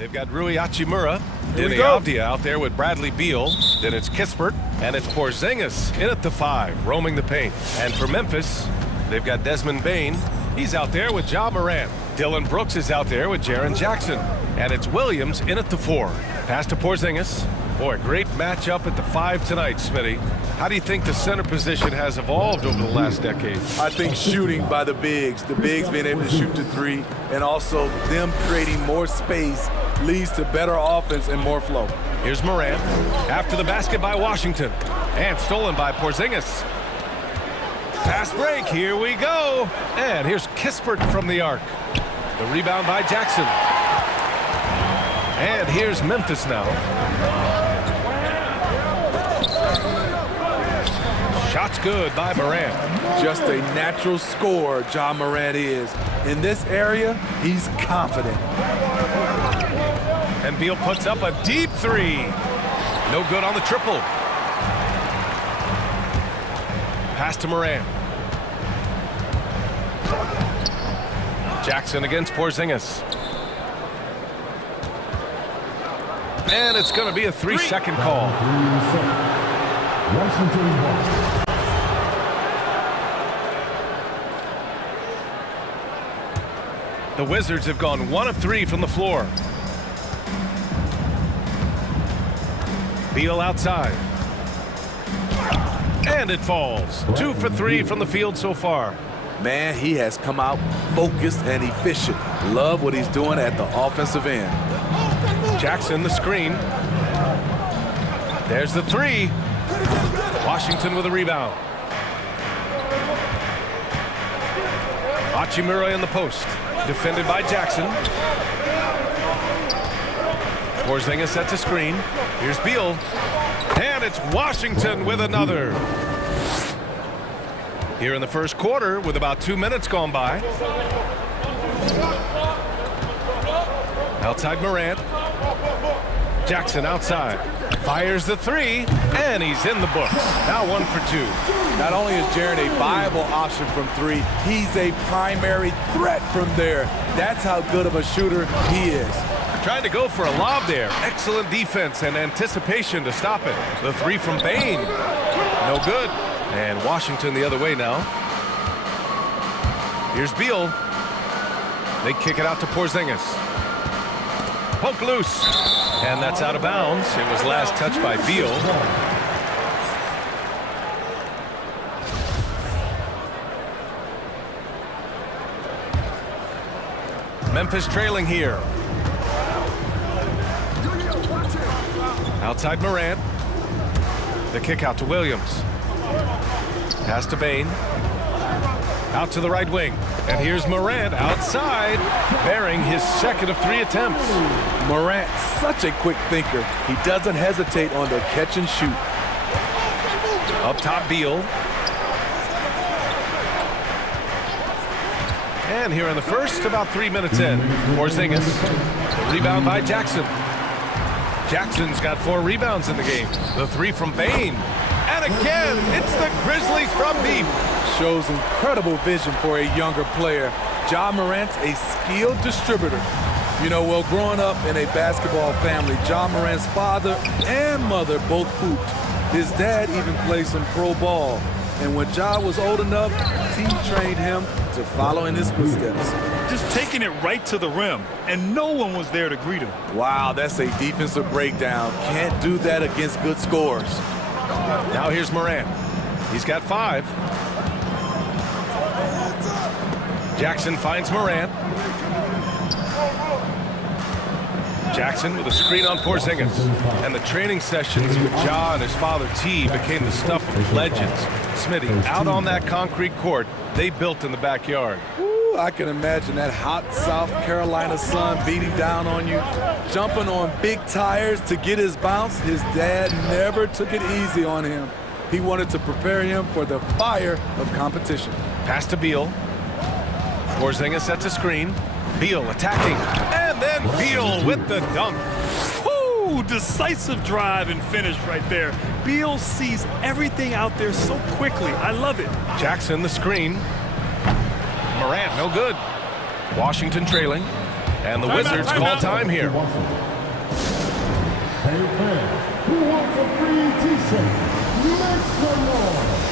They've got Rui Hachimura, Here we Denny go. Avdia out there with Bradley Beal. Then it's Kispert, and it's Porzingis in at the 5, roaming the paint. And for Memphis, they've got Desmond Bane. He's out there with Ja Morant. Dylan Brooks is out there with Jaren Jackson. And it's Williams in at the 4. Pass to Porzingis. Boy, great matchup at the 5 tonight, Smitty. How do you think the center position has evolved over the last decade? I think shooting by the bigs being able to shoot the 3, and also them creating more space leads to better offense and more flow. Here's Morant. After the basket by Washington. And stolen by Porzingis. Fast break, here we go. And here's Kispert from the arc. The rebound by Jackson. And here's Memphis now. Shot's good by Morant. Just a natural scorer, Ja Morant is. In this area, he's confident. And Beal puts up a deep 3. No good on the triple. Pass to Morant. Jackson against Porzingis. And it's going to be a 3-second call. The Wizards have gone 1 of 3 from the floor. Beal outside. And it falls. 2 for 3 from the field so far. Man, he has come out focused and efficient. Love what he's doing at the offensive end. Jackson, the screen. There's the 3. Washington with a rebound. Hachimura in the post. Defended by Jackson. Porzingis sets a screen. Here's Beal. And it's Washington with another. Here in the first quarter with about 2 minutes gone by. Outside Morant. Jackson outside. Fires the 3, and he's in the books. Now 1 for 2. Not only is Jaren a viable option from 3, he's a primary threat from there. That's how good of a shooter he is. Trying to go for a lob there. Excellent defense and anticipation to stop it. The 3 from Bane. No good. And Washington the other way now. Here's Beal. They kick it out to Porzingis. Poke loose. And that's out of bounds. It was last touched by Beal. Memphis trailing here. Outside Morant. The kick out to Williams. Pass to Bane. Out to the right wing. And here's Morant outside, bearing his second of 3 attempts. Morant, such a quick thinker. He doesn't hesitate on the catch and shoot. Up top, Beal. And here in the first, about 3 minutes in, Porzingis. Rebound by Jackson. Jackson's got 4 rebounds in the game. The 3 from Bane. And again, it's the Grizzlies from deep. Shows incredible vision for a younger player. Ja Morant's a skilled distributor. You know, well, growing up in a basketball family, Ja Morant's father and mother both hooped. His dad even played some pro ball. And when Ja was old enough, he trained him to follow in his footsteps. Just taking it right to the rim, and no one was there to greet him. Wow, that's a defensive breakdown. Can't do that against good scorers. Now here's Morant. He's got 5. Jackson finds Morant. Jackson with a screen on Porzingis. And the training sessions with Ja and his father T became the stuff of legends. Smitty, out on that concrete court they built in the backyard. Ooh, I can imagine that hot South Carolina sun beating down on you, jumping on big tires to get his bounce. His dad never took it easy on him. He wanted to prepare him for the fire of competition. Pass to Beal. Porzingis sets a screen. Beal attacking. And then Beal with the dunk. Woo! Decisive drive and finish right there. Beal sees everything out there so quickly. I love it. Jackson the screen. Morant no good. Washington trailing. And the Wizards call time here. Hey fan, who wants a free t-shirt? Make some noise.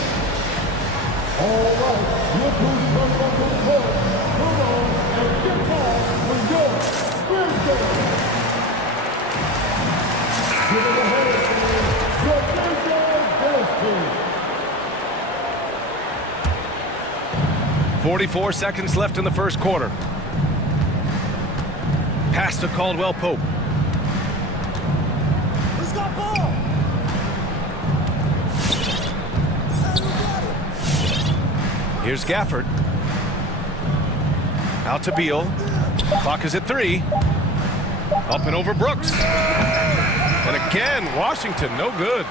All right, look who's coming up to the court. Come on and get on with your Wednesday. Give it a hand. Your Wednesday goes to 44 seconds left in the first quarter. Pass to Caldwell Pope. Who's got ball? Here's Gafford. Out to Beal. Clock is at 3. Up and over Brooks. And again, Washington, no good.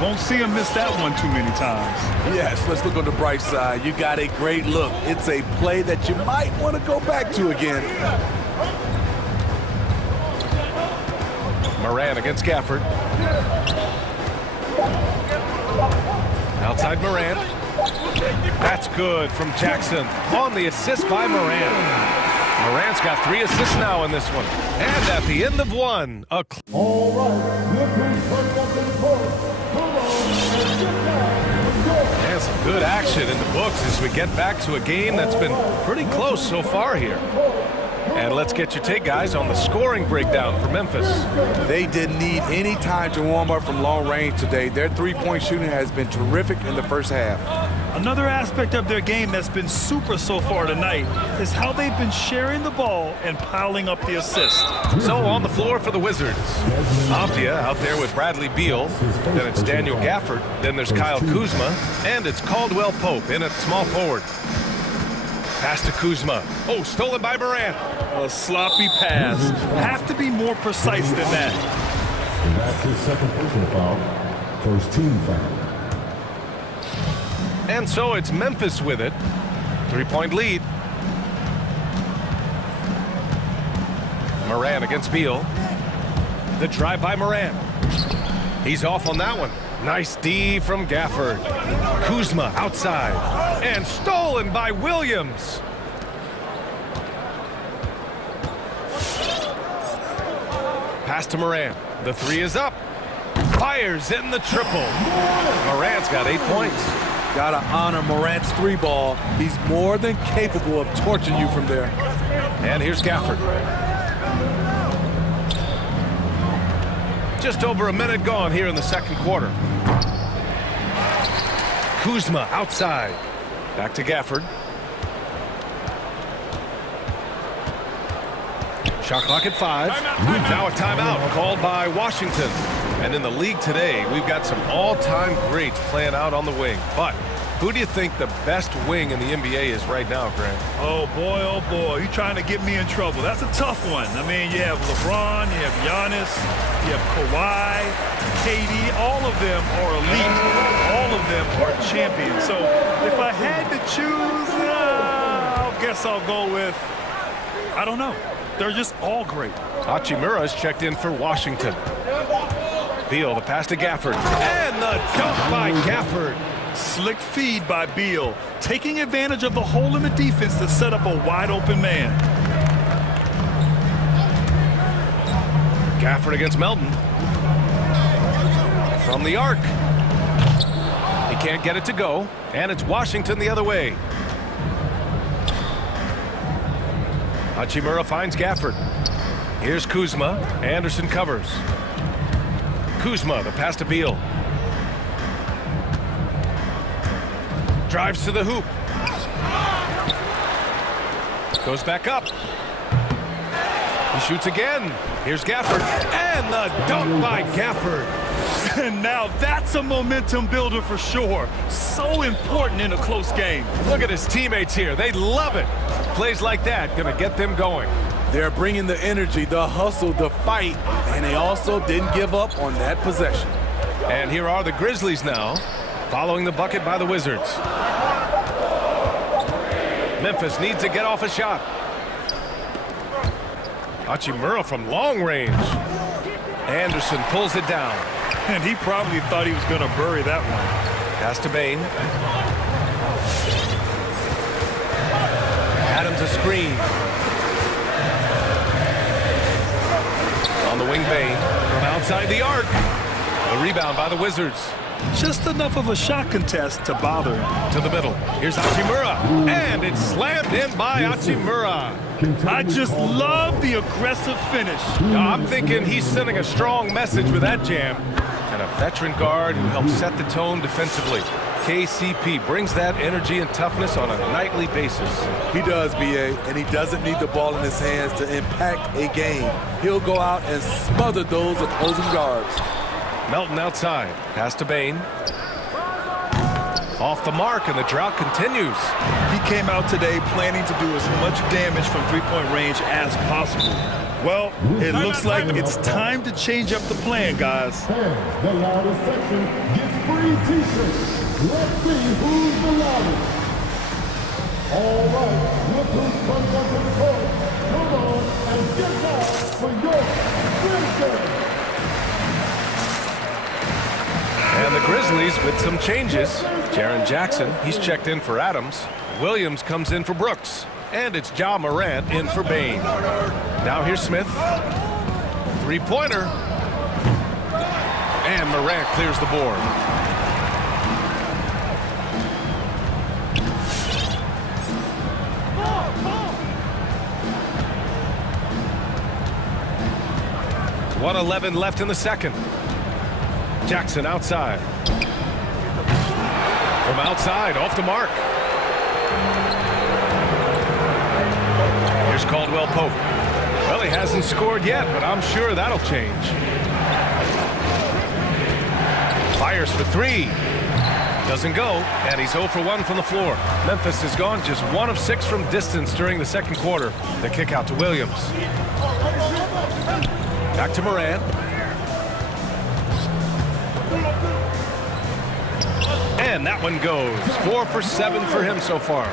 Won't see him miss that one too many times. Yes, let's look on the bright side. You got a great look. It's a play that you might want to go back to again. Moran against Gafford. Outside Moran. That's good from Jackson on the assist by Moran. Moran's got 3 assists now in this one. And at the end of one, all right, look who's coming up to the court. Come on and get down with your and some good action in the books as we get back to a game that's been pretty close so far here. And let's get your take, guys, on the scoring breakdown for Memphis. They didn't need any time to warm up from long range today. Their three-point shooting has been terrific in the first half. Another aspect of their game that's been super so far tonight is how they've been sharing the ball and piling up the assists. So on the floor for the Wizards, Avdia out there with Bradley Beal, then it's Daniel Gafford, then there's Kyle Kuzma, and it's Caldwell Pope in at small forward. Pass to Kuzma. Oh, stolen by Morant. A sloppy pass. Have to be more precise than that. And that's his second personal foul. First team foul. And so it's Memphis with it. 3-point lead. Moran against Beal. The drive by Moran. He's off on that one. Nice D from Gafford. Kuzma outside. And stolen by Williams. Pass to Moran. The 3 is up. Fires in the triple. Moran's got 8 points. Gotta honor Morant's 3-ball. He's more than capable of torching you from there. And here's Gafford. Just over a minute gone here in the second quarter. Kuzma outside. Back to Gafford. Shot clock at 5. Now a timeout called by Washington. And in the league today, we've got some all-time greats playing out on the wing. But who do you think the best wing in the NBA is right now, Grant? Oh boy, you're trying to get me in trouble. That's a tough one. I mean, you have LeBron, you have Giannis, you have Kawhi, KD. All of them are elite. All of them are champions. So if I had to choose, I guess I'll go with, I don't know. They're just all great. Hachimura's checked in for Washington. Beal, the pass to Gafford. And the dunk by Gafford. Slick feed by Beal, taking advantage of the hole in the defense to set up a wide-open man. Gafford against Melton. From the arc. He can't get it to go, and it's Washington the other way. Hachimura finds Gafford. Here's Kuzma. Anderson covers. Kuzma, the pass to Beal. Drives to the hoop. Goes back up. He shoots again. Here's Gafford. And the dunk by Gafford. And now that's a momentum builder for sure. So important in a close game. Look at his teammates here. They love it. Plays like that gonna get them going. They're bringing the energy, the hustle, the fight, and they also didn't give up on that possession. And here are the Grizzlies now, following the bucket by the Wizards. Memphis needs to get off a shot. Hachimura from long range. Anderson pulls it down. And he probably thought he was going to bury that one. Pass to Bain. Adams a screen. the wing Bain from outside the arc. The rebound by the Wizards. Just enough of a shot contest to bother him. To the middle. Here's Hachimura. And it's slammed in by Hachimura. I just love the aggressive finish. I'm thinking he's sending a strong message with that jam. And a veteran guard who helps set the tone defensively. KCP brings that energy and toughness on a nightly basis. He does, BA, and he doesn't need the ball in his hands to impact a game. He'll go out and smother those opposing guards. Melton outside. Pass to Bain. Off the mark, and the drought continues. He came out today planning to do as much damage from three-point range as possible. Well, it looks like it's time to change up the plan, guys. And the loudest section gets free t-shirts. Let's see who's the loudest. All right, look who's coming onto the court. Come on and get down for your Wednesday. And the Grizzlies with some changes. Jaren Jackson, he's checked in for Adams. Williams comes in for Brooks. And it's Ja Morant in for Bain. Now here's Smith. Three-pointer. And Morant clears the board. .111 left in the second. Jackson outside. From outside, off the mark. Here's Caldwell Pope. Well, he hasn't scored yet, but I'm sure that'll change. Fires for three. Doesn't go, and he's 0 for 1 from the floor. Memphis has gone just 1 of 6 from distance during the second quarter. The kick out to Williams. Back to Morant. And that one goes. 4 for 7 for him so far.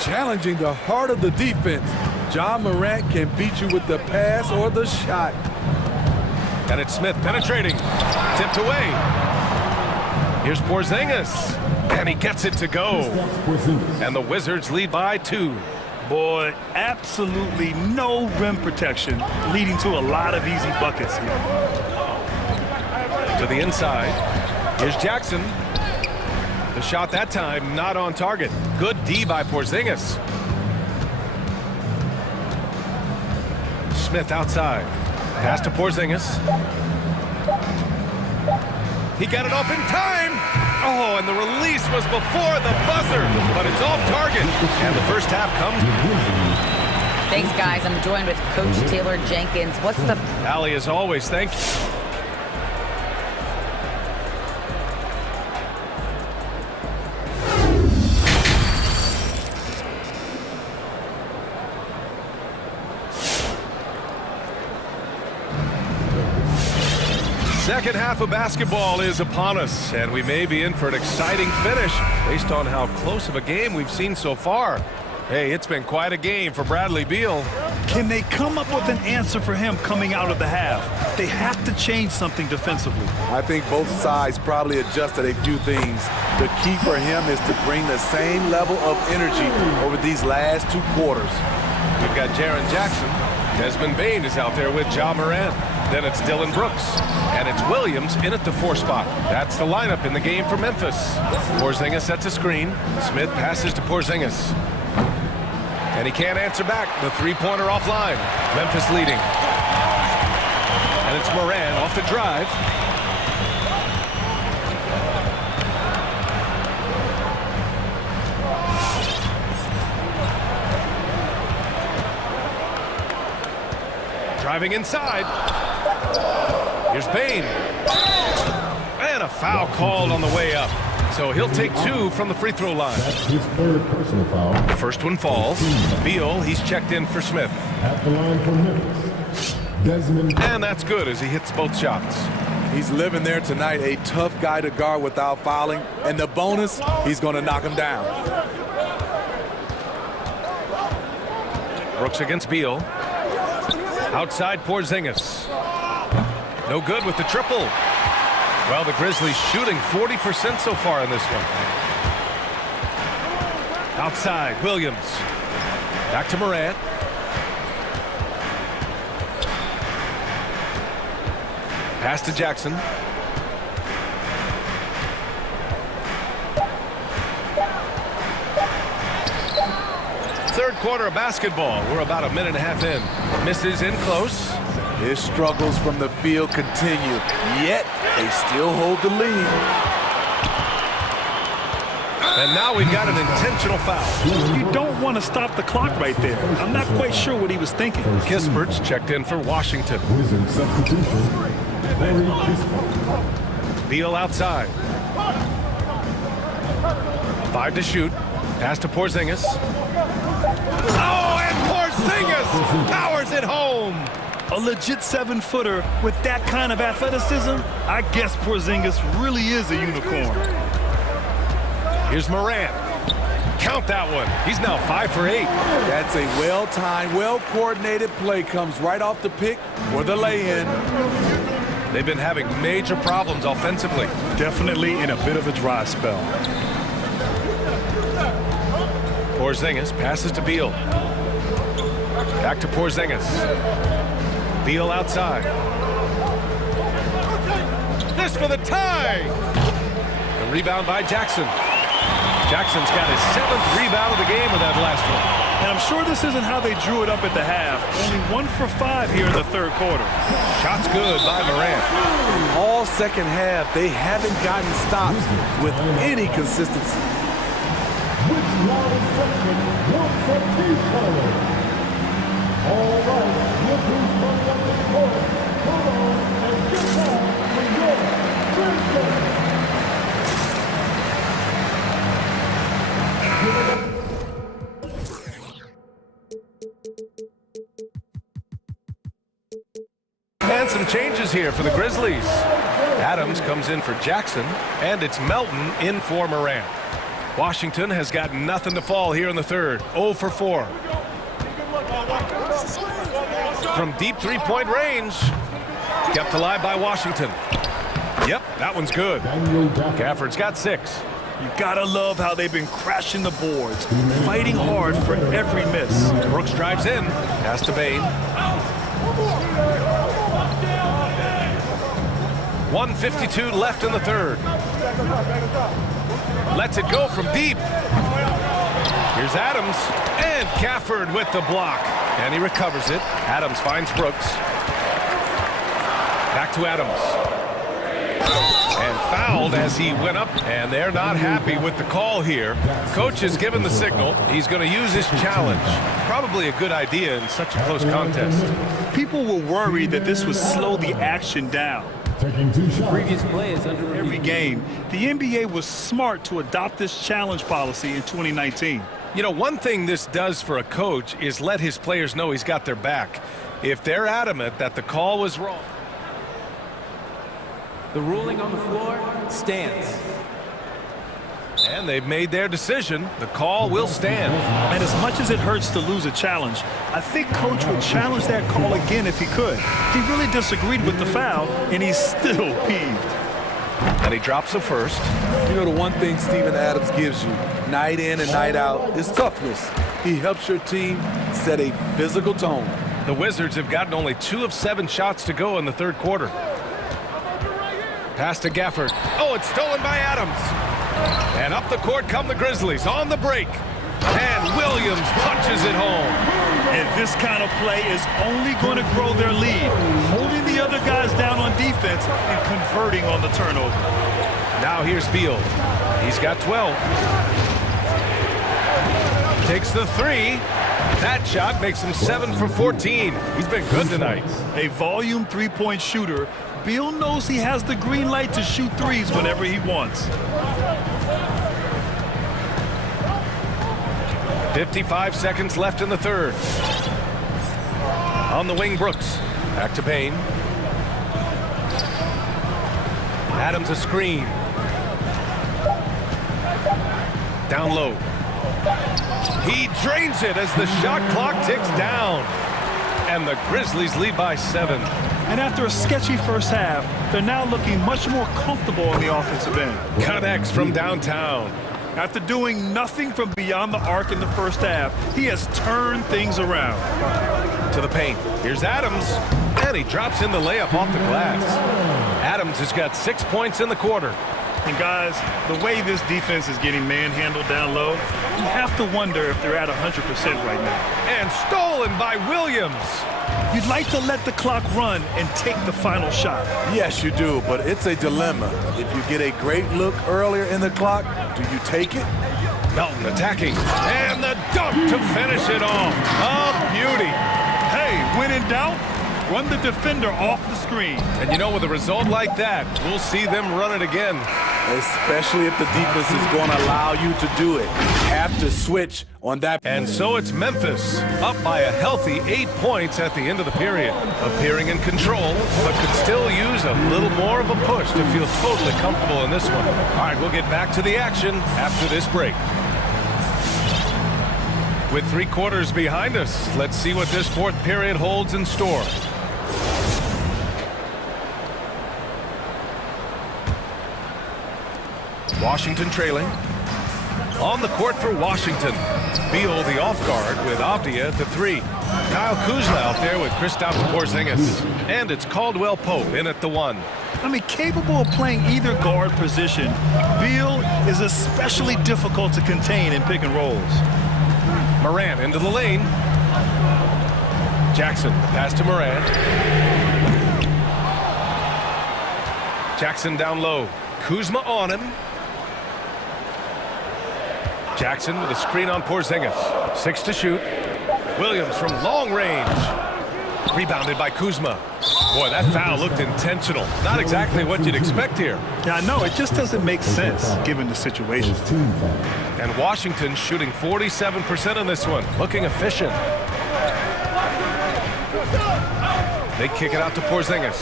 Challenging the heart of the defense. Ja Morant can beat you with the pass or the shot. And it's Smith penetrating. Tipped away. Here's Porzingis. And he gets it to go. And the Wizards lead by 2. Boy, absolutely no rim protection, leading to a lot of easy buckets here. To the inside. Here's Jackson. The shot that time not on target. Good D by Porzingis. Smith outside. Pass to Porzingis. He got it off in time. Oh, and the release was before the buzzer, but it's off target. And the first half comes. Thanks, guys. I'm joined with Coach Taylor Jenkins. What's the... Allie, as always, thank you. Second half of basketball is upon us, and we may be in for an exciting finish based on how close of a game we've seen so far. Hey, it's been quite a game for Bradley Beal. Can they come up with an answer for him coming out of the half? They have to change something defensively. I think both sides probably adjusted a few things. The key for him is to bring the same level of energy over these last 2 quarters. We've got Jaren Jackson. Desmond Bain is out there with Ja Morant. Then it's Dylan Brooks. And it's Williams in at the 4 spot. That's the lineup in the game for Memphis. Porzingis sets a screen. Smith passes to Porzingis. And he can't answer back. The three-pointer offline. Memphis leading. And it's Morant off the drive. Driving inside. Here's Bain. And a foul called on the way up. So he'll take 2 from the free throw line. That's his 3rd personal foul. The first one falls. Beal, he's checked in for Smith. At the line for Memphis, Desmond. And that's good as he hits both shots. He's living there tonight, a tough guy to guard without fouling. And the bonus, he's going to knock him down. Brooks against Beal. Outside Porzingis. No good with the triple. Well, the Grizzlies shooting 40% so far in this one. Outside, Williams. Back to Morant. Pass to Jackson. Third quarter of basketball. We're about a minute and a half in. Misses in close. His struggles from the field continue, yet they still hold the lead. And now we've got an intentional foul. You don't want to stop the clock right there. I'm not quite sure what he was thinking. Kispert's checked in for Washington. Wizard substitution. Larry Kispert. Beal outside. 5 to shoot. Pass to Porzingis. Oh, and Porzingis powers it home. A legit 7-footer with that kind of athleticism, I guess Porzingis really is a unicorn. Here's Morant. Count that one. He's now 5 for 8. That's a well-timed, well-coordinated play. Comes right off the pick for the lay-in. They've been having major problems offensively. Definitely in a bit of a dry spell. Porzingis passes to Beal. Back to Porzingis. Beal outside. This for the tie. The rebound by Jackson. Jackson's got his 7th rebound of the game with that last one. And I'm sure this isn't how they drew it up at the half. Only 1 for 5 here in the third quarter. Shots good by Morant. All second half, they haven't gotten stops with any consistency. Which line section wants a team color? All right, look who's coming up to the court. Come on and get on with your Thursday. And some changes here for the Grizzlies. Adams comes in for Jackson, and it's Melton in for Morant. Washington has got nothing to fall here in the third. 0 for 4. From deep three-point range. Kept alive by Washington. Yep, that one's good. Gafford's got 6. You gotta love how they've been crashing the boards, fighting hard for every miss. Brooks drives in. Pass to Bain. 1:52 left in the third. Lets it go from deep. Here's Adams. And Gafford with the block. And he recovers it. Adams finds Brooks. Back to Adams. And fouled as he went up. And they're not happy with the call here. Coach has given the signal. He's going to use his challenge. Probably a good idea in such a close contest. People were worried that this would slow the action down. Taking 2 shots. Previous play is under Every review. game, the NBA was smart to adopt this challenge policy in 2019. You know, one thing this does for a coach is let his players know he's got their back. If they're adamant that the call was wrong. The ruling on the floor stands. And they've made their decision. The call will stand. And as much as it hurts to lose a challenge, I think Coach would challenge that call again if he could. He really disagreed with the foul, and he's still peeved. And he drops the first. You know, the one thing Steven Adams gives you, night in and night out, is toughness. He helps your team set a physical tone. The Wizards have gotten only 2 of 7 shots to go in the third quarter. Pass to Gafford. Oh, it's stolen by Adams. And up the court come the Grizzlies on the break. And Williams punches it home. And this kind of play is only going to grow their lead, holding the other guys down on defense and converting on the turnover. Now here's Beal. He's got 12. Takes the 3. That shot makes him 7 for 14. He's been good tonight. A volume three-point shooter, Beal knows he has the green light to shoot threes whenever he wants. 55 seconds left in the third. On the wing, Brooks. Back to Payne. Adams a screen. Down low. He drains it as the shot clock ticks down. And the Grizzlies lead by 7. And after a sketchy first half, they're now looking much more comfortable on the offensive end. Connects from downtown. After doing nothing from beyond the arc in the first half, he has turned things around. To the paint. Here's Adams. And he drops in the layup off the glass. Adams has got 6 points in the quarter. And guys, the way this defense is getting manhandled down low, you have to wonder if they're at 100% right now. And stolen by Williams. You'd like to let the clock run and take the final shot. Yes, you do, but it's a dilemma. If you get a great look earlier in the clock, do you take it? Melton attacking. And the dunk to finish it off. A beauty. Hey, when in doubt, run the defender off the screen. And you know, with a result like that, we'll see them run it again. Especially if the defense is going to allow you to do it. You have to switch on that. And so it's Memphis, up by a healthy 8 points at the end of the period. Appearing in control, but could still use a little more of a push to feel totally comfortable in this one. All right, we'll get back to the action after this break. With 3 quarters behind us, let's see what this fourth period holds in store. Washington trailing. On the court for Washington. Beal the off guard with Avdia at the 3. Kyle Kuzma out there with Kristaps Porzingis. And it's Caldwell Pope in at the 1. I mean, capable of playing either guard position, Beal is especially difficult to contain in pick and rolls. Morant into the lane. Jackson, pass to Morant. Jackson down low. Kuzma on him. Jackson with a screen on Porzingis. 6 to shoot. Williams from long range. Rebounded by Kuzma. Boy, that foul looked intentional. Not exactly what you'd expect here. Yeah, I know. It just doesn't make sense given the situation. And Washington shooting 47% in this one. Looking efficient. They kick it out to Porzingis.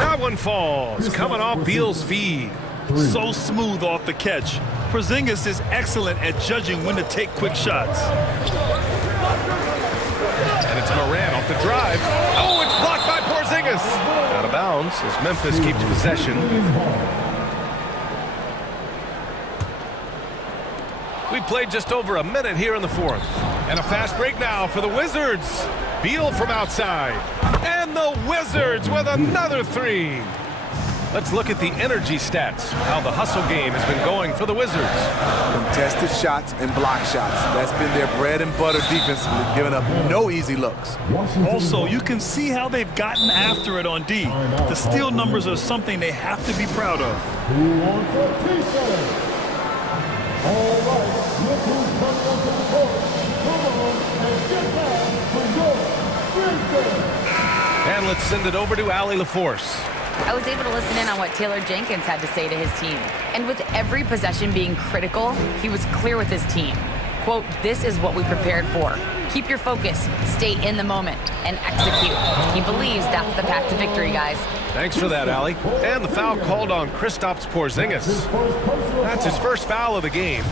That one falls. Coming off Beal's feed. So smooth off the catch. Porzingis is excellent at judging when to take quick shots. And it's Morant off the drive. Oh, it's blocked by Porzingis. Out of bounds as Memphis keeps possession. We played just over a minute here in the fourth. And a fast break now for the Wizards. Beal from outside. And the Wizards with another 3. Let's look at the energy stats, how the hustle game has been going for the Wizards. Contested shots and block shots. That's been their bread and butter defensively, giving up no easy looks. Also, you can see how they've gotten after it on D. The steal numbers are something they have to be proud of. Who wants a t-shirt? All right, look who's coming onto the court. Come on and get down for your business. And let's send it over to Allie LaForce. I was able to listen in on what Taylor Jenkins had to say to his team. And with every possession being critical, he was clear with his team. Quote, "This is what we prepared for. Keep your focus, stay in the moment, and execute." He believes that's the path to victory, guys. Thanks for that, Allie. And the foul called on Kristaps Porzingis. That's his first foul of the game.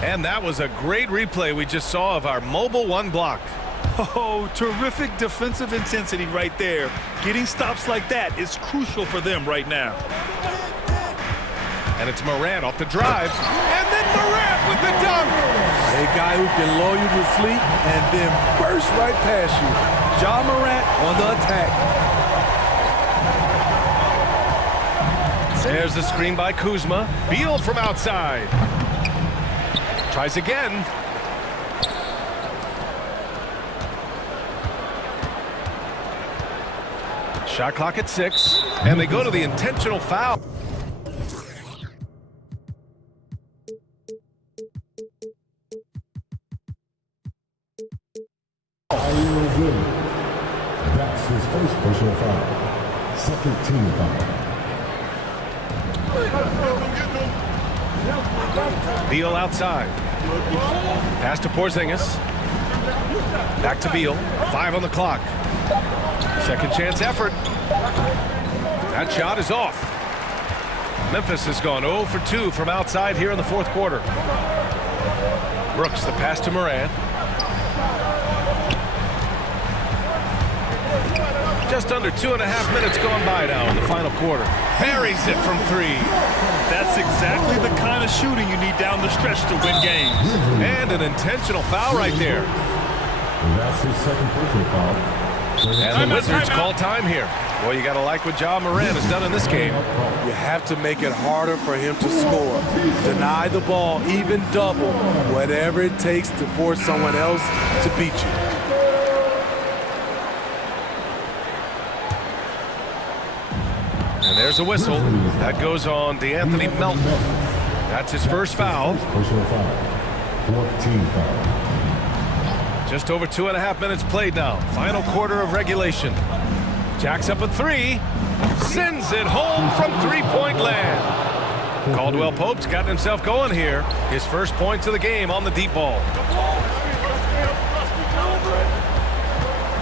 And that was a great replay we just saw of our mobile one block. Oh, terrific defensive intensity right there. Getting stops like that is crucial for them right now. And it's Morant off the drive. And then Morant with the dunk. A guy who can lull you to sleep and then burst right past you. Ja Morant on the attack. There's the screen by Kuzma. Beal from outside. Tries again. Shot clock at 6, and they go to the intentional foul. That's his first personal foul. Second team foul. Beal outside. Pass to Porzingis. Back to Beal. 5 on the clock. Second chance effort. That shot is off. Memphis has gone 0 for 2 from outside here in the fourth quarter. Brooks, the pass to Morant. Just under 2.5 minutes gone by now in the final quarter. Buries it from 3. That's exactly the kind of shooting you need down the stretch to win games. And an intentional foul right there. That's his second personal foul. And the Wizards call time here. Well, you got to like what Ja Morant has done in this game. You have to make it harder for him to score. Deny the ball, even double, whatever it takes to force someone else to beat you. And there's a whistle. That goes on DeAnthony Melton. That's his first foul. Personal foul. 14 foul. Just over 2.5 minutes played now. Final quarter of regulation. Jacks up a three. Sends it home from three-point land. Caldwell Pope's gotten himself going here. His first points of the game on the deep ball.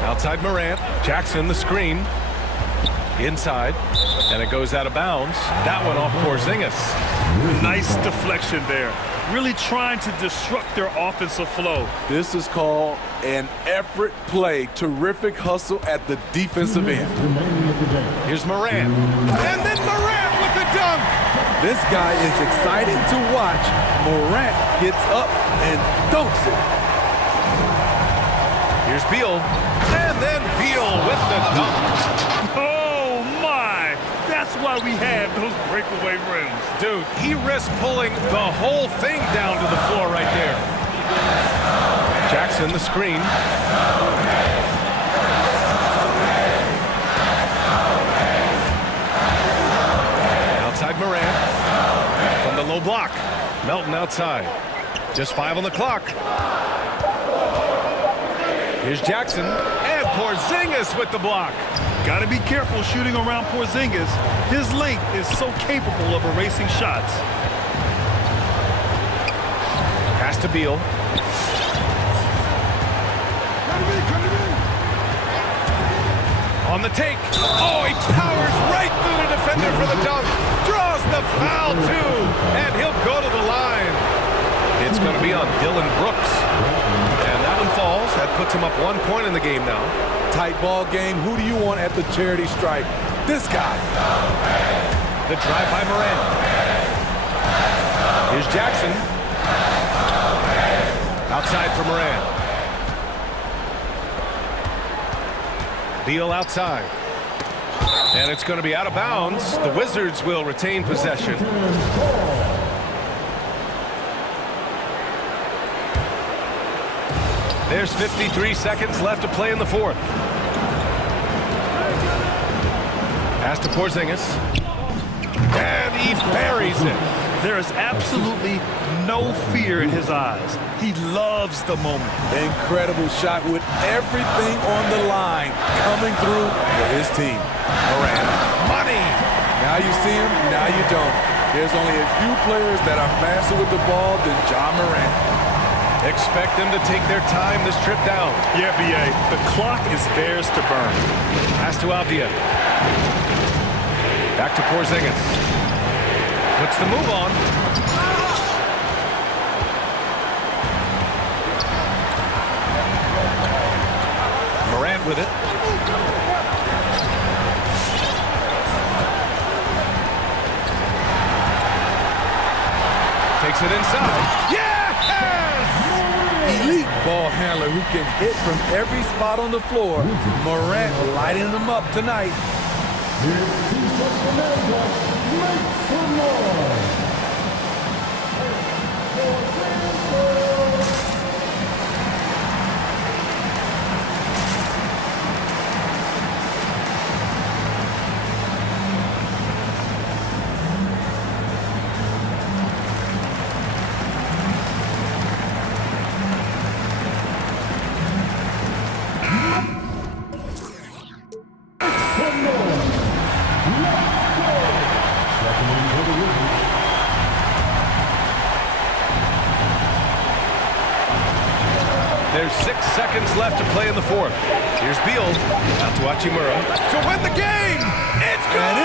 Outside Morant. Jackson the screen. Inside. And it goes out of bounds. That one off Porzingis. Nice deflection there. Really trying to disrupt their offensive flow. This is called an effort play. Terrific hustle at the defensive end. Here's Morant. And then Morant with the dunk. This guy is exciting to watch. Morant gets up and dunks it. Here's Beal. And then Beal with the dunk. Oh, my. That's why we have those breakaway rims. Dude, he risked pulling the whole thing down to the floor right there. Jackson the screen. Outside Morant. From the low block. Melton outside. Just 5 on the clock. Here's Jackson. And Porzingis with the block. Got to be careful shooting around Porzingis. His length is so capable of erasing shots. Pass to Beal. On the take. Oh, he powers right through the defender for the dunk. Draws the foul, too. And he'll go to the line. It's going to be on Dylan Brooks. And that one falls. That puts him up 1 point in the game now. Tight ball game. Who do you want at the charity stripe? This guy. The drive by Morant. Here's Jackson. Outside for Morant. Beal outside. And it's going to be out of bounds. The Wizards will retain possession. There's 53 seconds left to play in the fourth. Pass to Porzingis. And he buries it. There is absolutely no fear in his eyes. He loves the moment. Incredible shot with everything on the line coming through for his team. Morant. Money. Now you see him, now you don't. There's only a few players that are faster with the ball than Ja Morant. Expect them to take their time this trip down. Yeah, B.A. The clock is theirs to burn. Pass to Avdia. Back to Porzingis. Puts the move on. Morant with it. Takes it inside. Yes! Elite ball handler who can hit from every spot on the floor. Morant lighting them up tonight. Make some noise. There's 6 seconds left to play in the fourth. Here's Beal. Out to Hachimura to win the game. It's gone.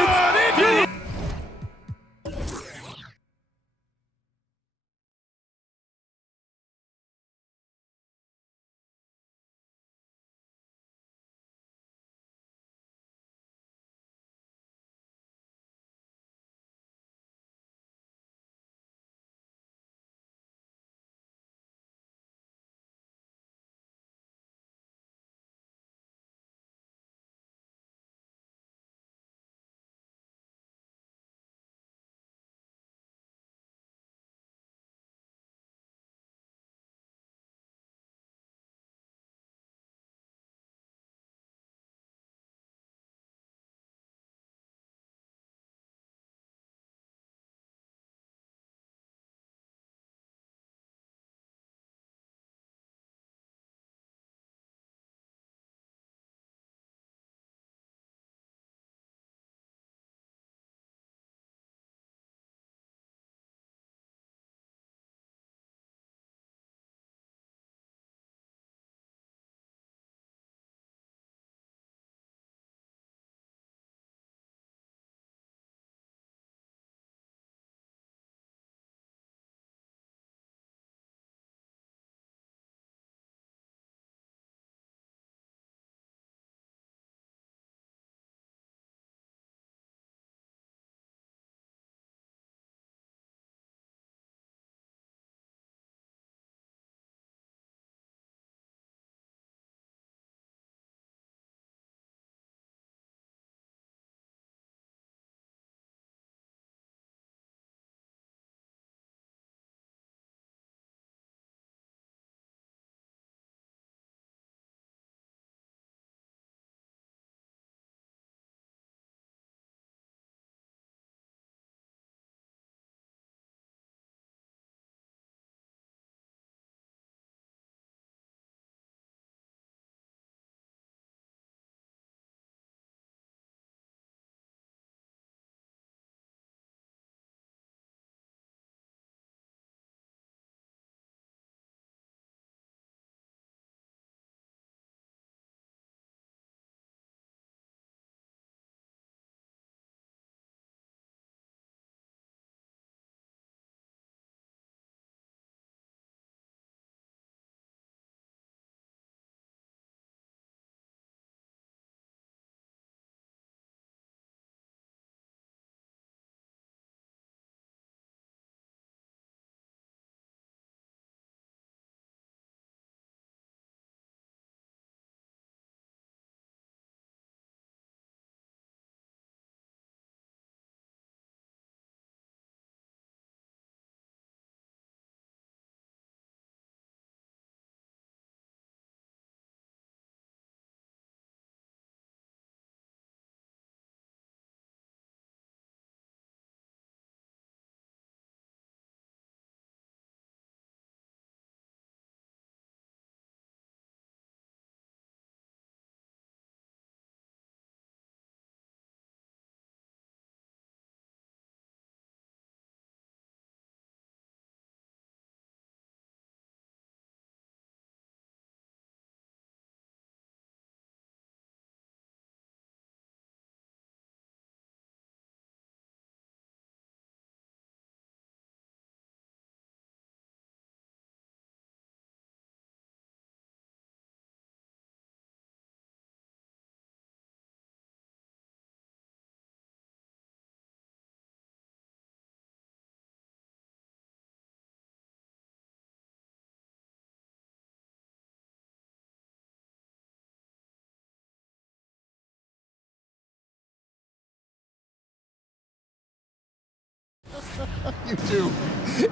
You do.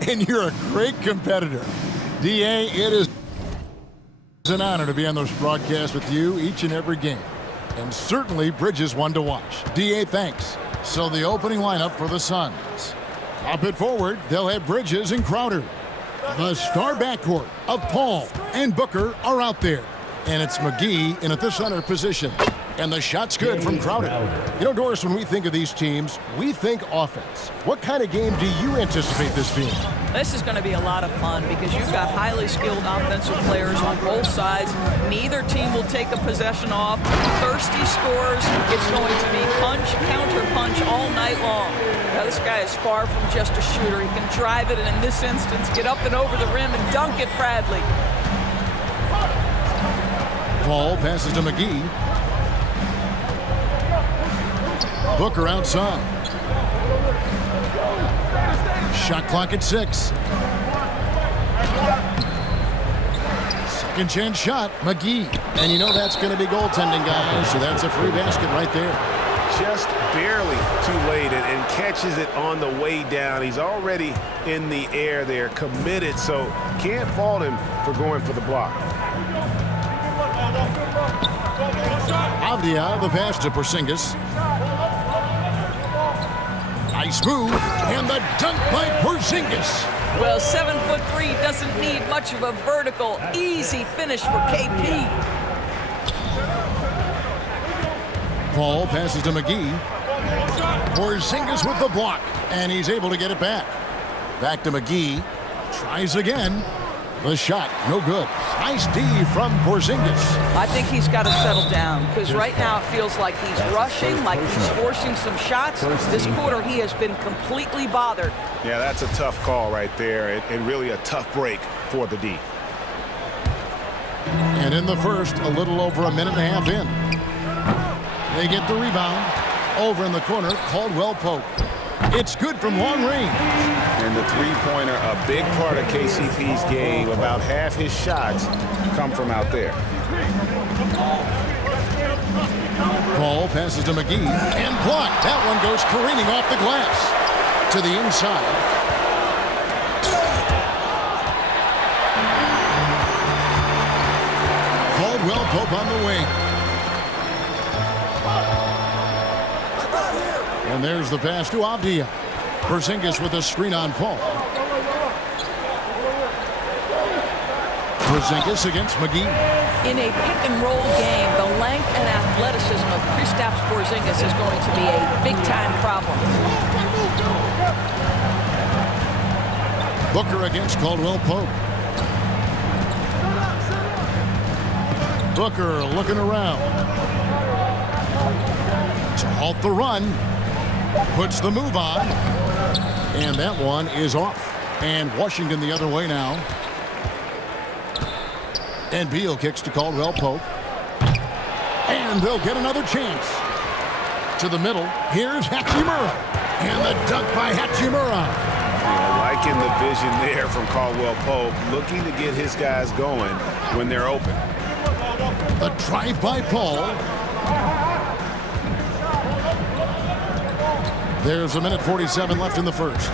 And you're a great competitor. D.A., it is an honor to be on this broadcast with you each and every game. And certainly Bridges one to watch. D.A., thanks. So the opening lineup for the Suns. Up it forward, they'll have Bridges and Crowder. The star backcourt of Paul and Booker are out there. And it's McGee in at the center position. And the shot's good from Crowder. You know, Doris, when we think of these teams, we think offense. What kind of game do you anticipate this being? This is going to be a lot of fun because you've got highly skilled offensive players on both sides. Neither team will take a possession off. Thirsty scores. It's going to be punch, counter punch all night long. Now, this guy is far from just a shooter. He can drive it and, in this instance, get up and over the rim and dunk it, Bradley. Paul passes to McGee. Booker outside. Shot clock at 6. Second chance shot, McGee. And you know that's going to be goaltending, guys, so that's a free basket right there. Just barely too late and catches it on the way down. He's already in the air there, committed, so can't fault him for going for the block. Avdia, the pass to Porzingis. Nice move, and the dunk by Porzingis. Well, 7'3" doesn't need much of a vertical, easy finish for KP. Paul passes to McGee. Porzingis with the block, and he's able to get it back. Back to McGee. Tries again. The shot, no good. Nice D from Porzingis. I think he's got to settle down because right now it feels like he's rushing, like he's forcing some shots. This quarter he has been completely bothered. Yeah, that's a tough call right there and really a tough break for the D. And in the first, a little over a minute and a half in. They get the rebound. Over in the corner, Caldwell Pope. It's good from long range. And the three-pointer, a big part of KCP's game. About half his shots come from out there. Paul passes to McGee and blocked. That one goes careening off the glass to the inside. Caldwell Pope on the wing. And there's the pass to Avdia. Porzingis with a screen on Paul. Porzingis against McGee. In a pick-and-roll game, the length and athleticism of Kristaps Porzingis is going to be a big-time problem. Booker against Caldwell Pope. Booker looking around. To halt the run. Puts the move on. And that one is off. And Washington the other way now. And Beal kicks to Caldwell Pope. And they'll get another chance. To the middle. Here's Hachimura. And the dunk by Hachimura. Yeah, liking the vision there from Caldwell Pope. Looking to get his guys going when they're open. The drive by Paul. There's a minute 47 left in the first.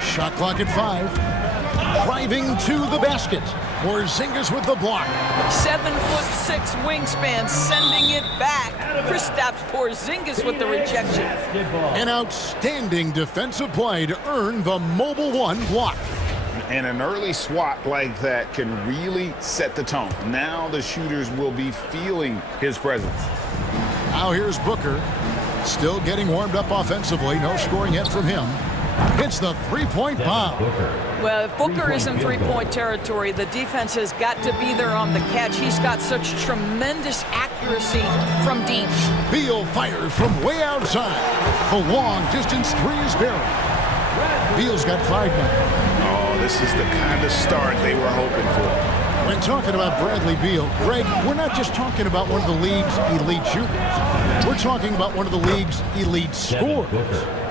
Shot clock at 5. Driving to the basket. Porzingis with the block. 7'6" wingspan, sending it back. Kristaps Porzingis with the rejection. An outstanding defensive play to earn the Mobile One block. And an early swat like that can really set the tone. Now the shooters will be feeling his presence. Now here's Booker. Still getting warmed up offensively. No scoring yet from him. It's the three-point bomb. Well, if Booker is in three-point territory, the defense has got to be there on the catch. He's got such tremendous accuracy from deep. Beal fires from way outside. The long-distance three is buried. Beal's got 5 now. Oh, this is the kind of start they were hoping for. When talking about Bradley Beal, Greg, we're not just talking about one of the league's elite shooters. We're talking about one of the league's elite scorers.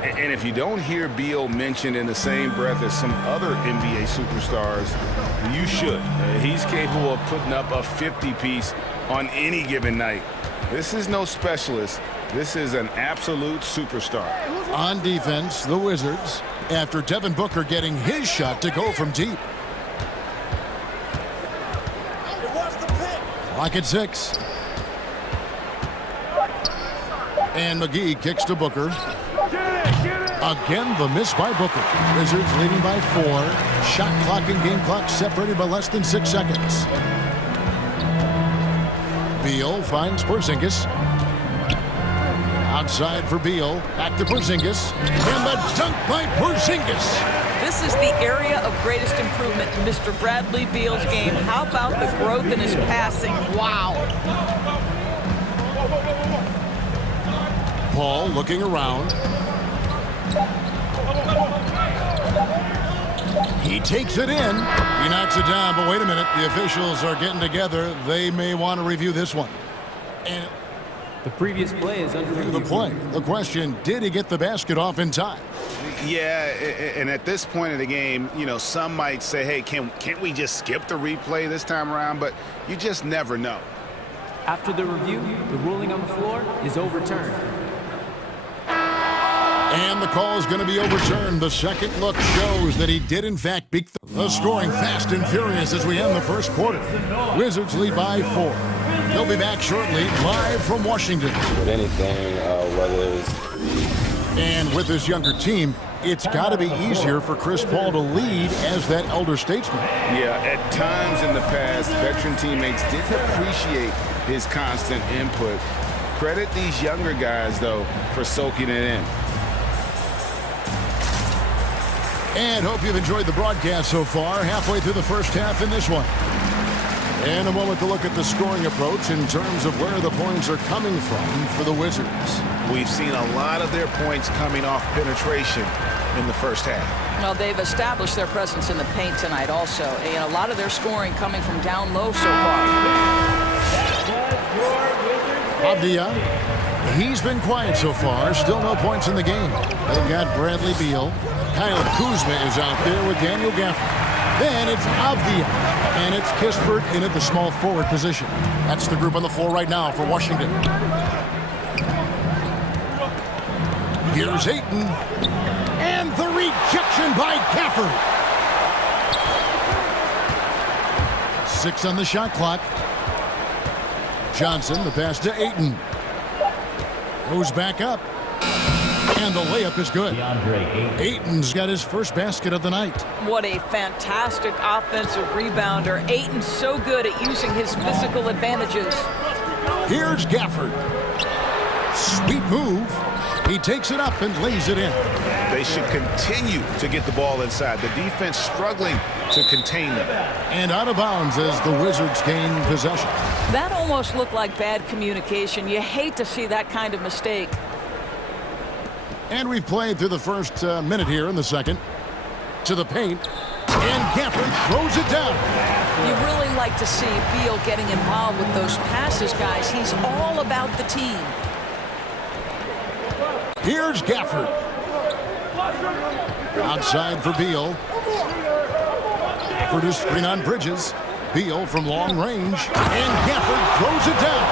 And if you don't hear Beal mentioned in the same breath as some other NBA superstars, you should. He's capable of putting up a 50-piece on any given night. This is no specialist. This is an absolute superstar. On defense, the Wizards, after Devin Booker getting his shot to go from deep. Clock at 6. And McGee kicks to Booker. Again, the miss by Booker. Wizards leading by 4. Shot clock and game clock separated by less than 6 seconds. Beal finds Porzingis. Outside for Beal. Back to Porzingis. And the dunk by Porzingis. This is the area of greatest improvement in Mr. Bradley Beal's game. How about the growth in his passing? Wow. Paul looking around. He takes it in. He knocks it down, but wait a minute. The officials are getting together. They may want to review this one. And The previous play is under review. the play. The question, did he get the basket off in time? Yeah, and at this point of the game, you know, some might say, hey, can't we just skip the replay this time around? But you just never know. After the review, the ruling on the floor is overturned. And the call is going to be overturned. The second look shows that he did, in fact, beat the scoring fast and furious as we end the first quarter. Wizards lead by 4. They'll be back shortly, live from Washington. With anything, whether it's... And with this younger team, it's got to be easier for Chris Paul to lead as that elder statesman. Yeah, at times in the past, veteran teammates didn't appreciate his constant input. Credit these younger guys, though, for soaking it in. And hope you've enjoyed the broadcast so far. Halfway through the first half in this one. And a moment to look at the scoring approach in terms of where the points are coming from for the Wizards. We've seen a lot of their points coming off penetration in the first half. Well, they've established their presence in the paint tonight also. And a lot of their scoring coming from down low so far. Avdia, he's been quiet so far. Still no points in the game. They've got Bradley Beal. Kyle Kuzma is out there with Daniel Gafford. Then it's Avdia, and it's Kispert in at the small forward position. That's the group on the floor right now for Washington. Here's Ayton, and the rejection by Gafford. 6 on the shot clock. Johnson, the pass to Ayton. Goes back up. And the layup is good. Ayton's got his first basket of the night. What a fantastic offensive rebounder. Ayton's so good at using his physical advantages. Here's Gafford. Sweet move. He takes it up and lays it in. They should continue to get the ball inside. The defense struggling to contain them. And out of bounds as the Wizards gain possession. That almost looked like bad communication. You hate to see that kind of mistake. And we've played through the first minute here in the second. To the paint. And Gafford throws it down. You really like to see Beal getting involved with those passes, guys. He's all about the team. Here's Gafford. Outside for Beal. Gafford is screen on Bridges. Beal from long range. And Gafford throws it down.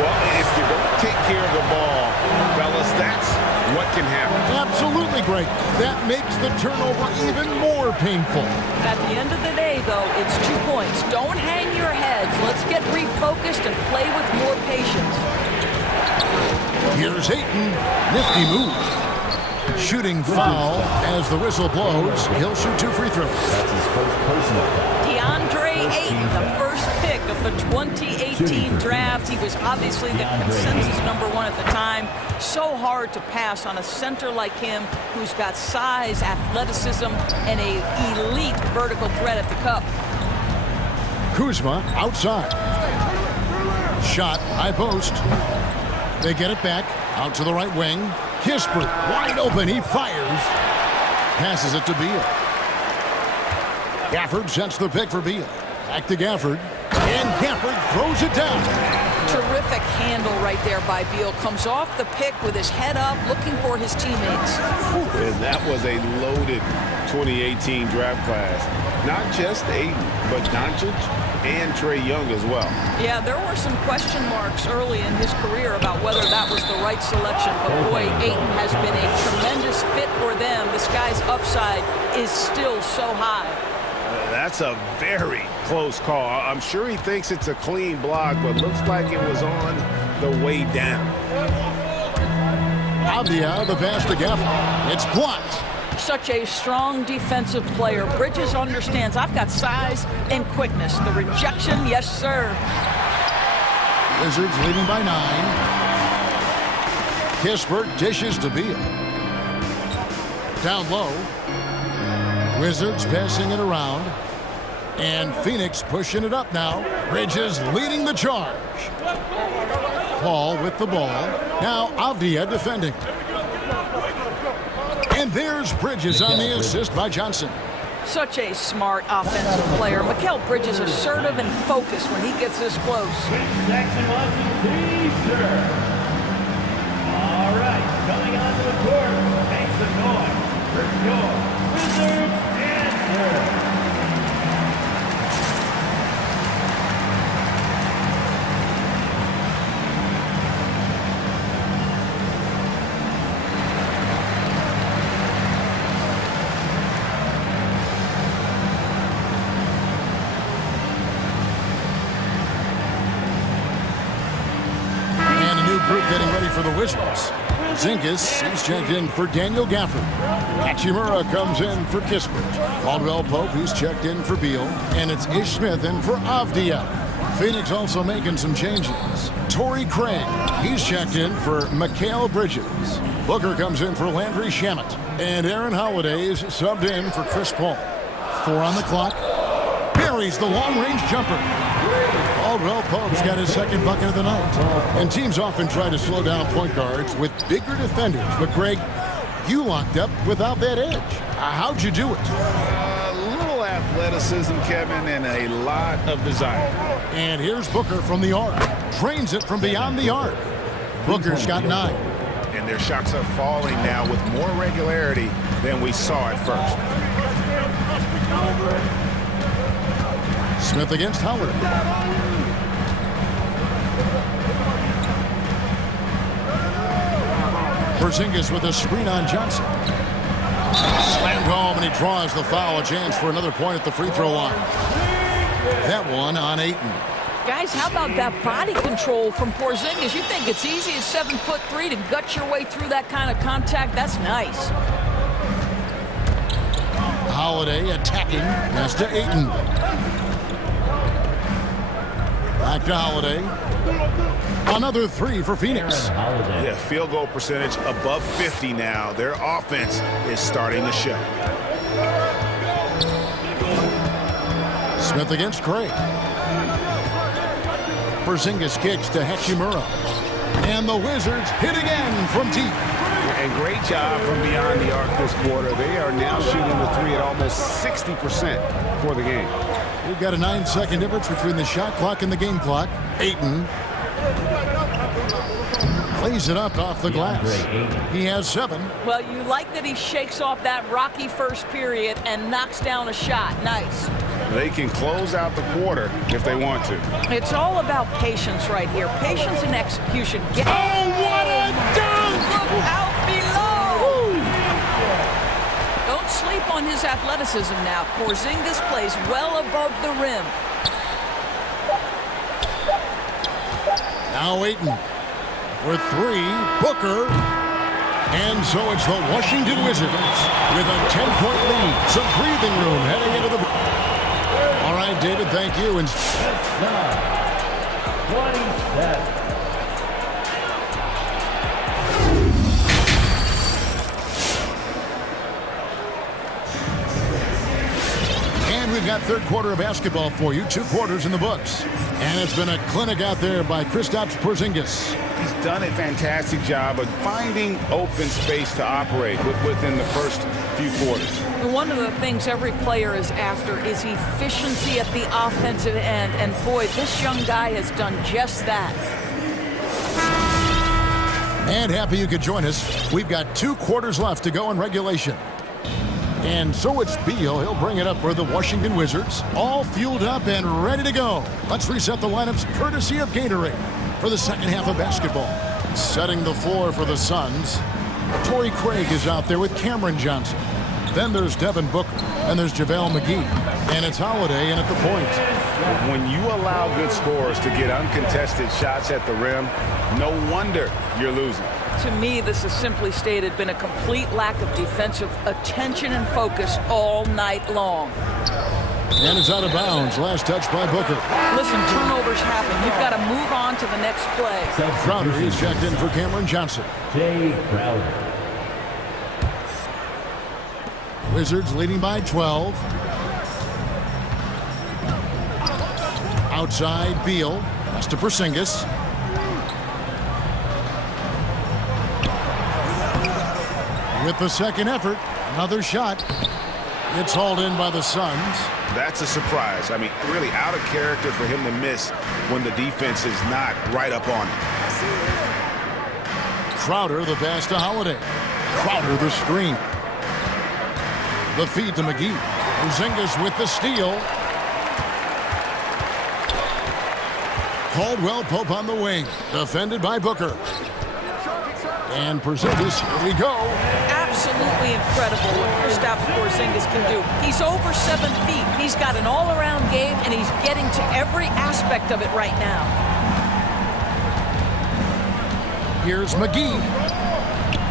Well, if you don't take care of the ball, fellas, that's what can happen. Absolutely great. That makes the turnover even more painful. At the end of the day, though, it's 2 points. Don't hang your heads. Let's get refocused and play with more patience. Here's Ayton. Nifty move. Shooting foul as the whistle blows. He'll shoot 2 free throws. That's his first personal foul. DeAndre Ayton, the first pick of the 2018 draft. He was obviously the consensus #1 at the time. So hard to pass on a center like him who's got size, athleticism, and an elite vertical threat at the cup. Kuzma outside. Shot, high post. They get it back. Out to the right wing. Kispert, wide open. He fires. Passes it to Beal. Gafford sets the pick for Beal. Back to Gafford. And Gafford throws it down. Terrific handle right there by Beal. Comes off the pick with his head up, looking for his teammates. And that was a loaded 2018 draft class. Not just Ayton, but Doncic and Trae Young as well. Yeah, there were some question marks early in his career about whether that was the right selection, but boy, Ayton has been a tremendous fit for them. This guy's upside is still so high. That's a very close call. I'm sure he thinks it's a clean block, but looks like it was on the way down. Avdia, the pass to Gaffney. It's blocked. Such a strong defensive player. Bridges understands I've got size and quickness. The rejection, yes, sir. Wizards leading by 9. Kispert dishes to Beal. Down low. Wizards passing it around. And Phoenix pushing it up now. Bridges leading the charge. Paul with the ball. Now Avdia defending. And there's Bridges on the assist by Johnson. Such a smart offensive player. Mikal Bridges assertive and focused when he gets this close. Section 1, 2, 3, sir. All right, coming onto the court, makes the noise for your Wizards answer. Group getting ready for the Wizards. Zingas is checked in for Daniel Gafford. Hachimura comes in for Kispert. Caldwell Pope, he's checked in for Beal. And it's Ish Smith in for Avdia. Phoenix also making some changes. Torrey Craig, he's checked in for Mikal Bridges. Booker comes in for Landry Shamet. And Aaron Holiday is subbed in for Chris Paul. 4 on the clock. Buries the long-range jumper. Caldwell Pope's got his second bucket of the night. And teams often try to slow down point guards with bigger defenders. But, Greg, you locked up without that edge. How'd you do it? A little athleticism, Kevin, and a lot of desire. And here's Booker from the arc. Drains it from beyond the arc. Booker's got 9. And their shots are falling now with more regularity than we saw at first. Smith against Howard. Porzingis with a screen on Johnson. Slammed home, and he draws the foul. A chance for another point at the free throw line. That one on Ayton. Guys, how about that body control from Porzingis? You think it's easy at 7'3" to gut your way through that kind of contact? That's nice. Holiday attacking. Pass to Ayton. Back to Holiday. Another 3 for Phoenix. Yeah, field goal percentage above 50 now. Their offense is starting to show. Smith against Craig. Porzingis kicks to Hachimura. And the Wizards hit again from deep. And great job from beyond the arc this quarter. They are now shooting the 3 at almost 60% for the game. We've got a 9-second difference between the shot clock and the game clock. Ayton plays it up off the glass. He has 7. Well, you like that he shakes off that rocky first period and knocks down a shot. Nice. They can close out the quarter if they want to. It's all about patience right here. Patience and execution. Oh, what a dunk! Look out below! Don't sleep on his athleticism now. Porzingis plays well above the rim. Now Ayton with 3. Booker. And so it's the Washington Wizards with a 10-point lead. Some breathing room heading into the... All right, David, thank you. And 27. And we've got third quarter of basketball for you. 2 quarters in the books. And it's been a clinic out there by Kristaps Porzingis. He's done a fantastic job of finding open space to operate within the first few quarters. One of the things every player is after is efficiency at the offensive end. And boy, this young guy has done just that. And happy you could join us. We've got 2 quarters left to go in regulation. And so it's Beal. He'll bring it up for the Washington Wizards. All fueled up and ready to go. Let's reset the lineups courtesy of Gatorade for the second half of basketball. Setting the floor for the Suns. Torrey Craig is out there with Cameron Johnson. Then there's Devin Booker. And there's JaVale McGee. And it's Holiday in at the point. When you allow good scorers to get uncontested shots at the rim, no wonder you're losing. To me, this has simply stated been a complete lack of defensive attention and focus all night long. And it's out of bounds. Last touch by Booker. Listen, turnovers happen. You've got to move on to the next play. Crowder is checked in for Cameron Johnson. Jay Crowder. Wizards leading by 12. Outside, Beal. Pass to Porzingis. With the second effort, another shot. It's hauled in by the Suns. That's a surprise. I mean, really out of character for him to miss when the defense is not right up on him. Crowder, the pass to Holiday. Crowder, the screen. The feed to McGee. Porzingis with the steal. Caldwell Pope on the wing. Defended by Booker. And Porzingis, here we go. Absolutely incredible what Kristaps Porzingis can do. He's over 7 feet. He's got an all-around game, and he's getting to every aspect of it right now. Here's McGee.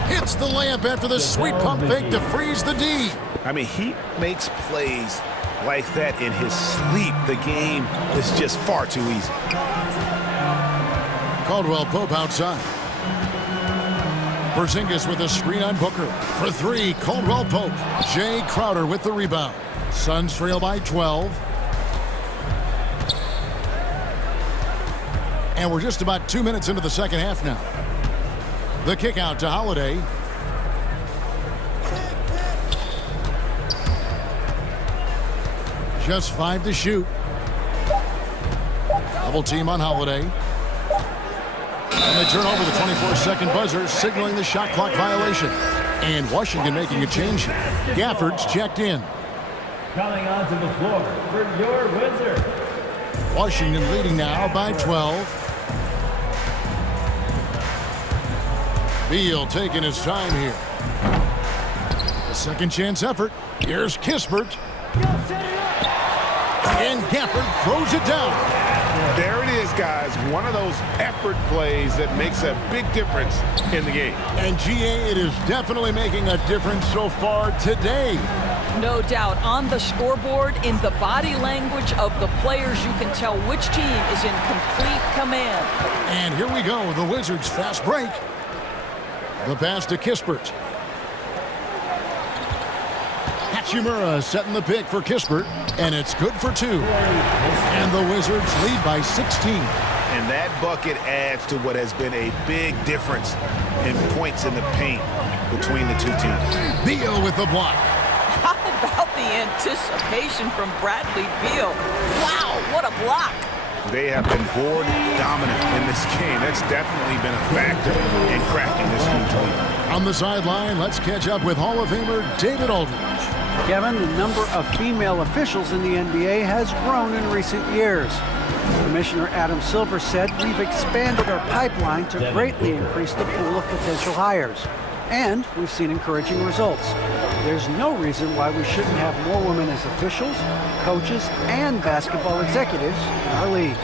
Hits the layup after the sweet pump fake to freeze the D. I mean, he makes plays like that in his sleep. The game is just far too easy. Caldwell Pope outside. Porzingis with a screen on Booker. For 3, Caldwell Pope. Jay Crowder with the rebound. Suns trail by 12. And we're just about 2 minutes into the second half now. The kick out to Holiday. Just 5 to shoot. Double team on Holiday. And they turn over the 24-second buzzer, signaling the shot clock violation. And Washington making a change here. Gafford's checked in. Coming onto the floor for your Wizards. Washington leading now by 12. Beal taking his time here. A second chance effort. Here's Kispert. And Gafford throws it down. There it is, guys. One of those effort plays that makes a big difference in the game. And GA, it is definitely making a difference so far today. No doubt. On the scoreboard, in the body language of the players, you can tell which team is in complete command. And here we go, the Wizards fast break. The pass to Kispert. Hachimura setting the pick for Kispert, and it's good for 2. And the Wizards lead by 16. And that bucket adds to what has been a big difference in points in the paint between the two teams. Beal with the block. How about the anticipation from Bradley Beal? Wow, what a block. They have been board dominant in this game. That's definitely been a factor in crafting this huge lead. On the sideline, let's catch up with Hall of Famer David Aldridge. Kevin, the number of female officials in the NBA has grown in recent years. Commissioner Adam Silver said we've expanded our pipeline to greatly increase the pool of potential hires. And we've seen encouraging results. There's no reason why we shouldn't have more women as officials, coaches, and basketball executives in our league.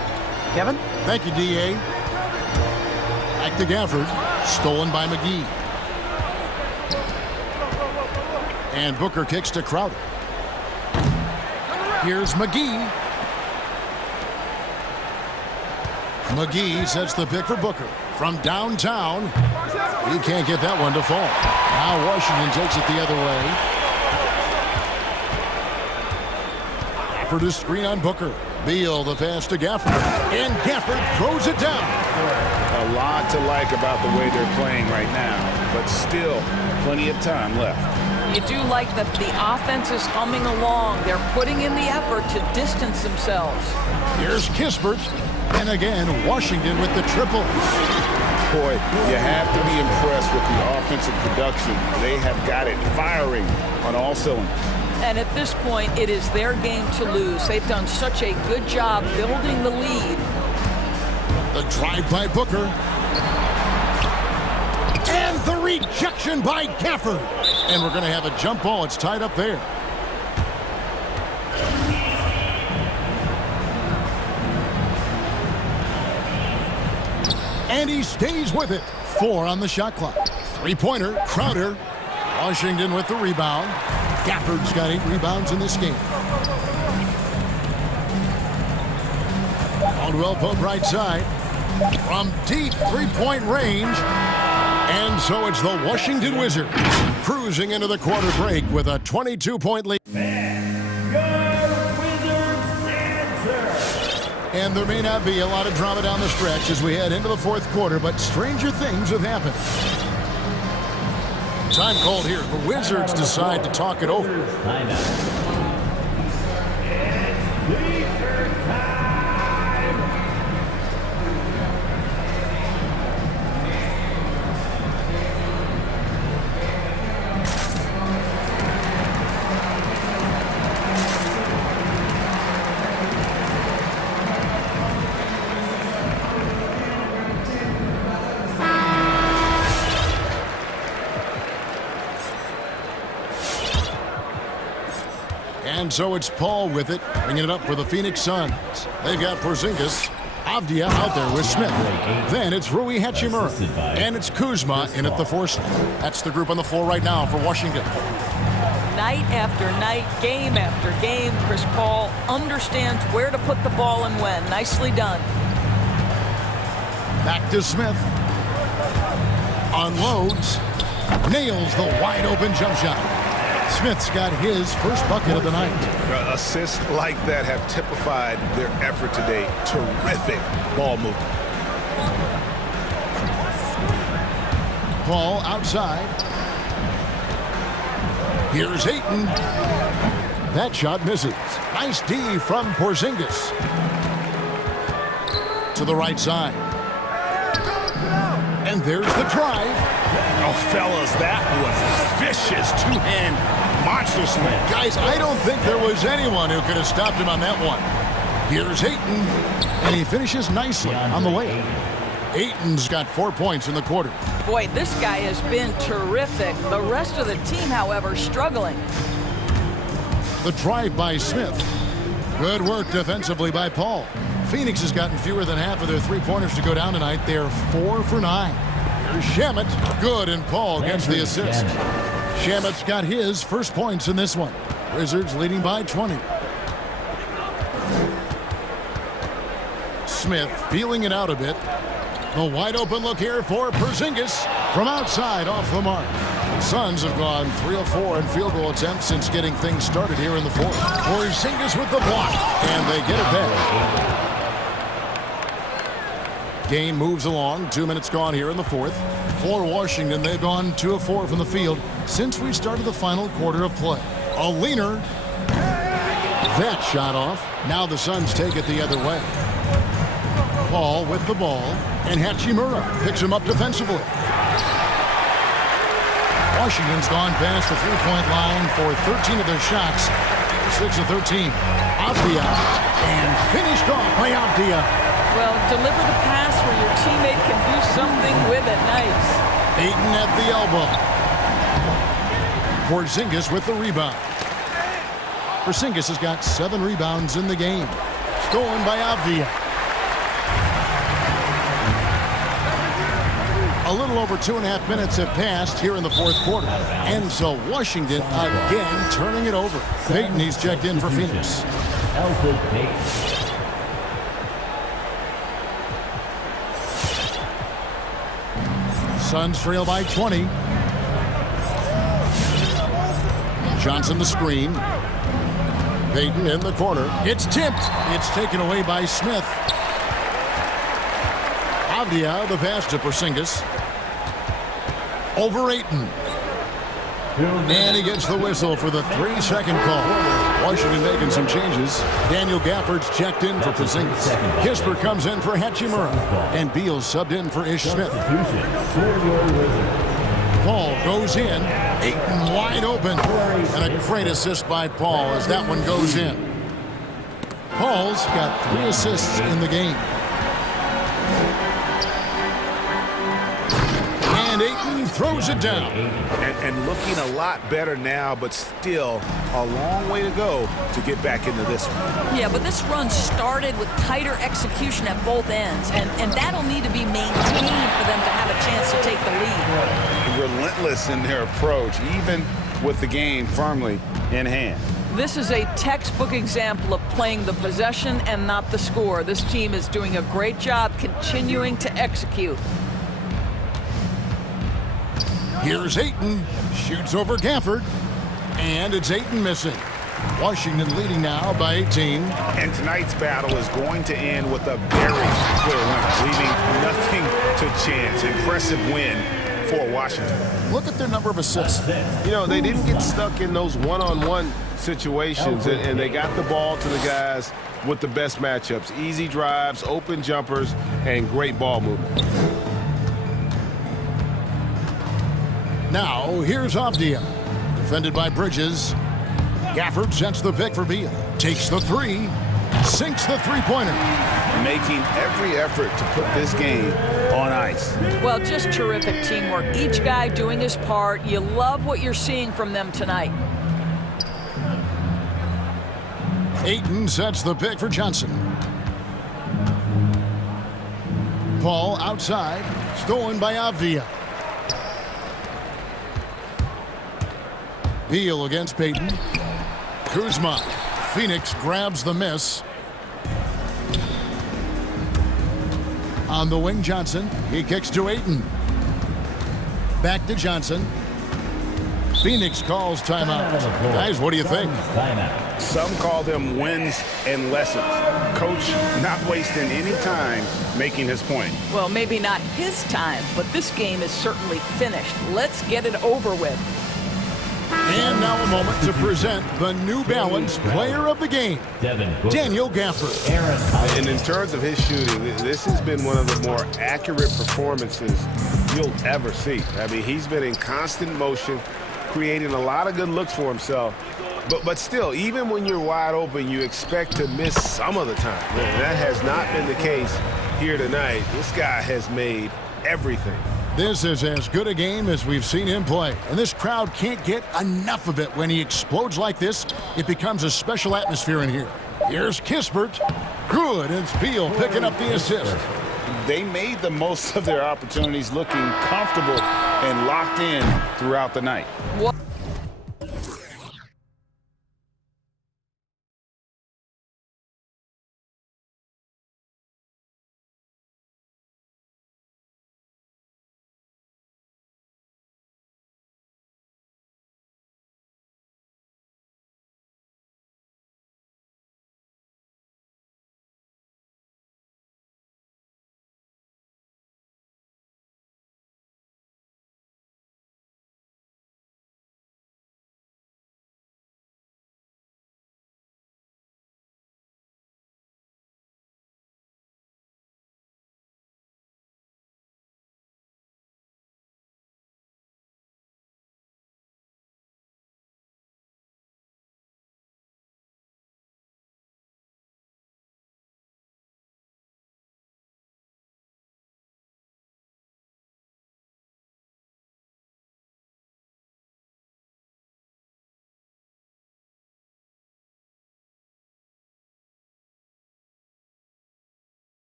Kevin? Thank you, D.A. Back to Gafford. Stolen by McGee. And Booker kicks to Crowder. Here's McGee. McGee sets the pick for Booker. From downtown, he can't get that one to fall. Now Washington takes it the other way. Gafford is screen on Booker. Beal the pass to Gafford. And Gafford throws it down. A lot to like about the way they're playing right now, but still plenty of time left. You do like that the offense is humming along. They're putting in the effort to distance themselves. Here's Kispert. And again, Washington with the triple. Boy, you have to be impressed with the offensive production. They have got it firing on all cylinders. And at this point, it is their game to lose. They've done such a good job building the lead. The drive by Booker. And the rejection by Gafford. And we're going to have a jump ball. It's tied up there. And he stays with it. 4 on the shot clock. Three-pointer, Crowder. Washington with the rebound. Gafford's got 8 rebounds in this game. Caldwell Pope right side. From deep three-point range. And so it's the Washington Wizards cruising into the quarter break with a 22-point lead. And there may not be a lot of drama down the stretch as we head into the fourth quarter, but stranger things have happened. Time called here. The Wizards decide to talk it over. And so it's Paul with it, bringing it up for the Phoenix Suns. They've got Porzingis, Avdia out there with Smith. Then it's Rui Hachimura, and it's Kuzma in at the 4 slot. That's the group on the floor right now for Washington. Night after night, game after game, Chris Paul understands where to put the ball and when. Nicely done. Back to Smith. Unloads. Nails the wide open jump shot. Smith's got his first bucket of the night. Assists like that have typified their effort today. Terrific ball movement. Paul outside. Here's Ayton. That shot misses. Nice D from Porzingis. To the right side. And there's the drive. Oh, fellas, that was vicious two-hand monster slam. Guys, I don't think there was anyone who could have stopped him on that one. Here's Ayton, and he finishes nicely on the way. Ayton's got 4 points in the quarter. Boy, this guy has been terrific. The rest of the team, however, struggling. The drive by Smith. Good work defensively by Paul. Phoenix has gotten fewer than half of their three-pointers to go down tonight. They're 4 for 9. Here's Shamet. Good, and Paul gets the assist. Shamet's got his first points in this one. Wizards leading by 20. Smith feeling it out a bit. The wide open look here for Porzingis from outside off the mark. The Suns have gone 3 of 4 in field goal attempts since getting things started here in the fourth. Porzingis with the block, and they get it back. Game moves along. 2 minutes gone here in the fourth. For Washington, they've gone 2 of 4 from the field since we started the final quarter of play. A leaner. That shot off. Now the Suns take it the other way. Paul with the ball, and Hachimura picks him up defensively. Washington's gone past the three-point line for 13 of their shots. 6 of 13. Avdia, and finished off by Avdia. Well, deliver the pass where your teammate can do something with it. Nice. Ayton at the elbow. Porzingis with the rebound. Porzingis has got 7 rebounds in the game. Stolen by Avdia. A little over 2.5 minutes have passed here in the fourth quarter. And so Washington again turning it over. Payton, he's checked in for Phoenix. Suns trail by 20. Johnson the screen. Payton in the corner. It's tipped. It's taken away by Smith. Avdia the pass to Porzingis. Over Ayton. And he gets the whistle for the 3-second call. Washington making some changes. Daniel Gafford's checked in for Porzingis. Kispert comes in for Hachimura. And Beal's subbed in for Ish Smith. Paul goes in. Ayton wide open. And a great assist by Paul as that one goes in. Paul's got 3 assists in the game. And Ayton throws it down. And looking a lot better now, but still a long way to go to get back into this one. Yeah, but this run started with tighter execution at both ends, and that'll need to be maintained for them to have a chance to take the lead. Relentless in their approach, even with the game firmly in hand. This is a textbook example of playing the possession and not the score. This team is doing a great job continuing to execute. Here's Ayton, shoots over Gafford, and it's Ayton missing. Washington leading now by 18. And tonight's battle is going to end with a very clear win, leaving nothing to chance. Impressive win for Washington. Look at their number of assists. You know, they didn't get stuck in those one-on-one situations, and they got the ball to the guys with the best matchups. Easy drives, open jumpers, and great ball movement. Now, here's Avdia. Defended by Bridges. Gafford sets the pick for Beal. Takes the 3. Sinks the three-pointer. Making every effort to put this game on ice. Well, just terrific teamwork. Each guy doing his part. You love what you're seeing from them tonight. Ayton sets the pick for Johnson. Paul outside. Stolen by Avdia. Beal against Payton. Kuzma. Phoenix grabs the miss. On the wing, Johnson. He kicks to Ayton. Back to Johnson. Phoenix calls timeout. Guys, what do you think? Some call them wins and lessons. Coach not wasting any time making his point. Well, maybe not his time, but this game is certainly finished. Let's get it over with. And now a moment to present the New Balance Player of the Game, Daniel Gafford. And in terms of his shooting, this has been one of the more accurate performances you'll ever see. I mean, he's been in constant motion, creating a lot of good looks for himself. But still, even when you're wide open, you expect to miss some of the time. And that has not been the case here tonight. This guy has made everything. This is as good a game as we've seen him play. And this crowd can't get enough of it. When he explodes like this, it becomes a special atmosphere in here. Here's Kispert. Good, and Beal picking up the assist. They made the most of their opportunities, looking comfortable and locked in throughout the night.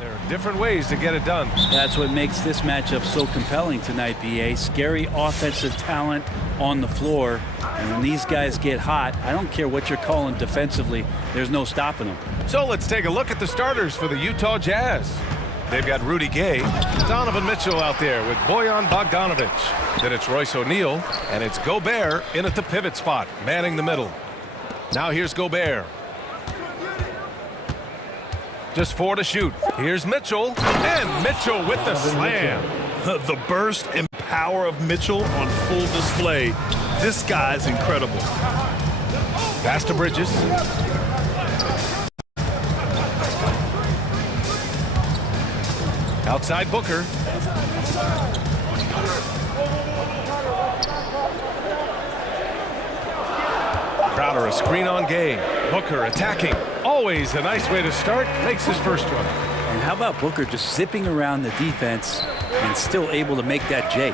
There are different ways to get it done. That's what makes this matchup so compelling tonight, BA. Scary offensive talent on the floor. And when these guys get hot, I don't care what you're calling defensively, there's no stopping them. So let's take a look at the starters for the Utah Jazz. They've got Rudy Gay, Donovan Mitchell out there with Bojan Bogdanovic. Then it's Royce O'Neal, and it's Gobert in at the pivot spot, manning the middle. Now here's Gobert. Just 4 to shoot. Here's Mitchell, and Mitchell with the slam. The burst and power of Mitchell on full display. This guy's incredible. Pass to Bridges. Outside Booker. Crowder, a screen on Gay. Booker attacking. Always a nice way to start. Makes his first one. And how about Booker just zipping around the defense and still able to make that J?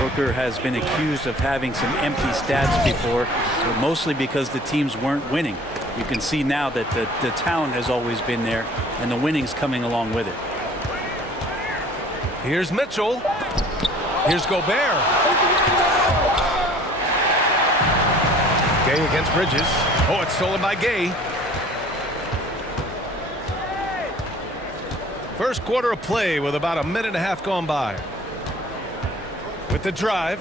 Booker has been accused of having some empty stats before, but mostly because the teams weren't winning. You can see now that the talent has always been there, and the winning's coming along with it. Here's Mitchell. Here's Gobert. Gay against Bridges. Oh, it's stolen by Gay. First quarter of play with about a minute and a half gone by. With the drive.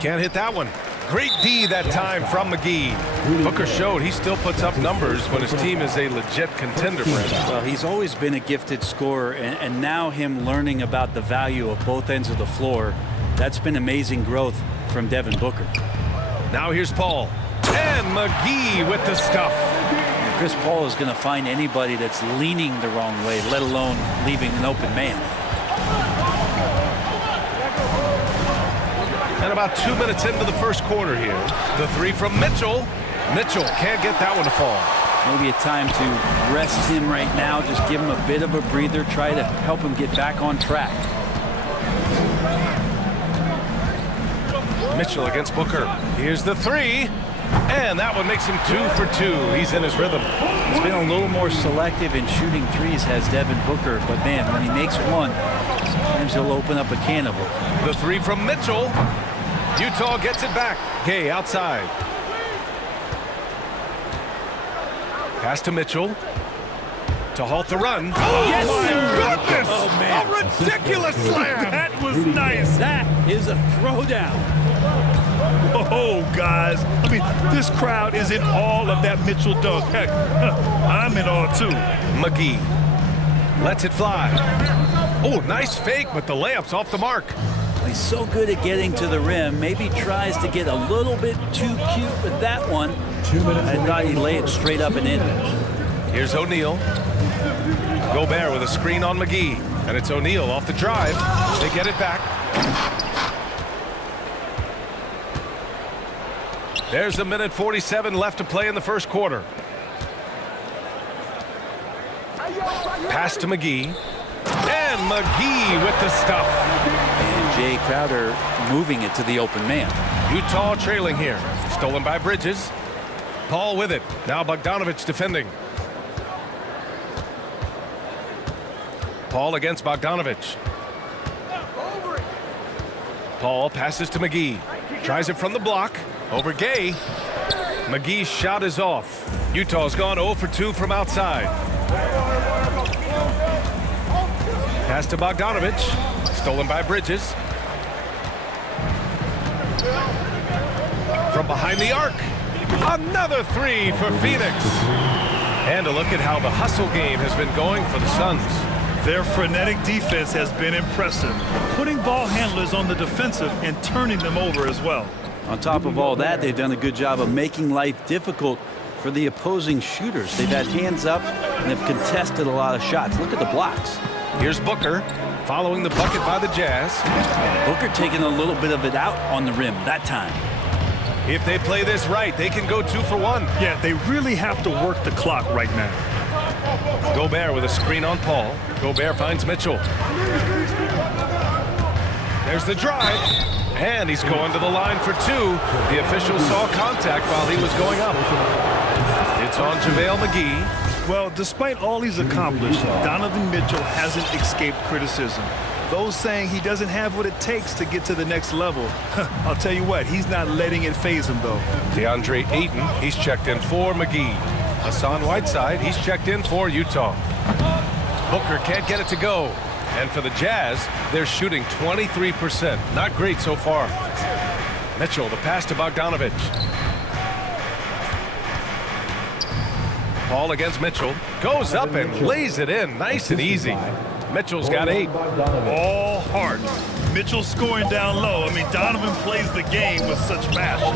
Can't hit that one. Great D that time from McGee. Booker showed he still puts up numbers when his team is a legit contender, Brandon. Well, he's always been a gifted scorer, and now him learning about the value of both ends of the floor, that's been amazing growth from Devin Booker. Now here's Paul. And McGee with the stuff. And Chris Paul is going to find anybody that's leaning the wrong way, let alone leaving an open man. And about 2 minutes into the first quarter here. The three from Mitchell. Mitchell can't get that one to fall. Maybe a time to rest him right now. Just give him a bit of a breather. Try to help him get back on track. Mitchell against Booker. Here's the three. And that one makes him 2 for 2. He's in his rhythm. He's been a little more selective in shooting threes, has Devin Booker. But, man, when he makes one, sometimes he'll open up a can of them. The three from Mitchell. Utah gets it back. Gay outside. Pass to Mitchell. To halt the run. Oh, yes, my goodness! Oh, man. A ridiculous slam! That was nice. That is a throwdown. Oh, guys. I mean, this crowd is in awe of that Mitchell dunk. Heck, I'm in awe, too. McGee lets it fly. Oh, nice fake, but the layup's off the mark. He's so good at getting to the rim. Maybe tries to get a little bit too cute with that one. 2 minutes. I thought he laid it straight up and in. Here's O'Neal. Gobert with a screen on McGee. And it's O'Neal off the drive. They get it back. There's a minute 47 left to play in the first quarter. Pass to McGee. And McGee with the stuff. And Jay Crowder moving it to the open man. Utah trailing here. Stolen by Bridges. Paul with it. Now Bogdanovic defending. Paul against Bogdanovic. Paul passes to McGee. Tries it from the block. Over Gay. McGee's shot is off. Utah's gone 0 for 2 from outside. Pass to Bogdanovic. Stolen by Bridges. From behind the arc. Another three for Phoenix. And a look at how the hustle game has been going for the Suns. Their frenetic defense has been impressive, putting ball handlers on the defensive and turning them over as well. On top of all that, they've done a good job of making life difficult for the opposing shooters. They've had hands up and have contested a lot of shots. Look at the blocks. Here's Booker following the bucket by the Jazz. Booker taking a little bit of it out on the rim that time. If they play this right, they can go 2 for 1. Yeah, they really have to work the clock right now. Gobert with a screen on Paul. Gobert finds Mitchell. There's the drive. And he's going to the line for 2. The official saw contact while he was going up. It's on JaVale McGee. Well, despite all he's accomplished, Donovan Mitchell hasn't escaped criticism. Those saying he doesn't have what it takes to get to the next level. I'll tell you what, he's not letting it faze him, though. DeAndre Ayton, he's checked in for McGee. Hassan Whiteside, he's checked in for Utah. Booker can't get it to go. And for the Jazz, they're shooting 23%. Not great so far. Mitchell, the pass to Bogdanovich. Paul against Mitchell. Goes up and lays it in. Nice and easy. Mitchell's got 8. All heart. Mitchell scoring down low. I mean, Donovan plays the game with such passion.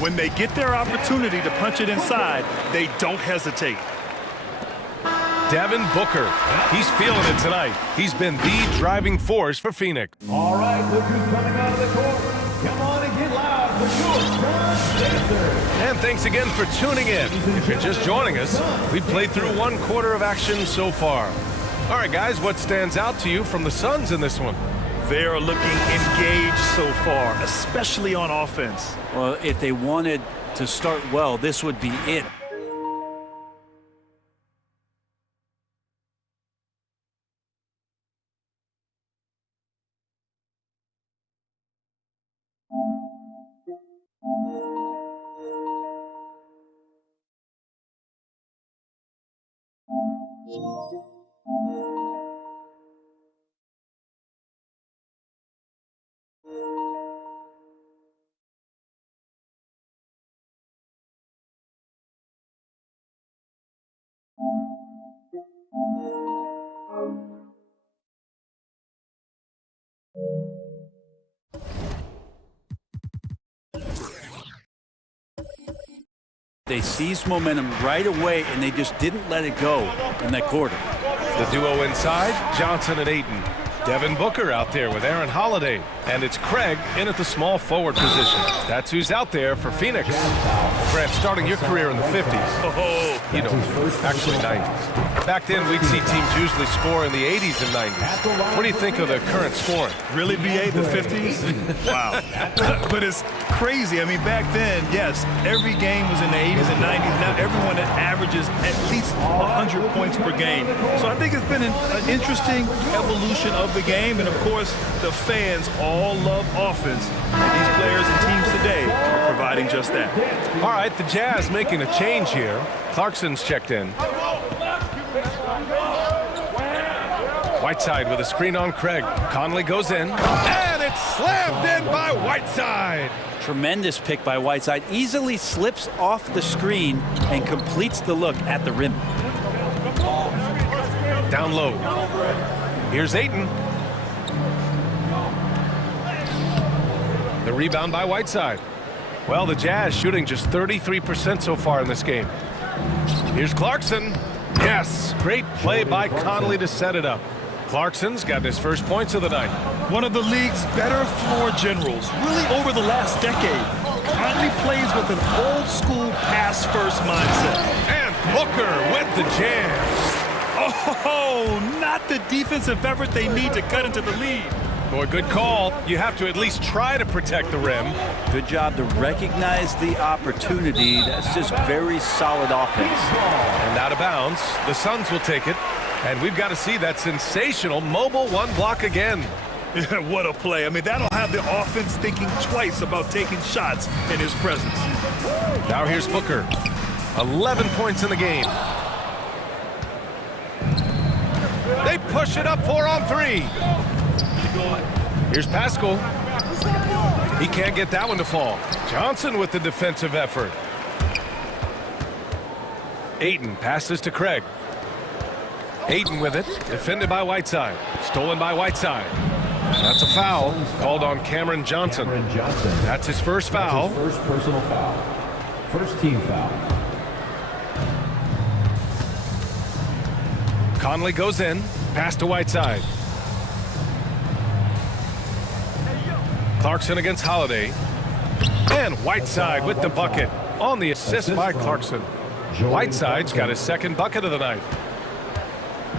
When they get their opportunity to punch it inside, they don't hesitate. Devin Booker. He's feeling it tonight. He's been the driving force for Phoenix. All right, look who's coming out of the court. Come on and get loud for your translators. And thanks again for tuning in. If you're just joining us, we've played through 1/4 of action so far. All right, guys, what stands out to you from the Suns in this one? They are looking engaged so far, especially on offense. Well, if they wanted to start well, this would be it. They seized momentum right away, and they just didn't let it go in that quarter. The duo inside, Johnson and Ayton. Devin Booker out there with Aaron Holiday. And it's Craig in at the small forward position. That's who's out there for Phoenix. Grant, starting your career in the 50s. You know, actually 90s. Back then, we'd see teams usually score in the 80s and 90s. What do you think of the current scoring? Really, BA, the 50s? Wow. But it's crazy. I mean, back then, yes, every game was in the 80s and 90s. Now everyone averages at least 100 points per game. So I think it's been an interesting evolution of the game. And, of course, the fans all love offense. And these players and teams today are providing just that. All right, the Jazz making a change here. Clarkson's checked in. Whiteside with a screen on Craig. Conley goes in. And it's slammed in by Whiteside. Tremendous pick by Whiteside. Easily slips off the screen and completes the look at the rim. Down low. Here's Ayton. The rebound by Whiteside. Well, the Jazz shooting just 33% so far in this game. Here's Clarkson. Yes, great play by Conley to set it up. Clarkson's got his first points of the night. One of the league's better floor generals, really over the last decade. Conley plays with an old-school pass-first mindset. And Booker with the jam. Oh, not the defensive effort they need to cut into the lead. Boy, good call. You have to at least try to protect the rim. Good job to recognize the opportunity. That's just very solid offense. And out of bounds, the Suns will take it. And we've got to see that sensational mobile one block again. What a play. I mean, that'll have the offense thinking twice about taking shots in his presence. Now here's Booker. 11 points in the game. They push it up 4-on-3. Here's Pascal. He can't get that one to fall. Johnson with the defensive effort. Ayton passes to Craig. Ayton with it, defended by Whiteside. Stolen by Whiteside. That's a foul called on Cameron Johnson. That's his first foul. That's his first personal foul. First team foul. Conley goes in, pass to Whiteside. Clarkson against Holiday. And Whiteside with the bucket on the assist by Clarkson. Whiteside's got his second bucket of the night.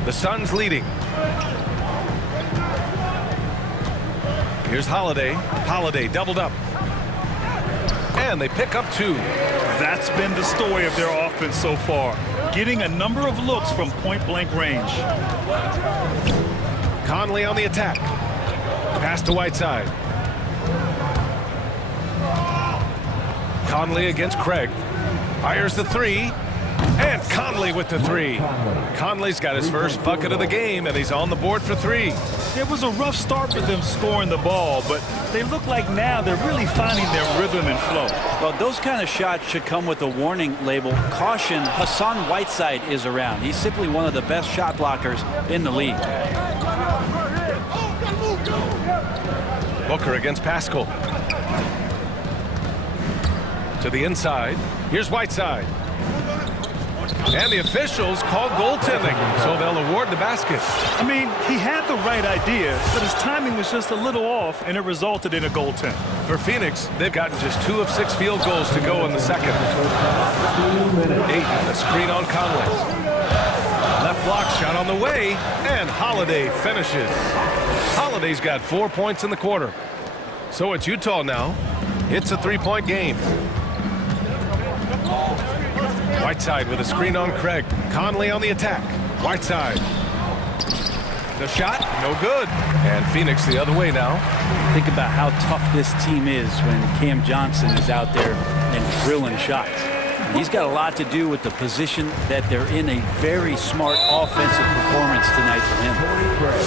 The Suns leading. Here's Holiday. Holiday doubled up. And they pick up 2. That's been the story of their offense so far. getting a number of looks from point-blank range. Conley on the attack. Pass to Whiteside. Conley against Craig. Fires the three. And Conley with the three. Conley's got his first bucket of the game, and he's on the board for three. It was a rough start for them scoring the ball, but they look like now they're really finding their rhythm and flow. Well, those kind of shots should come with a warning label. Caution, Hassan Whiteside is around. He's simply one of the best shot blockers in the league. Booker against Pascal. To the inside. Here's Whiteside. And the officials call goaltending, so they'll award the basket. I mean, he had the right idea, but his timing was just a little off, and it resulted in a goaltend. For Phoenix, they've gotten just 2 of 6 field goals to go in the second. Ayton, a screen on Conley. Left block shot on the way, and Holiday finishes. Holiday's got 4 points in the quarter. So it's Utah now. It's a 3-point game. Whiteside with a screen on Craig. Conley on the attack. Whiteside. The shot, no good. And Phoenix the other way now. Think about how tough this team is when Cam Johnson is out there and drilling shots. He's got a lot to do with the position that they're in. A very smart offensive performance tonight for him.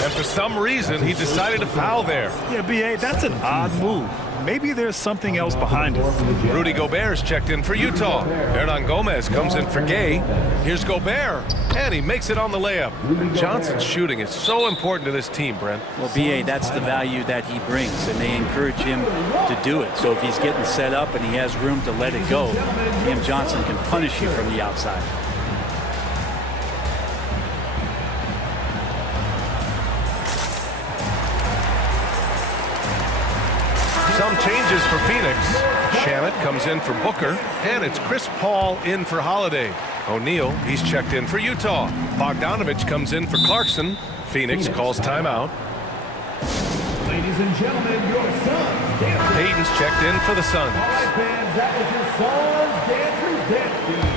And for some reason, he decided to foul there. Yeah, B.A., that's an odd move. Maybe there's something else behind it. Rudy Gobert's checked in for Utah. Hernan Gomez comes in for Gay. Here's Gobert, and he makes it on the layup. Johnson's shooting is so important to this team, Brent. Well, B.A., that's the value that he brings, and they encourage him to do it. So if he's getting set up and he has room to let it go, Cam Johnson can punish you from the outside. Some changes for Phoenix. Shamit comes in for Booker, and it's Chris Paul in for Holiday. O'Neal, he's checked in for Utah. Bogdanovich comes in for Clarkson. Phoenix calls timeout. Ladies and gentlemen, your Suns dancers. Payton's checked in for the Suns. Fans, that was your Suns dancers dance team.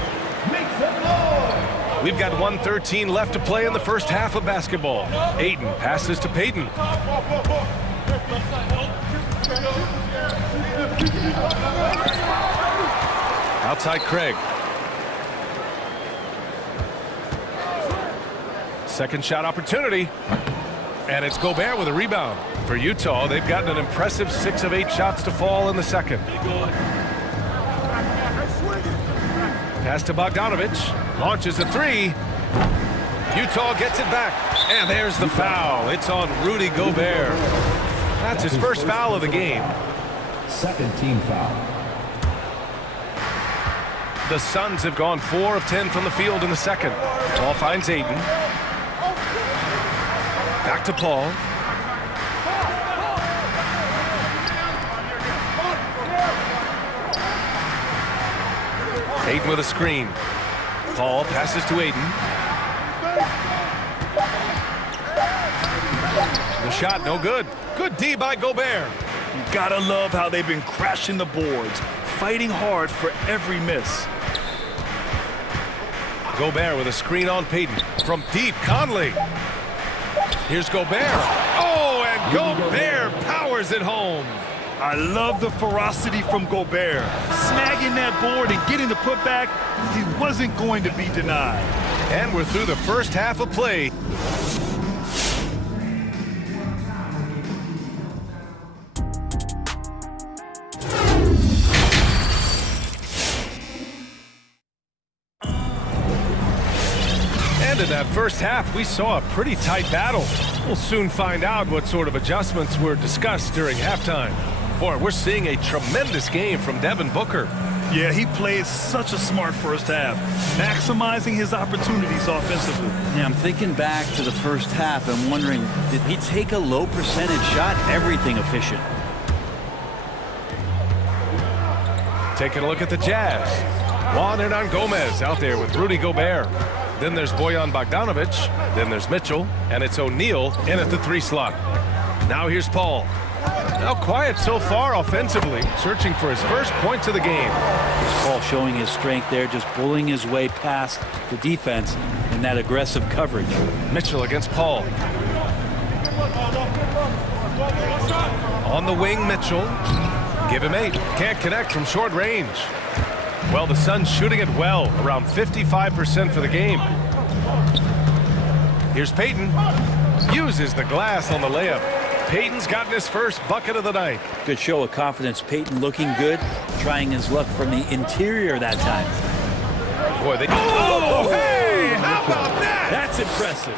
Make some noise. We've got 1:13 left to play in the first half of basketball. Ayton passes to Payton. Outside Craig. Second shot opportunity. And it's Gobert with a rebound. For Utah, they've gotten an impressive 6 of 8 shots to fall in the second. Pass to Bogdanovich. Launches a 3. Utah gets it back. And there's the foul. It's on Rudy Gobert. That's his first foul of the game. Second team foul. The Suns have gone 4 of 10 from the field in the second. Ball finds Ayton. Back to Paul. Ayton with a screen. Paul passes to Ayton. The shot no good. Good D by Gobert. You gotta love how they've been crashing the boards, fighting hard for every miss. Gobert with a screen on Payton. From deep, Conley. Here's Gobert. Oh, and Gobert powers it home. I love the ferocity from Gobert. Snagging that board and getting the putback, he wasn't going to be denied. And we're through the first half of play. And in that first half, we saw a pretty tight battle. We'll soon find out what sort of adjustments were discussed during halftime. Boy, we're seeing a tremendous game from Devin Booker. Yeah, he played such a smart first half, maximizing his opportunities offensively. Yeah, I'm thinking back to the first half and wondering, did he take a low percentage shot? Everything efficient. Taking a look at the Jazz. Juan Hernan Gomez out there with Rudy Gobert. Then there's Bojan Bogdanovich. Then there's Mitchell. And it's O'Neal in at the 3 slot. Now here's Paul. Now quiet so far offensively, searching for his first points of the game. Paul showing his strength there, just pulling his way past the defense in that aggressive coverage. Mitchell against Paul. On the wing, Mitchell. Give him 8. Can't connect from short range. Well, the Suns shooting it well, around 55% for the game. Here's Payton. Uses the glass on the layup. Payton's gotten his first bucket of the night. Good show of confidence. Payton looking good, trying his luck from the interior that time. Boy, they... Oh, hey! How about that? That's impressive.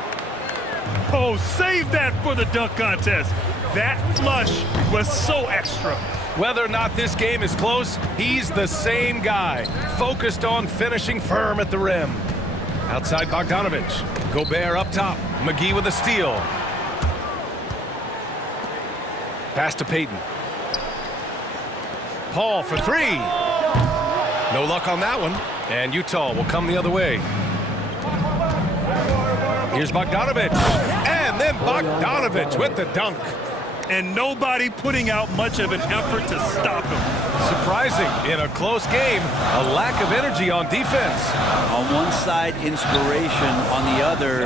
Oh, save that for the dunk contest. That flush was so extra. Whether or not this game is close, he's the same guy, focused on finishing firm at the rim. Outside Bogdanovich. Gobert up top. McGee with a steal. Pass to Payton. Paul for 3. No luck on that one. And Utah will come the other way. Here's Bogdanovich. And then Bogdanovich with the dunk. And nobody putting out much of an effort to stop him. Surprising in a close game, a lack of energy on defense. On one side, inspiration. On the other,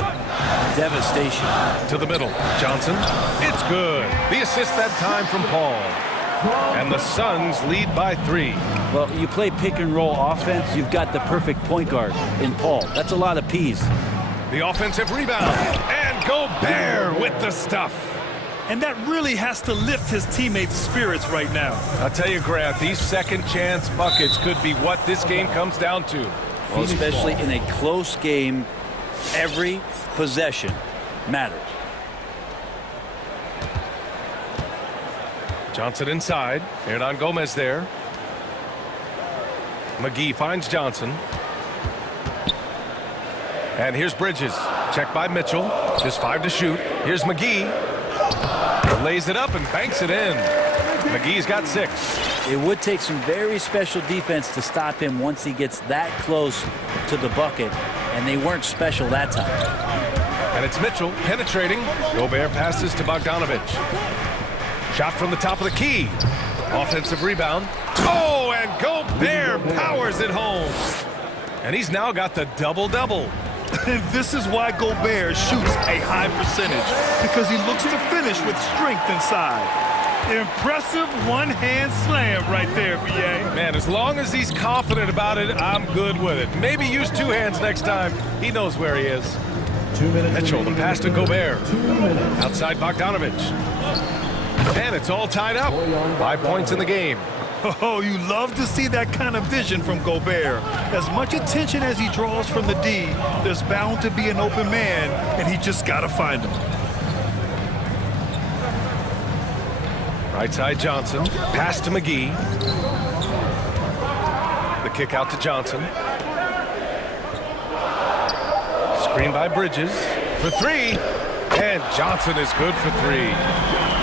devastation. To the middle, Johnson. It's good. The assist that time from Paul. And the Suns lead by 3. Well, you play pick and roll offense, you've got the perfect point guard in Paul. That's a lot of P's. The offensive rebound. And Gobert with the stuff. And that really has to lift his teammates' spirits right now. I'll tell you, Grant, these second chance buckets could be what this game comes down to. Well, especially in a close game, every possession matters. Johnson inside. Hernan Gomez there. McGee finds Johnson. And here's Bridges. Checked by Mitchell. Just 5 to shoot. Here's McGee. Lays it up and banks it in. McGee's got 6. It would take some very special defense to stop him once he gets that close to the bucket, and they weren't special that time. And it's Mitchell penetrating. Gobert passes to Bogdanovich. Shot from the top of the key. Offensive rebound. Oh, and Gobert powers it home. And he's now got the double-double. And this is why Gobert shoots a high percentage, because he looks to finish with strength inside. Impressive one-hand slam right there, B.A. Man, as long as he's confident about it, I'm good with it. Maybe use 2 hands next time. He knows where he is. 2 minutes. Mitchell, the pass to Gobert. 2 minutes. Outside Bogdanovich. And it's all tied up. 5 points in the game. Oh, you love to see that kind of vision from Gobert. As much attention as he draws from the D, there's bound to be an open man, and he just got to find him. Right side Johnson. Pass to McGee. The kick out to Johnson. Screen by Bridges for 3. And Johnson is good for 3.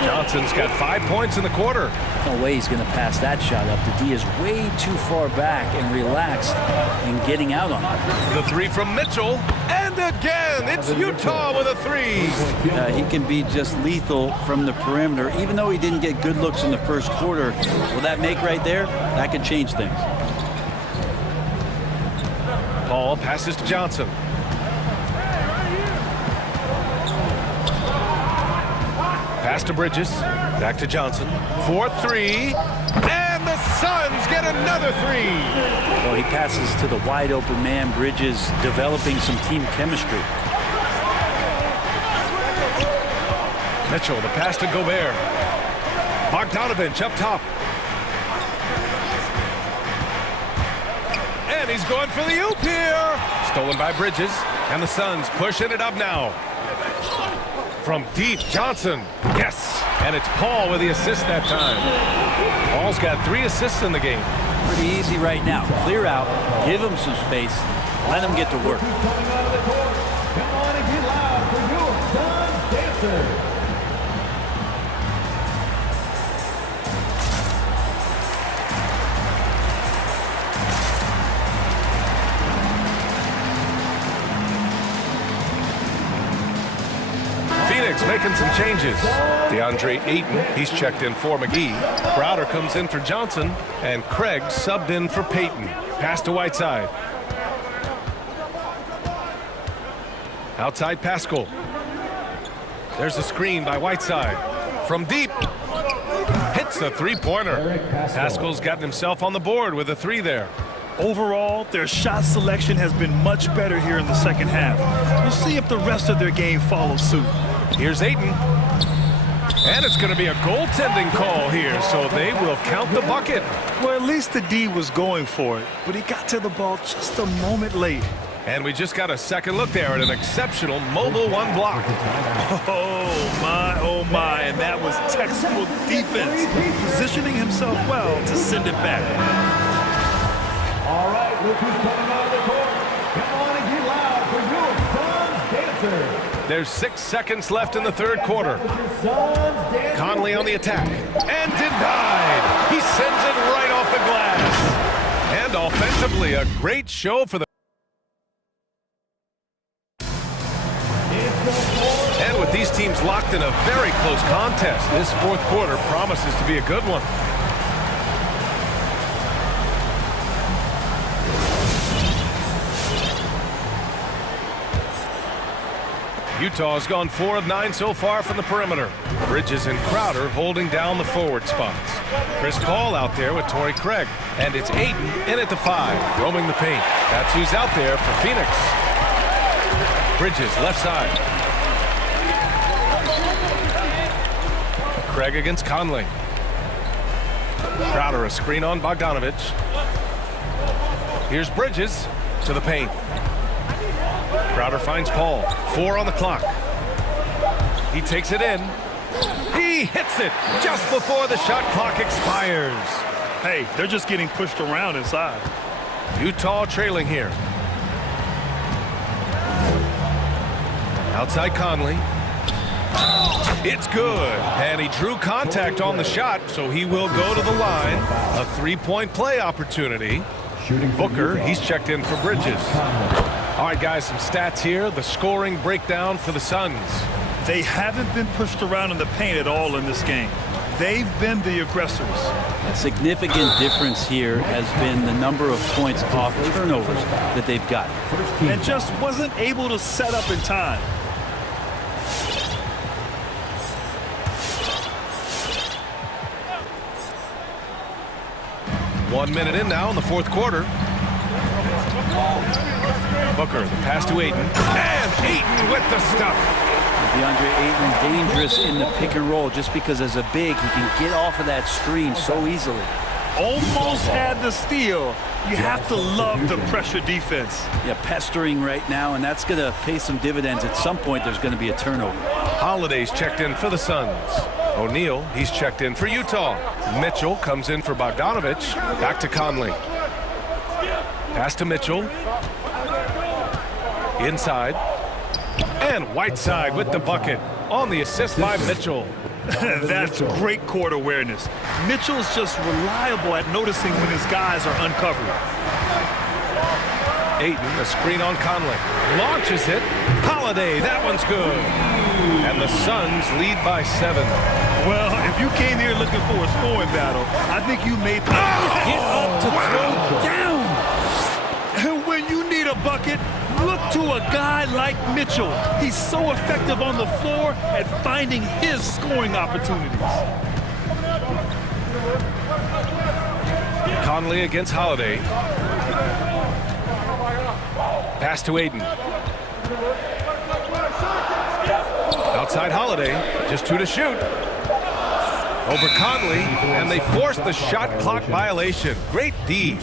Johnson's got 5 points in the quarter. No way he's going to pass that shot up. The D is way too far back and relaxed in getting out on it. The 3 from Mitchell. And again, it's Utah with a 3. He can be just lethal from the perimeter. Even though he didn't get good looks in the first quarter, will that make right there? That could change things. Paul passes to Johnson. Pass to Bridges. Back to Johnson. 4-3. And the Suns get another 3. Well, he passes to the wide open man. Bridges developing some team chemistry. Mitchell, the pass to Gobert. Bogdanovich up top. And he's going for the oop here. Stolen by Bridges. And the Suns pushing it up now. From deep, Johnson. Yes. And it's Paul with the assist that time. Paul's got 3 assists in the game. Pretty easy right now. Clear out. Give him some space. Let him get to work. Coming out of the court. Come on and get loud for your Suns dancers. Phoenix making some changes. DeAndre Ayton, he's checked in for McGee. Crowder comes in for Johnson, and Craig subbed in for Payton. Pass to Whiteside. Outside Pascal. There's a screen by Whiteside. From deep. Hits the three-pointer. Pascal's gotten himself on the board with a three there. Overall, their shot selection has been much better here in the second half. We'll see if the rest of their game follows suit. Here's Ayton. And it's going to be a goaltending call here, so they will count the bucket. Well, at least the D was going for it, but he got to the ball just a moment late. And we just got a second look there at an exceptional mobile one block. Oh my, and that was textbook defense, positioning himself well to send it back. All right, look who's coming out of the court. Come on and get loud for your Suns dancers. There's 6 seconds left in the third quarter. Conley on the attack. And denied. He sends it right off the glass. And offensively, a great show for the... And with these teams locked in a very close contest, this fourth quarter promises to be a good one. Utah's gone 4 of 9 so far from the perimeter. Bridges and Crowder holding down the forward spots. Chris Paul out there with Torrey Craig. And it's Ayton in at the 5, roaming the paint. That's who's out there for Phoenix. Bridges left side. Craig against Conley. Crowder a screen on Bogdanovich. Here's Bridges to the paint. Crowder finds Paul. 4 on the clock. He takes it in. He hits it just before the shot clock expires. Hey, they're just getting pushed around inside. Utah trailing here. Outside Conley. It's good. And he drew contact on the shot, so he will go to the line. A three-point play opportunity. Booker, he's checked in for Bridges. All right, guys, some stats here. The scoring breakdown for the Suns. They haven't been pushed around in the paint at all in this game. They've been the aggressors. A significant difference here has been the number of points off turnovers that they've got. And just wasn't able to set up in time. One minute in now in the fourth quarter. Booker, the pass to Ayton. And Ayton with the stuff. DeAndre Ayton dangerous in the pick and roll just because as a big, he can get off of that screen so easily. Almost had the steal. You have to love the pressure defense. Yeah, pestering right now, and that's going to pay some dividends. At some point, there's going to be a turnover. Holiday's checked in for the Suns. O'Neal, he's checked in for Utah. Mitchell comes in for Bogdanovich. Back to Conley. Pass to Mitchell. Inside. And Whiteside with the bucket on the assist by Mitchell. That's great court awareness. Mitchell's just reliable at noticing when his guys are uncovered. Ayton, a screen on Conley. Launches it. Holiday, that one's good. And the Suns lead by 7. Well, if you came here looking for a scoring battle, I think you made the get up to throw down. And when you need a bucket, look to a guy like Mitchell. He's so effective on the floor at finding his scoring opportunities. Conley against Holiday. Pass to Ayton. Outside Holiday, just 2 to shoot. Over Conley, and they force the shot clock violation. Great D.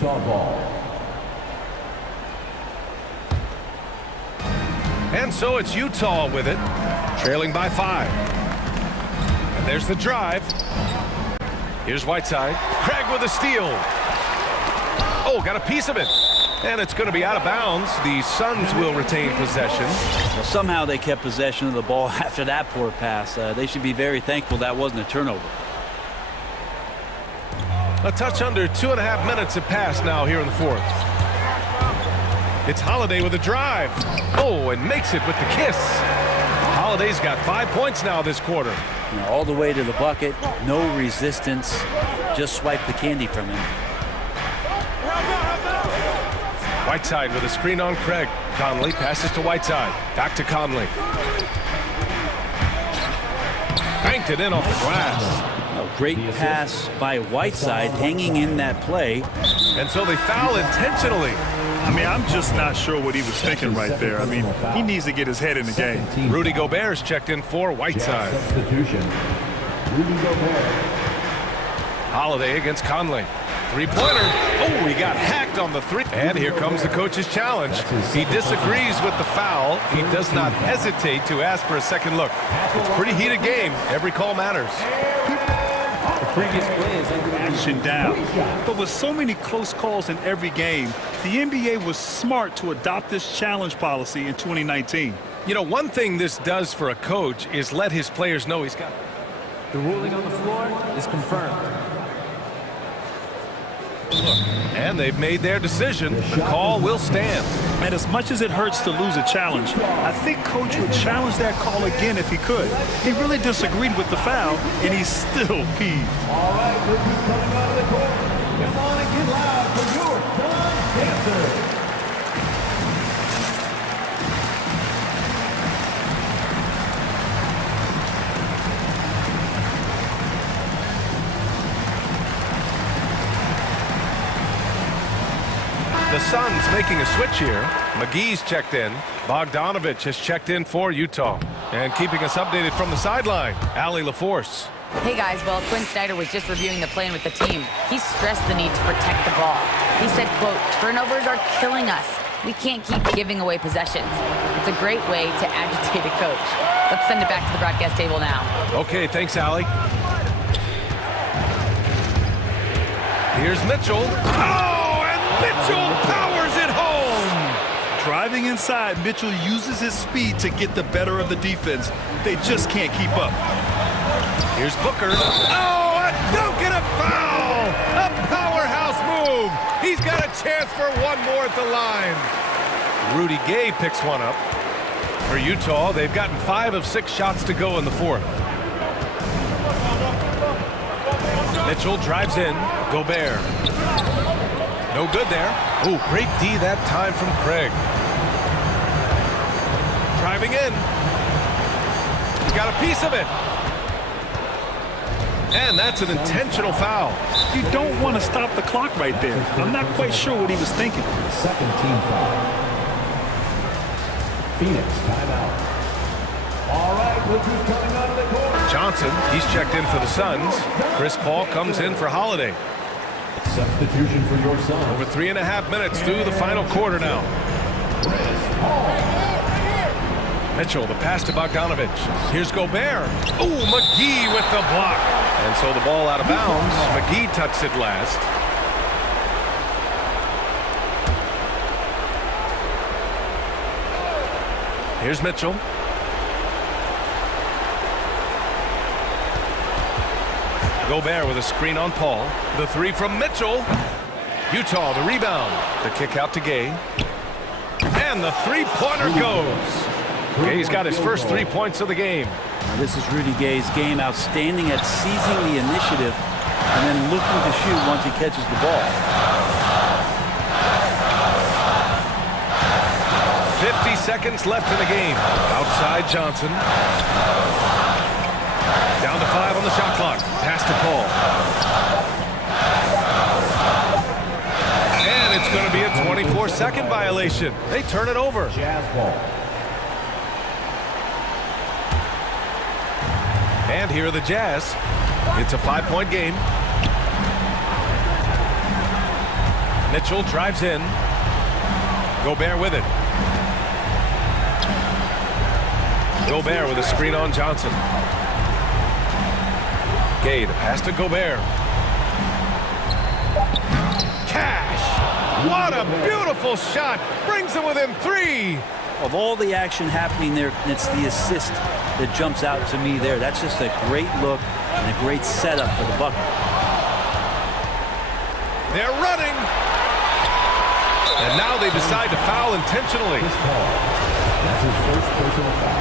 And so it's Utah with it, trailing by 5. And there's the drive. Here's Whiteside. Craig with a steal. Oh, got a piece of it. And it's going to be out of bounds. The Suns will retain possession. Well, somehow they kept possession of the ball after that poor pass. They should be very thankful that wasn't a turnover. A touch under 2.5 minutes have passed now here in the fourth. It's Holiday with a drive. Oh, and makes it with the kiss. Holiday's got 5 points now this quarter. All the way to the bucket, no resistance, just swipe the candy from him. Whiteside with a screen on Craig. Conley passes to Whiteside. Back to Conley. Banked it in off the glass. A great pass by Whiteside, hanging in that play. And so they foul intentionally. I mean, I'm just not sure what he was thinking right there. I mean, he needs to get his head in the game. Rudy Gobert's checked in for Whiteside. Substitution. Rudy Gobert. Holiday against Conley. Three-pointer. Oh, he got hacked on the three. And here comes the coach's challenge. He disagrees with the foul. He does not hesitate to ask for a second look. It's a pretty heated game. Every call matters. Previous play is under Action down. But with so many close calls in every game, the NBA was smart to adopt this challenge policy in 2019. You know, one thing this does for a coach is let his players know he's got. the ruling on the floor is confirmed. And they've made their decision. The call will stand. And as much as it hurts to lose a challenge, I think Coach would challenge that call again if he could. He really disagreed with the foul, and he's still peeved. All right, this is coming out of the court. Come on and get loud for your son, dancer. The Suns making a switch here. McGee's checked in. Bogdanovich has checked in for Utah. And keeping us updated from the sideline, Allie LaForce. Hey guys, well, Quinn Snyder was just reviewing the plan with the team. He stressed the need to protect the ball. He said, quote, turnovers are killing us. We can't keep giving away possessions. It's a great way to agitate a coach. Let's send it back to the broadcast table now. Okay, thanks, Allie. Here's Mitchell. Oh, and Mitchell powers it home. Driving inside, Mitchell uses his speed to get the better of the defense. They just can't keep up. Here's Booker. Oh, a dunk and a foul! A powerhouse move! He's got a chance for one more at the line. Rudy Gay picks one up. For Utah, they've gotten 5 of 6 shots to go in the fourth. Mitchell drives in. Gobert. No good there. Oh, great D that time from Craig. Driving in. He got a piece of it. And that's an intentional foul. You don't want to stop the clock right there. I'm not quite sure what he was thinking. Second team foul. Phoenix timeout. All right, look who's coming out of the court. Johnson, he's checked in for the Suns. Chris Paul comes in for Holiday. Substitution for your son. Over 3.5 minutes through the final quarter now. Mitchell, the pass to Bogdanovich. Here's Gobert. Oh, McGee with the block. And so the ball out of bounds. McGee touched it last. Here's Mitchell. Gobert with a screen on Paul. The three from Mitchell. Utah, the rebound. The kick out to Gay. And the three-pointer goes. Gay's got his first 3 points of the game. This is Rudy Gay's game. Outstanding at seizing the initiative and then looking to shoot once he catches the ball. 50 seconds left in the game. Outside Johnson. Down to 5 on the shot clock. Pass to Paul. And it's going to be a 24-second violation. They turn it over. Jazz ball. And here are the Jazz. It's a 5-point game. Mitchell drives in. Gobert with it. Gobert with a screen on Johnson. Gay, the pass to Gobert. Cash! What a beautiful shot! Brings them within 3! Of all the action happening there, it's the assist that jumps out to me there. That's just a great look and a great setup for the bucket. They're running! And now they decide to foul intentionally. That's his first personal foul.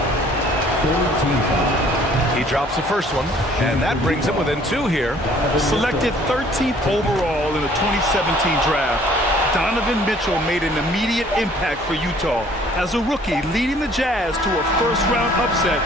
14 foul. He drops the first one, and that brings him within 2 here. Selected 13th overall in the 2017 draft, Donovan Mitchell made an immediate impact for Utah as a rookie, leading the Jazz to a first-round upset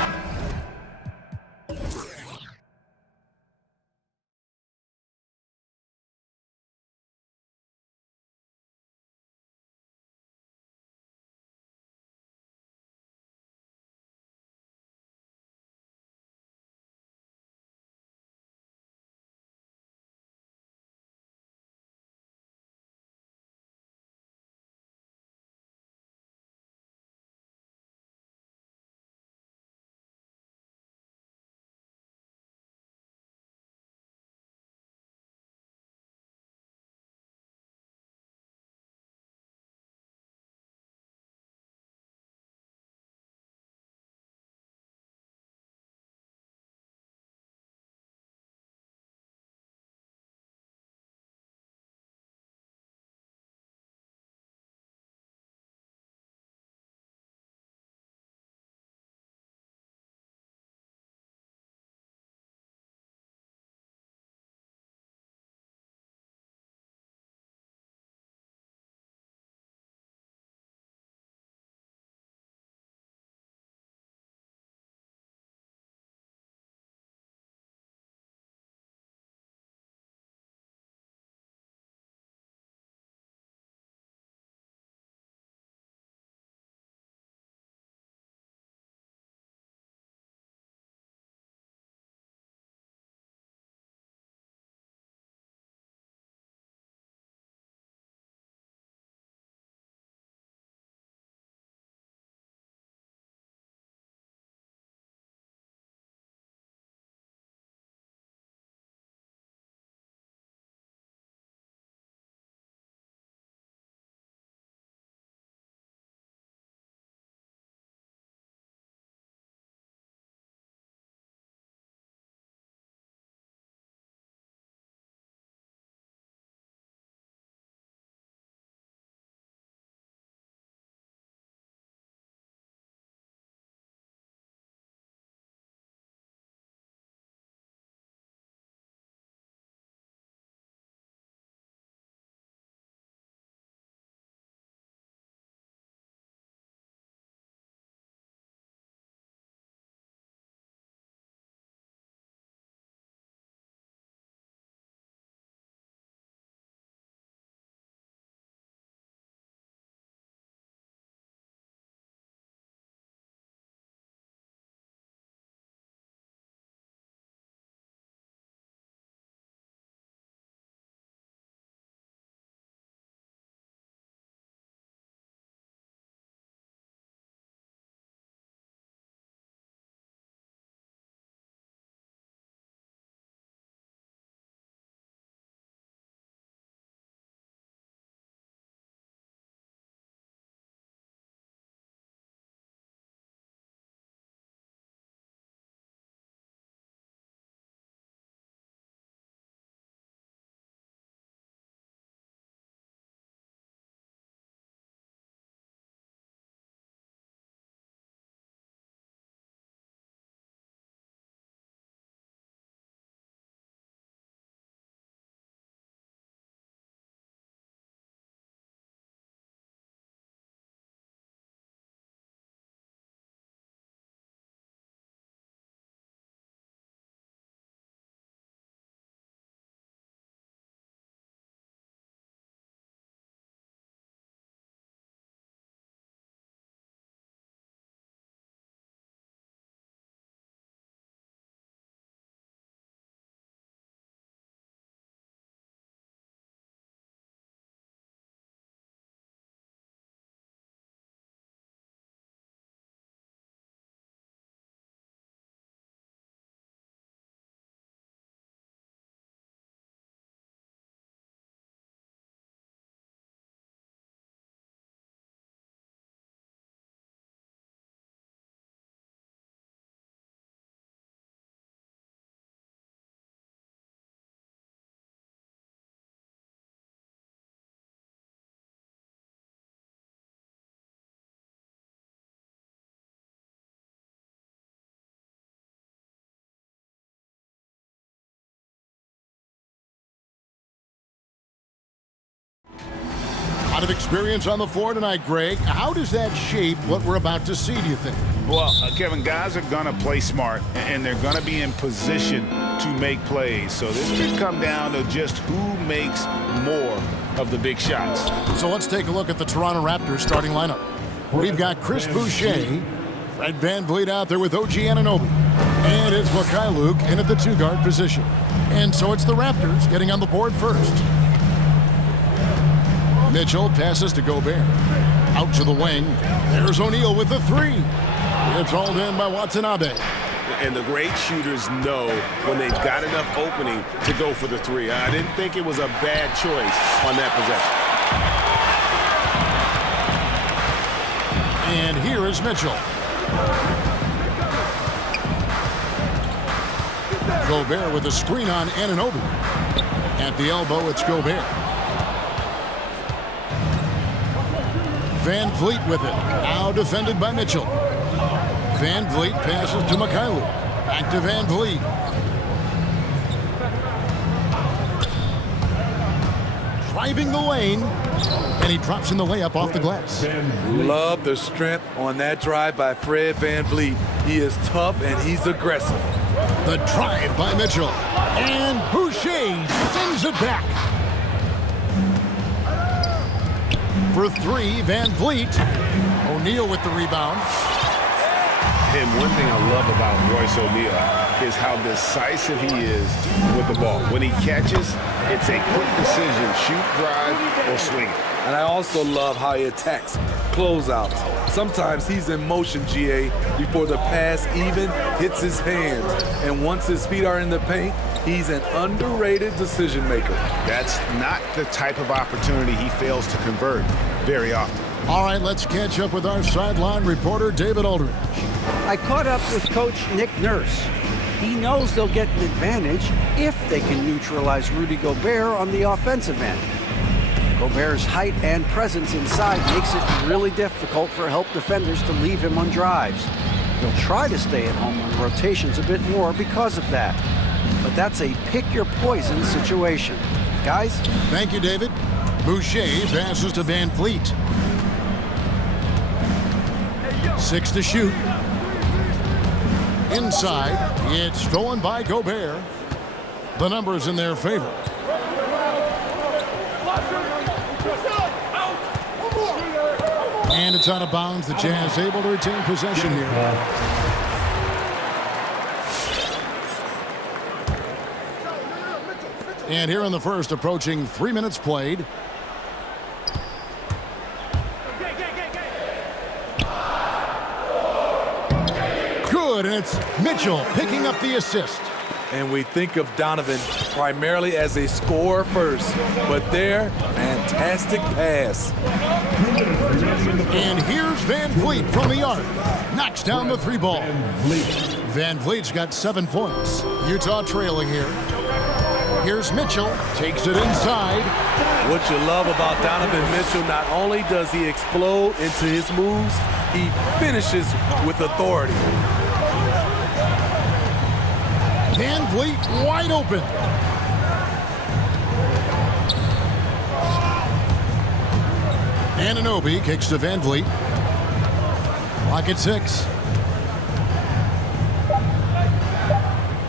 lot of experience on the floor tonight, Greg. How does that shape what we're about to see, do you think? Well, Kevin, guys are going to play smart, and they're going to be in position to make plays. So this could come down to just who makes more of the big shots. So let's take a look at the Toronto Raptors starting lineup. We've got Chris Boucher, Fred VanVleet out there with OG Anunoby. And it's Luke in at the two-guard position. And so it's the Raptors getting on the board first. Mitchell passes to Gobert. Out to the wing. There's O'Neal with the three. It's hauled in by Watanabe. And the great shooters know when they've got enough opening to go for the three. I didn't think it was a bad choice on that possession. And here is Mitchell. Gobert with a screen on Anunoby. At the elbow, it's Gobert. VanVleet with it. Now defended by Mitchell. VanVleet passes to Mikhailuk. Back to VanVleet. Driving the lane. And he drops in the layup off the glass. Love the strength on that drive by Fred VanVleet. He is tough and he's aggressive. The drive by Mitchell. And Boucher sends it back. For three, VanVleet. O'Neal with the rebound. And one thing I love about Royce O'Neal is how decisive he is with the ball. When he catches, it's a quick decision, shoot, drive, or swing it. And I also love how he attacks closeouts. Sometimes he's in motion, GA, before the pass even hits his hands. And once his feet are in the paint, he's an underrated decision maker. That's not the type of opportunity he fails to convert very often. All right, let's catch up with our sideline reporter, David Aldridge. I caught up with Coach Nick Nurse. He knows they'll get an advantage if they can neutralize Rudy Gobert on the offensive end. Gobert's height and presence inside makes it really difficult for help defenders to leave him on drives. He'll try to stay at home on rotations a bit more because of that. But that's a pick-your-poison situation. Guys? Thank you, David. Boucher passes to VanVleet. 6 to shoot. Inside, it's stolen by Gobert. The numbers in their favor. And it's out of bounds. The Jazz able to retain possession here. And here in the first, approaching 3 minutes played. Good, and it's Mitchell picking up the assist. And we think of Donovan primarily as a scorer first, but there, fantastic pass. And here's VanVleet from the arc. Knocks down the three ball. VanVleet's got 7 points. Utah trailing here. Here's Mitchell, takes it inside. What you love about Donovan Mitchell, not only does he explode into his moves, he finishes with authority. VanVleet wide open. Anunoby kicks to VanVleet. Clock at 6.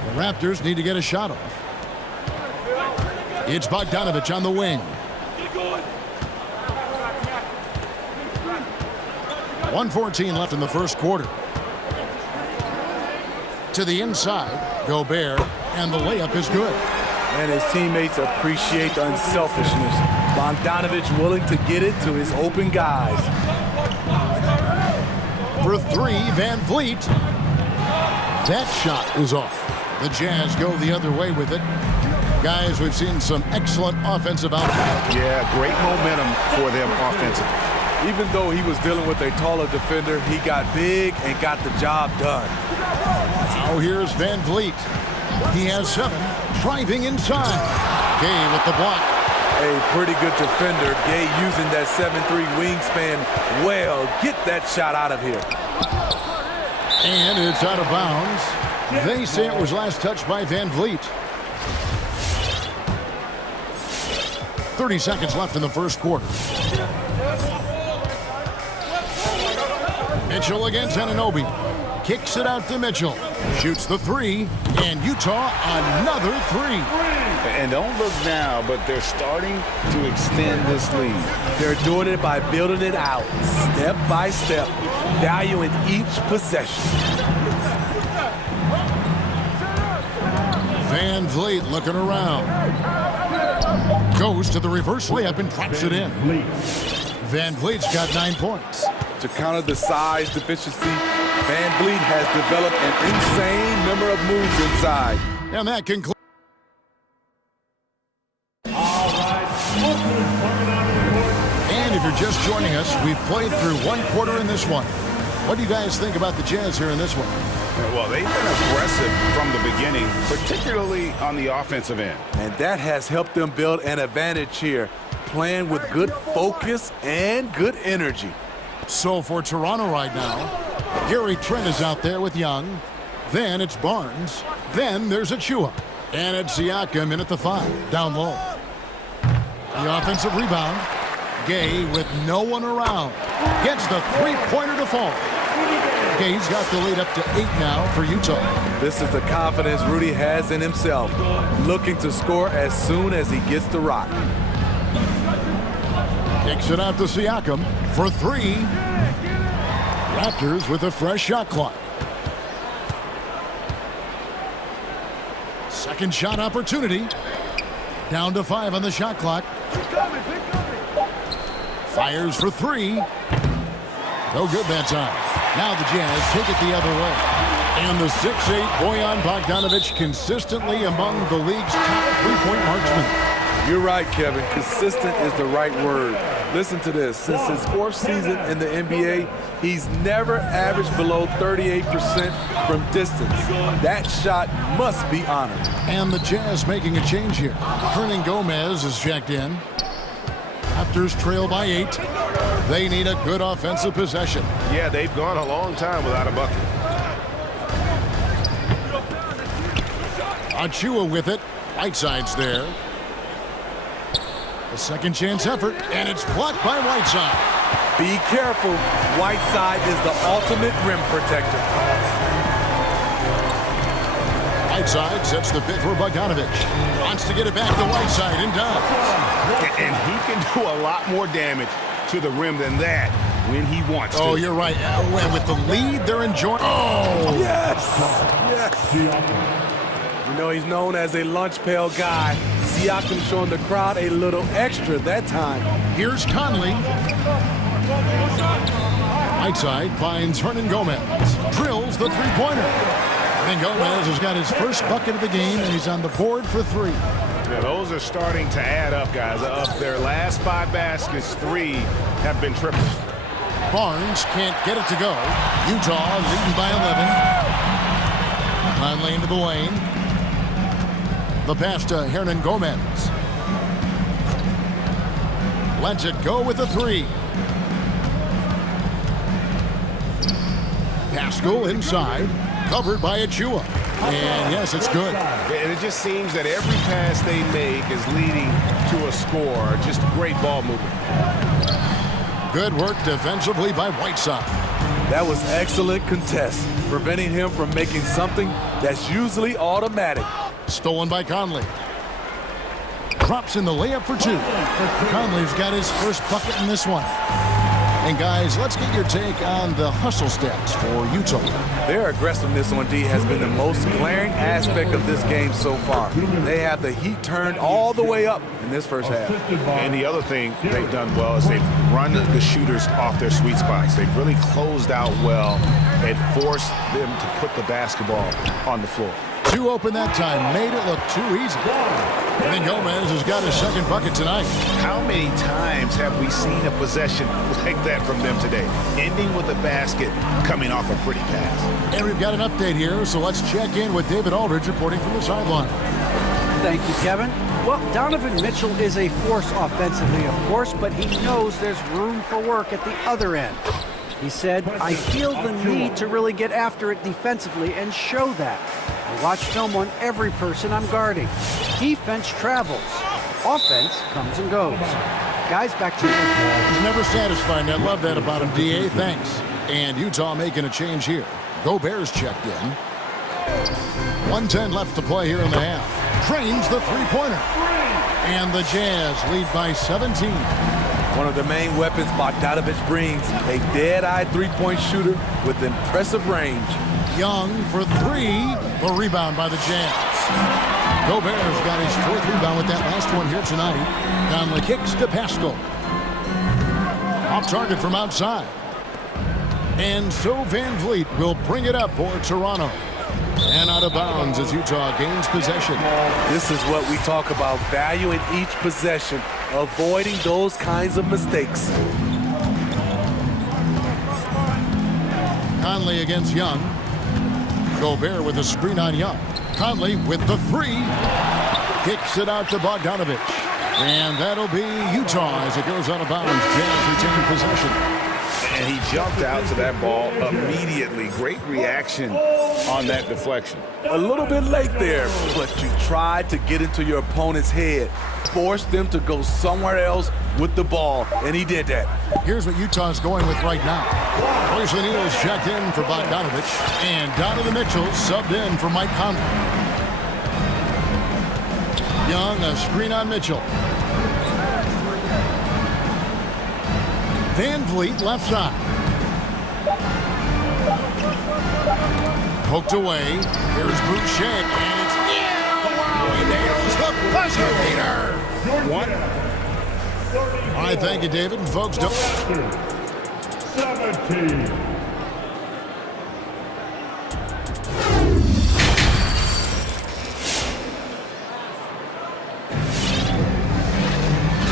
The Raptors need to get a shot off. It's Bogdanovich on the wing. 1:14 left in the first quarter. To the inside, Gobert, and the layup is good. And his teammates appreciate the unselfishness. Bogdanovich willing to get it to his open guys. For three, VanVleet. That shot is off. The Jazz go the other way with it. Guys, we've seen some excellent offensive output. Yeah, great momentum for them offensively. Even though he was dealing with a taller defender, he got big and got the job done. Now here's VanVleet. He has 7, driving inside. Gay with the block. A pretty good defender. Gay using that 7'3" wingspan well. Get that shot out of here. And it's out of bounds. They say it was last touched by VanVleet. 30 seconds left in the first quarter. Mitchell against Anunoby. Kicks it out to Mitchell. Shoots the three, and Utah another three. And don't look now, but they're starting to extend this lead. They're doing it by building it out, step by step, valuing each possession. Van Vliet looking around. Goes to the reverse layup and traps it in. Van Vliet's got 9 points. To counter the size deficiency, Van Vliet has developed an insane number of moves inside. And that concludes. And if you're just joining us, we've played through 1 quarter in this one. What do you guys think about the Jazz here in this one? Well, they've been aggressive from the beginning, particularly on the offensive end. And that has helped them build an advantage here, playing with good focus and good energy. So for Toronto right now, Gary Trent is out there with Young. Then it's Barnes. Then there's Achua. And it's Siakam in at the 5, down low. The offensive rebound. Gay with no one around. Gets the three-pointer to fall. Gay's got the lead up to 8 now for Utah. This is the confidence Rudy has in himself, looking to score as soon as he gets the rock. Kicks it out to Siakam for 3. Raptors with a fresh shot clock. Second shot opportunity. Down to 5 on the shot clock. Fires for 3. No good that time. Now the Jazz take it the other way. And the 6'8" Bojan Bogdanovic consistently among the league's top three-point marksmen. You're right, Kevin. Consistent is the right word. Listen to this. Since his 4th season in the NBA, he's never averaged below 38% from distance. That shot must be honored. And the Jazz making a change here. Hernan Gomez is checked in. Raptors trail by 8. They need a good offensive possession. Yeah, they've gone a long time without a bucket. Achua with it. Whiteside's there. A second chance effort, and it's blocked by Whiteside. Be careful. Whiteside is the ultimate rim protector. Whiteside sets the bid for Bogdanovic. Wants to get it back to Whiteside and does. And he can do a lot more damage to the rim than that when he wants to. Oh, you're right. And with the lead, they're enjoying. Oh! Yes! Yes! You know, he's known as a lunch pail guy. Siakam showing the crowd a little extra that time. Here's Conley. Whiteside finds Hernan Gomez. Drills the three-pointer. Hernan Gomez has got his first bucket of the game, and he's on the board for 3. Yeah, those are starting to add up, guys. Of their last 5 baskets, 3 have been triples. Barnes can't get it to go. Utah leading by 11. Conley into the lane. The pass to Hernan Gomez. Lets it go with a 3. Pascal inside, covered by Achua. And yes, it's good. And it just seems that every pass they make is leading to a score. Just great ball movement. Good work defensively by Whiteside. That was excellent contest, preventing him from making something that's usually automatic. Stolen by Conley. Drops in the layup for 2. Conley's got his first bucket in this one. And guys, let's get your take on the hustle stats for Utah. Their aggressiveness on D has been the most glaring aspect of this game so far. They have the heat turned all the way up in this first half. And the other thing they've done well is they've run the shooters off their sweet spots. They've really closed out well and forced them to put the basketball on the floor. 2 open that time, made it look too easy. And Gomez has got his second bucket tonight. How many times have we seen a possession like that from them today? Ending with a basket, coming off a pretty pass. And we've got an update here, so let's check in with David Aldridge reporting from the sideline. Thank you, Kevin. Well, Donovan Mitchell is a force offensively, of course, but he knows there's room for work at the other end. He said, I feel the need to really get after it defensively and show that. I watch film on every person I'm guarding. Defense travels. Offense comes and goes. Guys, back to you. He's never satisfied. I love that about him, D.A. Thanks. And Utah making a change here. Gobert's checked in. 1:10 left to play here in the half. Trains the three-pointer. And the Jazz lead by 17. One of the main weapons Bogdanovich brings, a dead-eye three-point shooter with impressive range. Young for three. The rebound by the Jazz. Gobert's got his fourth rebound with that last one here tonight. Conley kicks to Pascal. Off target from outside. And so Van Vliet will bring it up for Toronto. And out of bounds as Utah gains possession. This is what we talk about, valuing each possession, avoiding those kinds of mistakes. Conley against Young. Gobert with a screen on Young. Conley with the three. Kicks it out to Bogdanovich. And that'll be Utah as it goes out of bounds. Jazz retain possession. And he jumped out to that ball immediately. Great reaction on that deflection. A little bit late there, but you tried to get into your opponent's head. Force them to go somewhere else with the ball, and he did that. Here's what Utah's going with right now. Royce O'Neal's checked in for Bogdanovich, and Donovan Mitchell subbed in for Mike Conley. Young, a screen on Mitchell. Van Vliet left side. Poked away. Here's Boucher, and it's wow, he nails the buzzer beater. One. All right, thank you, David. And folks, don't. 17.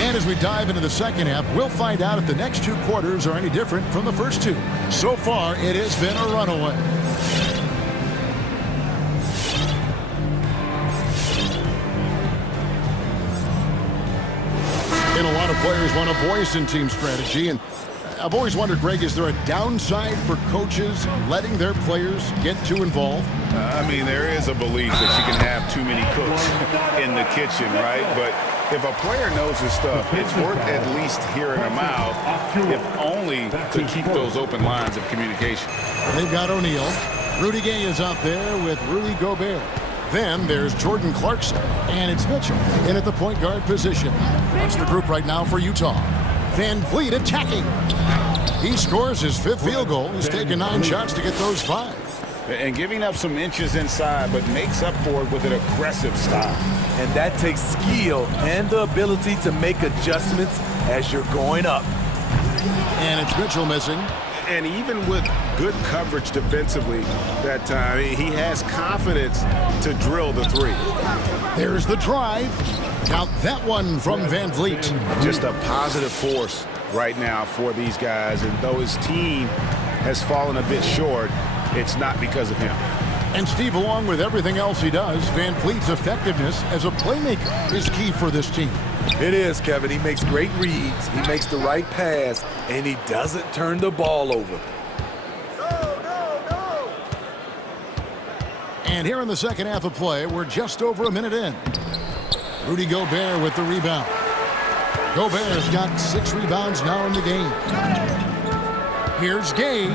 And as we dive into the second half, we'll find out if the next two quarters are any different from the first two. So far, it has been a runaway. And a lot of players want a voice in team strategy, and I've always wondered, Greg, is there a downside for coaches letting their players get too involved? I mean, there is a belief that you can have too many cooks in the kitchen, right? But if a player knows his stuff, it's worth at least hearing him out, if only to keep those open lines of communication. They've got O'Neal. Rudy Gay is out there with Rudy Gobert. Then there's Jordan Clarkson, and it's Mitchell in at the point guard position. That's the group right now for Utah. Van Vliet attacking. He scores his fifth field goal. He's taken 9 shots to get those 5. And giving up some inches inside, but makes up for it with an aggressive style. And that takes skill and the ability to make adjustments as you're going up. And it's Mitchell missing. And even with good coverage defensively that time, he has confidence to drill the three. There's the drive. Count that one from Van Vliet. Just a positive force right now for these guys. And though his team has fallen a bit short, it's not because of him. And Steve, along with everything else he does, Van Vliet's effectiveness as a playmaker is key for this team. It is, Kevin. He makes great reads. He makes the right pass, and he doesn't turn the ball over. And here in the second half of play, we're just over a minute in. Rudy Gobert with the rebound. Gobert's got 6 rebounds now in the game. Here's Gay.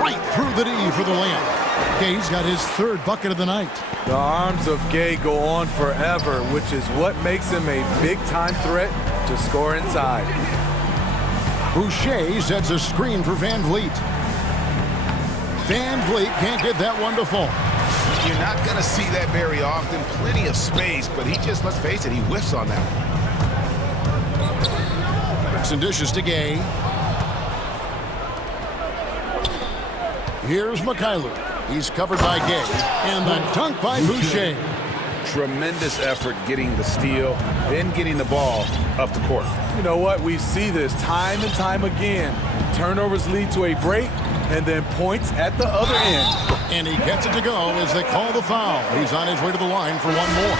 Right through the D for the layup. Gay's got his 3rd bucket of the night. The arms of Gay go on forever, which is what makes him a big-time threat to score inside. Boucher sets a screen for Van Vliet. Van Vliet can't get that one to fall. You're not going to see that very often. Plenty of space, but he just, let's face it, he whiffs on that one. Bricks and dishes to Gay. Here's Mikhailuk. He's covered by Gay. And the dunk by Boucher. Tremendous effort getting the steal, then getting the ball up the court. You know what? We see this time and time again. Turnovers lead to a break, and then points at the other end. And he gets it to go as they call the foul. He's on his way to the line for one more.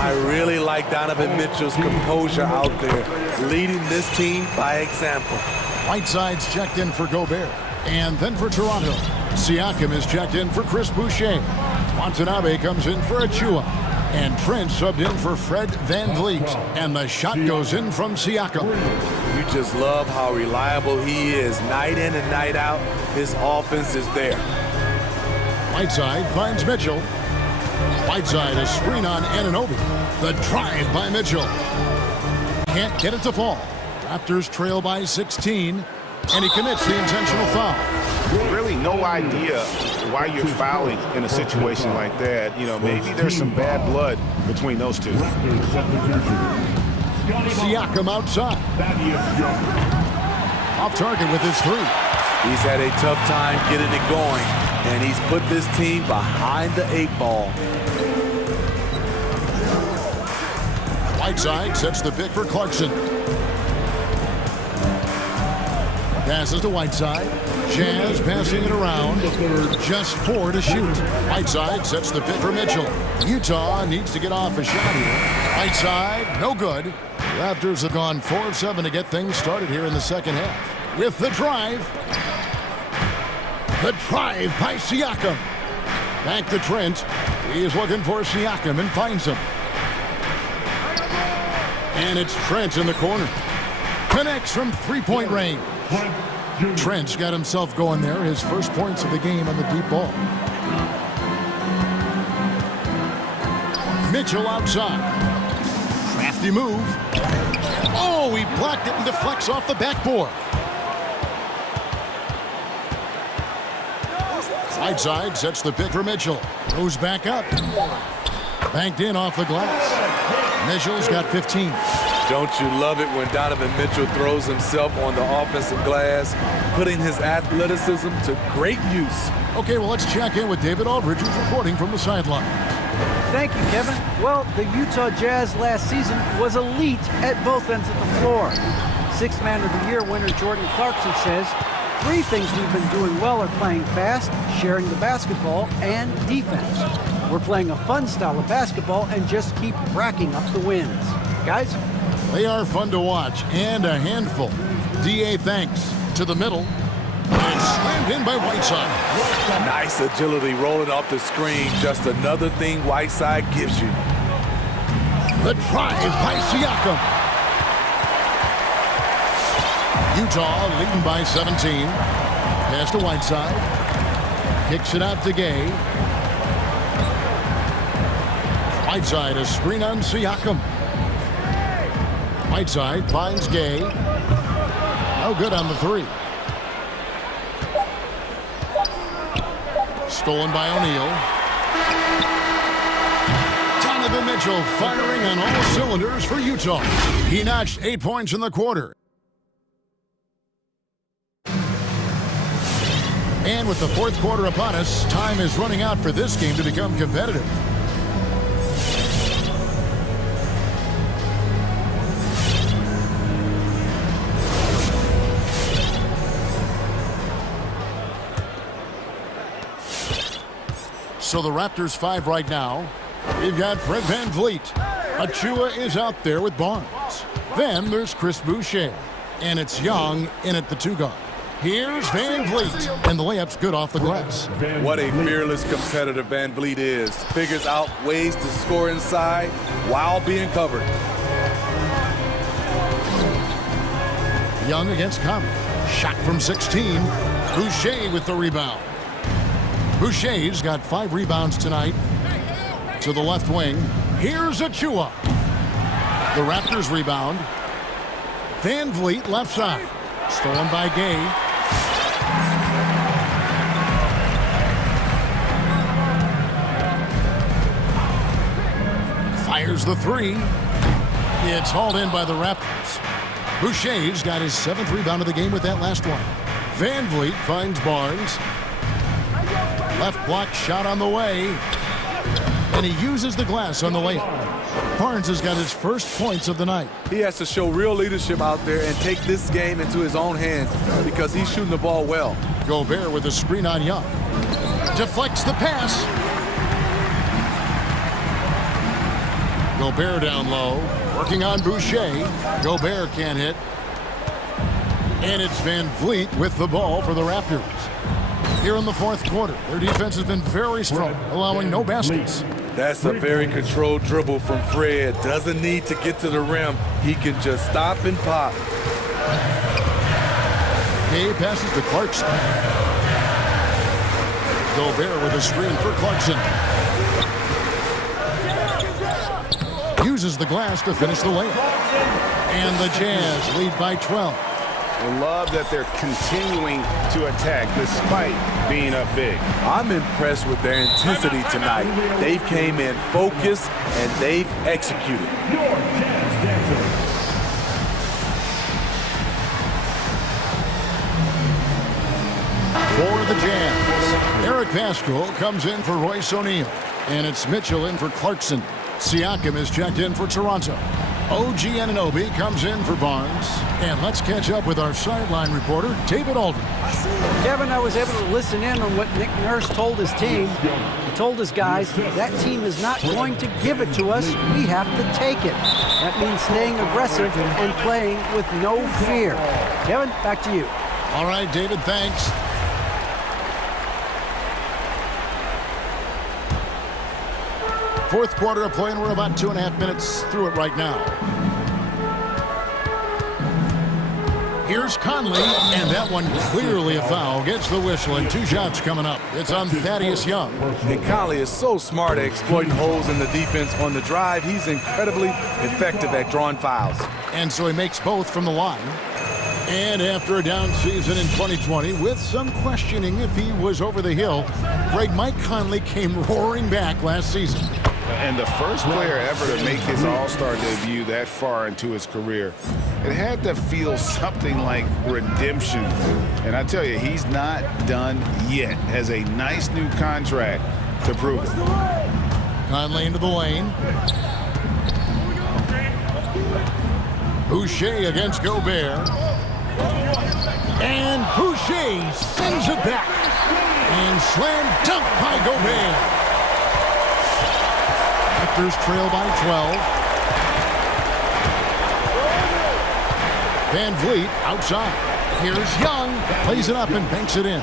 I really like Donovan Mitchell's composure out there, leading this team by example. Whiteside's checked in for Gobert. And then for Toronto, Siakam is checked in for Chris Boucher. Watanabe comes in for Achua. And Trent subbed in for Fred VanVleet. And the shot goes in from Siakam. You just love how reliable he is. Night in and night out, his offense is there. Whiteside finds Mitchell. Whiteside, a screen on Anunoby. The drive by Mitchell. Can't get it to fall. Raptors trail by 16, and he commits the intentional foul. Really no idea why you're fouling in a situation like that. You know, maybe there's some bad blood between those two. Siakam outside. Off target with his three. He's had a tough time getting it going, and he's put this team behind the 8 ball. Whiteside sets the pick for Clarkson. Passes to Whiteside. Jazz passing it around. Just 4 to shoot. Whiteside sets the pick for Mitchell. Utah needs to get off a shot here. Whiteside, no good. Raptors have gone 4 of 7 to get things started here in the second half. With the drive. The drive by Siakam. Back to Trent. He is looking for Siakam and finds him. And it's Trent in the corner. Connects from three-point range. Trent's got himself going there. His first points of the game on the deep ball. Mitchell outside. Crafty move. Oh, he blocked it and deflects off the backboard. Whiteside sets the pick for Mitchell. Goes back up. Banked in off the glass. Mitchell's got 15. Don't you love it when Donovan Mitchell throws himself on the offensive glass, putting his athleticism to great use? Okay, well, let's check in with David Aldridge, who's reporting from the sideline. Thank you, Kevin. Well, the Utah Jazz last season was elite at both ends of the floor. Sixth Man of the Year winner Jordan Clarkson says, 3 things we've been doing well are playing fast, sharing the basketball, and defense. We're playing a fun style of basketball and just keep racking up the wins. Guys? They are fun to watch and a handful. D.A. thanks. To the middle. And slammed in by Whiteside. Nice agility rolling off the screen. Just another thing Whiteside gives you. The drive by Siakam. Utah leading by 17. Pass to Whiteside. Kicks it out to Gay. Whiteside, a screen on Siakam. Whiteside finds Gay. No good on the 3. Stolen by O'Neal. Donovan Mitchell firing on all cylinders for Utah. He notched 8 points in the quarter. And with the fourth quarter upon us, time is running out for this game to become competitive. So the Raptors 5 right now. We've got Fred VanVleet. Achua is out there with Barnes. Then there's Chris Boucher. And it's Young in at the 2 guard. Here's VanVleet. And the layup's good off the glass. What a fearless competitor VanVleet is. Figures out ways to score inside while being covered. Young against Common. Shot from 16. Boucher with the rebound. Boucher's got 5 rebounds tonight. To the left wing. Here's Achua. The Raptors rebound. VanVleet left side. Stolen by Gay. Fires the 3. It's hauled in by the Raptors. Boucher's got his 7th rebound of the game with that last one. VanVleet finds Barnes. Left block shot on the way. And he uses the glass on the layup. Barnes has got his first points of the night. He has to show real leadership out there and take this game into his own hands because he's shooting the ball well. Gobert with a screen on Young. Deflects the pass. Gobert down low. Working on Boucher. Gobert can't hit. And it's VanVleet with the ball for the Raptors. Here in the fourth quarter, their defense has been very strong, allowing no baskets. That's a very controlled dribble from Fred. Doesn't need to get to the rim. He can just stop and pop. Gay passes to Clarkson. Gobert with a screen for Clarkson. Uses the glass to finish the layup. And the Jazz lead by 12. I love that they're continuing to attack despite being up big. I'm impressed with their intensity tonight. They came in focused and they've executed. For the Jazz, Eric Pascal comes in for Royce O'Neal. And it's Mitchell in for Clarkson. Siakam is checked in for Toronto. OG Anunoby comes in for Barnes. And let's catch up with our sideline reporter, David Aldridge. Kevin, I was able to listen in on what Nick Nurse told his team. He told his guys, that team is not going to give it to us. We have to take it. That means staying aggressive and playing with no fear. Kevin, back to you. All right, David, thanks. Fourth quarter of play, and we're about 2.5 minutes through it right now. Here's Conley, and that one clearly a foul. Gets the whistle, and 2 shots coming up. It's on Thaddeus Young. And Conley is so smart at exploiting holes in the defense on the drive. He's incredibly effective at drawing fouls. And so he makes both from the line. And after a down season in 2020, with some questioning if he was over the hill, Mike Conley came roaring back last season. And the first player ever to make his All-Star debut that far into his career, it had to feel something like redemption. And I tell you, he's not done yet. Has a nice new contract to prove it. Conley into the lane. Boucher against Gobert. And Boucher sends it back. And slam dunk by Gobert. Raptors trail by 12. Van Vliet outside. Here's Young. Plays it up and banks it in.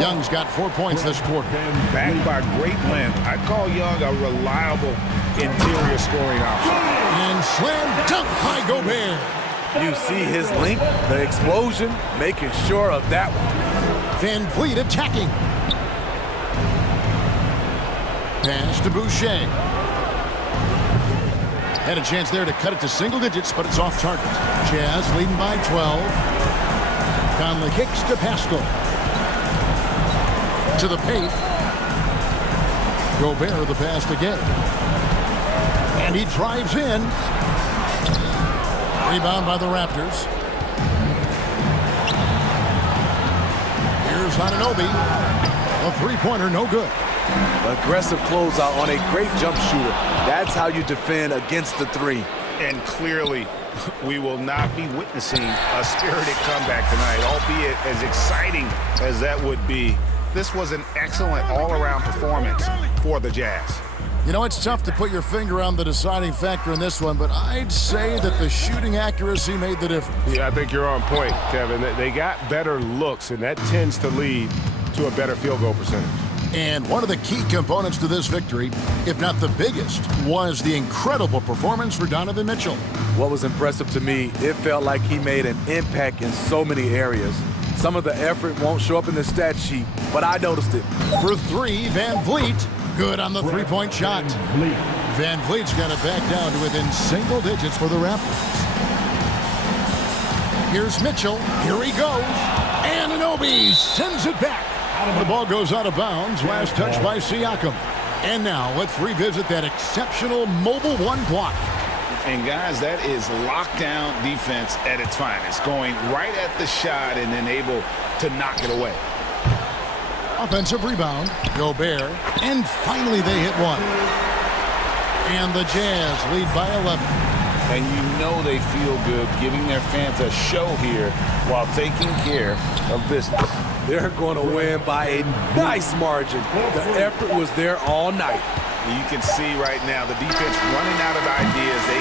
Young's got 4 points this quarter. Backed by great length. I'd call Young a reliable interior scoring option. And slam dunk by Gobert. You see his length, the explosion, making sure of that one. Van Vliet attacking. Pass to Boucher. Had a chance there to cut it to single digits, but it's off target. Jazz leading by 12. Conley kicks to Pascal. To the paint. Gobert the pass to Gay. And he drives in. Rebound by the Raptors. Here's Anunoby. A three-pointer, no good. Aggressive closeout on a great jump shooter. That's how you defend against the three. And clearly, we will not be witnessing a spirited comeback tonight, albeit as exciting as that would be. This was an excellent all-around performance for the Jazz. You know, it's tough to put your finger on the deciding factor in this one, but I'd say that the shooting accuracy made the difference. Yeah, I think you're on point, Kevin. They got better looks, and that tends to lead to a better field goal percentage. And one of the key components to this victory, if not the biggest, was the incredible performance for Donovan Mitchell. What was impressive to me, it felt like he made an impact in so many areas. Some of the effort won't show up in the stat sheet, but I noticed it. For three, Van Vliet, good on the three-point shot. Van Vliet's got it back down to within single digits for the Raptors. Here's Mitchell, here he goes, and Anunoby sends it back. The ball goes out of bounds, last touch by Siakam. And now let's revisit that exceptional mobile one block. And guys, that is lockdown defense at its finest, going right at the shot and then able to knock it away. Offensive rebound, Gobert, and finally they hit one. And the Jazz lead by 11. And you know they feel good giving their fans a show here while taking care of business. They're going to win by a nice margin. The effort was there all night. You can see right now the defense running out of ideas. They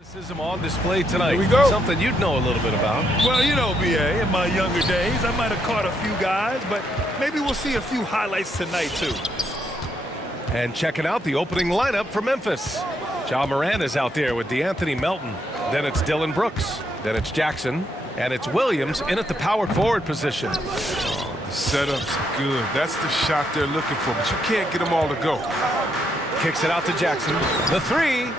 Athleticism on display tonight. Here we go. Something you'd know a little bit about. Well, you know, BA, in my younger days, I might have caught a few guys, but maybe we'll see a few highlights tonight, too. And checking out the opening lineup for Memphis. Ja Morant is out there with DeAnthony Melton. Then it's Dylan Brooks. Then it's Jackson. And it's Williams in at the power forward position. Oh, the setup's good. That's the shot they're looking for, but you can't get them all to go. Kicks it out to Jackson. The three.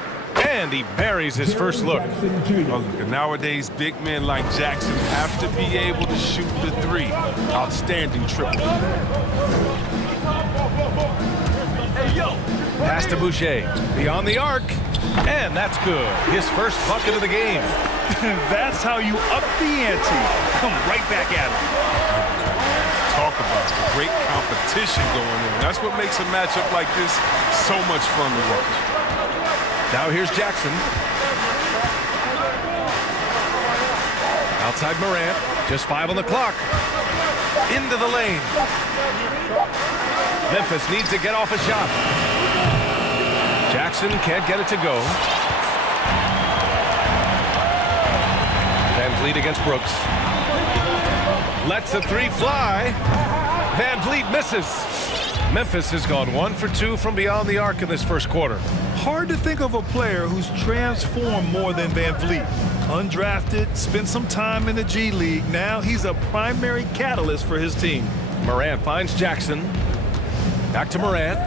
And he buries his first look. Oh, look, nowadays, big men like Jackson have to be able to shoot the three. Outstanding triple. Pass to Boucher. Beyond the arc. And that's good. His first bucket of the game. That's how you up the ante. Come right back at him. Talk about the great competition going on. That's what makes a matchup like this so much fun to watch. Now here's Jackson. Outside Morant. Just 5 on the clock. Into the lane. Memphis needs to get off a shot. Jackson can't get it to go. Van Vliet against Brooks. Lets the three fly. Van Vliet misses. Memphis has gone 1 for 2 from beyond the arc in this first quarter. Hard to think of a player who's transformed more than Van Vliet. Undrafted, spent some time in the G League. Now he's a primary catalyst for his team. Morant finds Jackson. Back to Morant.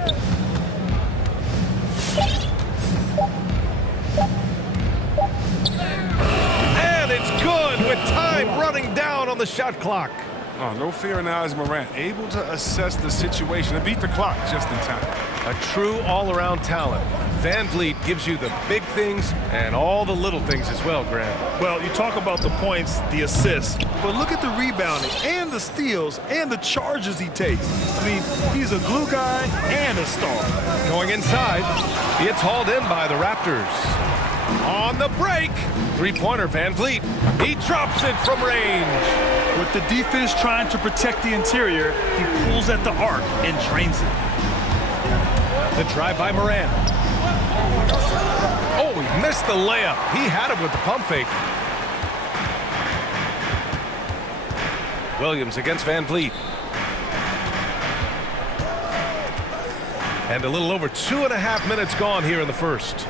And it's good with time running down on the shot clock. Oh, no fear in the eyes of Morant. Able to assess the situation and beat the clock just in time. A true all-around talent. Van Vliet gives you the big things and all the little things as well, Grant. Well, you talk about the points, the assists, but look at the rebounding and the steals and the charges he takes. I mean, he's a glue guy and a star. Going inside, it's hauled in by the Raptors. On the break, three-pointer Van Vliet. He drops it from range. With the defense trying to protect the interior, he pulls at the arc and drains it. The drive by Morant. Oh, he missed the layup. He had it with the pump fake. Williams against Van Vliet. And a little over 2.5 minutes gone here in the first.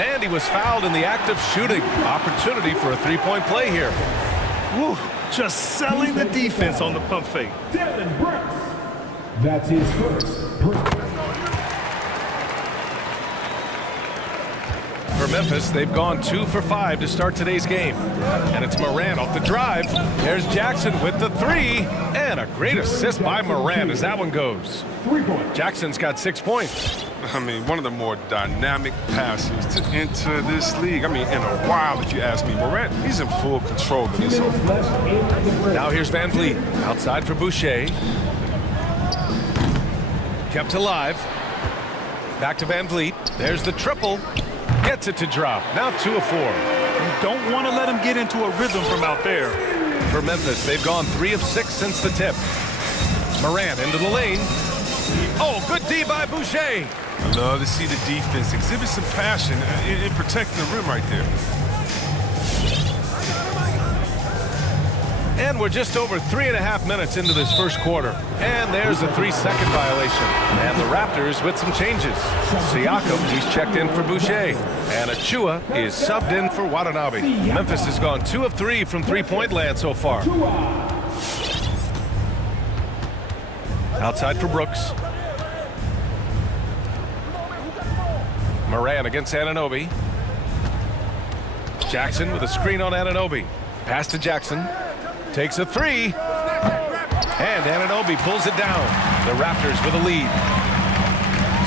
And he was fouled in the act of shooting. Opportunity for a three-point play here. Woo, just selling the defense on the pump fake. Dylan Brooks. That's his first. For Memphis, they've gone 2 for 5 to start today's game. And it's Morant off the drive. There's Jackson with the three. And a great assist by Morant as that one goes. Jackson's got 6 points. I mean, one of the more dynamic passers to enter this league. I mean, in a while, if you ask me. Morant, he's in full control of this. Now here's Van Vliet. Outside for Boucher. Kept alive. Back to Van Vliet. There's the triple. Gets it to drop. Now 2 of 4. You don't want to let him get into a rhythm from out there. For Memphis, they've gone 3 of 6 since the tip. Morant into the lane. Oh, good D by Boucher. I love to see the defense exhibit some passion in protecting the rim right there. And we're just over 3.5 minutes into this first quarter. And there's a 3-second violation. And the Raptors with some changes. Siakam, he's checked in for Boucher. And Achua is subbed in for Watanabe. Memphis has gone 2 of 3 from three-point land so far. Outside for Brooks. Morant against Anunoby. Jackson with a screen on Anunoby. Pass to Jackson. Takes a three. And Anunoby pulls it down. The Raptors with a lead.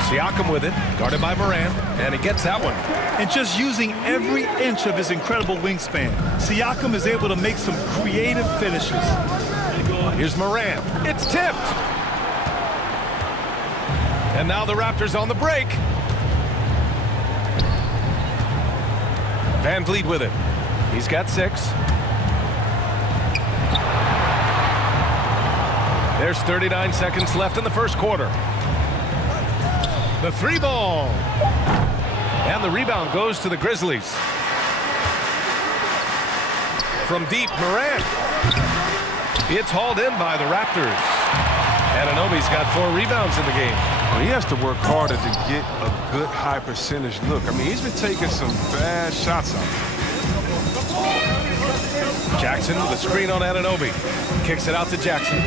Siakam with it. Guarded by Morant. And he gets that one. And just using every inch of his incredible wingspan, Siakam is able to make some creative finishes. Here's Morant. It's tipped. And now the Raptors on the break. Van Vliet with it. He's got 6. There's 39 seconds left in the first quarter. The 3 ball. And the rebound goes to the Grizzlies. From deep, Morant. It's hauled in by the Raptors. Anunoby's got 4 rebounds in the game. Well, he has to work harder to get a good high percentage look. I mean, he's been taking some bad shots out. Jackson with a screen on Anunoby. Kicks it out to Jackson.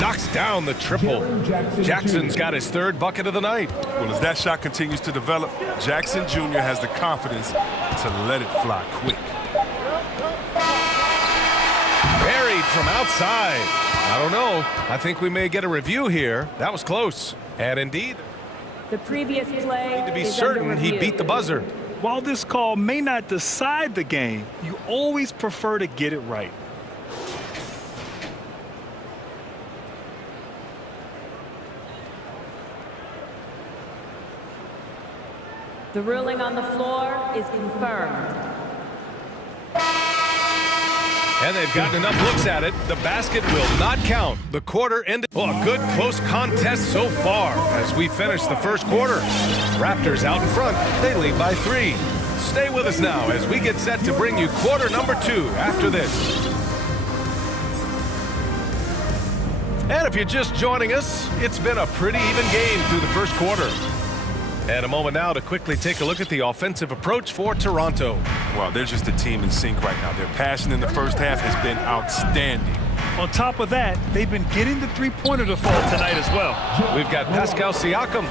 Knocks down the triple. Jackson's got his 3rd bucket of the night. Well, as that shot continues to develop, Jackson Jr. has the confidence to let it fly quick. Buried from outside. I don't know. I think we may get a review here. That was close. And indeed, the previous play to be certain he beat the buzzer. While this call may not decide the game, you always prefer to get it right. The ruling on the floor is confirmed. And they've gotten enough looks at it. The basket will not count. The quarter ended. Oh, a good close contest so far as we finish the first quarter. Raptors out in front. They lead by 3. Stay with us now as we get set to bring you quarter number 2 after this. And if you're just joining us, it's been a pretty even game through the first quarter. And a moment now to quickly take a look at the offensive approach for Toronto. Well, they're just a team in sync right now. Their passion in the first half has been outstanding. On top of that, they've been getting the three-pointer to fall tonight as well. We've got Pascal Siakam,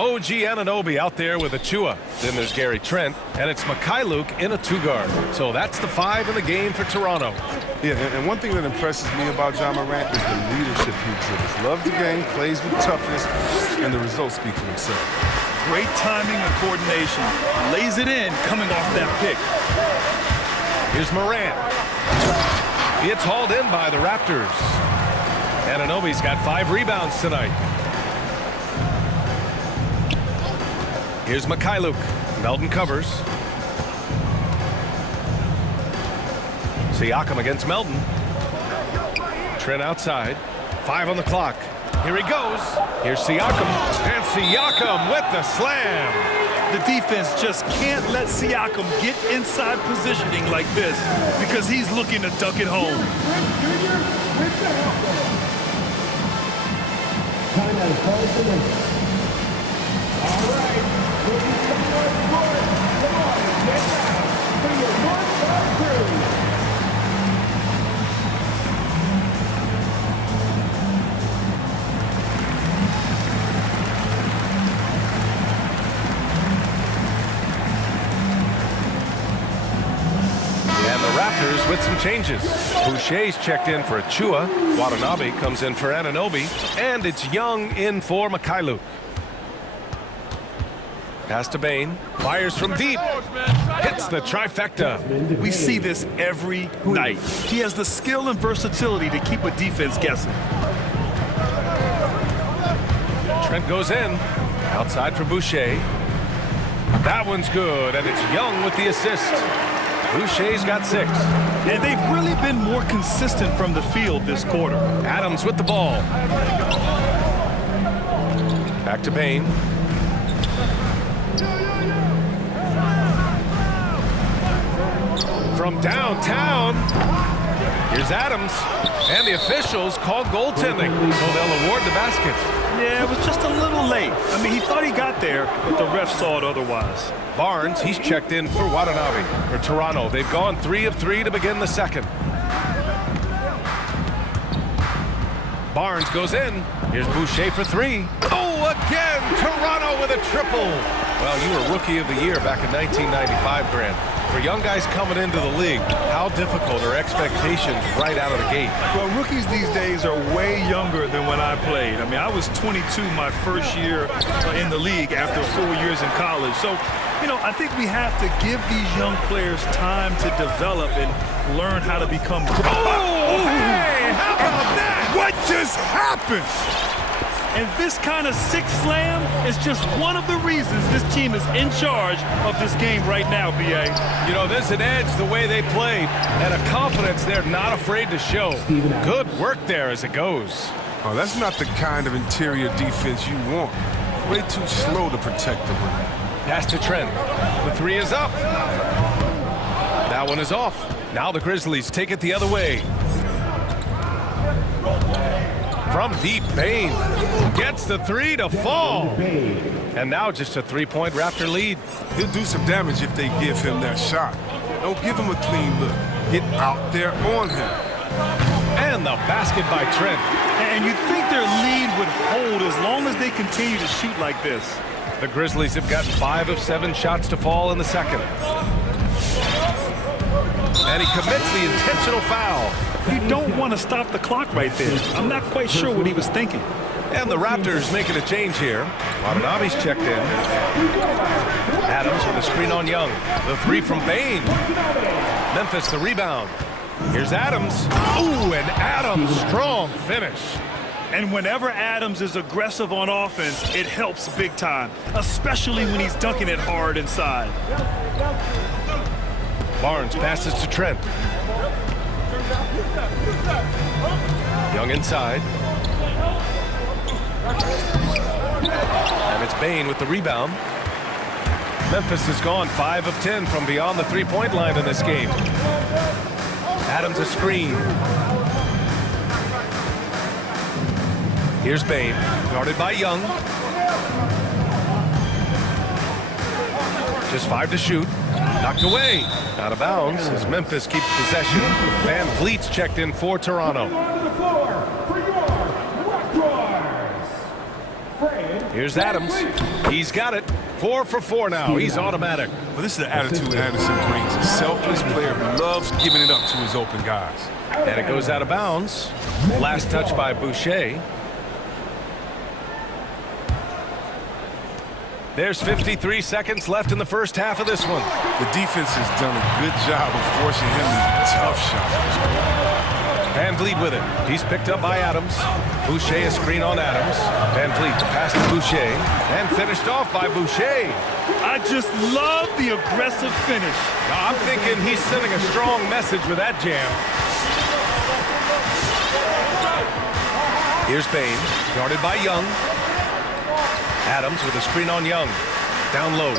OG Anunoby out there with Achua. Then there's Gary Trent, and it's Mikhailuk in a 2-guard. So that's the 5 in the game for Toronto. Yeah, and one thing that impresses me about Ja Morant is the leadership he exhibits. Loves the game, plays with toughness, and the results speak for themselves. Great timing and coordination. Lays it in coming off that pick. Here's Morant. It's hauled in by the Raptors. Anunoby's got 5 rebounds tonight. Here's Mikhailuk. Melton covers. Siakam against Melton. Trent outside. 5 on the clock. Here he goes. Here's Siakam. And Siakam with the slam. The defense just can't let Siakam get inside positioning like this because he's looking to dunk it home. All right. Come on, get down for your 1-2. Raptors with some changes. Boucher's checked in for Achua. Watanabe comes in for Anunoby. And it's Young in for Mikhailuk. Pass to Bane. Fires from deep. Hits the trifecta. We see this every night. He has the skill and versatility to keep a defense guessing. Trent goes in. Outside for Boucher. That one's good, and it's Young with the assist. Boucher's got 6. And they've really been more consistent from the field this quarter. Adams with the ball. Back to Bane. From downtown, here's Adams. And the officials called goaltending, so they'll award the basket. Yeah, it was just a little late. I mean, he thought he got there, but the ref saw it otherwise. Barnes, he's checked in for Watanabe. For Toronto, they've gone 3 of 3 to begin the second. Barnes goes in. Here's Boucher for 3. Oh, again, Toronto with a triple. Well, you were Rookie of the Year back in 1995, Grant. For young guys coming into the league, how difficult are expectations right out of the gate? Well, rookies these days are way younger than when I played. I mean, I was 22 my first year in the league after 4 years in college. So, you know, I think we have to give these young players time to develop and learn how to become good. Oh, hey, how about that? What just happened? And this kind of sick slam is just one of the reasons this team is in charge of this game right now, B.A. You know, there's an edge the way they played and a confidence they're not afraid to show. Good work there as it goes. Oh, that's not the kind of interior defense you want. Way too slow to protect the rim. Pass to Trent. The three is up. That one is off. Now the Grizzlies take it the other way. From deep, Bain gets the three to fall. And now just a three-point Raptor lead. He'll do some damage if they give him that shot. Don't give him a clean look. Get out there on him. And the basket by Trent. And you think their lead would hold as long as they continue to shoot like this. The Grizzlies have gotten 5 of 7 shots to fall in the second. And he commits the intentional foul. You don't want to stop the clock right there. I'm not quite sure what he was thinking. And the Raptors making a change here. Watanabe's checked in. Adams with a screen on Young. The three from Bain. Memphis the rebound. Here's Adams. Ooh, and Adams, strong finish. And whenever Adams is aggressive on offense, it helps big time, especially when he's dunking it hard inside. Barnes passes to Trent. Young inside. And it's Bain with the rebound. Memphis has gone 5 of 10 from beyond the three-point line in this game. Adams a screen. Here's Bain, guarded by Young. Just 5 to shoot. Knocked away. Out of bounds as Memphis keeps possession. Van Vliet's checked in for Toronto. Here's Adams. He's got it. 4 for 4 now. He's automatic. Well, this is the attitude Anderson brings. A selfless player who loves giving it up to his open guys. And it goes out of bounds. Last touch by Boucher. There's 53 seconds left in the first half of this one. The defense has done a good job of forcing him these tough shots. Van Vliet with it. He's picked up by Adams. Boucher a screen on Adams. Van Vliet the pass to Boucher. And finished off by Boucher. I just love the aggressive finish. Now, I'm thinking he's sending a strong message with that jam. Here's Bain, guarded by Young. Adams with a screen on Young. Down low.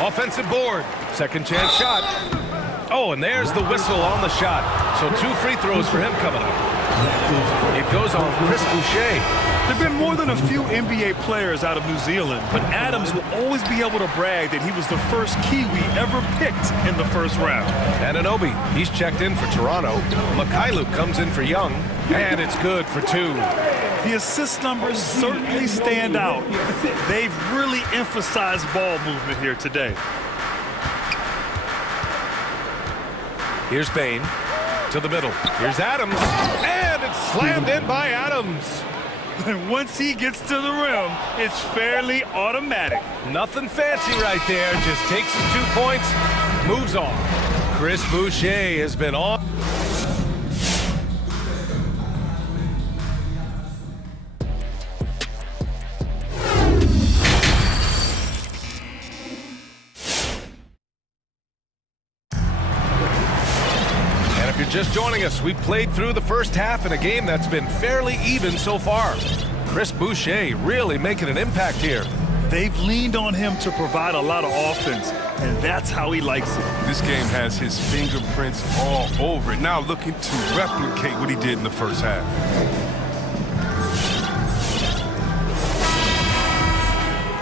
Offensive board. Second chance shot. Oh, and there's the whistle on the shot. So 2 free throws for him coming up. It goes on Chris Boucher. There have been more than a few NBA players out of New Zealand, but Adams will always be able to brag that he was the first Kiwi ever picked in the first round. Anunoby, he's checked in for Toronto. Mikhailuk comes in for Young, and it's good for 2. The assist numbers certainly stand out. They've really emphasized ball movement here today. Here's Bain to the middle. Here's Adams, and it's slammed in by Adams. And once he gets to the rim, it's fairly automatic. Nothing fancy right there. Just takes his 2 points, moves on. Chris Boucher has been on. If you're just joining us, we've played through the first half in a game that's been fairly even so far. Chris Boucher really making an impact here. They've leaned on him to provide a lot of offense, and that's how he likes it. This game has his fingerprints all over it. Now looking to replicate what he did in the first half.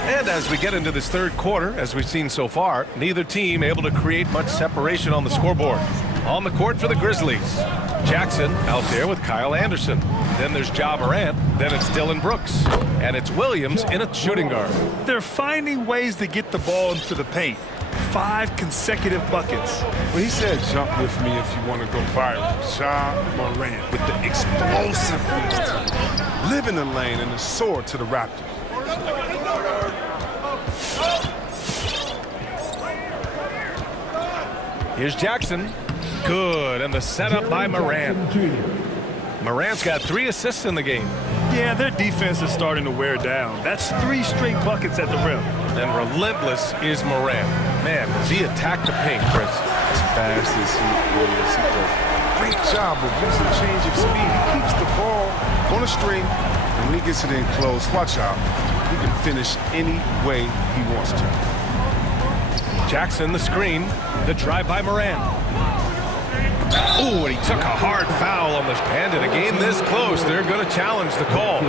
And as we get into this third quarter, as we've seen so far, neither team able to create much separation on the scoreboard. On the court for the Grizzlies, Jackson out there with Kyle Anderson. Then there's Ja Morant. Then it's Dylan Brooks. And it's Williams in a shooting guard. They're finding ways to get the ball into the paint. 5 consecutive buckets. Well, he said jump with me if you want to go viral. Ja Morant with the explosiveness to live in the lane and the sword to the Raptors. Here's Jackson. Good, and the setup by Morant. Morant's got 3 assists in the game. Yeah, their defense is starting to wear down. That's 3 straight buckets at the rim. And relentless is Morant. Man, does he attack the paint, Chris? As fast as he is, he does a great job of using change of speed. He keeps the ball on a string And when he gets it in close, watch out. He can finish any way he wants to. Jackson, the screen. The drive by Morant. Ooh, and he took a hard foul on the... And in a game this close, they're going to challenge the call.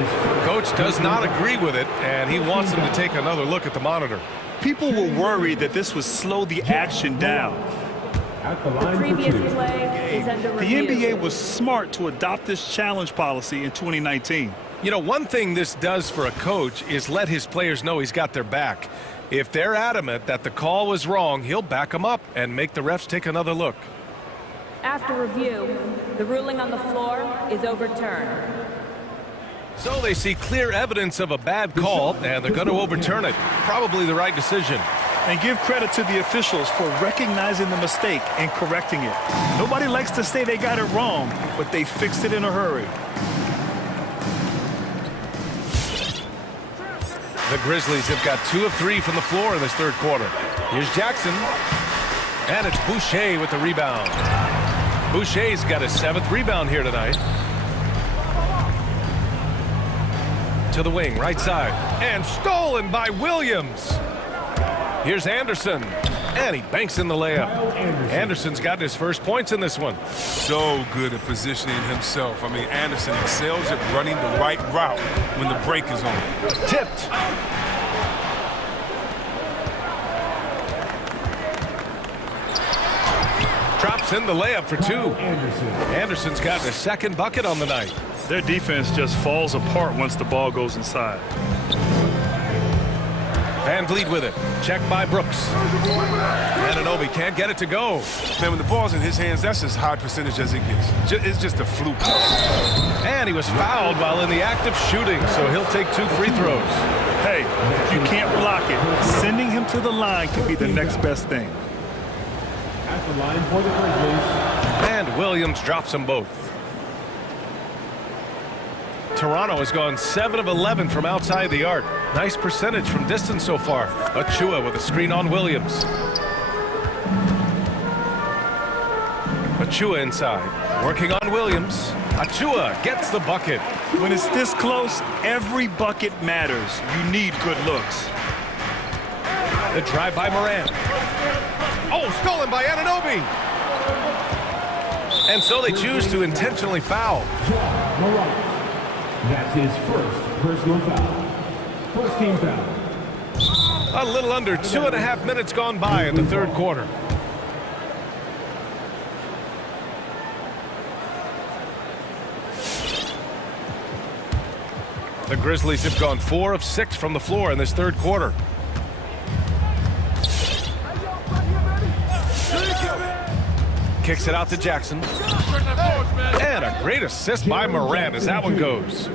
Coach does not agree with it, and he wants them to take another look at the monitor. People were worried that this would slow the action down. The previous play is under review. The NBA was smart to adopt this challenge policy in 2019. You know, one thing this does for a coach is let his players know he's got their back. If they're adamant that the call was wrong, he'll back them up and make the refs take another look. After review, the ruling on the floor is overturned. So they see clear evidence of a bad call, and they're going to overturn it. Probably the right decision. And give credit to the officials for recognizing the mistake and correcting it. Nobody likes to say they got it wrong, but they fixed it in a hurry. The Grizzlies have got 2 of 3 from the floor in this third quarter. Here's Jackson. And it's Boucher with the rebound. Boucher's got his 7th rebound here tonight. To the wing, right side. And stolen by Williams. Here's Anderson. And he banks in the layup. Anderson's got his first points in this one. So good at positioning himself. I mean, Anderson excels at running the right route when the break is on. Tipped. Drops in the layup for 2. Anderson's got his 2nd bucket on the night. Their defense just falls apart once the ball goes inside. Van Vliet with it. Checked by Brooks. Anunoby can't get it to go. Man, when the ball's in his hands, that's as high percentage as it gets. It's just a fluke. And he was fouled while in the act of shooting, so he'll take 2 free throws. Hey, if you can't block it, sending him to the line could be the next best thing. At the line for the Grizzlies. And Williams drops them both. Toronto has gone 7 of 11 from outside the arc. Nice percentage from distance so far. Achua with a screen on Williams. Achua inside. Working on Williams. Achua gets the bucket. When it's this close, every bucket matters. You need good looks. The drive by Morant. Oh, stolen by Anunoby. And so they choose to intentionally foul. That's his first personal foul. First team foul. A little under 2.5 minutes gone by in the third quarter. The Grizzlies have gone 4 of 6 from the floor in this third quarter. Kicks it out to Jackson. And a great assist by Morant as that one goes.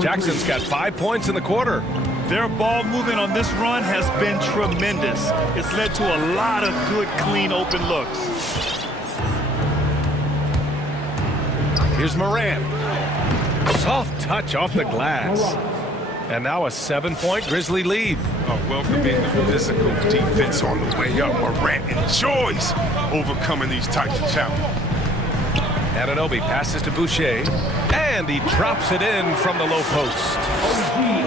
Jackson's got 5 points in the quarter. Their ball movement on this run has been tremendous. It's led to a lot of good, clean, open looks. Here's Morant. Soft touch off the glass. And now a 7-point Grizzly lead. Oh, welcoming the physical defense on the way up. Morant enjoys overcoming these types of challenges. Anunoby passes to Boucher, and he drops it in from the low post.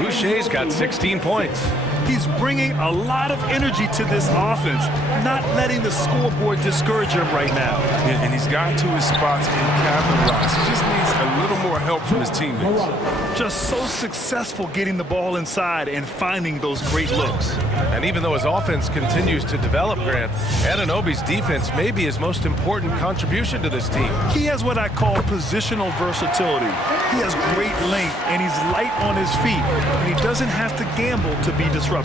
Boucher's got 16 points. He's bringing a lot of energy to this offense, not letting the scoreboard discourage him right now. And he's gotten to his spots and capitalized. He just needs a little more help from his teammates. Just so successful getting the ball inside and finding those great looks. And even though his offense continues to develop, Grant, Anunoby's defense may be his most important contribution to this team. He has what I call positional versatility. He has great length, and he's light on his feet, and he doesn't have to gamble to be disruptive.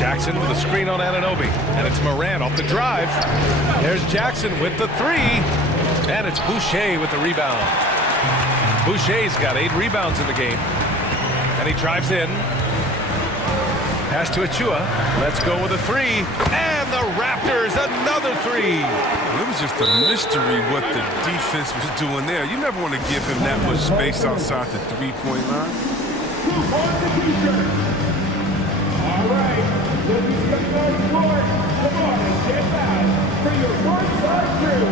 Jackson with a screen on Anunoby, and it's Morant off the drive. There's Jackson with the 3, and it's Boucher with the rebound. Boucher's got 8 rebounds in the game, and he drives in. Pass to Achua. Let's go with a 3, and the Raptors another 3. It was just a mystery what the defense was doing there. You never want to give him that much space outside the three-point line. All right, we'll be stepping on the court. Come on and get back for your first side crew.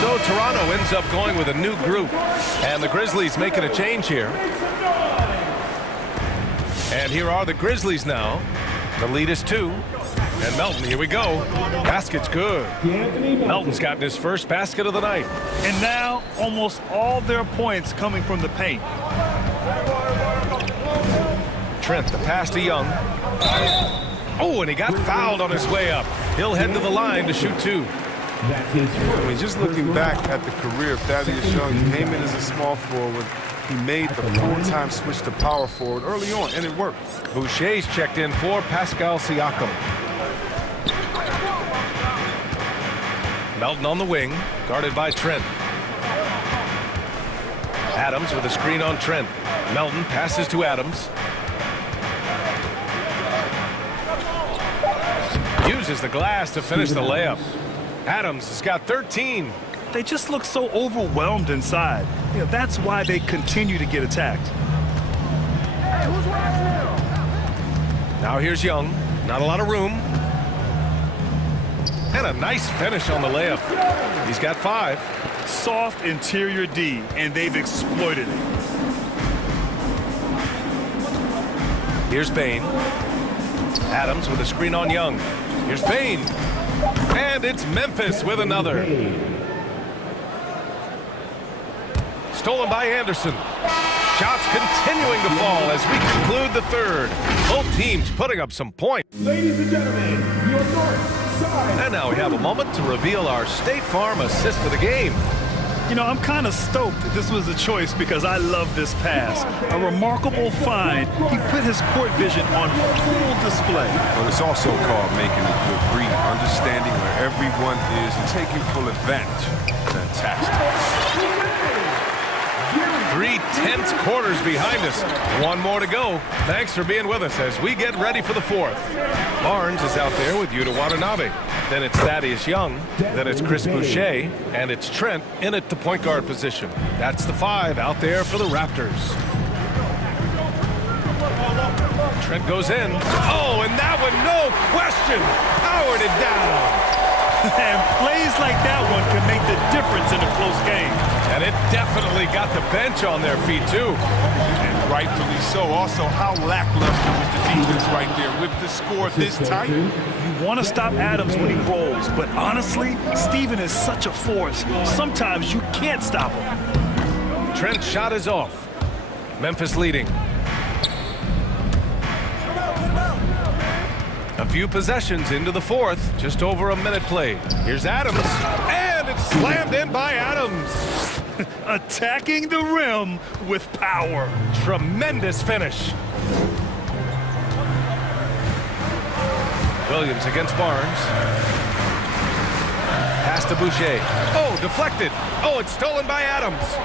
So Toronto ends up going with a new group, and the Grizzlies making a change here. And here are the Grizzlies now. The lead is 2. And Melton, here we go. Basket's good. Melton's gotten his first basket of the night. And now almost all their points coming from the paint. Trent, the pass to Young. Oh, and he got fouled on his way up. He'll head to the line to shoot 2. I mean, just looking back at the career of Thaddeus Young, he came in as a small forward. He made the full-time switch to power forward early on, and it worked. Boucher's checked in for Pascal Siakam. Melton on the wing, guarded by Trent. Adams with a screen on Trent. Melton passes to Adams. Uses the glass to finish the layup. Adams has got 13. They just look so overwhelmed inside. Yeah, that's why they continue to get attacked. Now here's Young. Not a lot of room. And a nice finish on the layup. He's got 5. Soft interior D, and they've exploited it. Here's Bain. Adams with a screen on Young. Here's Bain. And it's Memphis with another. Stolen by Anderson. Shots continuing to fall as we conclude the third. Both teams putting up some points. Ladies and gentlemen, your north side. And now we have a moment to reveal our State Farm assist of the game. You know, I'm kind of stoked that this was a choice because I love this pass. A remarkable find. He put his court vision on full display. But it's also called making a good read, understanding where everyone is and taking full advantage. Fantastic. 3 tense quarters behind us. 1 more to go. Thanks for being with us as we get ready for the 4th. Barnes is out there with Yuta Watanabe. Then it's Thaddeus Young. Then it's Chris Boucher. And it's Trent in at the point guard position. That's the 5 out there for the Raptors. Trent goes in. Oh, and that one, no question, powered it down. And plays like that one can make the difference in a close game. And it definitely got the bench on their feet, too. And rightfully so. Also, how lackluster was the defense right there with the score this tight? You want to stop Adams when he rolls, but honestly, Steven is such a force. Sometimes you can't stop him. Trent's shot is off. Memphis leading. A few possessions into the 4th, just over a minute played. Here's Adams, and it's slammed in by Adams. Attacking the rim with power. Tremendous finish. Williams against Barnes. Pass to Boucher. Oh, deflected. Oh, it's stolen by Adams.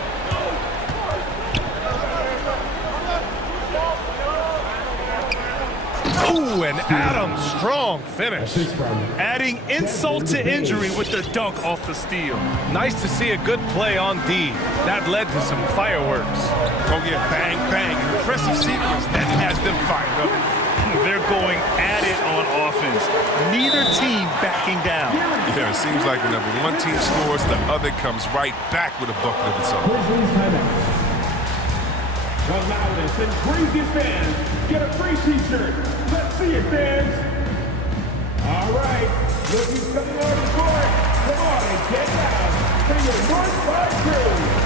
Ooh, and Adams, strong finish. Adding insult to injury with the dunk off the steal. Nice to see a good play on D. That led to some fireworks. Oh yeah, bang, bang. An impressive sequence that has them fired up. They're going at it on offense. Neither team backing down. Yeah, it seems like whenever one team scores, the other comes right back with a bucket of its own. The loudest and craziest fans get a free t-shirt. Let's see it, fans. All right, look who's coming on the court. Come on and get down for your North Side crew.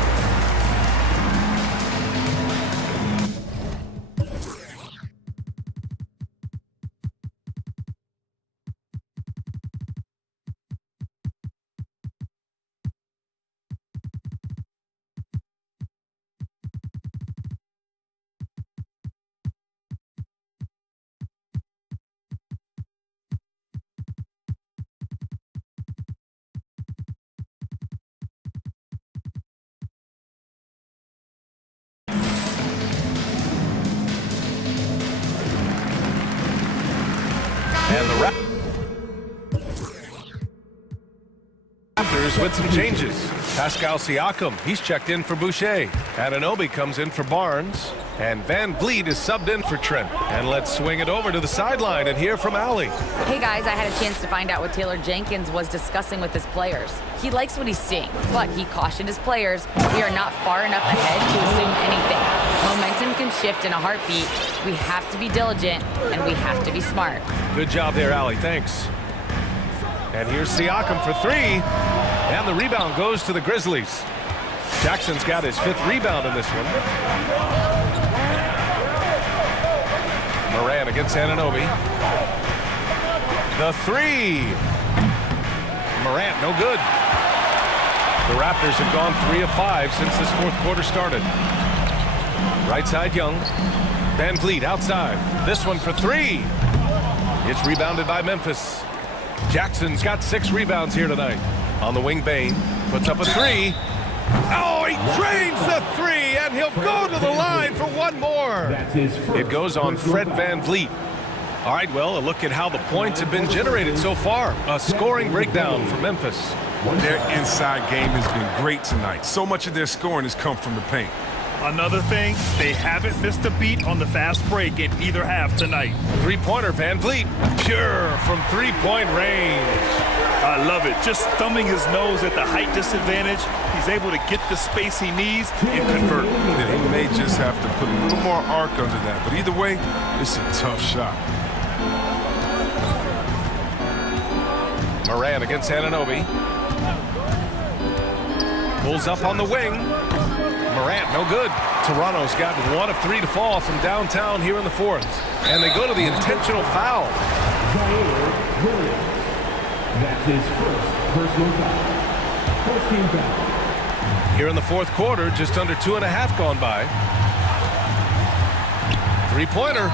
And the Raptors with some changes. Pascal Siakam, he's checked in for Boucher. Anunoby comes in for Barnes. And Van Vliet is subbed in for Trent. And let's swing it over to the sideline and hear from Allie. Hey guys, I had a chance to find out what Taylor Jenkins was discussing with his players. He likes what he's seeing, but he cautioned his players we are not far enough ahead to assume anything. Momentum can shift in a heartbeat. We have to be diligent and we have to be smart. Good job there, Allie. Thanks. And here's Siakam for three. And the rebound goes to the Grizzlies. Jackson's got his 5th rebound in this one. Moran against Anunoby. The three. Morant, no good. The Raptors have gone 3 of 5 since this 4th quarter started. Right side, Young. Van Vliet outside. This one for 3. It's rebounded by Memphis. Jackson's got 6 rebounds here tonight. On the wing, Bane puts up a 3. Oh, he drains the 3, and he'll go to the line for one more. It goes on Fred Van Vliet. All right, well, a look at how the points have been generated so far. A scoring breakdown for Memphis. Their inside game has been great tonight. So much of their scoring has come from the paint. Another thing, they haven't missed a beat on the fast break in either half tonight. Three-pointer, Van Vliet. Pure from three-point range. I love it. Just thumbing his nose at the height disadvantage, he's able to get the space he needs and convert. Yeah, he may just have to put a little more arc under that. But either way, it's a tough shot. Moran against Anunoby. Pulls up on the wing. Morant, no good. Toronto's got 1 of 3 to fall from downtown here in the 4th. And they go to the intentional foul. That's his 1st personal foul. 1st team foul. Here in the 4th quarter, just under 2.5 gone by. Three-pointer.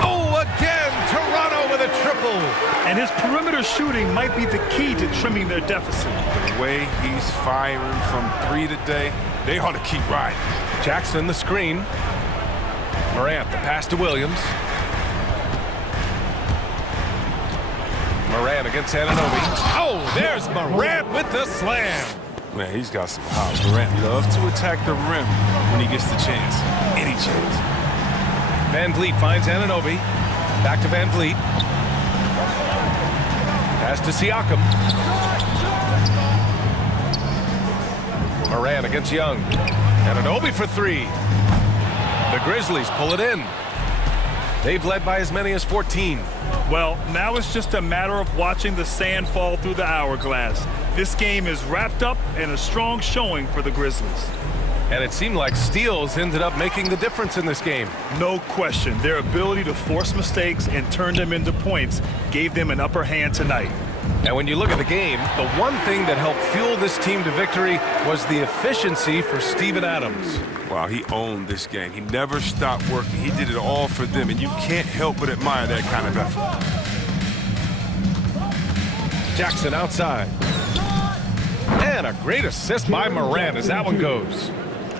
Oh, again, Toronto with a triple. And his perimeter shooting might be the key to trimming their deficit. The way he's firing from 3 today, they ought to keep riding. Jackson, the screen. Morant, the pass to Williams. Morant against Anunoby. Oh, there's Morant with the slam. Man, he's got some hops. Morant loves to attack the rim when he gets the chance. Any chance. Van Vliet finds Anunoby. Back to Van Vliet. Pass to Siakam. Morant against Young. Anunoby for 3. The Grizzlies pull it in. They've led by as many as 14. Well, now it's just a matter of watching the sand fall through the hourglass. This game is wrapped up in a strong showing for the Grizzlies. And it seemed like steals ended up making the difference in this game. No question. Their ability to force mistakes and turn them into points gave them an upper hand tonight. And when you look at the game, the one thing that helped fuel this team to victory was the efficiency for Steven Adams. Wow, he owned this game. He never stopped working. He did it all for them, and you can't help but admire that kind of effort. Jackson outside. And a great assist by Moran as that one goes.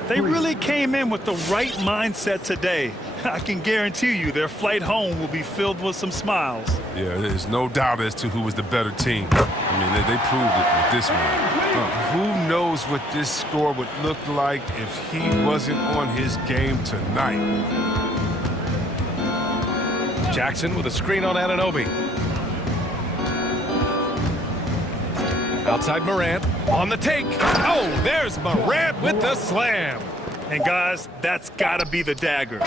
They really came in with the right mindset today. I can guarantee you their flight home will be filled with some smiles. Yeah, there's no doubt as to who was the better team. I mean, they proved it with this one. Who knows what this score would look like if he wasn't on his game tonight. Jackson with a screen on Anunoby. Outside Morant, on the take. Oh, there's Morant with the slam. And guys, that's gotta be the dagger.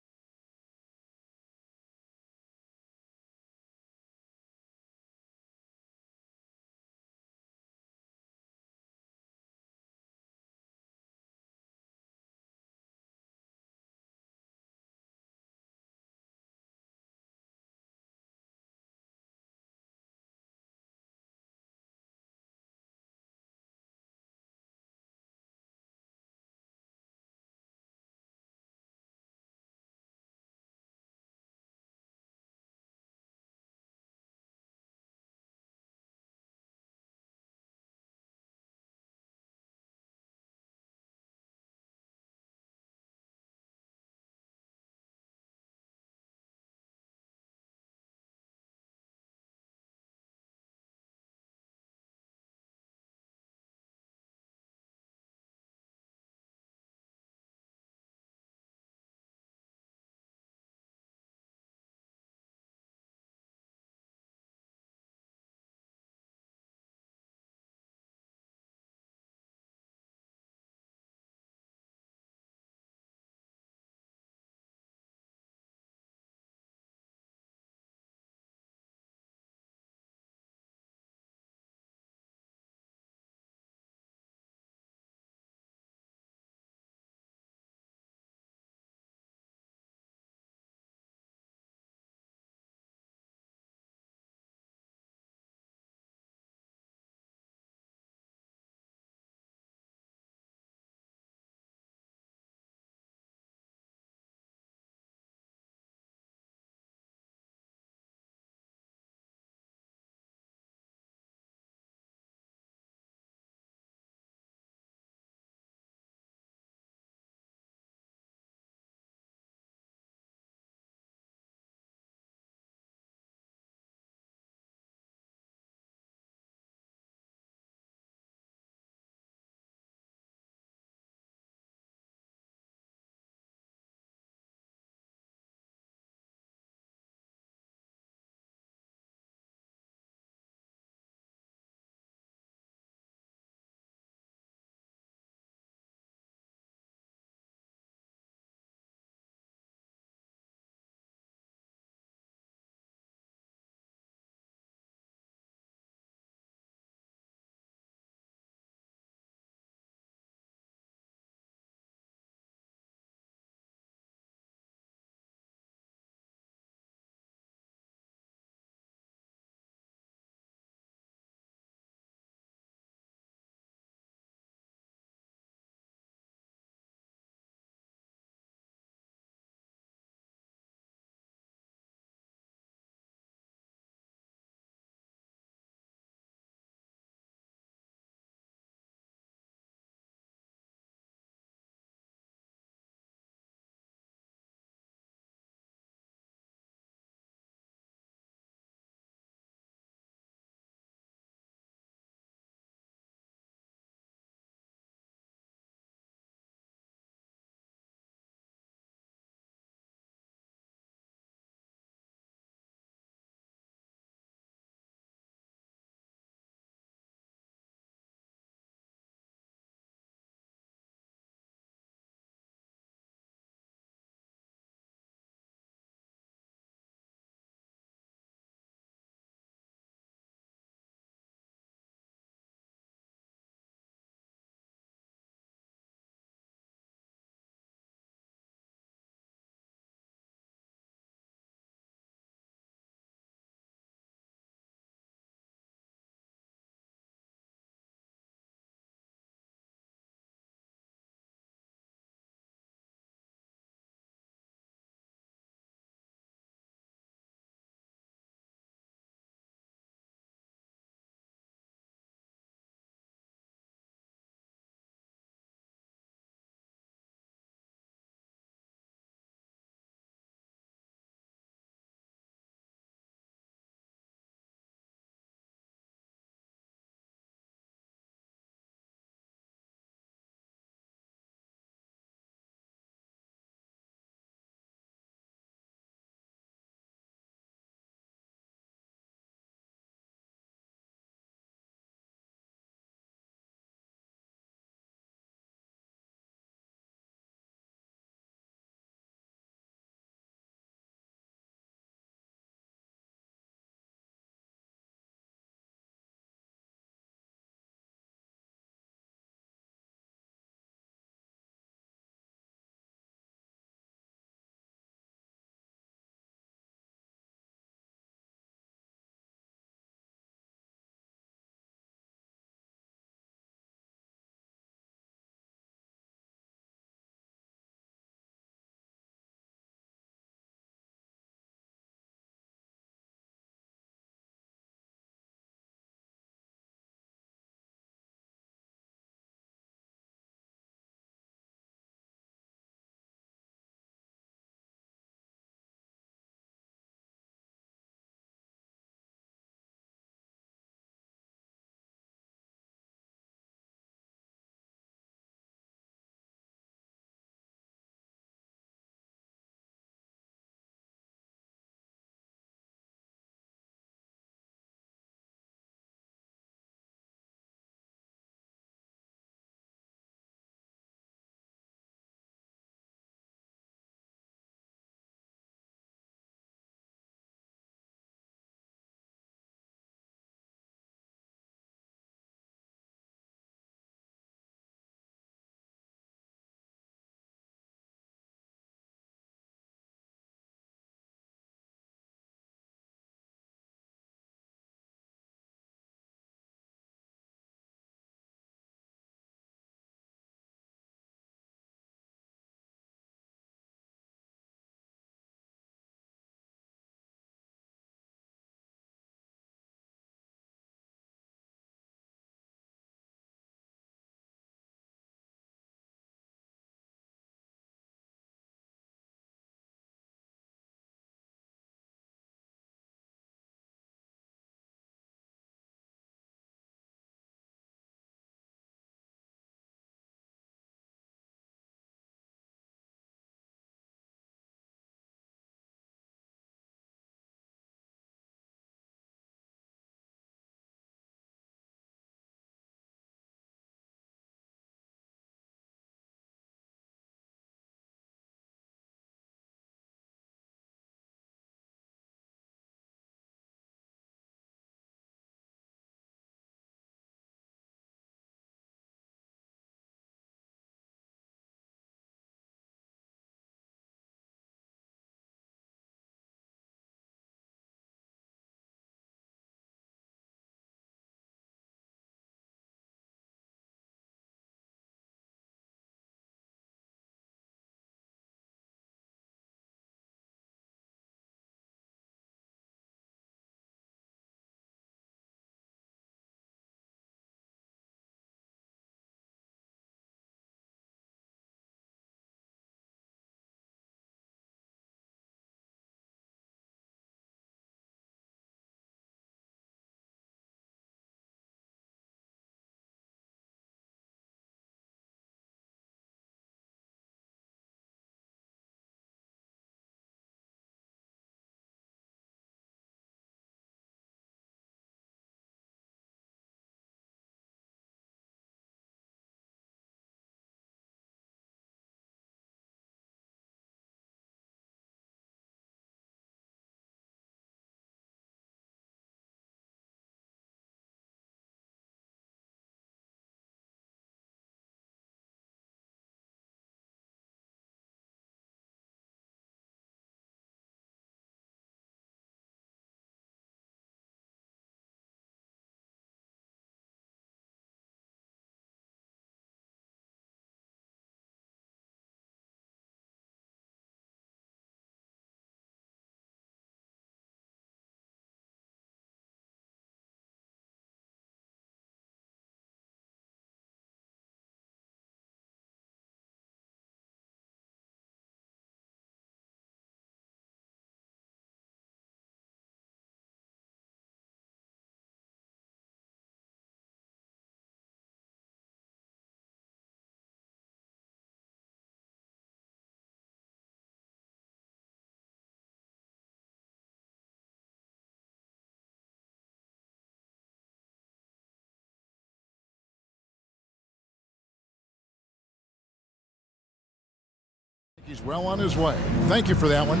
He's well on his way. Thank you for that one.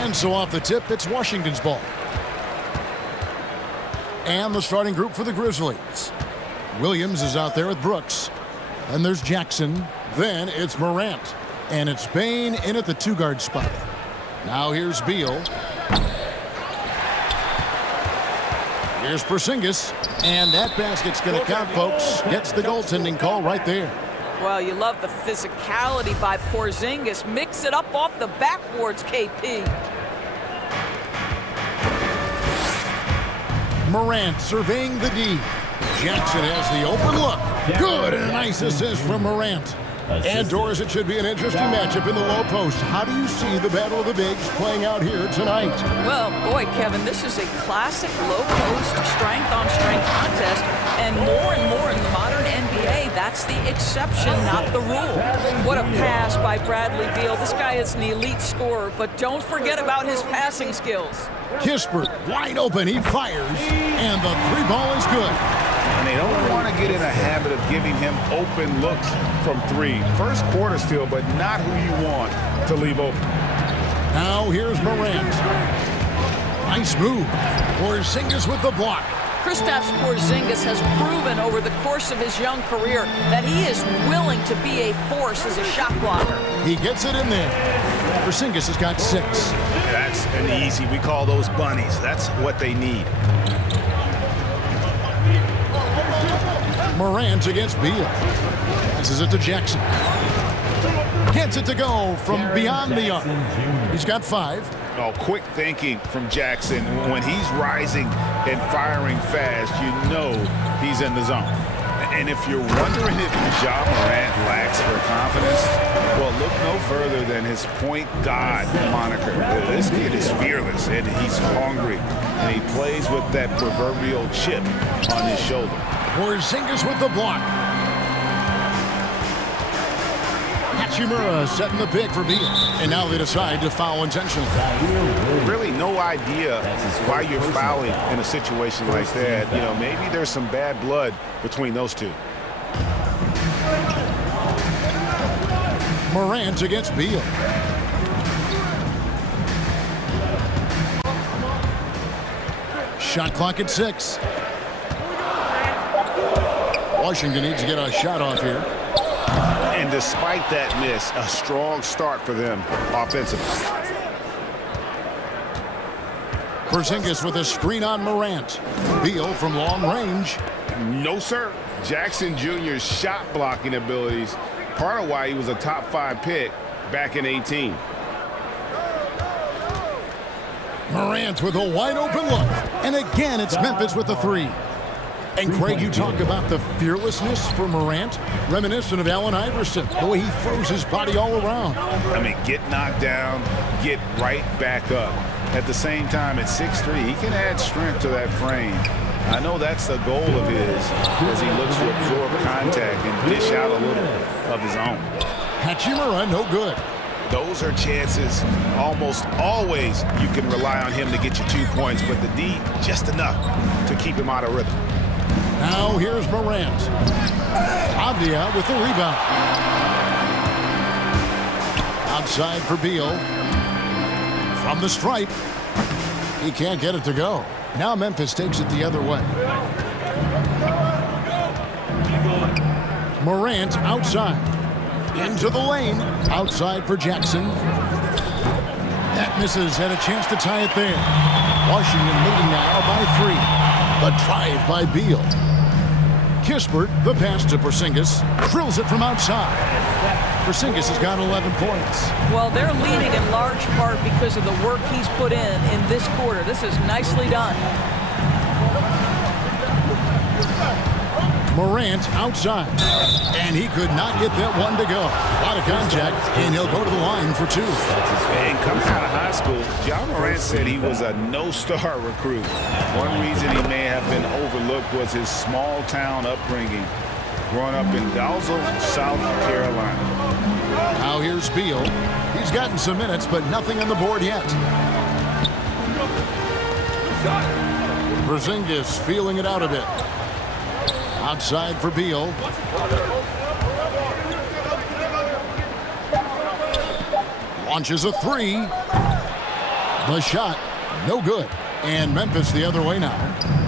And so off the tip, it's Washington's ball. And the starting group for the Grizzlies. Williams is out there with Brooks. Then there's Jackson. Then it's Morant. And it's Bain in at the two-guard spot. Now here's Beal. Here's Porzingis. And that basket's going to count, folks. Gets the goaltending call right there. Well, you love the physicality by Porzingis. Mix it up off the backboards, KP. Morant surveying the D. Jackson has the open look. Good, and a nice assist from Morant. And Doris, it should be an interesting matchup in the low post. How do you see the battle of the bigs playing out here tonight? Well, boy, Kevin, this is a classic low post strength-on-strength contest. And more in the modern NBA, that's the exception, not the rule. What a pass by Bradley Beal. This guy is an elite scorer, but don't forget about his passing skills. Kispert wide open, he fires, and the three ball is good. And they don't want to get in a habit of giving him open looks from three. First quarter still, but not who you want to leave open. Now here's Morant. Nice move. Porzingis with the block. Kristaps Porzingis has proven over the course of his young career that he is willing to be a force as a shot blocker. He gets it in there. Porzingis has got 6. That's an easy. We call those bunnies. That's what they need. Morant against Beal. Passes it to Jackson. Gets it to go from beyond the arc. He's got 5. Oh, quick thinking from Jackson. When he's rising and firing fast, you know he's in the zone. And if you're wondering if Ja Morant lacks for confidence, well, look no further than his point guard moniker. This kid is fearless, and he's hungry, and he plays with that proverbial chip on his shoulder. Porzingis with the block. Hachimura setting the pick for Beal. And now they decide to foul intentionally. Really no idea why you're fouling in a situation like that. You know, maybe there's some bad blood between those two. Morant against Beal. Shot clock at 6. Washington needs to get a shot off here. And despite that miss, a strong start for them offensively. Porzingis with a screen on Morant. Beal from long range. No, sir. Jackson Jr.'s shot blocking abilities, part of why he was a top 5 pick back in 18. Morant with a wide open look. And again, it's Memphis with the 3. And Craig, you talk about the fearlessness for Morant, reminiscent of Allen Iverson, the way he throws his body all around. I mean, get knocked down, get right back up. At the same time, at 6'3", he can add strength to that frame. I know that's the goal of his as he looks to absorb contact and dish out a little of his own. Hachimura, no good. Those are chances. Almost always you can rely on him to get you 2 points, but the D, just enough to keep him out of rhythm. Now here's Morant. Avdia with the rebound. Outside for Beal. From the stripe. He can't get it to go. Now Memphis takes it the other way. Morant outside. Into the lane. Outside for Jackson. That misses. Had a chance to tie it there. Washington leading now by 3. The drive by Beal. Kispert, the pass to Porzingis, drills it from outside. Porzingis has got 11 points. Well, they're leading in large part because of the work he's put in this quarter. This is nicely done. Morant outside, and he could not get that one to go. A lot of contact, and he'll go to the line for 2. And coming out of high school, Ja Morant said he was a no-star recruit. One reason he may have been overlooked was his small-town upbringing, growing up in Dalzell, South Carolina. Now here's Beal. He's gotten some minutes, but nothing on the board yet. Porzingis feeling it out a bit. Outside for Beal. Launches a three. The shot, no good. And Memphis the other way now.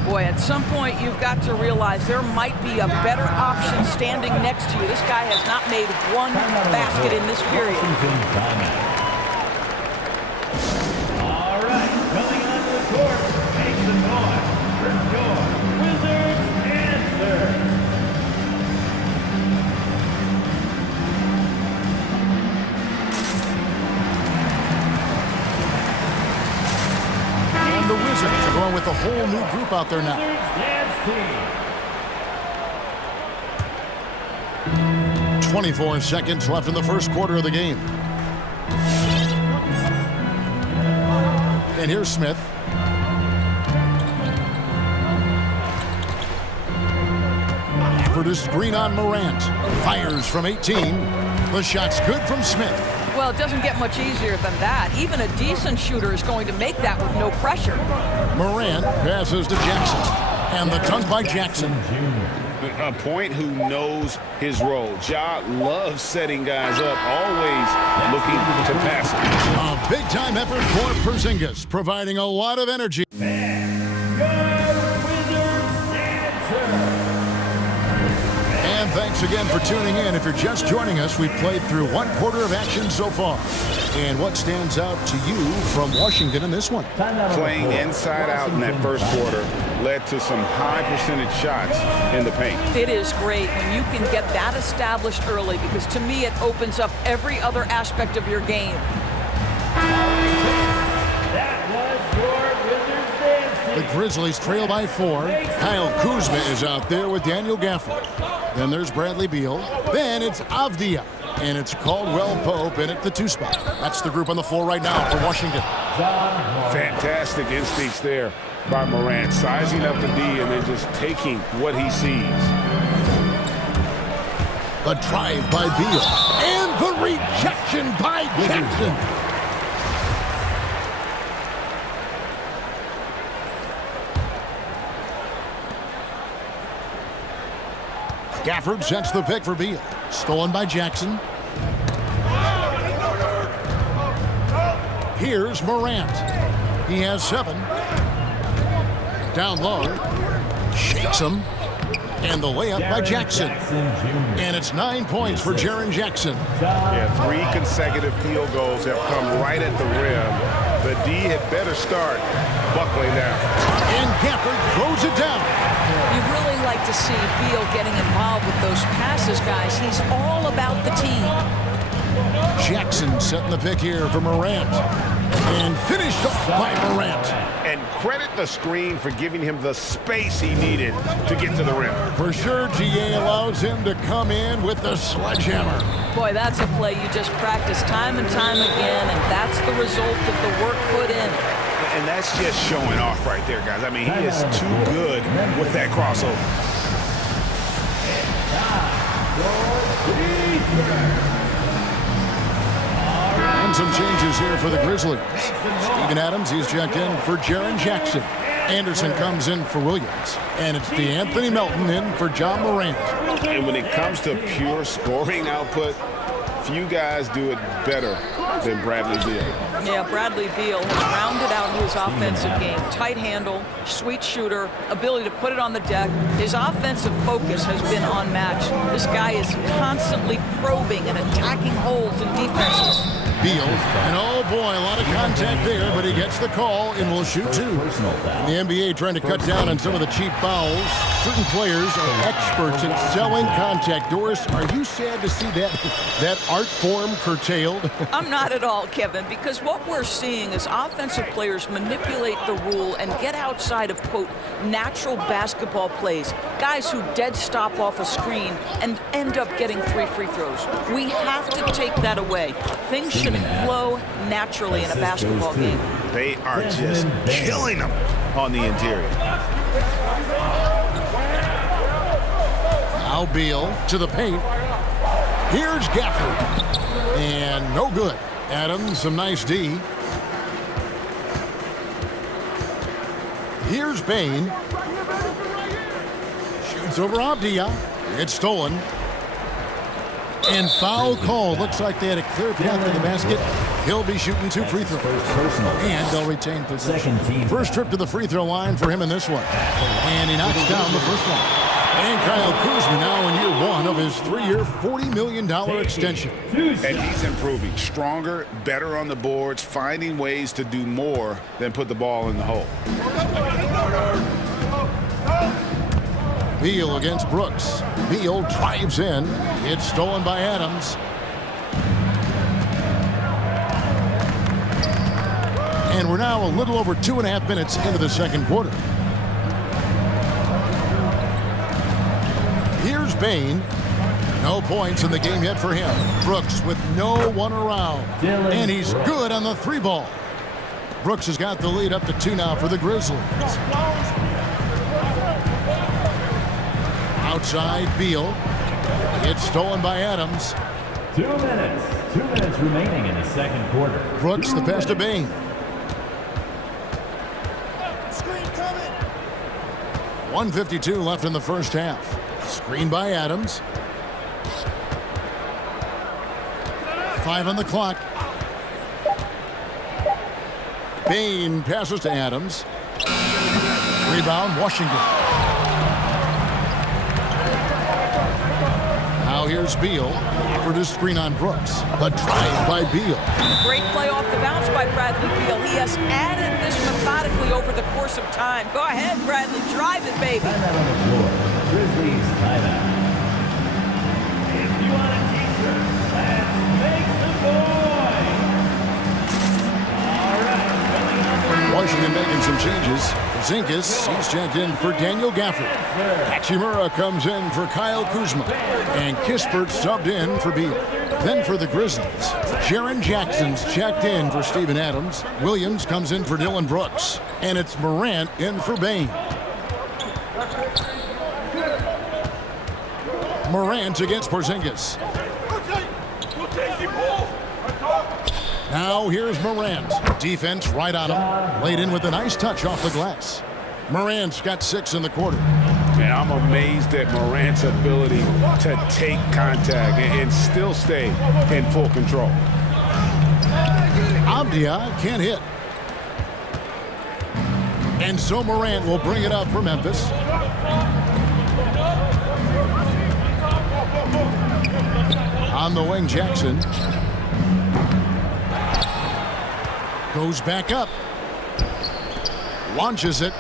Boy, at some point you've got to realize there might be a better option standing next to you. This guy has not made one basket in this period. All right, coming onto the court, make some noise for your Wizards answer. And the Wizards are going with a whole new group out there now. 24 seconds left in the first quarter of the game. And here's Smith. For the screen on Morant. Fires from 18. The shot's good from Smith. Well, it doesn't get much easier than that. Even a decent shooter is going to make that with no pressure. Morant passes to Jackson. And the dunk by Jackson. A point who knows his role. Ja loves setting guys up, always looking to pass it. A big-time effort for Porzingis, providing a lot of energy. And thanks again for tuning in. If you're just joining us, we've played through one quarter of action so far. And what stands out to you from Washington in this one? Playing inside out in that first quarter led to some high percentage shots in the paint. It is great when you can get that established early, because to me it opens up every other aspect of your game. That was your Wizards dance team. The Grizzlies trail by 4. Kyle Kuzma is out there with Daniel Gafford. Then there's Bradley Beal. Then it's Avdia. And it's Caldwell Pope in at the 2 spot. That's the group on the floor right now for Washington. Fantastic instincts there by Morant, sizing up the D and then just taking what he sees. The drive by Beal. And the rejection by Jackson. Gafford sets the pick for Beal. Stolen by Jackson. Here's Morant. He has 7. Down low. Shakes him. And the layup by Jackson. And it's 9 points for Jaren Jackson. Yeah, 3 consecutive field goals have come right at the rim. The D had better start buckling down. And Gafford throws it down. You really like to see Beal getting involved with those passes, guys. He's all about the team. Jackson setting the pick here for Morant. And finished off by Morant. And credit the screen for giving him the space he needed to get to the rim. For sure, GA allows him to come in with the sledgehammer. Boy, that's a play you just practice time and time again, and that's the result of the work put in. And that's just showing off right there, guys. I mean, he is too good with that crossover. And some changes here for the Grizzlies. Steven Adams, he's checked in for Jaren Jackson. Anderson comes in for Williams. And it's DeAnthony Melton in for John Morant. And when it comes to pure scoring output, few guys do it better than Bradley Beal. Yeah, Bradley Beal has rounded out his offensive game. Tight handle, sweet shooter, ability to put it on the deck. His offensive focus has been unmatched. This guy is constantly probing and attacking holes in defenses. Beal, and oh boy, a lot of contact there, but he gets the call and will shoot 2. The NBA trying to cut down on some of the cheap fouls. Certain players are experts at selling contact. Doris, are you sad to see that art form curtailed? I'm not at all, Kevin, because what we're seeing is offensive players manipulate the rule and get outside of, quote, natural basketball plays. Guys who dead stop off a screen and end up getting 3 free throws. We have to take that away. Things should flow naturally in a basketball game. They are just killing them on the interior. Now Beal to the paint. Here's Gafford. And no good. Adams, some nice D. Here's Bain. Shoots over Avdia. It's stolen. And foul call. Looks like they had a clear path to the basket. He'll be shooting 2 free throws. And they'll retain possession. First trip to the free throw line for him in this one. And he knocks down the first one. And Kyle Kuzma now in year 1 of his 3-year, $40 million extension. And he's improving. Stronger, better on the boards, finding ways to do more than put the ball in the hole. Beal against Brooks. Beal drives in. It's stolen by Adams. And we're now a little over 2.5 minutes into the second quarter. Here's Bain. No points in the game yet for him. Brooks with no one around. And he's good on the 3 ball. Brooks has got the lead up to 2 now for the Grizzlies. Outside, Beal. It's stolen by Adams. 2 minutes. 2 minutes remaining in the second quarter. Brooks, the pass to Bain. Screen coming. 1:52 left in the first half. Screen by Adams. 5 on the clock. Bain passes to Adams. Rebound, Washington. Now here's Beal. For the screen on Brooks. The drive by Beal. Great play off the bounce by Bradley Beal. He has added this methodically over the course of time. Go ahead, Bradley. Drive it, baby. Timeout on the floor. Grizzlies timeout. If you want a t-shirt, let's make some noise. All right, coming on the Washington making some changes. Zinkas, he's checked in for Daniel Gafford. Hachimura comes in for Kyle Kuzma. And Kispert subbed in for Beal. Then for the Grizzlies, Jaren Jackson's checked in for Steven Adams. Williams comes in for Dylan Brooks. And it's Morant in for Bain. Morant against Porzingis. Now here's Morant. Defense right on him. Laid in with a nice touch off the glass. Morant's got 6 in the quarter. And I'm amazed at Morant's ability to take contact and still stay in full control. Abdia can't hit. And so Morant will bring it up for Memphis. On the wing, Jackson. Goes back up. Launches it.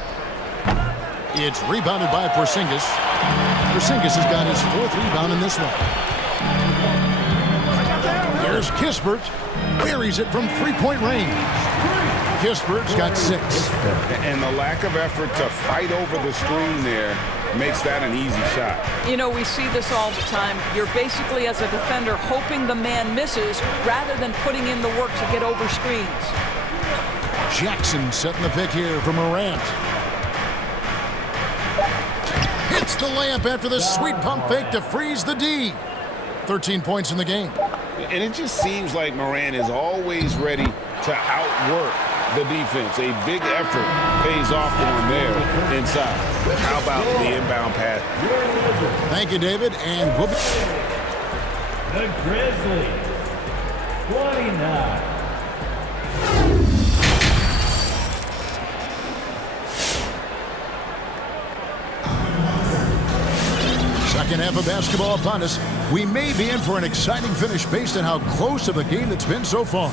It's rebounded by Porzingis. Porzingis has got his 4th rebound in this one. There's Kispert. Buries it from 3-point range. Kispert's got 6. And the lack of effort to fight over the screen there makes that an easy shot. You know, we see this all the time. You're basically, as a defender, hoping the man misses rather than putting in the work to get over screens. Jackson setting the pick here for Morant. Hits the layup after the sweet pump fake to freeze the D. 13 points in the game. And it just seems like Morant is always ready to outwork the defense. A big effort pays off for him there inside. How about the inbound pass? Thank you, David. And we'll be... The Grizzlies, 29. Second half of basketball upon us. We may be in for an exciting finish based on how close of a game it's been so far.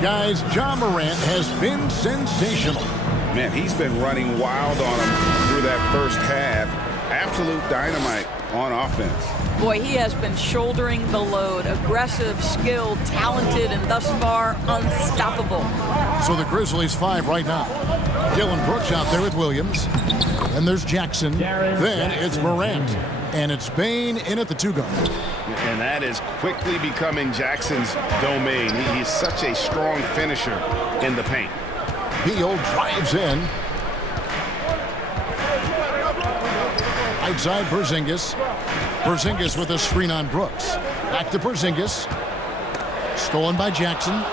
Guys, Ja Morant has been sensational. Man, he's been running wild on him through that first half. Absolute dynamite on offense. Boy, he has been shouldering the load. Aggressive, skilled, talented, and thus far unstoppable. So the Grizzlies 5 right now. Dylan Brooks out there with Williams. Then there's Jackson. Then it's Morant. And it's Bain in at the 2 guard. And that is quickly becoming Jackson's domain. He's such a strong finisher in the paint. Beal drives in. Outside Porzingis. Porzingis with a screen on Brooks. Back to Porzingis. Stolen by Jackson.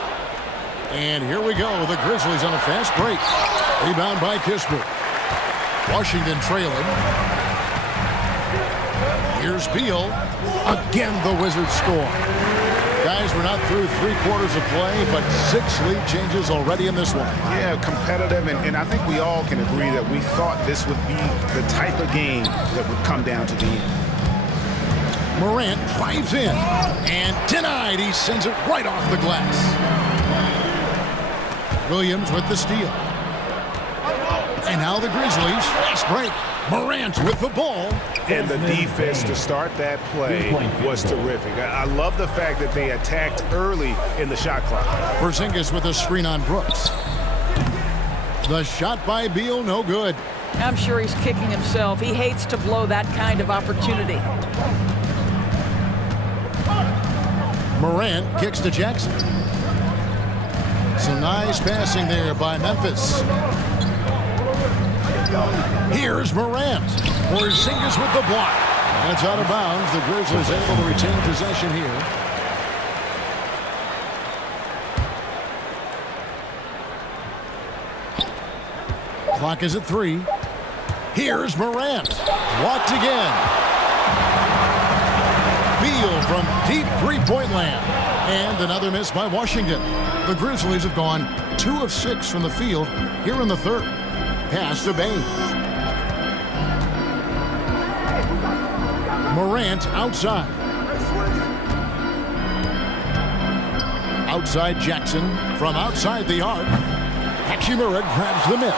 And here we go. The Grizzlies on a fast break. Rebound by Kispert. Washington trailing. Here's Beal. Again, the Wizards score. Guys, we're not through 3 quarters of play, but 6 lead changes already in this one. Yeah, competitive, and I think we all can agree that we thought this would be the type of game that would come down to the end. Morant drives in and denied. He sends it right off the glass. Williams with the steal. And now the Grizzlies, fast break. Morant with the ball. And the defense to start that play was terrific. I love the fact that they attacked early in the shot clock. Porzingis with a screen on Brooks. The shot by Beal, no good. I'm sure he's kicking himself. He hates to blow that kind of opportunity. Morant kicks to Jackson. Some nice passing there by Memphis. Here's Morant. Porzingis with the block. And it's out of bounds. The Grizzlies able to retain possession here. Clock is at 3. Here's Morant. Blocked again. Beal from deep three-point land. And another miss by Washington. The Grizzlies have gone 2 of 6 from the field here in the third. Pass to Bain. Morant outside. Outside Jackson from outside the arc. Hachimura grabs the miss.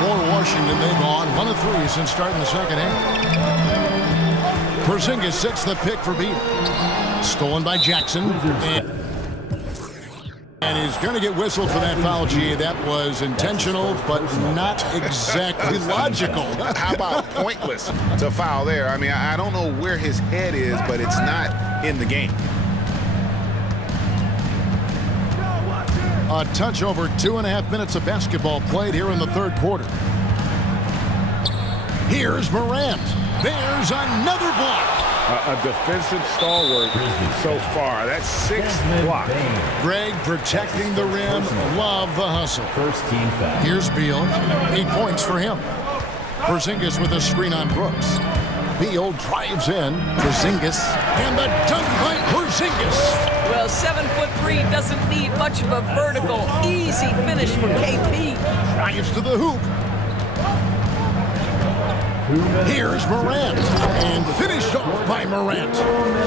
For Washington, they've gone 1 of 3 since starting the second half. Porzingis sets the pick for Beal. Stolen by Jackson. And he's going to get whistled for that foul, G. That was intentional, but not exactly logical. How about pointless to foul there? I mean, I don't know where his head is, but it's not in the game. A touch over 2.5 minutes of basketball played here in the third quarter. Here's Morant. There's another block. A defensive stalwart so far. That's 6th block. Greg protecting the rim. Love the hustle. First team foul. Here's Beal. 8 points for him. Porzingis with a screen on Brooks. Beal drives in. Porzingis. And the dunk by Porzingis. Well, 7'3" doesn't need much of a vertical. Easy finish for KP. Drives to the hoop. Here's Morant, and finished off by Morant.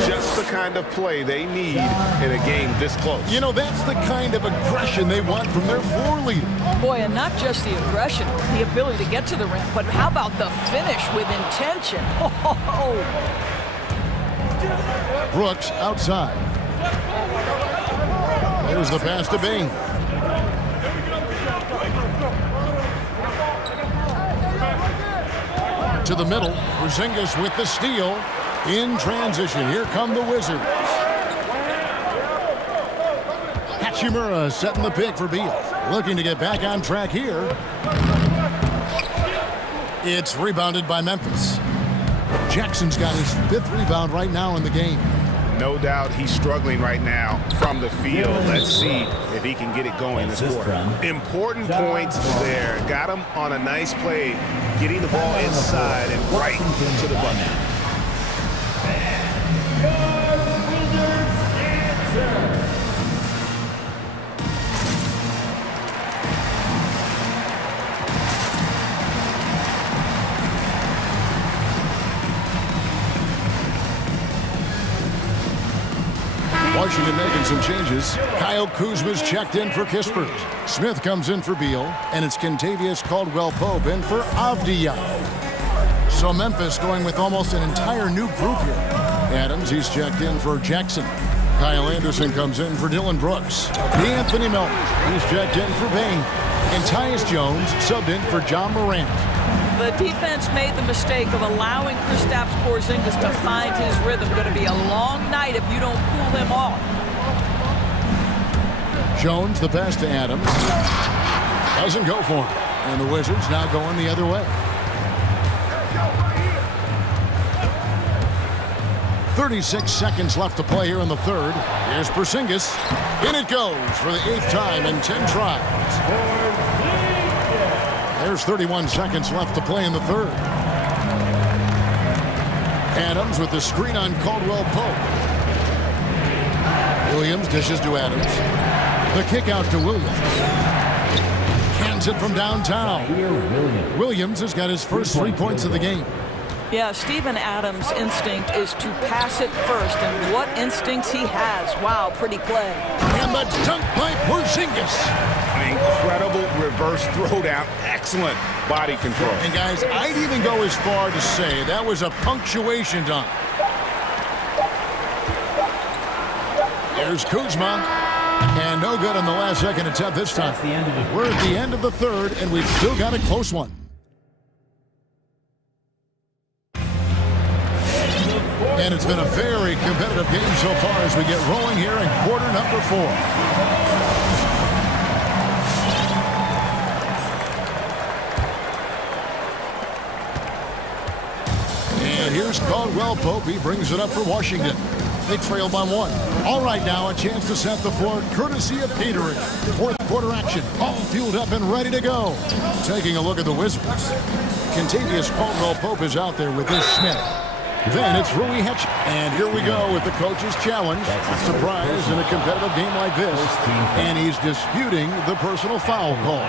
Just the kind of play they need in a game this close. You know, that's the kind of aggression they want from their floor leader. Boy, and not just the aggression, the ability to get to the rim, but how about the finish with intention? Oh. Brooks outside. There's the pass to Bain. To the middle, Porzingis with the steal. In transition, here come the Wizards. Hachimura setting the pick for Beal. Looking to get back on track here. It's rebounded by Memphis. Jackson's got his 5th rebound right now in the game. No doubt he's struggling right now from the field. Let's see if he can get it going this quarter. Important points there. Got him on a nice play, getting the ball inside and right to the bucket. Washington making some changes. Kyle Kuzma's checked in for Kispert. Smith comes in for Beal, and it's Kentavious Caldwell-Pope in for Avdija. So Memphis going with almost an entire new group here. Adams, he's checked in for Jackson. Kyle Anderson comes in for Dylan Brooks. Anthony Melton, he's checked in for Bain. And Tyus Jones subbed in for John Morant. The defense made the mistake of allowing Kristaps Porzingis to find his rhythm. Going to be a long night if you don't pull them off. Jones, the pass to Adams. Doesn't go for him. And the Wizards now going the other way. 36 seconds left to play here in the third. Here's Porzingis. In it goes for the 8th time in 10 tries. There's 31 seconds left to play in the third. Adams with the screen on Caldwell Pope. Williams dishes to Adams. The kick out to Williams. Cans it from downtown. Williams has got his first 3 points of the game. Yeah, Steven Adams' instinct is to pass it first, and what instincts he has. Wow, pretty play. And the dunk by Porzingis. Incredible reverse throwdown. Excellent body control. And guys, I'd even go as far to say that was a punctuation dunk. There's Kuzma. And no good on the last second attempt this time. We're at the end of the third, and we've still got a close one. And it's been a very competitive game so far as we get rolling here in quarter number 4. And here's Caldwell Pope. He brings it up for Washington. They trail by 1. All right, now a chance to set the floor courtesy of catering. Fourth quarter action, all fueled up and ready to go. Taking a look at the Wizards. Contagious Caldwell Pope is out there with this Smith. Then it's Rui Hetch. And here we go with the coach's challenge. Surprise in a competitive game like this. And he's disputing the personal foul call.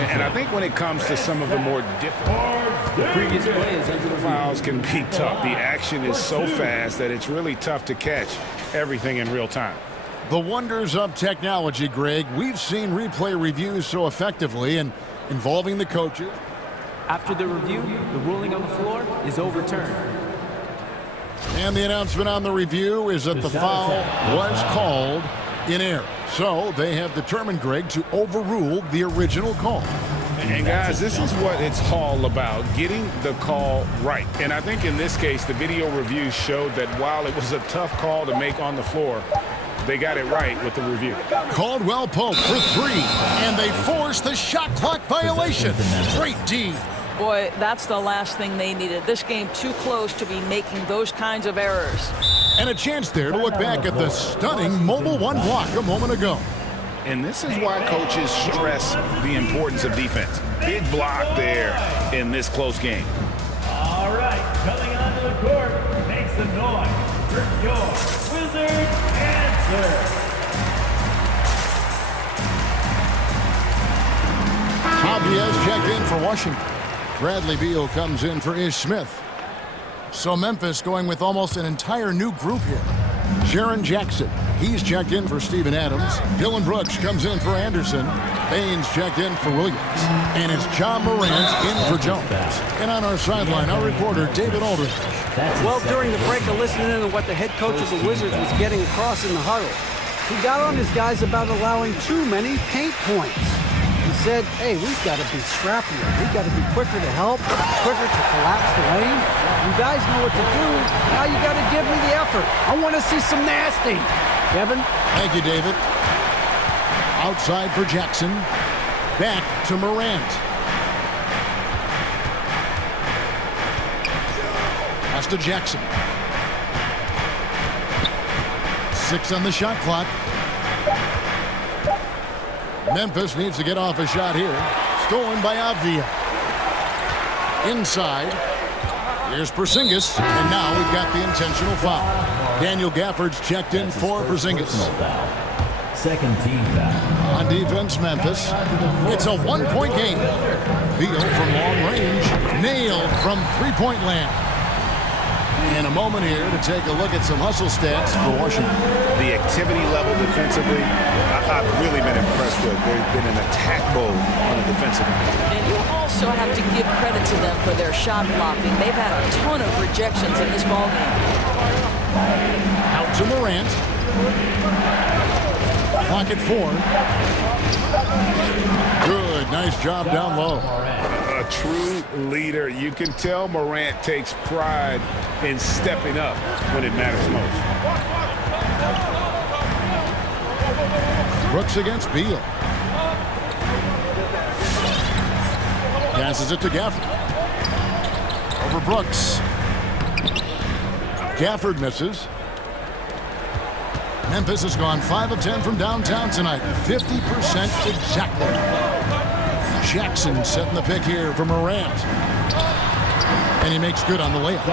And I think when it comes to some of the more difficult, the previous plays under the fouls can be tough. The action is so fast that it's really tough to catch everything in real time. The wonders of technology, Greg. We've seen replay reviews so effectively and involving the coaches. After the review, the ruling on the floor is overturned. And the announcement on the review is that the foul was called in error. So they have determined, Greg, to overrule the original call. And guys, this is what it's all about, getting the call right. And I think in this case, the video review showed that while it was a tough call to make on the floor, they got it right with the review. Caldwell Pope for 3, and they force the shot clock violation. Great D. Boy, that's the last thing they needed. This game too close to be making those kinds of errors. And a chance there to look back at the stunning Mobile 1 block a moment ago. And this is why coaches stress the importance of defense. Big block there in this close game. All right, coming onto the court, makes the noise for your Wizards answer. Javier checked in for Washington. Bradley Beal comes in for Ish Smith. So Memphis going with almost an entire new group here. Jaren Jackson, he's checked in for Steven Adams. Dylan Brooks comes in for Anderson. Baines checked in for Williams. And it's John Morant in for Jones. And on our sideline, our reporter, David Aldridge. Well, during the break, listening in to what the head coach of the Wizards was getting across in the huddle, he got on his guys about allowing too many paint points. He said, hey, we've got to be scrappier. We've got to be quicker to help, quicker to collapse the lane. You guys know what to do. Now you got to give me the effort. I want to see some nasty. Kevin? Thank you, David. Outside for Jackson. Back to Morant. Pass to Jackson. 6 on the shot clock. Memphis needs to get off a shot here. Stolen by Avdia. Inside. Here's Porzingis. And now we've got the intentional foul. Daniel Gafford's checked in for Porzingis. Second team foul. On defense, Memphis. It's a 1-point game. Beal from long range. Nailed from three-point land. And a moment here to take a look at some hustle stats for Washington. The activity level defensively, I've really been impressed with. There's been an attack mode on the defensive end. And you also have to give credit to them for their shot blocking. They've had a ton of rejections in this ballgame. Out to Morant. Clock at 4. Good, nice job down low. A true leader. You can tell Morant takes pride in stepping up when it matters most. Brooks against Beal. Passes it to Gafford. Over Brooks. Gafford misses. Memphis has gone 5 of 10 from downtown tonight. 50% exactly. Jackson setting the pick here for Morant. And he makes good on the layup.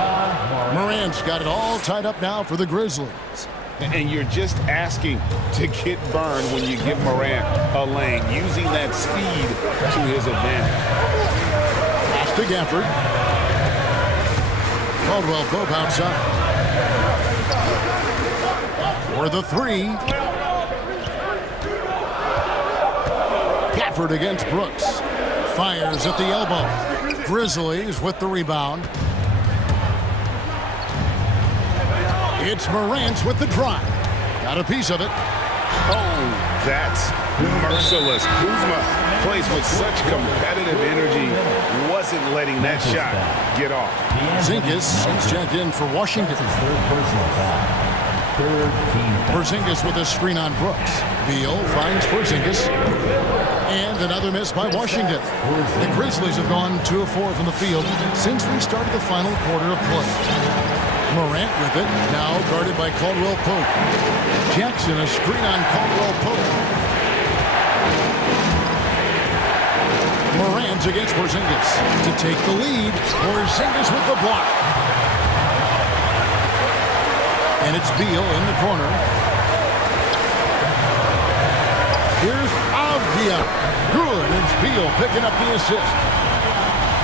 Morant's got it all tied up now for the Grizzlies. And you're just asking to get burned when you give Morant a lane, using that speed to his advantage. Pass to Gafford. Caldwell Pope outside. For the three. Gafford against Brooks. Fires at the elbow. Grizzlies with the rebound. It's Morant with the drive. Got a piece of it. Oh, that's merciless. Kuzma plays with such competitive energy. Wasn't letting that shot get off. Porzingis is checked in for Washington. Porzingis with a screen on Brooks. Beal finds Porzingis. And another miss by Washington. The Grizzlies have gone 2 of 4 from the field since we started the final quarter of play. Morant with it, now guarded by Caldwell Pope. Jackson, a screen on Caldwell Pope. Morant against Porzingis to take the lead. Porzingis with the block. And it's Beal in the corner. Here's Avdia. Good, it's Beal picking up the assist.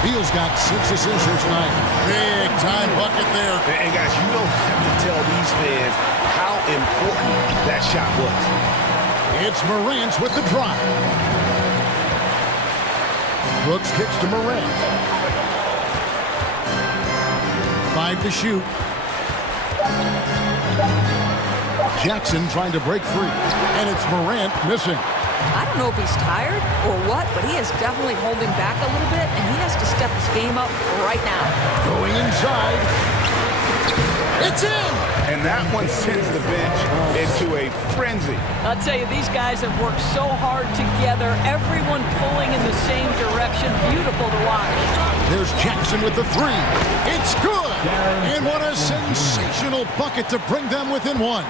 Beal's got 6 assists here tonight. Big time bucket there. And guys, you don't have to tell these fans how important that shot was. It's Morant with the drive. Brooks kicks to Morant. 5 to shoot. Jackson trying to break free. And it's Morant missing. I don't know if he's tired or what, but he is definitely holding back a little bit, and he has to step his game up right now. Going inside. It's in! And that one sends the bench into a frenzy. I'll tell you, these guys have worked so hard together, everyone pulling in the same direction. Beautiful to watch. There's Jackson with the three. It's good! And what a sensational bucket to bring them within 1.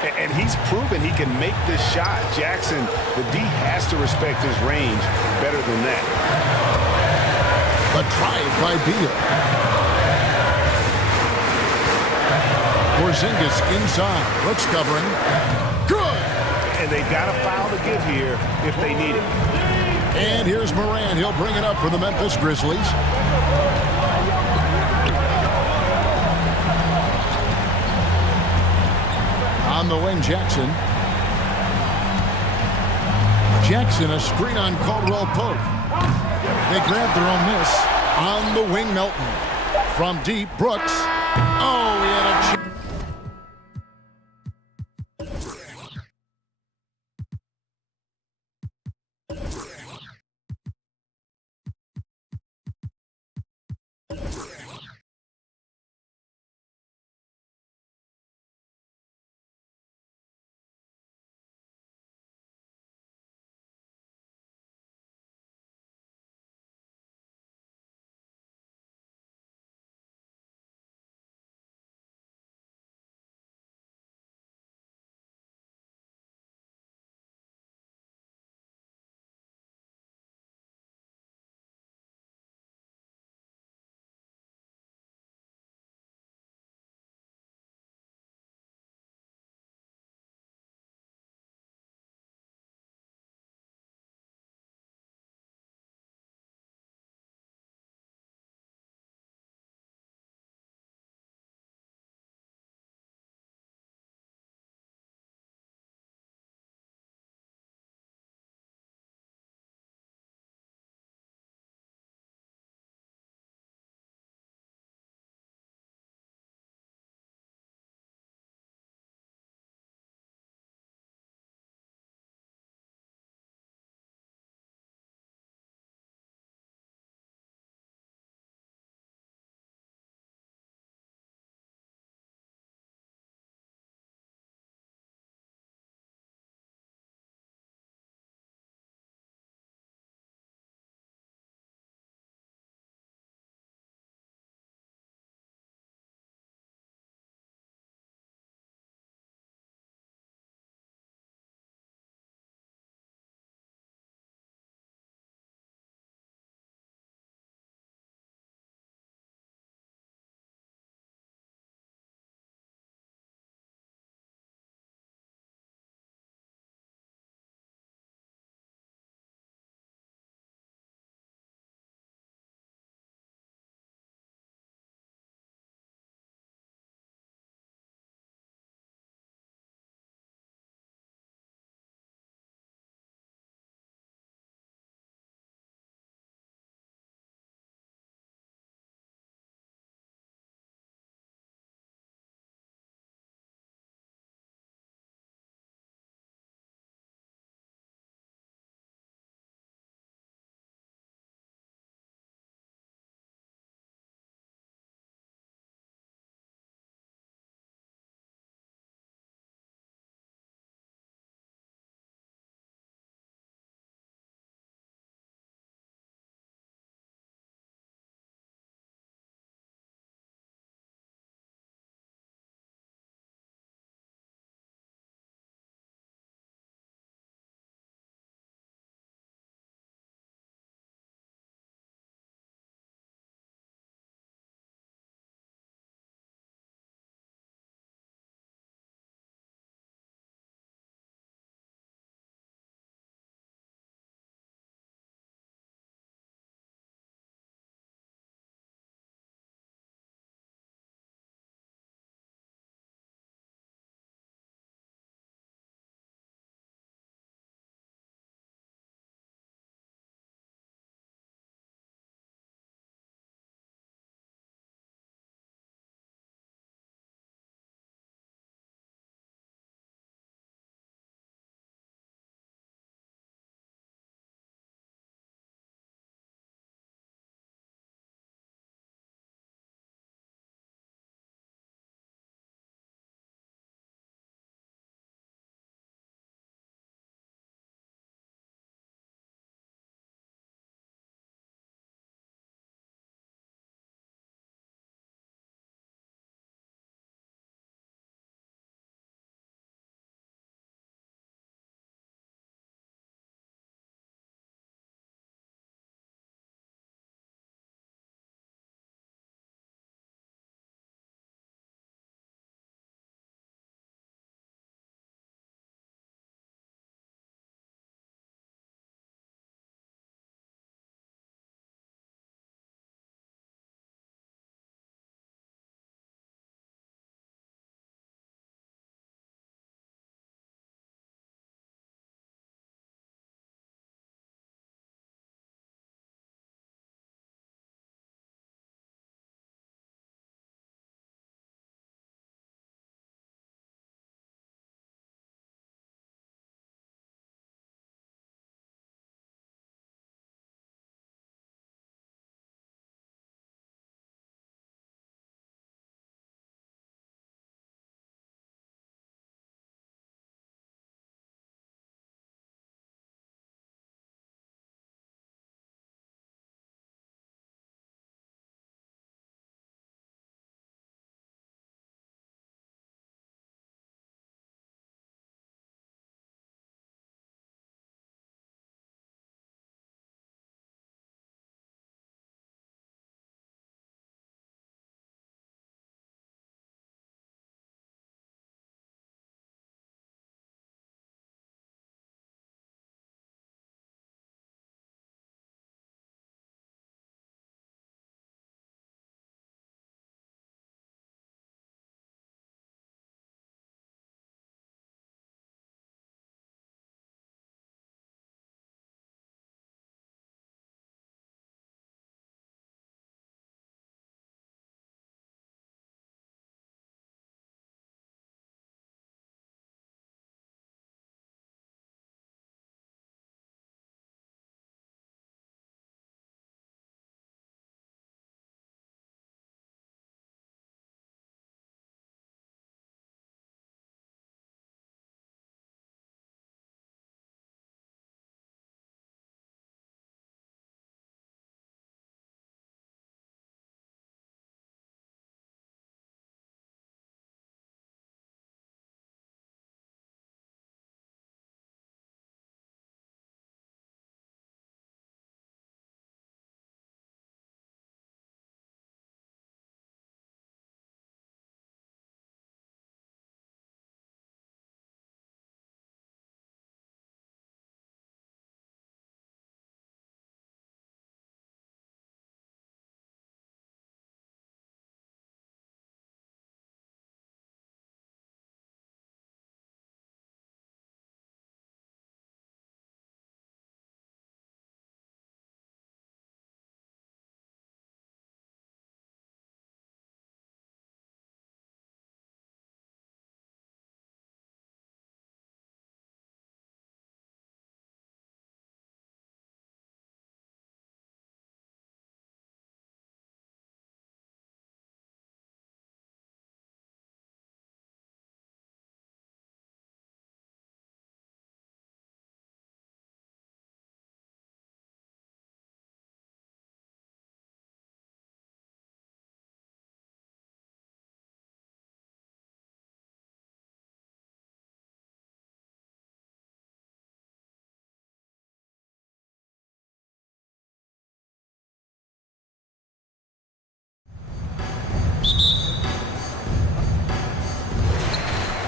And he's proven he can make this shot. Jackson, the D has to respect his range better than that. A drive by Beal. Porzingis inside. Brooks covering. Good! And they've got a foul to give here if they need it. And here's Morant. He'll bring it up for the Memphis Grizzlies. On the wing, Jackson. Jackson, a screen on Caldwell Pope. They grab their own miss. On the wing, Melton. From deep, Brooks. Oh, he had a chance.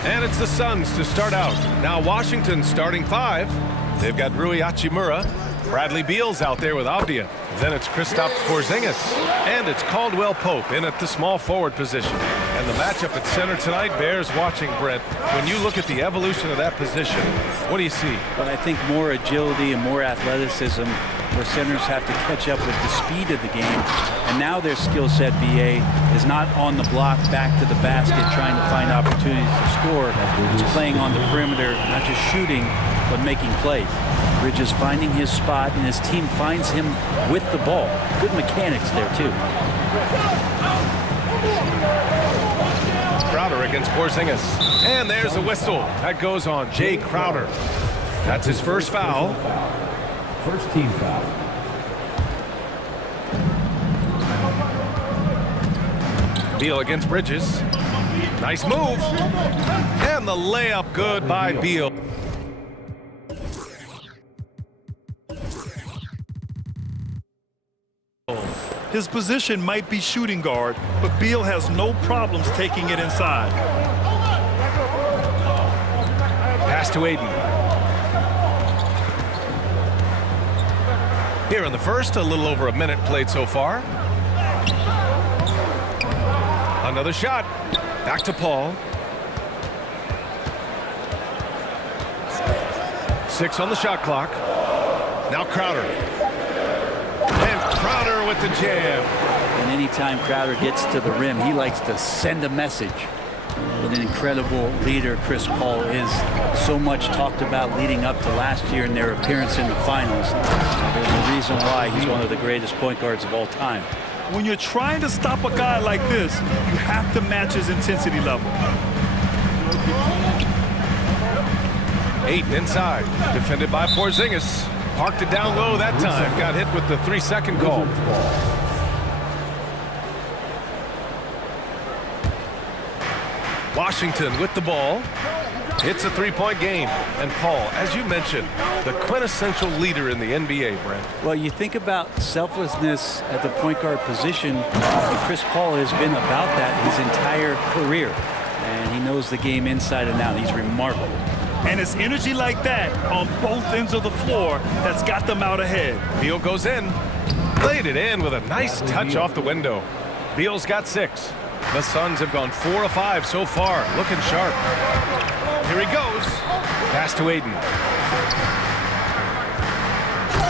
And it's the Suns to start out. Now Washington starting 5. They've got Rui Hachimura. Bradley Beal's out there with Avdia. Then it's Kristaps Porzingis. And it's Caldwell Pope in at the small forward position. And the matchup at center tonight bears watching, Brent. When you look at the evolution of that position, what do you see? Well, I think more agility and more athleticism, where centers have to catch up with the speed of the game. And now their skill set, BA, is not on the block back to the basket trying to find opportunities to score. It's playing on the perimeter, not just shooting, but making plays. Bridges finding his spot, and his team finds him with the ball. Good mechanics there, too. Crowder against Porzingis. And there's a whistle. That goes on Jay Crowder. That's his first foul. First team foul. Beal against Bridges. Nice move. And the layup good by Beal. His position might be shooting guard, but Beal has no problems taking it inside. Pass to Aiden. Here in the first, a little over a minute played so far. Another shot. Back to Paul. 6 on the shot clock. Now Crowder. And Crowder with the jam. And anytime Crowder gets to the rim, he likes to send a message. What an incredible leader Chris Paul is. So much talked about leading up to last year in their appearance in the finals. There's a reason why he's one of the greatest point guards of all time. When you're trying to stop a guy like this, you have to match his intensity level. Aiden inside. Defended by Porzingis. Parked it down low that time. Got hit with the 3-second call. Washington with the ball. It's a 3-point game. And Paul, as you mentioned, the quintessential leader in the NBA, Brent. Well, you think about selflessness at the point guard position, and Chris Paul has been about that his entire career. And he knows the game inside and out. He's remarkable. And it's energy like that on both ends of the floor that's got them out ahead. Beal goes in. Laid it in with a nice touch off the window. Beal's got 6. The Suns have gone 4 of 5 so far. Looking sharp. Here he goes. Pass to Aiden.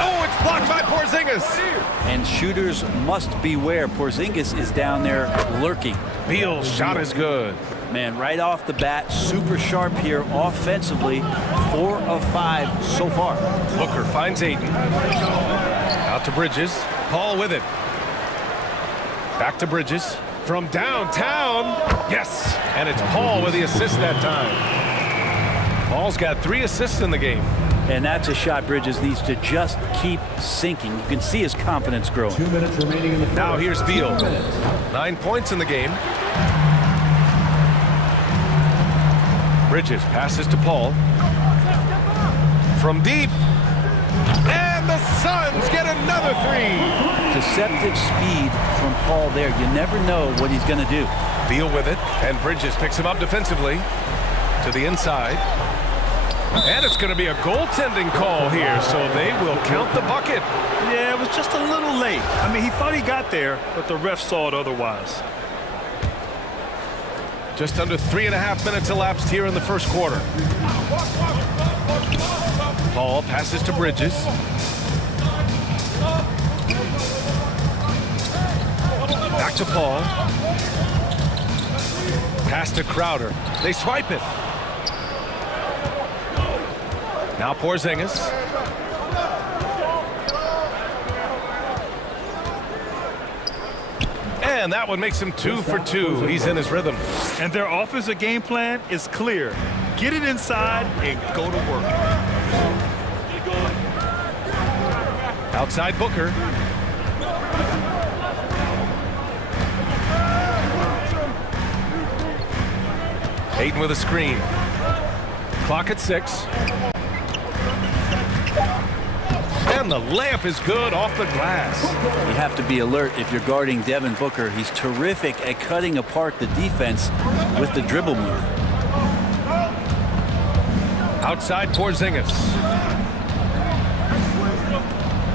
Oh, it's blocked by Porzingis. And shooters must beware. Porzingis is down there lurking. Beal's shot is good. Man, right off the bat, super sharp here offensively. 4 of 5 so far. Booker finds Aiden. Out to Bridges. Paul with it. Back to Bridges. From downtown. Yes. And it's Paul with the assist that time. Paul's got 3 assists in the game. And that's a shot Bridges needs to just keep sinking. You can see his confidence growing. 2 minutes remaining in the Now fourth. here's Beal. 9 points in the game. Bridges passes to Paul. From deep. And the Suns get another 3. Deceptive speed from Paul there. You never know what he's going to do. Beal with it. And Bridges picks him up defensively. To the inside. And it's going to be a goaltending call here, so they will count the bucket. Yeah, it was just a little late. I mean, he thought he got there, but the ref saw it otherwise. Just under 3.5 minutes elapsed here in the first quarter. Paul passes to Bridges. Back to Paul. Pass to Crowder. They swipe it. Now Porzingis. And that one makes him 2 for 2. He's in his rhythm. And their offensive game plan is clear. Get it inside and go to work. Outside Booker. Aiden with a screen. Clock at 6. And the layup is good off the glass. You have to be alert if you're guarding Devin Booker. He's terrific at cutting apart the defense with the dribble move. Outside Porzingis.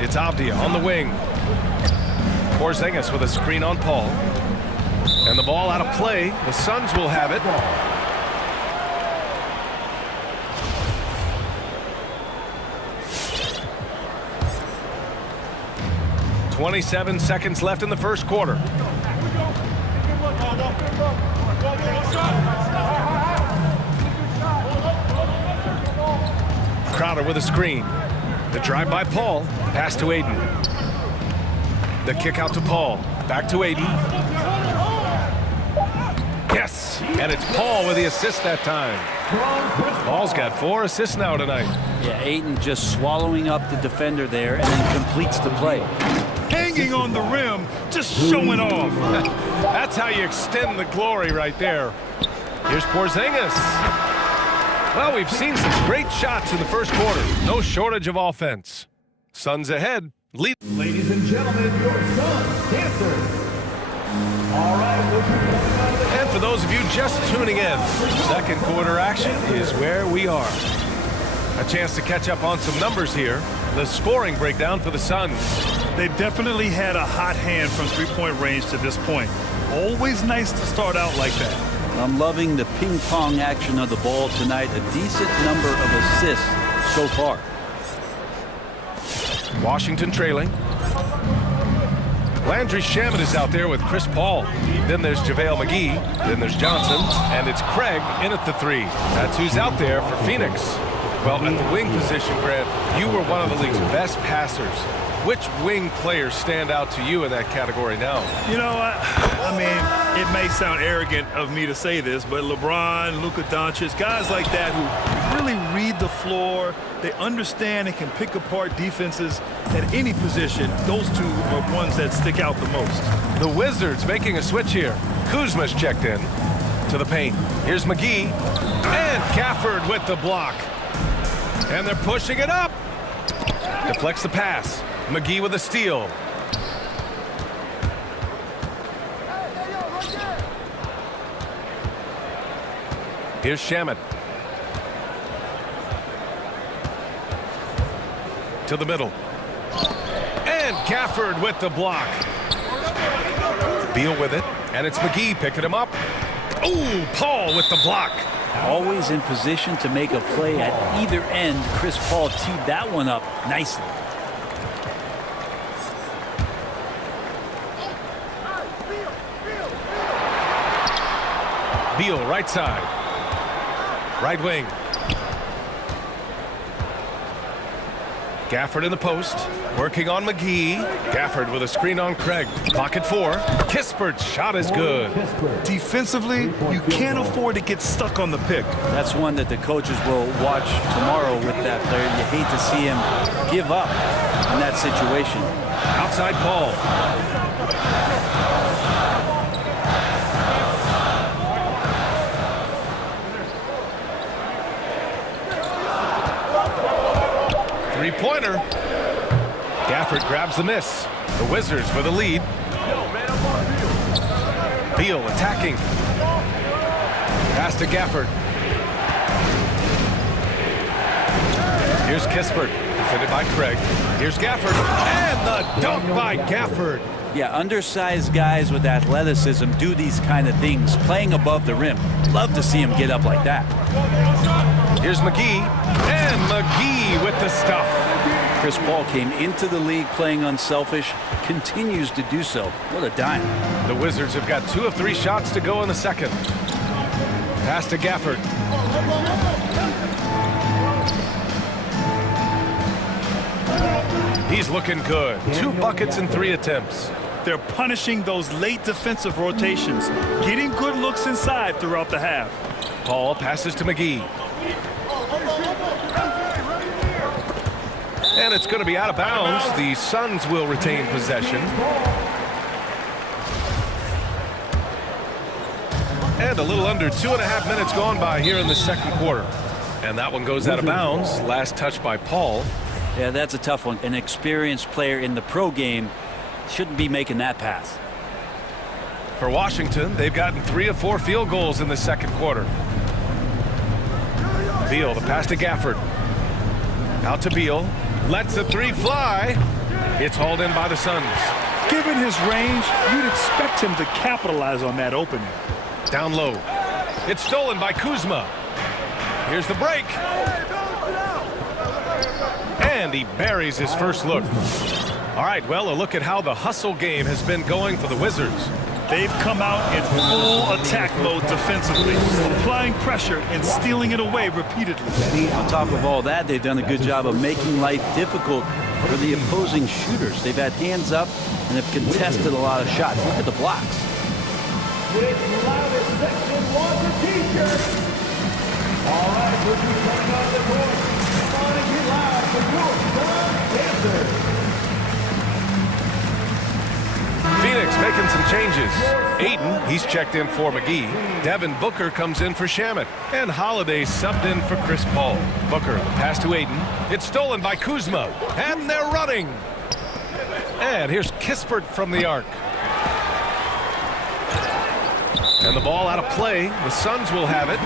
It's Avdia on the wing. Porzingis with a screen on Paul. And the ball out of play. The Suns will have it. .27 seconds left in the first quarter. Crowder with a screen. The drive by Paul. Pass to Aiden. The kick out to Paul. Back to Aiden. Yes! And it's Paul with the assist that time. Paul's got 4 assists now tonight. Yeah, Aiden just swallowing up the defender there and then completes the play. Hanging on the rim, just showing off. That's how you extend the glory right there. Here's Porzingis. Well, we've seen some great shots in the first quarter. No shortage of offense. Suns ahead. Lead. Ladies and gentlemen, your Suns dancers. All right, and for those of you just tuning in, second quarter action is where we are. A chance to catch up on some numbers here. The scoring breakdown for the Suns. They definitely had a hot hand from three-point range to this point. Always nice to start out like that. I'm loving the ping-pong action of the ball tonight. A decent number of assists so far. Washington trailing. Landry Shamet is out there with Chris Paul. Then there's JaVale McGee. Then there's Johnson. And it's Craig in at the 3. That's who's out there for Phoenix. Well, at the wing position, Grant, you were one of the league's best passers. Which wing players stand out to you in that category now? You know, I mean, it may sound arrogant of me to say this, but LeBron, Luka Doncic, guys like that who really read the floor, they understand and can pick apart defenses at any position. Those two are ones that stick out the most. The Wizards making a switch here. Kuzma's checked in to the paint. Here's McGee and Gafford with the block. And they're pushing it up. Deflects the pass. McGee with a steal. Here's Shamet. To the middle. And Gafford with the block. Beal with it. And it's McGee picking him up. Ooh, Paul with the block. Always in position to make a play at either end. Chris Paul teed that one up nicely. Beal, right side. Right wing. Gafford in the post. Working on McGee. Gafford with a screen on Craig. Pocket 4. Kispert's shot is good. Defensively, you can't afford to get stuck on the pick. That's one that the coaches will watch tomorrow with that player. You hate to see him give up in that situation. Outside Paul. Three-pointer. Gafford grabs the miss. The Wizards with a lead. Beal attacking. Pass to Gafford. Here's Kispert, defended by Craig. Here's Gafford, and the dunk by Gafford. Yeah, undersized guys with athleticism do these kind of things, playing above the rim. Love to see him get up like that. Here's McGee, and McGee with the stuff. Chris Paul came into the league playing unselfish, continues to do so. What a dime. The Wizards have got 2 of 3 shots to go in the second. Pass to Gafford. He's looking good. 2 buckets in 3 attempts. They're punishing those late defensive rotations, getting good looks inside throughout the half. Paul passes to McGee. And it's going to be out of bounds. The Suns will retain possession. And a little under 2.5 minutes gone by here in the second quarter. And that one goes out of bounds. Last touch by Paul. Yeah, that's a tough one. An experienced player in the pro game shouldn't be making that pass. For Washington, they've gotten 3 of 4 field goals in the second quarter. Beal, the pass to Gafford. Out to Beal. Lets the three fly. It's hauled in by the Suns. Given his range, you'd expect him to capitalize on that opening. Down low. It's stolen by Kuzma. Here's the break. And he buries his first look. All right, well, a look at how the hustle game has been going for the Wizards. They've come out in full attack mode defensively, applying pressure and stealing it away repeatedly. On top of all that, they've done a good job of making life difficult for the opposing shooters. They've had hands up and have contested a lot of shots. Look at the blocks. With loudest section wants a t-shirt. All right, we'll be coming on the board. Come on and get loud for your son, Panther. Phoenix making some changes. Aiden, he's checked in for McGee. Devin Booker comes in for Shamet. And Holiday subbed in for Chris Paul. Booker, the pass to Aiden. It's stolen by Kuzma. And they're running. And here's Kispert from the arc. And the ball out of play. The Suns will have it.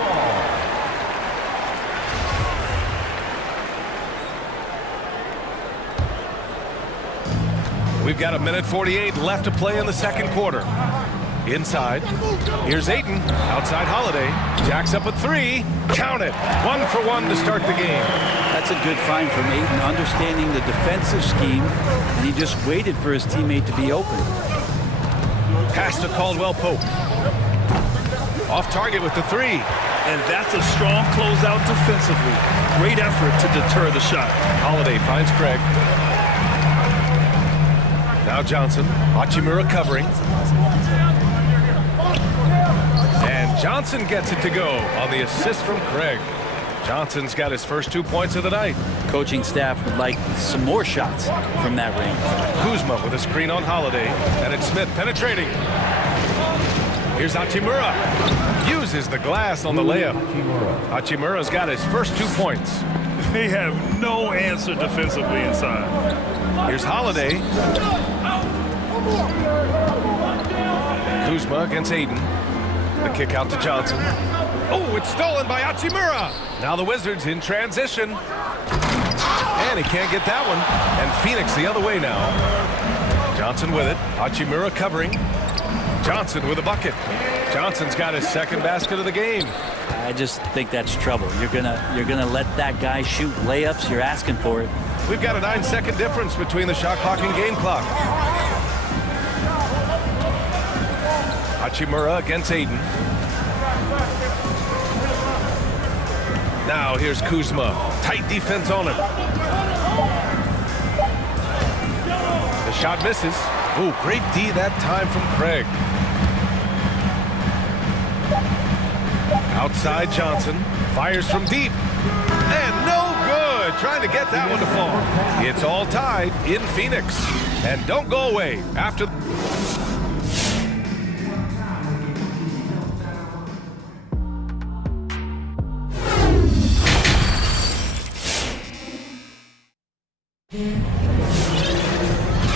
We've got 1:48 left to play in the second quarter. Inside. Here's Ayton. Outside Holiday. Jacks up a three. Count it. 1 for 1 to start the game. That's a good find from Ayton, understanding the defensive scheme, and he just waited for his teammate to be open. Pass to Caldwell Pope. Off target with the three. And that's a strong closeout defensively. Great effort to deter the shot. Holiday finds Craig. Now Johnson. Hachimura covering. And Johnson gets it to go on the assist from Craig. Johnson's got his first 2 points of the night. Coaching staff would like some more shots from that range. Kuzma with a screen on Holiday. And it's Smith penetrating. Here's Hachimura. Uses the glass on the layup. Hachimura's got his first 2 points. They have no answer defensively inside. Here's Holiday. Kuzma against Aiden. The kick out to Johnson. Oh, it's stolen by Hachimura. Now the Wizards in transition. And he can't get that one. And Phoenix the other way now. Johnson with it. Hachimura covering. Johnson with a bucket. Johnson's got his second basket of the game. I just think that's trouble. You're gonna let that guy shoot layups. You're asking for it. We've got a 9-second difference between the shot clock and game clock. Hachimura against Aiden. Now here's Kuzma. Tight defense on him. The shot misses. Oh, great D that time from Craig. Outside Johnson. Fires from deep. And no good. Trying to get that one to fall. It's all tied in Phoenix. And don't go away after...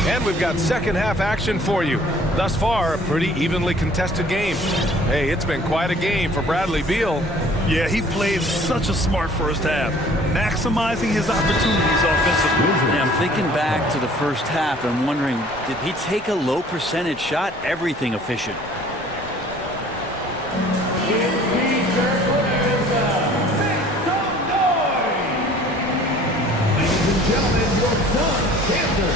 And we've got second half action for you. Thus far, a pretty evenly contested game. Hey, it's been quite a game for Bradley Beal. Yeah, he played such a smart first half, maximizing his opportunities offensively. Yeah, I'm thinking back to the first half and wondering, did he take a low percentage shot? Everything efficient. Ladies and gentlemen, your son, Panther.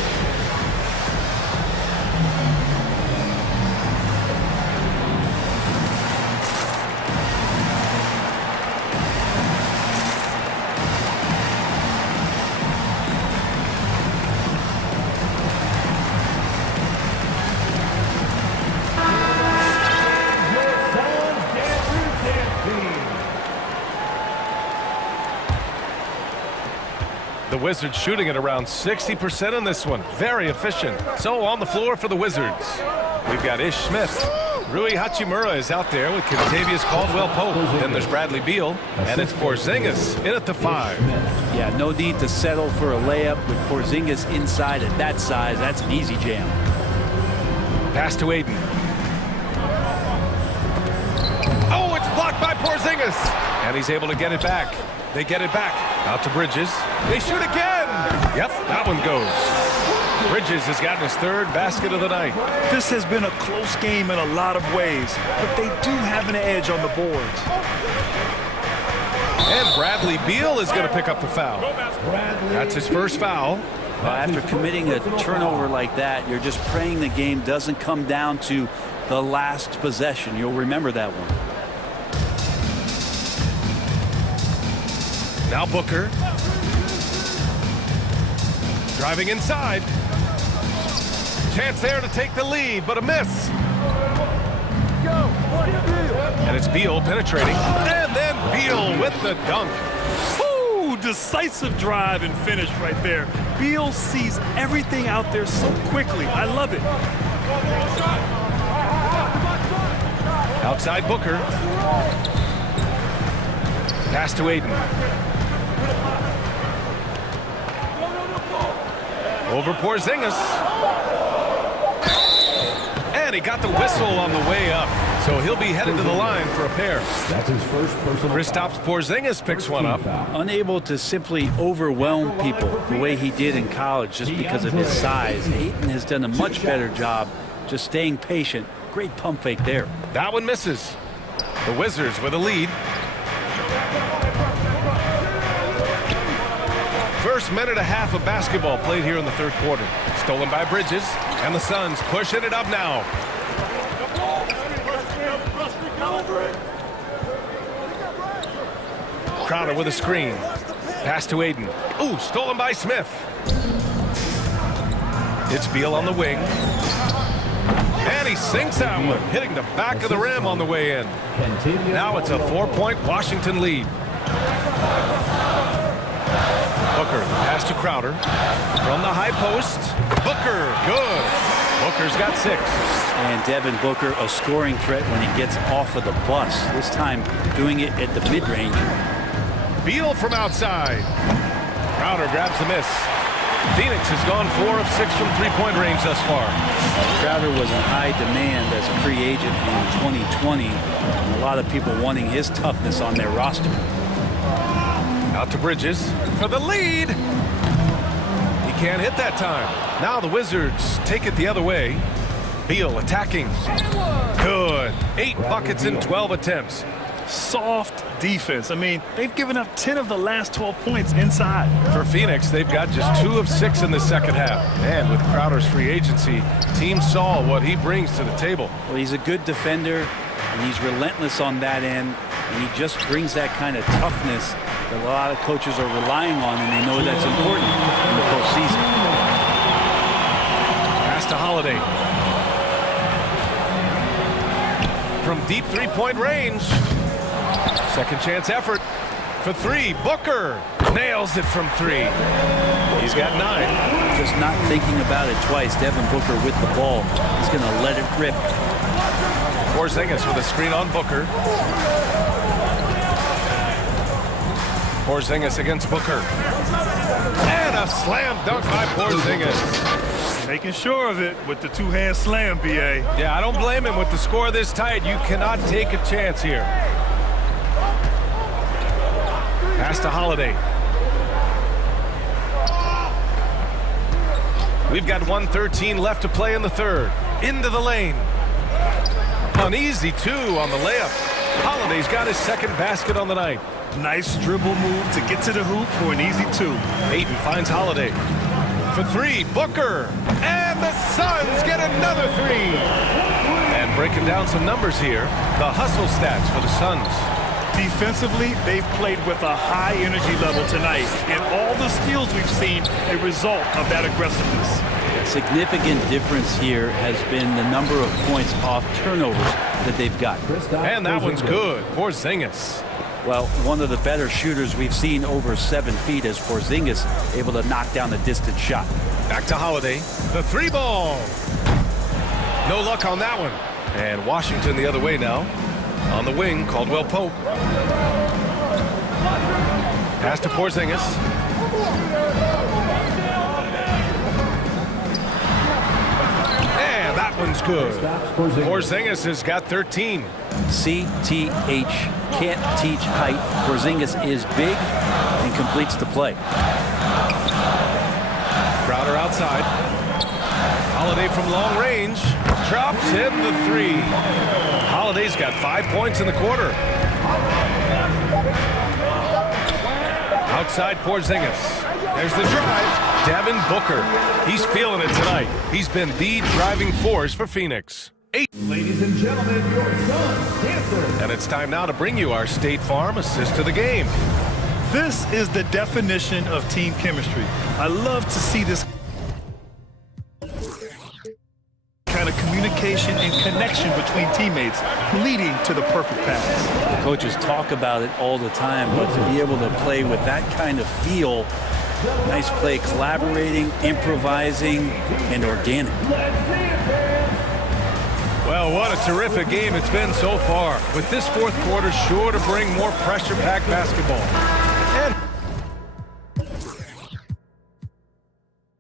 The Wizards shooting at around 60% in this one. Very efficient. So on the floor for the Wizards, we've got Ish Smith. Rui Hachimura is out there with Kentavious Caldwell-Pope. Then there's Bradley Beal, and it's Porzingis in at the 5. Yeah, no need to settle for a layup with Porzingis inside at that size. That's an easy jam. Pass to Aiden. Oh, it's blocked by Porzingis. Porzingis. And he's able to get it back. They get it back. Out to Bridges. They shoot again. Yep, that one goes. Bridges has gotten his third basket of the night. This has been a close game in a lot of ways, but they do have an edge on the boards. And Bradley Beal is going to pick up the foul. That's his first foul. Well, after committing a turnover like that, you're just praying the game doesn't come down to the last possession. You'll remember that one. Now Booker. Driving inside. Chance there to take the lead, but a miss. And it's Beal penetrating. And then Beal with the dunk. Ooh, decisive drive and finish right there. Beal sees everything out there so quickly. I love it. Outside Booker. Pass to Aiden. Over Porzingis. And he got the whistle on the way up. So he'll be headed to the line for a pair. That's his first personal. Kristaps Porzingis picks one up. Unable to simply overwhelm people the way he did in college just because of his size. Ayton has done a much better job just staying patient. Great pump fake there. That one misses. The Wizards with a lead. First minute and a half of basketball played here in the third quarter. Stolen by Bridges, and the Suns pushing it up now. Crowder with a screen. Pass to Aiden. Ooh, stolen by Smith. It's Beal on the wing. And he sinks that one, hitting the back of the rim on the way in. Now it's a 4-point Washington lead. Booker, pass to Crowder. From the high post. Booker, good. Booker's got 6. And Devin Booker, a scoring threat when he gets off of the bus. This time doing it at the mid-range. Beal from outside. Crowder grabs the miss. Phoenix has gone 4 of 6 from three-point range thus far. Crowder was in high demand as a free agent in 2020. And a lot of people wanting his toughness on their roster. Out to Bridges for the lead. He can't hit that time. Now the Wizards take it the other way. Beal attacking. Good. 8 buckets in 12 attempts. Soft defense. I mean, they've given up 10 of the last 12 points inside. For Phoenix, they've got just 2 of 6 in the second half. And with Crowder's free agency, teams saw what he brings to the table. Well, he's a good defender, and he's relentless on that end, and he just brings that kind of toughness that a lot of coaches are relying on, and they know that's important in the postseason. Pass to Holiday. From deep three-point range. Second chance effort for 3. Booker nails it from 3. He's got 9. Just not thinking about it twice. Devin Booker with the ball. He's going to let it rip. Porzingis with a screen on Booker. Porzingis against Booker. And a slam dunk by Porzingis. Making sure of it with the two-hand slam, B.A. Yeah, I don't blame him. With the score this tight, you cannot take a chance here. Pass to Holiday. We've got 1:13 left to play in the third. Into the lane. An easy 2 on the layup. Holiday's got his second basket on the night. Nice dribble move to get to the hoop for an easy 2. Ayton finds Holiday. For 3, Booker. And the Suns get another 3. And breaking down some numbers here, the hustle stats for the Suns. Defensively, they've played with a high energy level tonight, and all the steals we've seen a result of that aggressiveness. A significant difference here has been the number of points off turnovers that they've got. And that one's good. Porzingis. Well, one of the better shooters we've seen over 7 feet is Porzingis, able to knock down a distant shot. Back to Holiday. The 3 ball. No luck on that one. And Washington the other way now. On the wing, Caldwell Pope. Pass to Porzingis. And that one's good. Porzingis has got 13. CTH, can't teach height. Porzingis is big and completes the play. Crowder outside. Holiday from long range. Drops in the three. Holiday's got 5 points in the quarter. Outside Porzingis. There's the drive. Devin Booker. He's feeling it tonight. He's been the driving force for Phoenix. Ladies and gentlemen, your son, Dancer. And it's time now to bring you our State Farm assist to the game. This is the definition of team chemistry. I love to see this kind of communication and connection between teammates leading to the perfect pass. The coaches talk about it all the time, but to be able to play with that kind of feel, nice play, collaborating, improvising, and organic. Well, what a terrific game it's been so far. With this fourth quarter sure to bring more pressure-packed basketball. And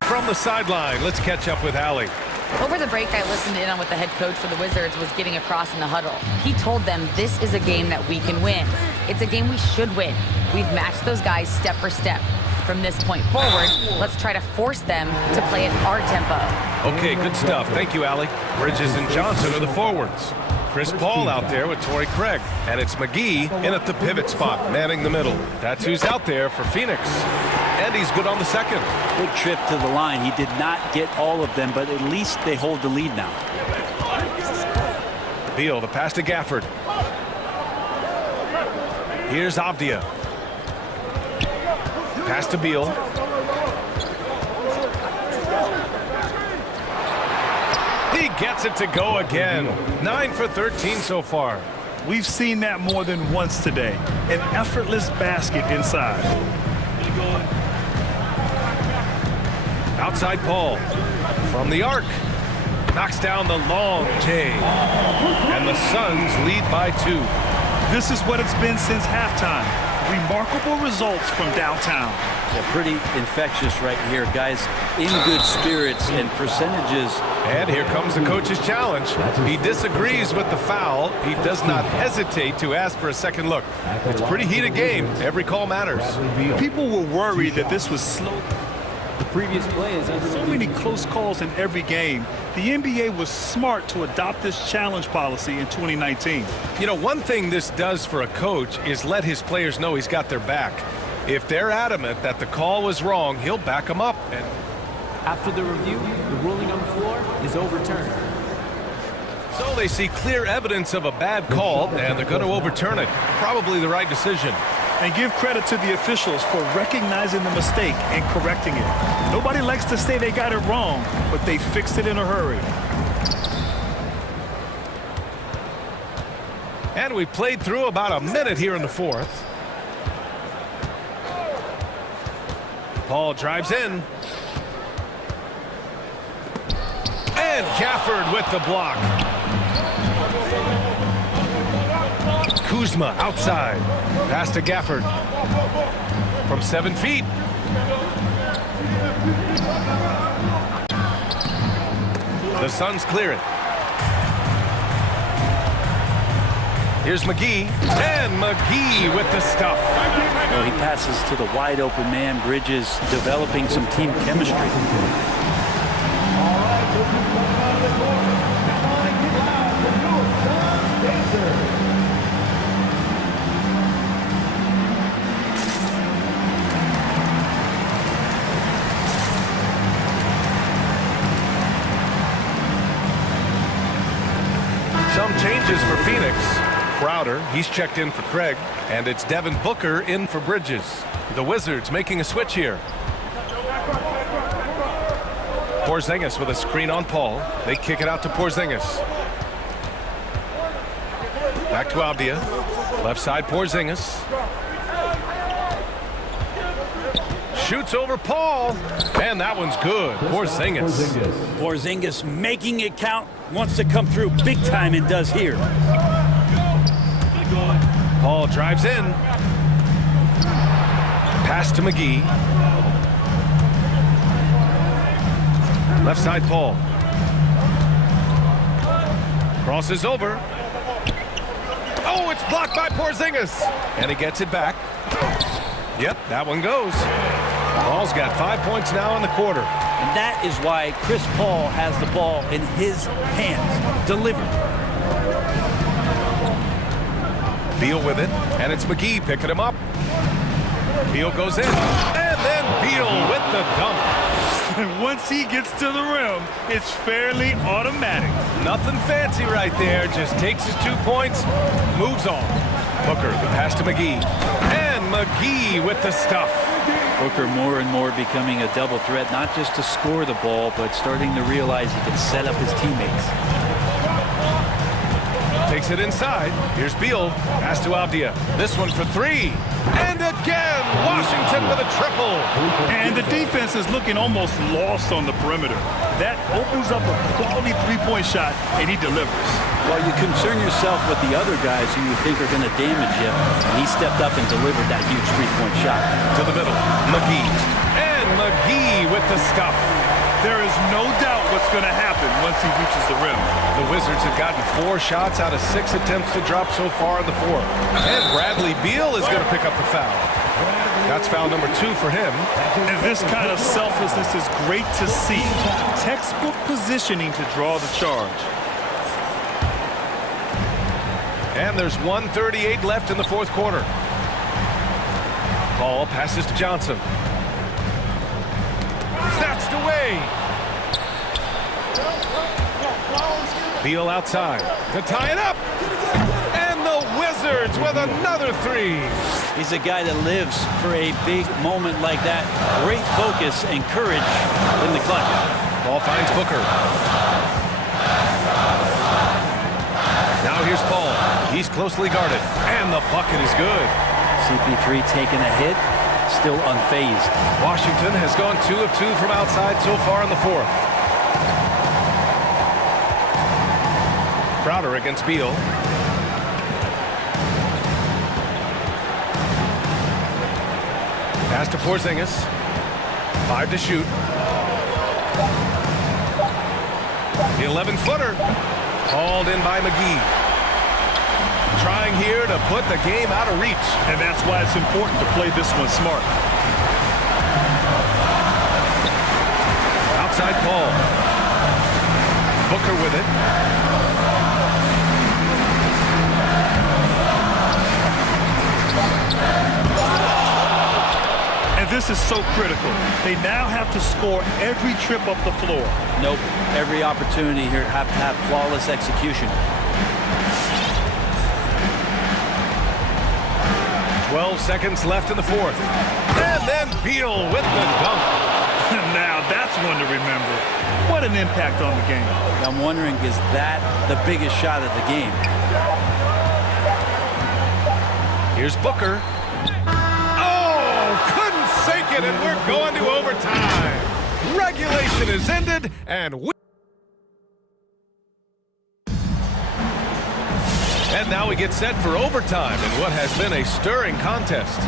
from the sideline, let's catch up with Allie. Over the break, I listened in on what the head coach for the Wizards was getting across in the huddle. He told them this is a game that we can win. It's a game we should win. We've matched those guys step for step. From this point forward, let's try to force them to play at our tempo. Okay, good stuff. Thank you, Allie. Bridges and Johnson are the forwards. Chris Paul out there with Torrey Craig. And it's McGee in at the pivot spot, manning the middle. That's who's out there for Phoenix. And he's good on the second. Big trip to the line. He did not get all of them, but at least they hold the lead now. Beal, the pass to Gafford. Here's Avdia. Pass to Beal. He gets it to go again. 9 for 13 so far. We've seen that more than once today. An effortless basket inside. Outside Paul. From the arc. Knocks down the long J. And the Suns lead by 2. This is what it's been since halftime. Remarkable results from downtown. Yeah, pretty infectious right here. Guys in good spirits and percentages. And here comes the coach's challenge. He disagrees with the foul. He does not hesitate to ask for a second look. It's a pretty heated game. Every call matters. People were worried that this was slow. The previous play is so many close calls in every game. The NBA was smart to adopt this challenge policy in 2019. You know, one thing this does for a coach is let his players know he's got their back. If they're adamant that the call was wrong, he'll back them up. And after the review, the ruling on the floor is overturned. So they see clear evidence of a bad call, and they're going to overturn it. Probably the right decision. And give credit to the officials for recognizing the mistake and correcting it. Nobody likes to say they got it wrong, but they fixed it in a hurry. And we played through about a minute here in the fourth. Paul drives in. And Gafford with the block. Kuzma outside. Pass to Gafford. From 7 feet. The Suns clear it. Here's McGee. And McGee with the stuff. Well, he passes to the wide open man. Bridges developing some team chemistry. Some changes for Phoenix. Crowder, he's checked in for Craig, and it's Devin Booker in for Bridges. The Wizards making a switch here. Porzingis with a screen on Paul. They kick it out to Porzingis. Back to Avdia. Left side Porzingis. Shoots over Paul. And that one's good. Porzingis. Porzingis making it count. Wants to come through big time and does here. Paul drives in. Pass to McGee. Left side Paul. Crosses over. Oh, it's blocked by Porzingis. And he gets it back. Yep, that one goes. Paul's got 5 points now in the quarter. And that is why Chris Paul has the ball in his hands. Delivered. Beal with it, and it's McGee picking him up. Beal goes in, and then Beal with the dunk. And once he gets to the rim, it's fairly automatic. Nothing fancy right there, just takes his 2 points, moves on. Booker, the pass to McGee, and McGee with the stuff. Booker more and more becoming a double threat, not just to score the ball, but starting to realize he can set up his teammates. Takes it inside. Here's Beal. Pass to Avdia. This one for three. And again, Washington with a triple. And the defense is looking almost lost on the perimeter. That opens up a quality three-point shot, and he delivers. Well, you concern yourself with the other guys who you think are going to damage you, and he stepped up and delivered that huge three-point shot. To the middle, McGee. And McGee with the stuff. There is no doubt what's going to happen once he reaches the rim. The Wizards have gotten 4 shots out of 6 attempts to drop so far in the fourth. And Bradley Beal is going to pick up the foul. That's foul number 2 for him. And this kind of selflessness is great to see. Textbook positioning to draw the charge. And there's 1:38 left in the fourth quarter. Paul passes to Johnson. Snatched away. Beal outside to tie it up. And the Wizards with another 3. He's a guy that lives for a big moment like that. Great focus and courage in the clutch. Paul finds Booker. Now here's Paul. He's closely guarded. And the bucket is good. CP3 taking a hit. Still unfazed. Washington has gone 2 of 2 from outside so far in the fourth. Crowder against Beal. Pass to Porzingis. 5 to shoot. The 11-footer. Hauled in by McGee. Trying here to put the game out of reach. And that's why it's important to play this one smart. Outside Paul. Booker with it. And this is so critical. They now have to score every trip up the floor. Nope. Every opportunity here have to have flawless execution. 12 seconds left in the fourth. And then Beal with the dunk. Now that's one to remember. What an impact on the game. I'm wondering, is that the biggest shot of the game? Here's Booker. Oh, couldn't sink it, and we're going to overtime. Regulation is ended, and And now we get set for overtime in what has been a stirring contest.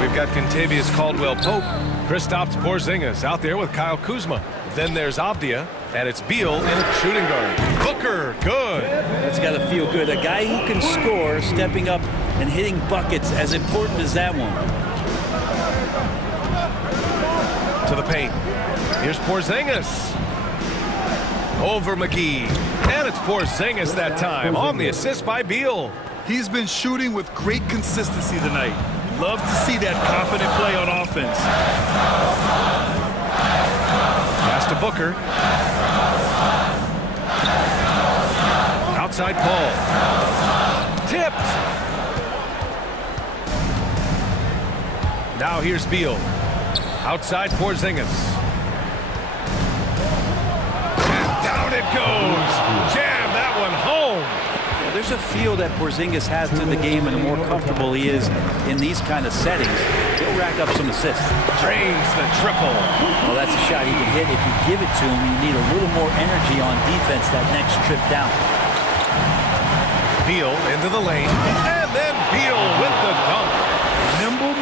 We've got Kentavious Caldwell-Pope, Kristaps Porzingis out there with Kyle Kuzma. Then there's Avdia, and it's Beal in a shooting guard. Booker, good. That's got to feel good. A guy who can score, stepping up and hitting buckets, as important as that one. To the paint. Here's Porzingis. Over McGee. And it's Porzingis that time on the assist by Beal. He's been shooting with great consistency tonight. Love to see that confident play on offense. Pass to Booker. Outside Paul. Tipped. Now here's Beal. Outside Porzingis. And down it goes. Jam that one home. There's a feel that Porzingis has to the game, and the more comfortable he is in these kind of settings, he'll rack up some assists. Drains the triple. Well, that's a shot he can hit. If you give it to him, you need a little more energy on defense that next trip down. Beal into the lane, and then Beal with the dunk. Nimble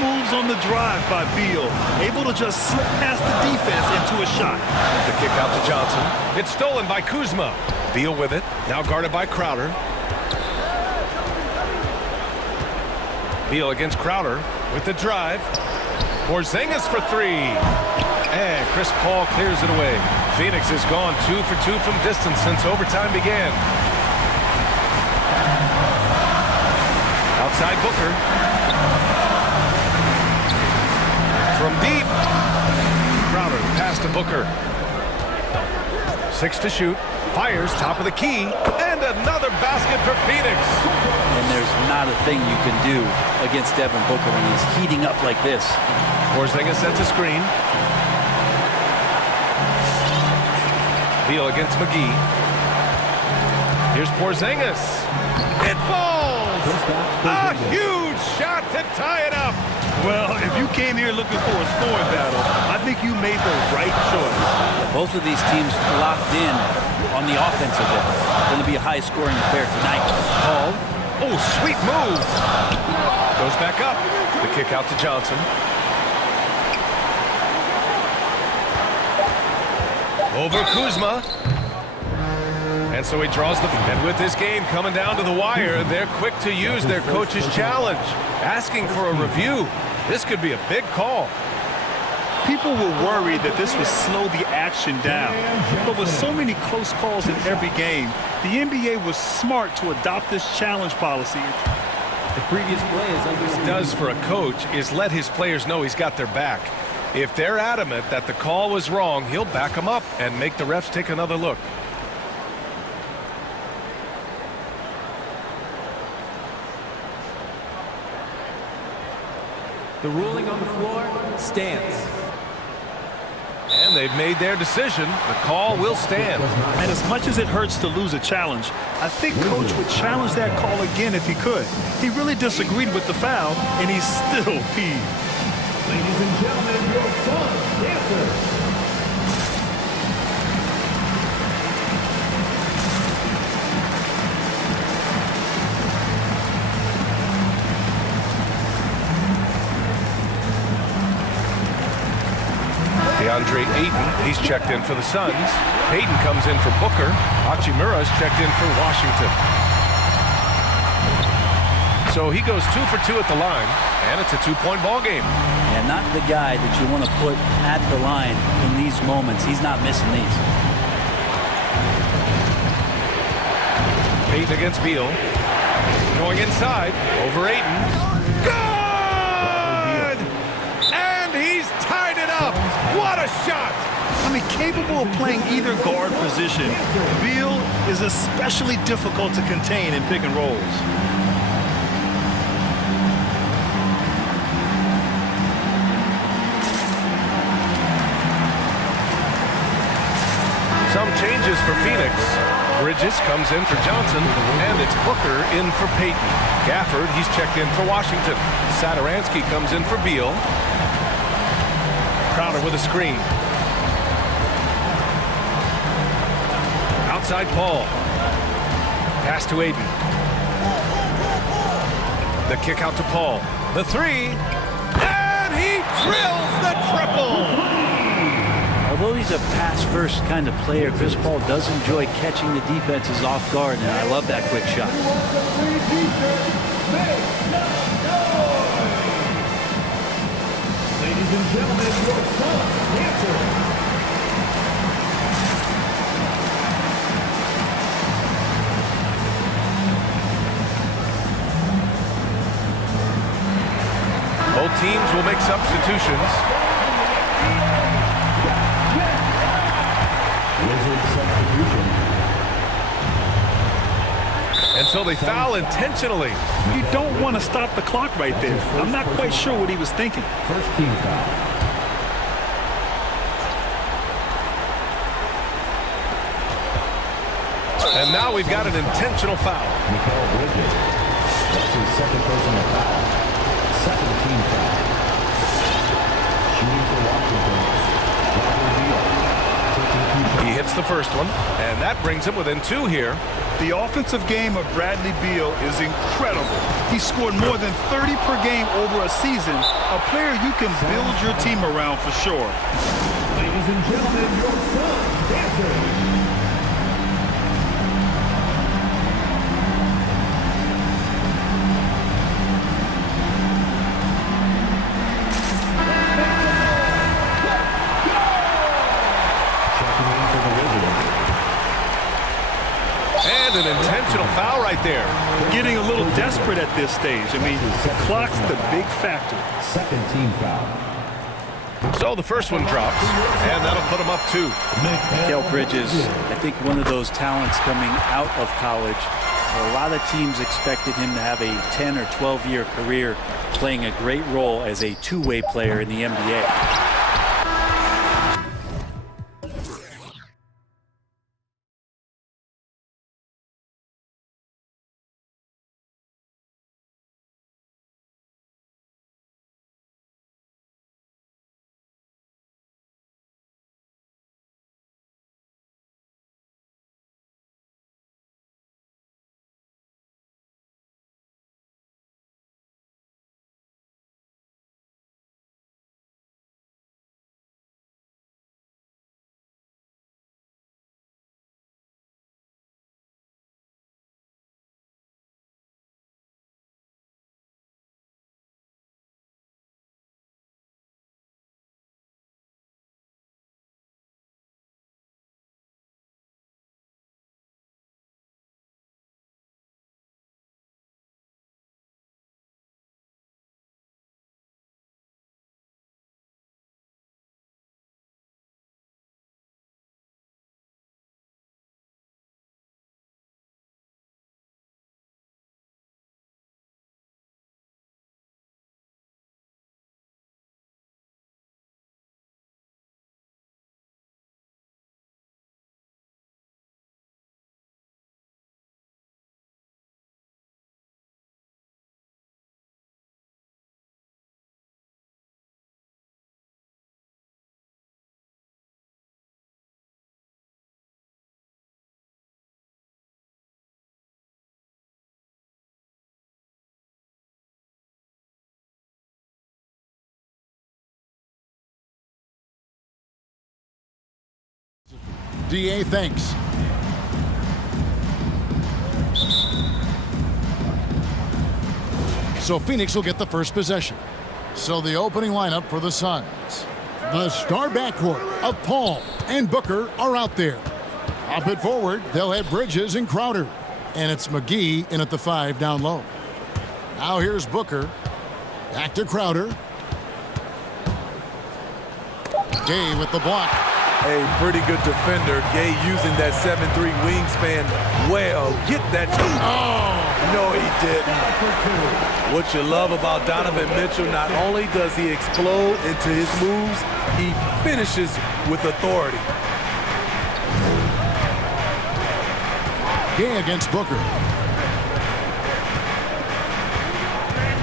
the drive by Beal. Able to just slip past the defense into a shot. The kick out to Johnson. It's stolen by Kuzma. Beal with it. Now guarded by Crowder. Beal against Crowder with the drive. Porzingis for three. And Chris Paul clears it away. Phoenix has gone 2 for 2 from distance since overtime began. Outside Booker. From deep. Crowder pass to Booker. 6 to shoot. Fires top of the key. And another basket for Phoenix. And there's not a thing you can do against Devin Booker when he's heating up like this. Porzingis sets a screen. Beal against McGee. Here's Porzingis. It falls! A huge shot to tie it up. Well, if you came here looking for a scoring battle, I think you made the right choice. Both of these teams locked in on the offensive end. Going to be a high-scoring affair tonight. Paul. Oh, sweet move. Goes back up. The kick out to Johnson. Over Kuzma. And so he draws the... And with this game coming down to the wire, they're quick to use their coach's challenge. Asking for a review. This could be a big call. People were worried that this would slow the action down. But with so many close calls in every game, the NBA was smart to adopt this challenge policy. The previous play is under... What it does for a coach is let his players know he's got their back. If they're adamant that the call was wrong, he'll back them up and make the refs take another look. The ruling on the floor stands. And they've made their decision. The call will stand. And as much as it hurts to lose a challenge, I think Coach would challenge that call again if he could. He really disagreed with the foul, and he's still peeved. Ladies and gentlemen, your son, dancer. DeAndre Ayton, he's checked in for the Suns. Payton comes in for Booker. Hachimura's checked in for Washington. So he goes 2 for 2 at the line, and it's a 2-point ball game. And not the guy that you want to put at the line in these moments. He's not missing these. Payton against Beal. Going inside, over Ayton. Good! And he's tied it up. What a shot! I mean, capable of playing either guard position, Beal is especially difficult to contain in pick and rolls. Some changes for Phoenix. Bridges comes in for Johnson, and it's Booker in for Payton. Gafford, he's checked in for Washington. Satoransky comes in for Beal. Crowder with a screen. Outside Paul. Pass to Ayton. The kick out to Paul. The three. And he drills the triple! Although he's a pass-first kind of player, Chris Paul does enjoy catching the defenses off guard, and I love that quick shot. Ladies and gentlemen, your son, dancer. Both teams will make substitutions. And so they foul intentionally. You don't want to stop the clock right there. I'm not quite sure what he was thinking. First team foul. And now we've got an intentional foul. Mikal Bridges. That's his second personal foul. Second team foul. Shooting for Washington. He hits Gets the first one, and that brings him within 2 here. The offensive game of Bradley Beal is incredible. He scored more than 30 per game over a season, a player you can build your team around for sure. Ladies and gentlemen, your son, dancer. And an intentional foul right there. Getting a little desperate at this stage. I mean, the clock's the big factor. Second team foul. So the first one drops, and that'll put him up 2. Mikal Bridges, I think one of those talents coming out of college. A lot of teams expected him to have a 10 or 12-year career playing a great role as a two-way player in the NBA. DA, thanks. So Phoenix will get the first possession. So the opening lineup for the Suns. The star backcourt of Paul and Booker are out there. Up it forward, they'll have Bridges and Crowder. And it's McGee in at the 5 down low. Now here's Booker. Back to Crowder. Gay with the block. A pretty good defender. Gay using that 7'3" wingspan well. Get that. Oh, no, he didn't. What you love about Donovan Mitchell, not only does he explode into his moves, he finishes with authority. Gay against Booker.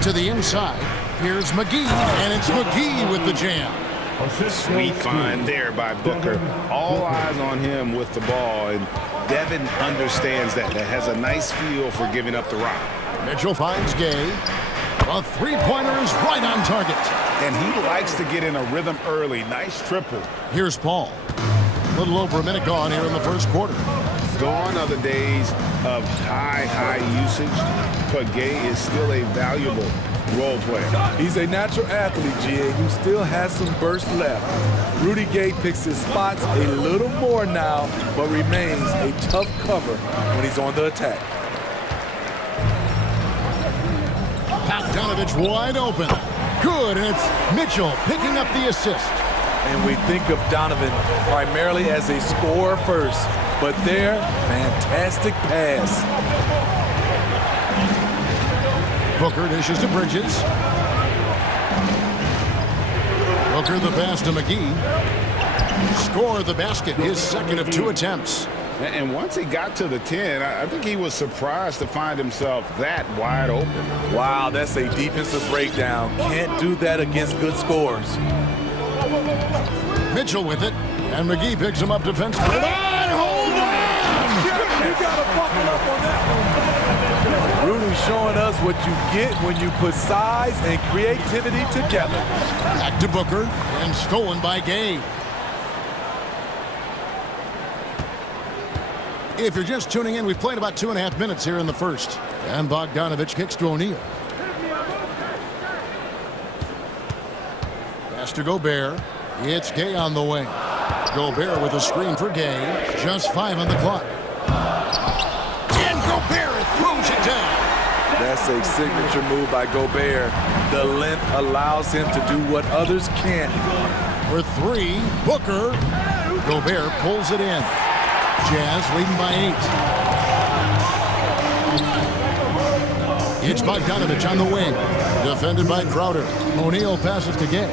To the inside. Here's McGee, and it's McGee with the jam. Sweet find there by Booker. All eyes on him with the ball, and Devin understands that. That has a nice feel for giving up the rock. Mitchell finds Gay. A three-pointer is right on target. And he likes to get in a rhythm early. Nice triple. Here's Paul. A little over a minute gone here in the first quarter. Gone are the days of high usage, but Gay is still a valuable role player. He's a natural athlete, GA, who still has some burst left. Rudy Gay picks his spots a little more now, but remains a tough cover when he's on the attack. Bogdanovich wide open. Good, and it's Mitchell picking up the assist. And we think of Donovan primarily as a scorer first, but there, fantastic pass. Booker dishes to Bridges. Booker the pass to McGee. Score the basket, his second of 2 attempts. And once he got to the 10, I think he was surprised to find himself that wide open. Wow, that's a defensive breakdown. Can't do that against good scorers. Mitchell with it, and McGee picks him up defensively. got to buckle up on that one. Rudy's showing us what you get when you put size and creativity together. Back to Booker, and stolen by Gay. If you're just tuning in, we've played about 2.5 minutes here in the first. And Bogdanovich kicks to O'Neal. Pass to Gobert. It's Gay on the wing. Gobert with a screen for Gay. Just 5 on the clock. And Gobert throws it down. That's a signature move by Gobert. The length allows him to do what others can't. For 3, Booker. Gobert pulls it in. Jazz leading by 8. It's Bogdanovich on the wing. Defended by Crowder. O'Neal passes to Gay.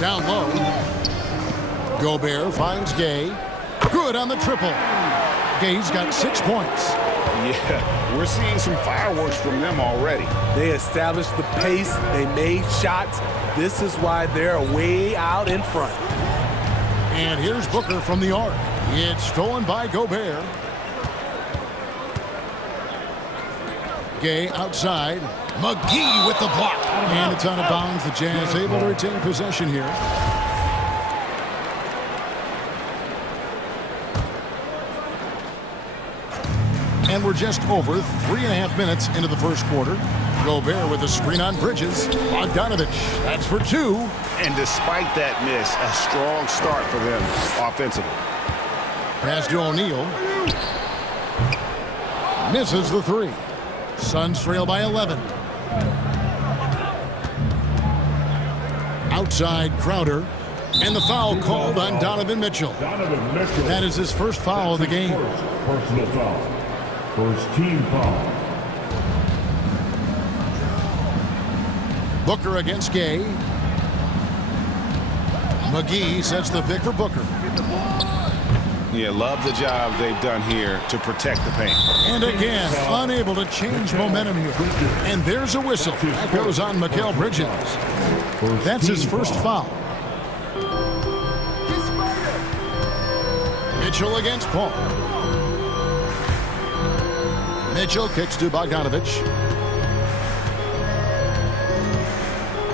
Down low. Gobert finds Gay. Good on the triple. Gay's got 6 points. Yeah, we're seeing some fireworks from them already. They established the pace. They made shots. This is why they're way out in front. And here's Booker from the arc. It's stolen by Gobert. Gay outside. McGee with the block. And it's out of bounds. The Jazz able to retain possession here. And we're just over 3.5 minutes into the first quarter. Gobert with a screen on Bridges. Bogdanovich, that's for 2. And despite that miss, a strong start for them offensively. Pass to O'Neal. Misses the 3. Suns trail by 11. Outside Crowder. And the foul called on Donovan Mitchell. That is his first foul of the game. Personal foul. First team foul. Booker against Gay. McGee sets the pick for Booker. Yeah, love the job they've done here to protect the paint. And again, unable to change momentum here. And there's a whistle. That goes on Mikal Bridges. That's his first foul. Mitchell against Paul. Mitchell kicks to Bogdanovich.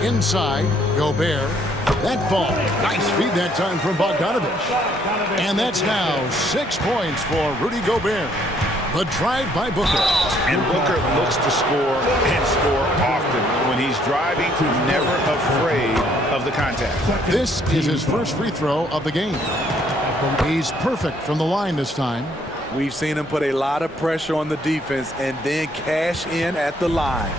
Inside, Gobert. That ball. Nice feed that time from Bogdanovich. And that's now 6 points for Rudy Gobert. The drive by Booker. And Booker looks to score and score often. When he's driving, never afraid of the contact. This is his first free throw of the game. He's perfect from the line this time. We've seen him put a lot of pressure on the defense and then cash in at the line.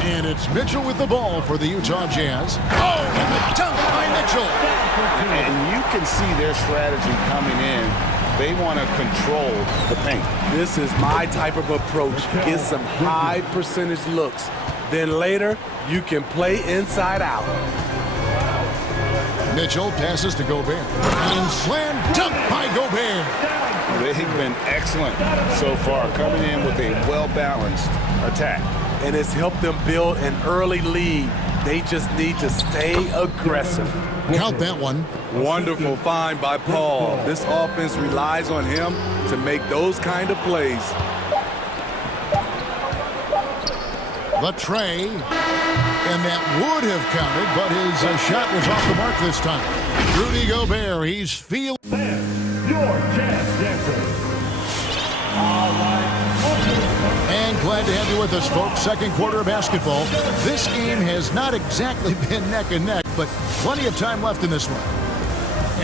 And it's Mitchell with the ball for the Utah Jazz. Oh, and the dunk by Mitchell. And you can see their strategy coming in. They want to control the paint. This is my type of approach. Get some high percentage looks. Then later, you can play inside out. Mitchell passes to Gobert. And slam dunk by Gobert. They've been excellent so far, coming in with a well-balanced attack. And it's helped them build an early lead. They just need to stay aggressive. Count that one. Wonderful find by Paul. This offense relies on him to make those kind of plays. The tray. And that would have counted, but his shot was off the mark this time. Rudy Gobert, he's feeling. Your Jazz Dancer. And glad to have you with us, folks. Second quarter of basketball. This game has not exactly been neck and neck, but plenty of time left in this one.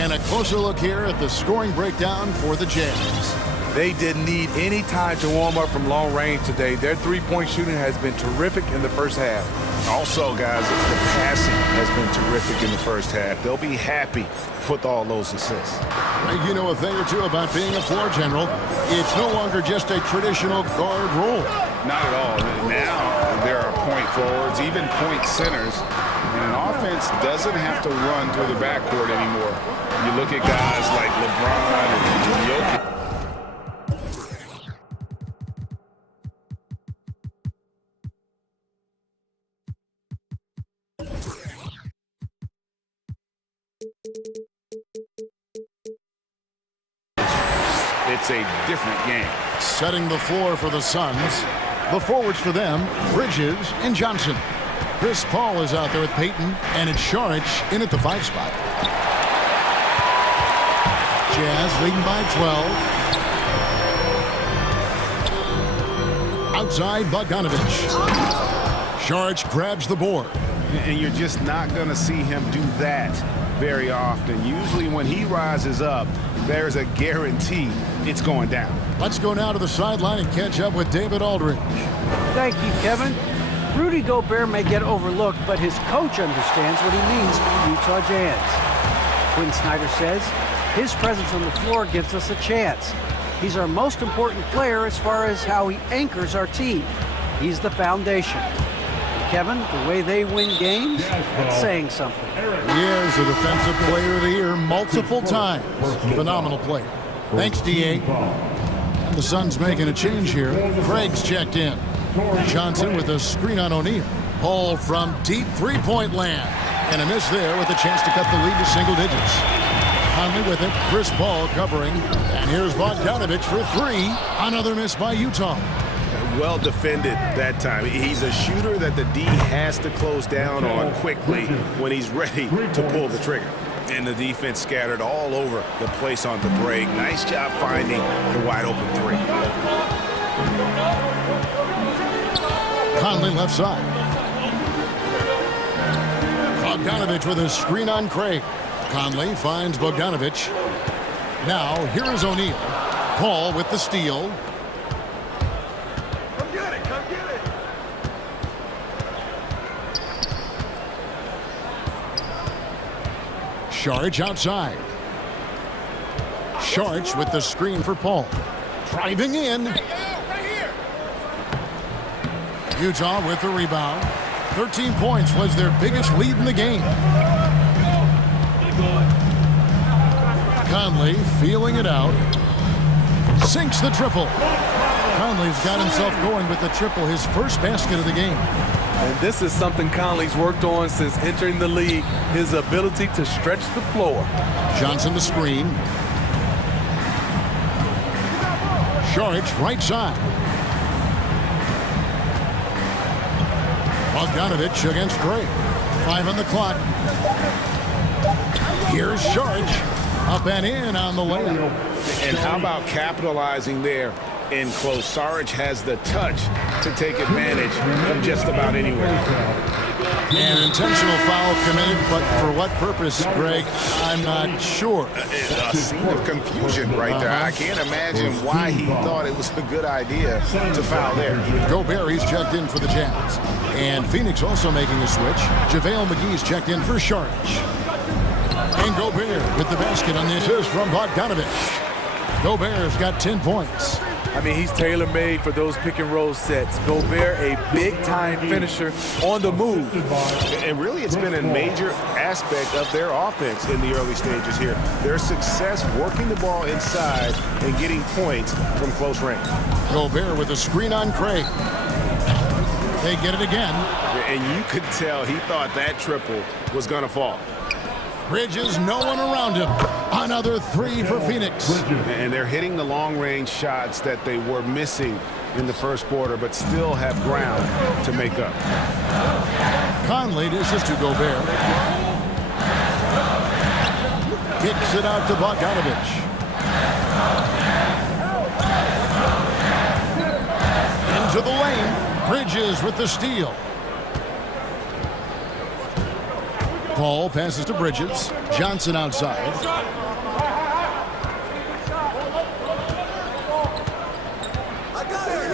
And a closer look here at the scoring breakdown for the Jazz. They didn't need any time to warm up from long range today. Their three-point shooting has been terrific in the first half. Also, guys, the passing has been terrific in the first half. They'll be happy with all those assists. You know a thing or two about being a floor general. It's no longer just a traditional guard role. Not at all. Now there are point forwards, even point centers, and an offense doesn't have to run through the backcourt anymore. You look at guys like LeBron and Jokic. it's a different game. Setting the floor for the Suns. The forwards for them, Bridges and Johnson. Chris Paul is out there with Peyton, and it's Saric in at the 5 spot. Jazz leading by 12. Outside, Bogdanovich. Saric grabs the board. And you're just not going to see him do that very often. Usually when he rises up, there's a guarantee it's going down. Let's go now to the sideline and catch up with David Aldridge. Thank you, Kevin. Rudy Gobert may get overlooked, but his coach understands what he means to the Utah Jazz. Quinn Snyder says, his presence on the floor gives us a chance. He's our most important player as far as how he anchors our team. He's the foundation. Kevin, the way they win games, that's saying something. He is a Defensive Player of the Year multiple times. Phenomenal player. Thanks, D.A. And the Suns making a change here. Craig's checked in. Johnson with a screen on O'Neal. Paul from deep three-point land. And a miss there with a chance to cut the lead to single digits. Conley with it. Chris Paul covering. And here's Bogdanovich for 3. Another miss by Utah. Well defended that time. He's a shooter that the D has to close down on quickly when he's ready to pull the trigger. And the defense scattered all over the place on the break. Nice job finding the wide open 3. Conley left side. Bogdanovich with a screen on Craig. Conley finds Bogdanovich. Now here is O'Neal. Paul with the steal. Saric outside. Saric with the screen for Paul. Driving in. Utah with the rebound. 13 points was their biggest lead in the game. Conley feeling it out. Sinks the triple. Conley's got himself going with the triple, his first basket of the game. And this is something Conley's worked on since entering the league, his ability to stretch the floor. Johnson the screen. Saric right side. Bogdanovich against Gray. 5 on the clock. Here's Saric. Up and in on the layup. And how about capitalizing there in close? Saric has the touch to take advantage from just about anywhere. An intentional foul committed, but for what purpose, Greg, I'm not sure. A scene of confusion right there. I can't imagine why he thought it was a good idea to foul there. Gobert, he's checked in for the Jazz. And Phoenix also making a switch. JaVale McGee's checked in for Saric. And Gobert with the basket on the assist from Bogdanovich. Gobert's got 10 points. I mean, he's tailor-made for those pick-and-roll sets. Gobert, a big-time finisher on the move. And really, it's been a major aspect of their offense in the early stages here. Their success working the ball inside and getting points from close range. Gobert with a screen on Craig. They get it again. And you could tell he thought that triple was going to fall. Bridges, no one around him. Another 3 for Phoenix. And they're hitting the long-range shots that they were missing in the first quarter, but still have ground to make up. Conley dishes to Gobert. Kicks it out to Bogdanovich. Into the lane. Bridges with the steal. Paul passes to Bridges. Johnson outside.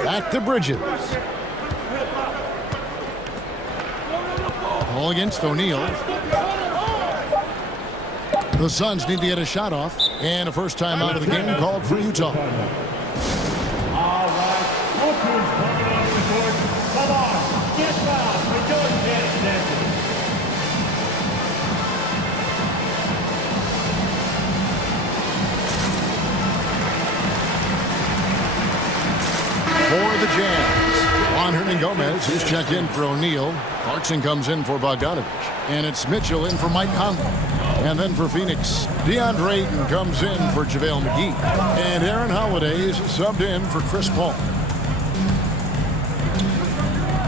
Back to Bridges. Paul against O'Neal. The Suns need to get a shot off. And a first time out of the game called for Utah. All right. Walker's coming on the court. Come on. Get fouled. We don't get attention. For the Jazz, Juan Hernangomez, who's checked in for O'Neal. Clarkson comes in for Bogdanovich. And it's Mitchell in for Mike Conley. And then for Phoenix, DeAndre Ayton comes in for JaVale McGee. And Aaron Holiday is subbed in for Chris Paul.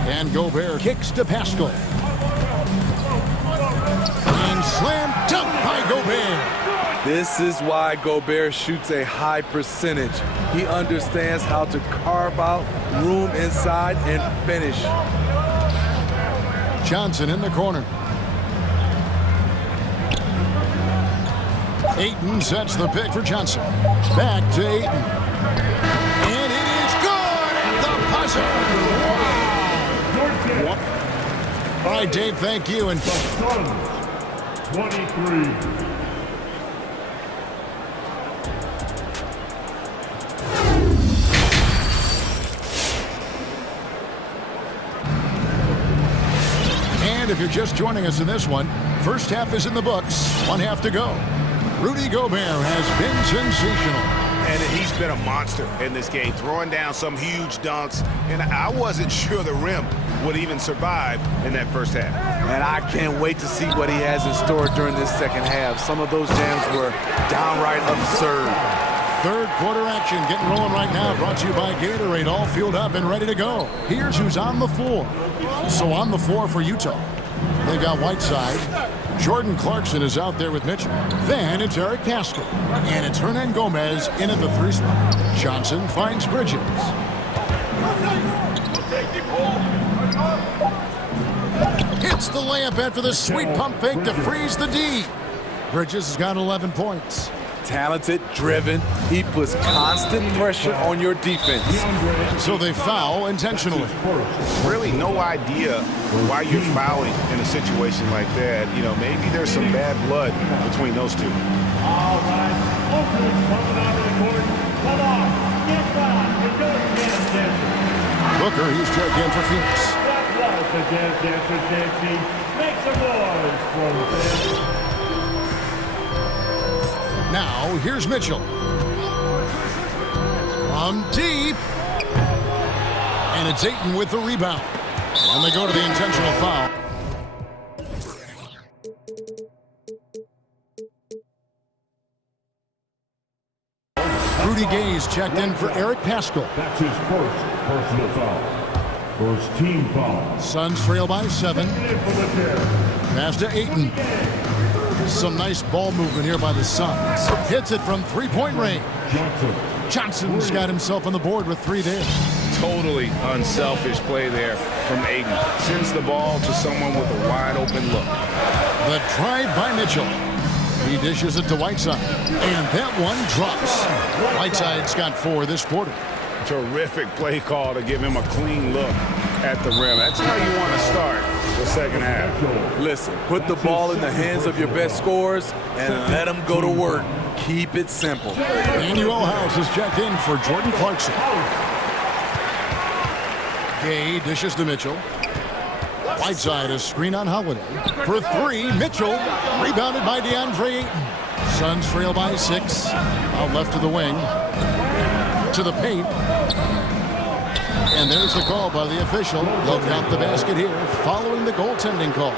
And Gobert kicks to Pascal. And slam dunk by Gobert. This is why Gobert shoots a high percentage. He understands how to carve out room inside and finish. Johnson in the corner. Ayton sets the pick for Johnson. Back to Ayton. And it is good at the buzzer. Wow. All right, Dave, thank you. And 23. And if you're just joining us in this one, first half is in the books. One half to go. Rudy Gobert has been sensational. And he's been a monster in this game, throwing down some huge dunks. And I wasn't sure the rim would even survive in that first half. And I can't wait to see what he has in store during this second half. Some of those jams were downright absurd. Third quarter action getting rolling right now, brought to you by Gatorade, all fueled up and ready to go. Here's who's on the floor. So on the floor for Utah, they've got Whiteside. Jordan Clarkson is out there with Mitchell. Then it's Eric Pascal. And it's Hernan Gomez in at the 3 spot. Johnson finds Bridges. Hits the layup after the sweet pump fake to freeze the D. Bridges has got 11 points. Talented, driven. He puts constant pressure on your defense. So they foul intentionally. Really no idea why you're fouling in a situation like that. You know, maybe there's some bad blood between those two. All right, Oakland's coming out of the court. Come on, get down. You're doing dance dancer. Booker, he's checked in for Phoenix. That was the dance dancer, dancing. Make some noise for the Now, here's Mitchell. From deep. And it's Ayton with the rebound. And they go to the intentional foul. Rudy Gay's checked in for Eric Pascal. That's his first personal foul. First team foul. Suns trail by 7. Pass to Ayton. Some nice ball movement here by the Suns. Hits it from three-point range. Johnson's got himself on the board with 3 there. Totally unselfish play there from Ayton. Sends the ball to someone with a wide open look. The drive by Mitchell. He dishes it to Whiteside. And that one drops. Whiteside's got 4 this quarter. Terrific play call to give him a clean look at the rim. That's how you want to start the second half. Listen, put the ball in the hands of your best scorers and let them go to work. Keep it simple. Emmanuel House is checked in for Jordan Clarkson. Gay dishes to Mitchell. Whiteside a screen on Holiday. For 3, Mitchell. Rebounded by DeAndre Ayton. Suns trail by 6. Out left to the wing. To the paint. And there's the call by the official. They'll count the basket here following the goaltending call.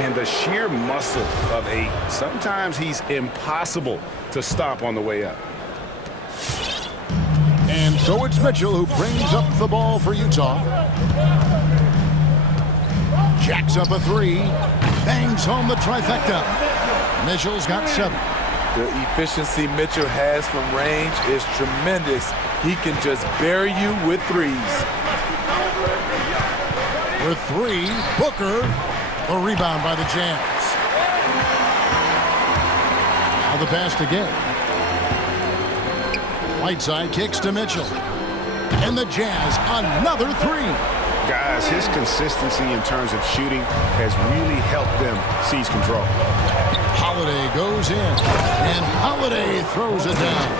And the sheer muscle of Ayton. Sometimes he's impossible to stop on the way up. And so it's Mitchell who brings up the ball for Utah. Jacks up a 3. Bangs home the trifecta. Mitchell's got 7. The efficiency Mitchell has from range is tremendous. He can just bury you with 3s. For 3, Booker. A rebound by the Jazz. Now the pass to Gay. Whiteside kicks to Mitchell. And the Jazz, another 3. Guys, his consistency in terms of shooting has really helped them seize control. Holiday goes in, and Holiday throws it down.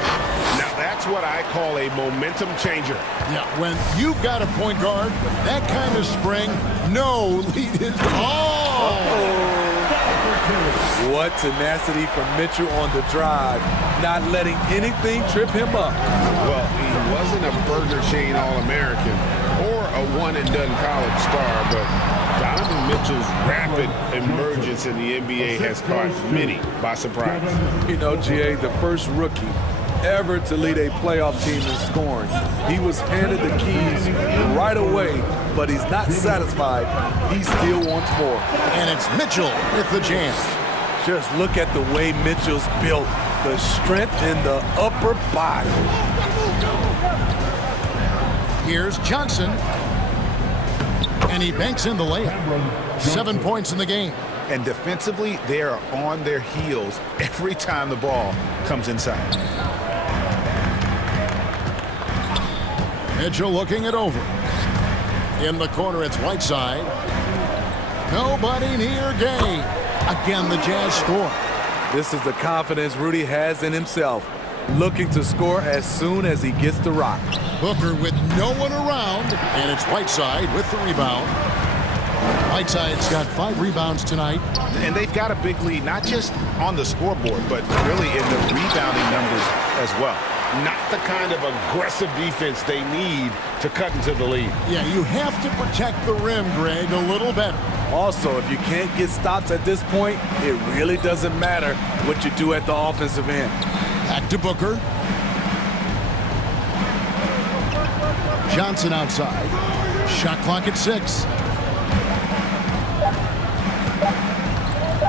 Now, that's what I call a momentum changer. Yeah, when you've got a point guard, that kind of spring, no lead is... What tenacity from Mitchell on the drive, not letting anything trip him up. Well, he wasn't a Burger chain All-American, or a one-and-done college star, but Donovan Mitchell's rapid emergence in the NBA has caught many by surprise. You know, GA, the first rookie ever to lead a playoff team in scoring. He was handed the keys right away, but he's not satisfied. He still wants more. And it's Mitchell with the jam. Just look at the way Mitchell's built, the strength in the upper body. Here's Johnson. And he banks in the layup. 7 points in the game. And defensively, they are on their heels every time the ball comes inside. Mitchell looking it over. In the corner, it's Whiteside. Nobody near Gay. Again, the Jazz score. This is the confidence Rudy has in himself, looking to score as soon as he gets the rock. Booker with no one around, and it's Whiteside with the rebound. Whiteside's got 5 rebounds tonight. And they've got a big lead, not just on the scoreboard, but really in the rebounding numbers as well. Not the kind of aggressive defense they need to cut into the lead. Yeah, you have to protect the rim, Greg, a little better. Also, if you can't get stops at this point, it really doesn't matter what you do at the offensive end. Back to Booker. Johnson outside. Shot clock at 6.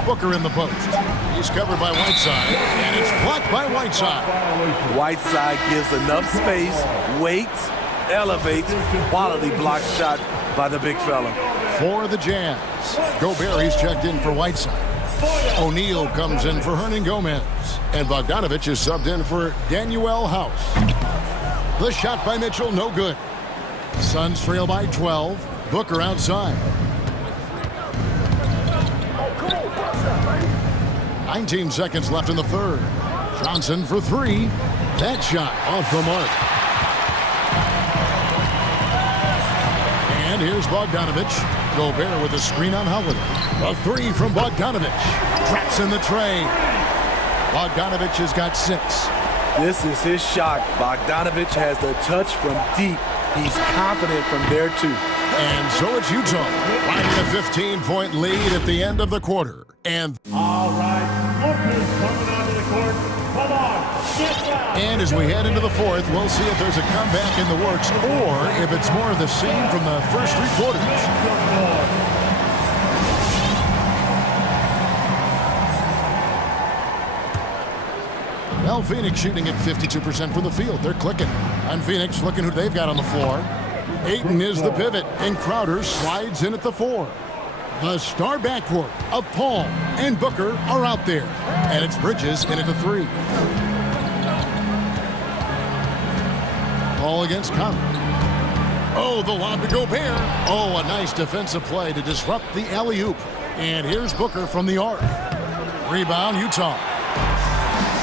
Booker in the post. He's covered by Whiteside, and it's blocked by Whiteside. Whiteside gives enough space, waits, elevates, quality block shot by the big fella. For the Jazz, Gobert, he's checked in for Whiteside. O'Neal comes in for Hernan Gomez, and Bogdanovich is subbed in for Danuel House. The shot by Mitchell, no good. Suns trail by 12. Booker outside. 19 seconds left in the third. Johnson for 3. That shot off the mark. And here's Bogdanovich. Gobert with a screen on Holiday. A 3 from Bogdanovich. Traps in the tray. Bogdanovich has got 6. This is his shot. Bogdanovich has the touch from deep. He's confident from there, too. And so it's Utah, finding a 15-point lead at the end of the quarter. And all right, Booker's coming onto the court. Come on, get down. And as we head into the fourth, we'll see if there's a comeback in the works or if it's more of the same from the first 3 quarters. Well, Phoenix shooting at 52% from the field. They're clicking. And Phoenix looking who they've got on the floor. Ayton is the pivot, and Crowder slides in at the 4. The star backcourt of Paul and Booker are out there. And it's Bridges in at the 3. Paul against Conley. Oh, the lob to Gobert. Oh, a nice defensive play to disrupt the alley-oop. And here's Booker from the arc. Rebound, Utah.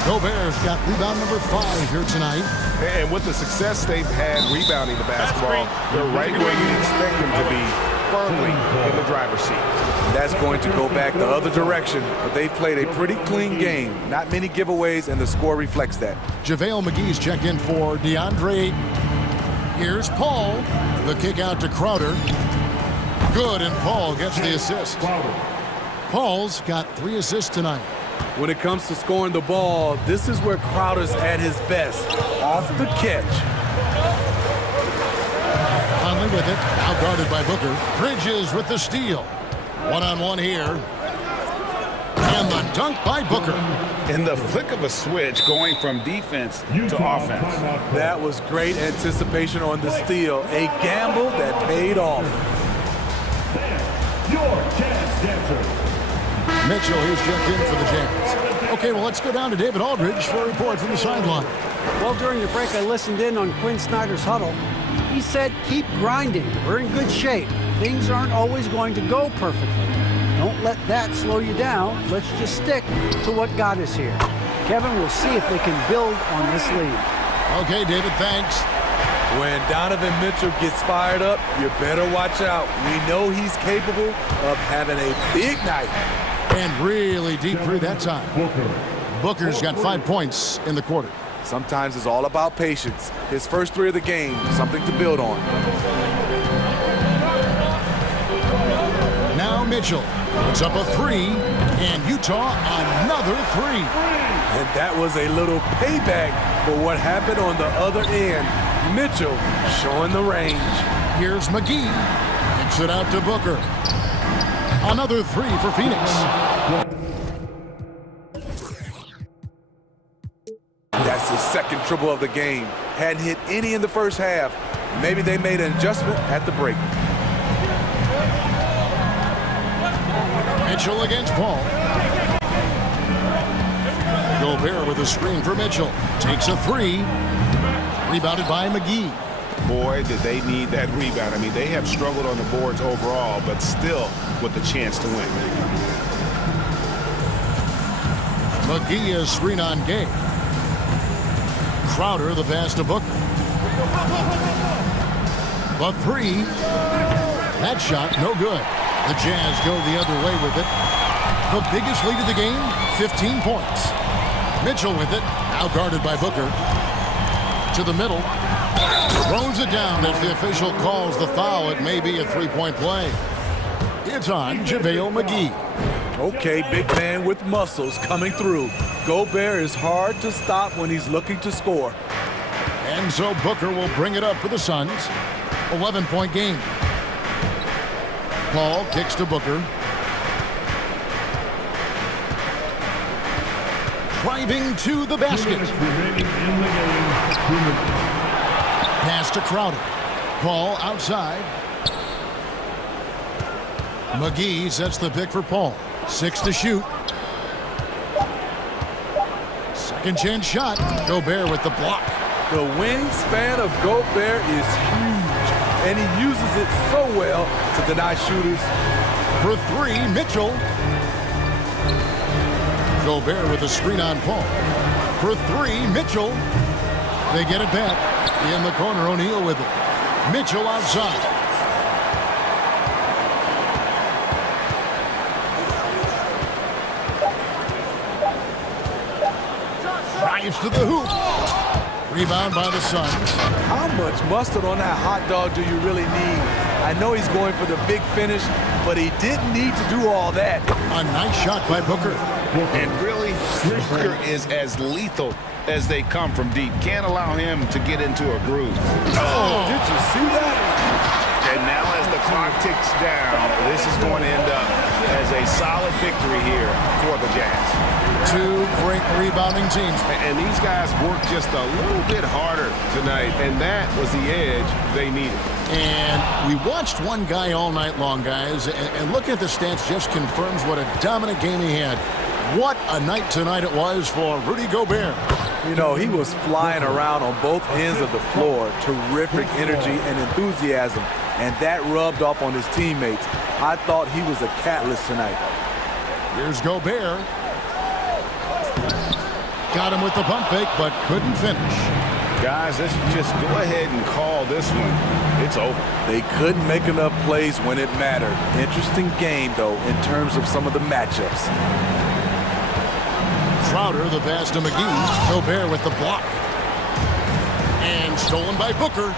Gobert's got rebound number 5 here tonight. And with the success they've had rebounding the basketball, they're right where you expect them to be, firmly in the driver's seat. That's going to go back the other direction, but they've played a pretty clean game. Not many giveaways, and the score reflects that. JaVale McGee's checked in for DeAndre. Here's Paul. The kick out to Crowder. Good, and Paul gets the assist. Paul's got 3 assists tonight. When it comes to scoring the ball, this is where Crowder's at his best. Off the catch. Conley with it. Now guarded by Booker. Bridges with the steal. One-on-one here. And the dunk by Booker. In the flick of a switch, going from defense to offense. That was great anticipation on the steal. A gamble that paid off. Your Jazz dancer. Mitchell, he's checked in for the Jazz. Okay, well, let's go down to David Aldridge for a report from the sideline. Well, during the break, I listened in on Quinn Snyder's huddle. He said, keep grinding. We're in good shape. Things aren't always going to go perfectly. Don't let that slow you down. Let's just stick to what got us here. Kevin, we'll see if they can build on this lead. Okay, David, thanks. When Donovan Mitchell gets fired up, you better watch out. We know he's capable of having a big night. And really deep through that time. Booker's got 5 points in the quarter. Sometimes it's all about patience. His first 3 of the game, something to build on. Mitchell puts up a three, and Utah another three. And that was a little payback for what happened on the other end. Mitchell showing the range. Here's McGee. Kicks it out to Booker. Another three for Phoenix. That's his second triple of the game. Hadn't hit any in the first half. Maybe they made an adjustment at the break. Mitchell against Paul. Gobert with a screen for Mitchell. Takes a three. Rebounded by McGee. Boy, did they need that rebound. I mean, they have struggled on the boards overall, but still with the chance to win. McGee is screen on Gay. Crowder the pass to Booker. The three. That shot, no good. The Jazz go the other way with it. The biggest lead of the game, 15 points. Mitchell with it, now guarded by Booker. To the middle. Throws it down as the official calls the foul. It may be a three-point play. It's on JaVale McGee. Okay, big man with muscles coming through. Gobert is hard to stop when he's looking to score. And so Booker will bring it up for the Suns. 11-point game. Paul kicks to Booker. Driving to the basket. Pass to Crowder. Paul outside. McGee sets the pick for Paul. 6 to shoot. Second chance shot. Gobert with the block. The wingspan of Gobert is huge, and he uses it so well to deny shooters. For three, Mitchell. Gobert with a screen on Paul. For three, Mitchell. They get it back. In the corner, O'Neal with it. Mitchell outside. Drives to the hoop. Rebound by the Suns. How much mustard on that hot dog do you really need? I know he's going for the big finish, but he didn't need to do all that. A nice shot by Booker. And really, Booker is as lethal as they come from deep. Can't allow him to get into a groove. Oh, did you see that? And now as the clock ticks down, this is going to end up as a solid victory here for the Jazz. Two great rebounding teams. And these guys worked just a little bit harder tonight, and that was the edge they needed. And we watched one guy all night long, guys, and looking at the stats just confirms what a dominant game he had. What a night tonight it was for Rudy Gobert. You know, he was flying around on both ends of the floor. Terrific energy and enthusiasm, and that rubbed off on his teammates. I thought he was a catalyst tonight. Here's Gobert. Got him with the pump fake, but couldn't finish. Guys, let's just go ahead and call this one. It's over. They couldn't make enough plays when it mattered. Interesting game, though, in terms of some of the matchups. Crowder, the pass to McGee. Gobert with the block. And stolen by Booker.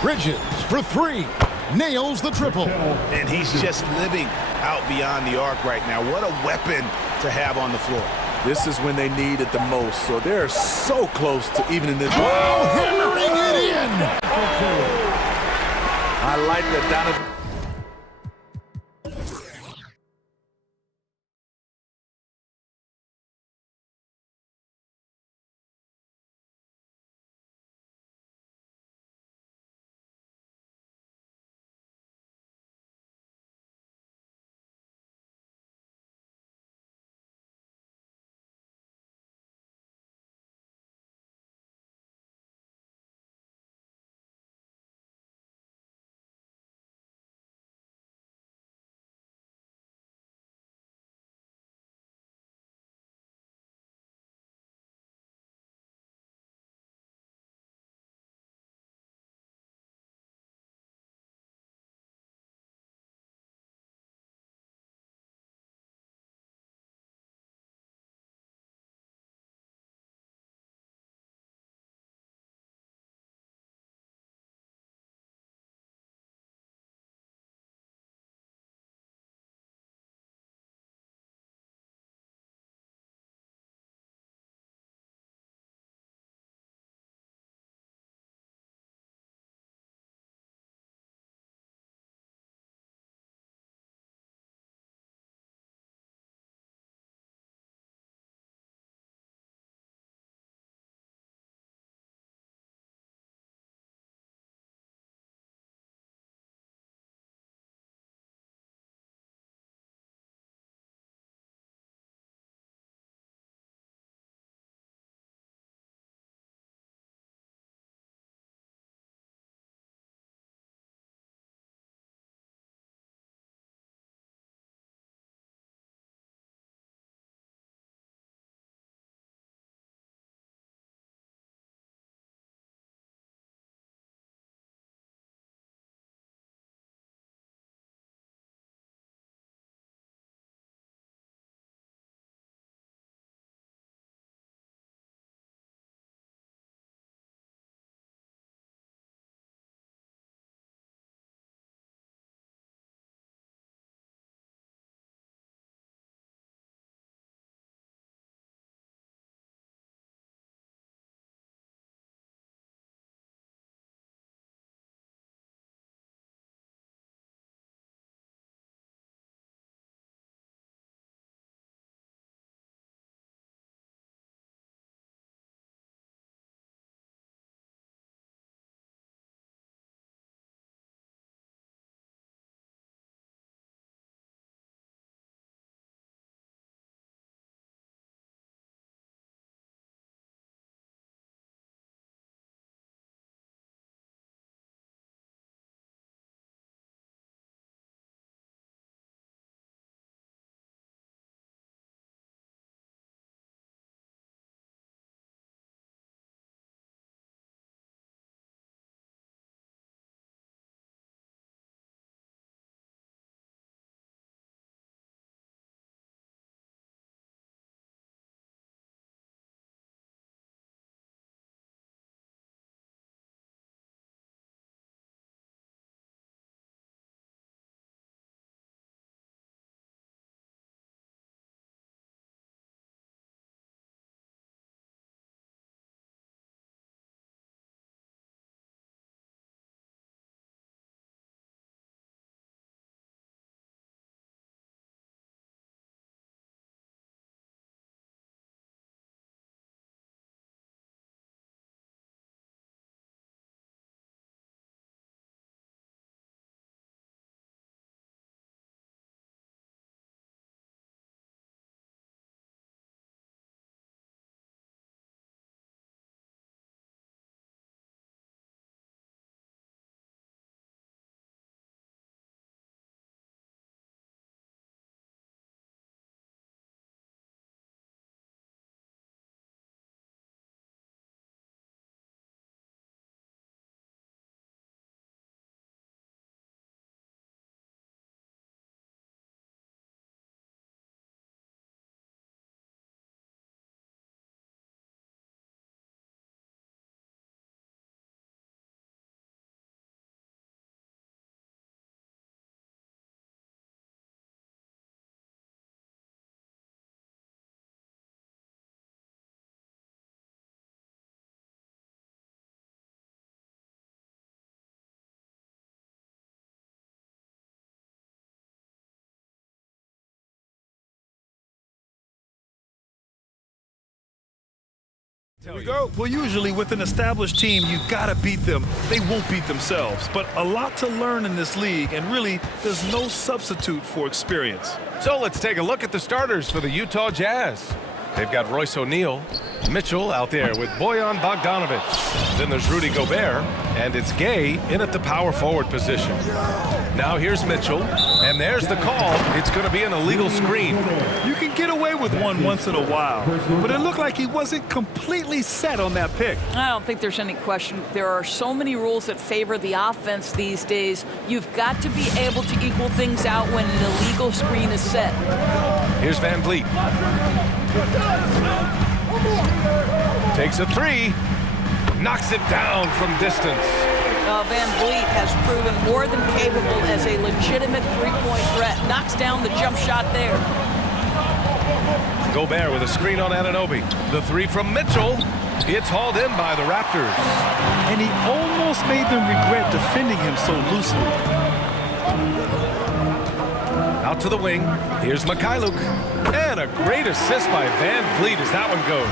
Bridges for three. Nails the triple. And he's just living out beyond the arc right now. What a weapon to have on the floor. This is when they need it the most, so they're so close to evening this. Oh, hammering it in! I like that Donovan. tell you. Go. Well, usually with an established team, you gotta beat them. They won't beat themselves. But a lot to learn in this league, and really, there's no substitute for experience. So let's take a look at the starters for the Utah Jazz. They've got Royce O'Neal, Mitchell out there with Bojan Bogdanovic. Then there's Rudy Gobert, and it's Gay in at the power forward position. Now here's Mitchell, and there's the call. It's going to be an illegal screen. You can get away with one once in a while, but it looked like he wasn't completely set on that pick. I don't think there's any question. There are so many rules that favor the offense these days. You've got to be able to equal things out when an illegal screen is set. Here's Van Vliet. Takes a three. Knocks it down from distance. Van Vliet has proven more than capable as a legitimate three-point threat. Knocks down the jump shot there. Gobert with a screen on Anunoby. The three from Mitchell. It's hauled in by the Raptors. And he almost made them regret defending him so loosely. Out to the wing. Here's Mikhailuk. And a great assist by Van Vliet as that one goes.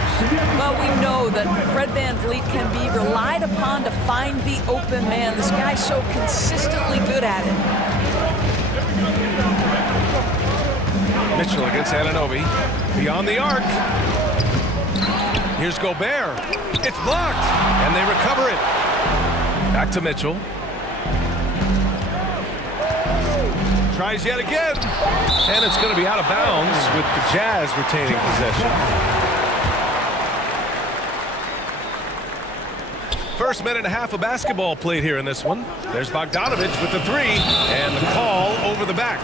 Well, we know that Fred Van Vliet can be relied upon to find the open man. This guy's so consistently good at it. Mitchell against Anunoby. Beyond the arc. Here's Gobert. It's blocked. And they recover it. Back to Mitchell. Tries yet again, and it's going to be out of bounds with the Jazz retaining possession. First minute and a half of basketball played here in this one. There's Bogdanovic with the three, and the call over the back.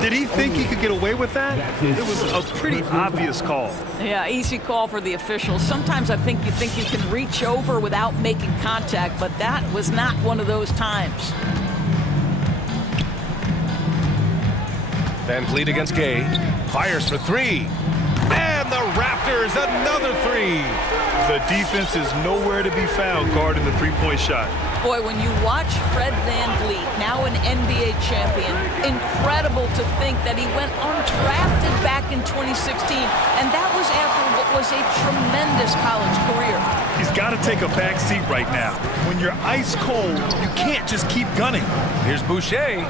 Did he think he could get away with that? It was a pretty obvious call. Yeah, easy call for the officials. Sometimes I think you can reach over without making contact, but that was not one of those times. Van Vliet against Gay. Fires for three. And the Raptors, another three. The defense is nowhere to be found guarding the three-point shot. Boy, when you watch Fred Van Vliet, now an NBA champion, incredible to think that he went undrafted back in 2016, and that was after what was a tremendous college career. He's got to take a back seat right now. When you're ice cold, you can't just keep gunning. Here's Boucher.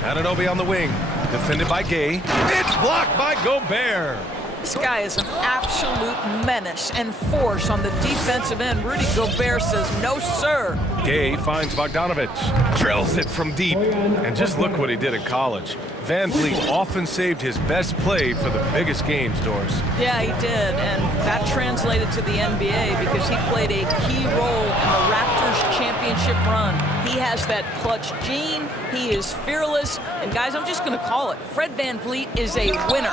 Anunoby on the wing, defended by Gay. It's blocked by Gobert. This guy is an absolute menace and force on the defensive end. Rudy Gobert says, no, sir. Gay finds Bogdanovic, drills it from deep. And just look what he did in college. Van Vliet often saved his best play for the biggest games, Doris. Yeah, he did, and that translated to the NBA because he played a key role in the Raptors championship run. He has that clutch gene, he is fearless, and guys, I'm just gonna call it. Fred Van Vliet is a winner.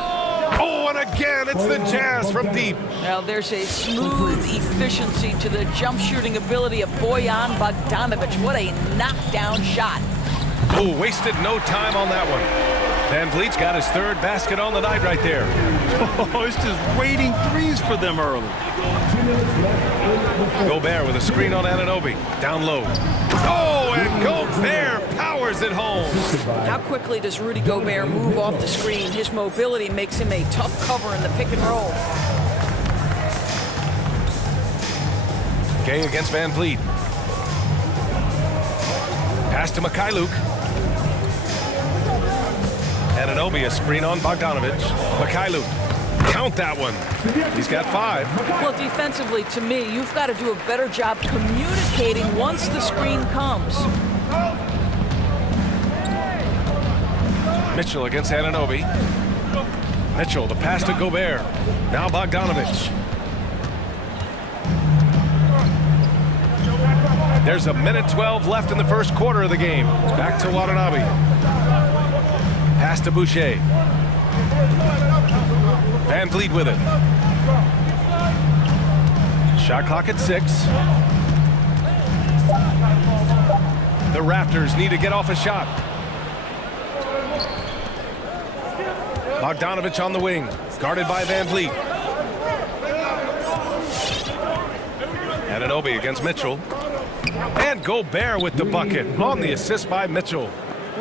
Oh, and again, it's the Jazz from deep. Well, there's a smooth efficiency to the jump shooting ability of Bojan Bogdanovic. What a knockdown shot. Oh, wasted no time on that one. Van Vliet's got his third basket on the night right there. Oh, it's just raining threes for them early. Gobert with a screen on Anunoby. Down low. Oh, and Gobert powers it home. How quickly does Rudy Gobert move off the screen? His mobility makes him a tough cover in the pick and roll. Gay against Van Vliet. Pass to Mikhailuk. Anunoby, a screen on Bogdanovic. Mikhailuk, count that one. He's got 5. Well, defensively, to me, you've got to do a better job communicating once the screen comes. Mitchell against Anunoby. Mitchell, the pass to Gobert. Now Bogdanovic. There's a minute 12 left in the first quarter of the game. Back to Watanabe. Pass to Boucher. Van Vliet with it. Shot clock at 6. The Raptors need to get off a shot. Bogdanovic on the wing, guarded by Van Vliet. Anunoby against Mitchell. And Gobert with the bucket on the assist by Mitchell.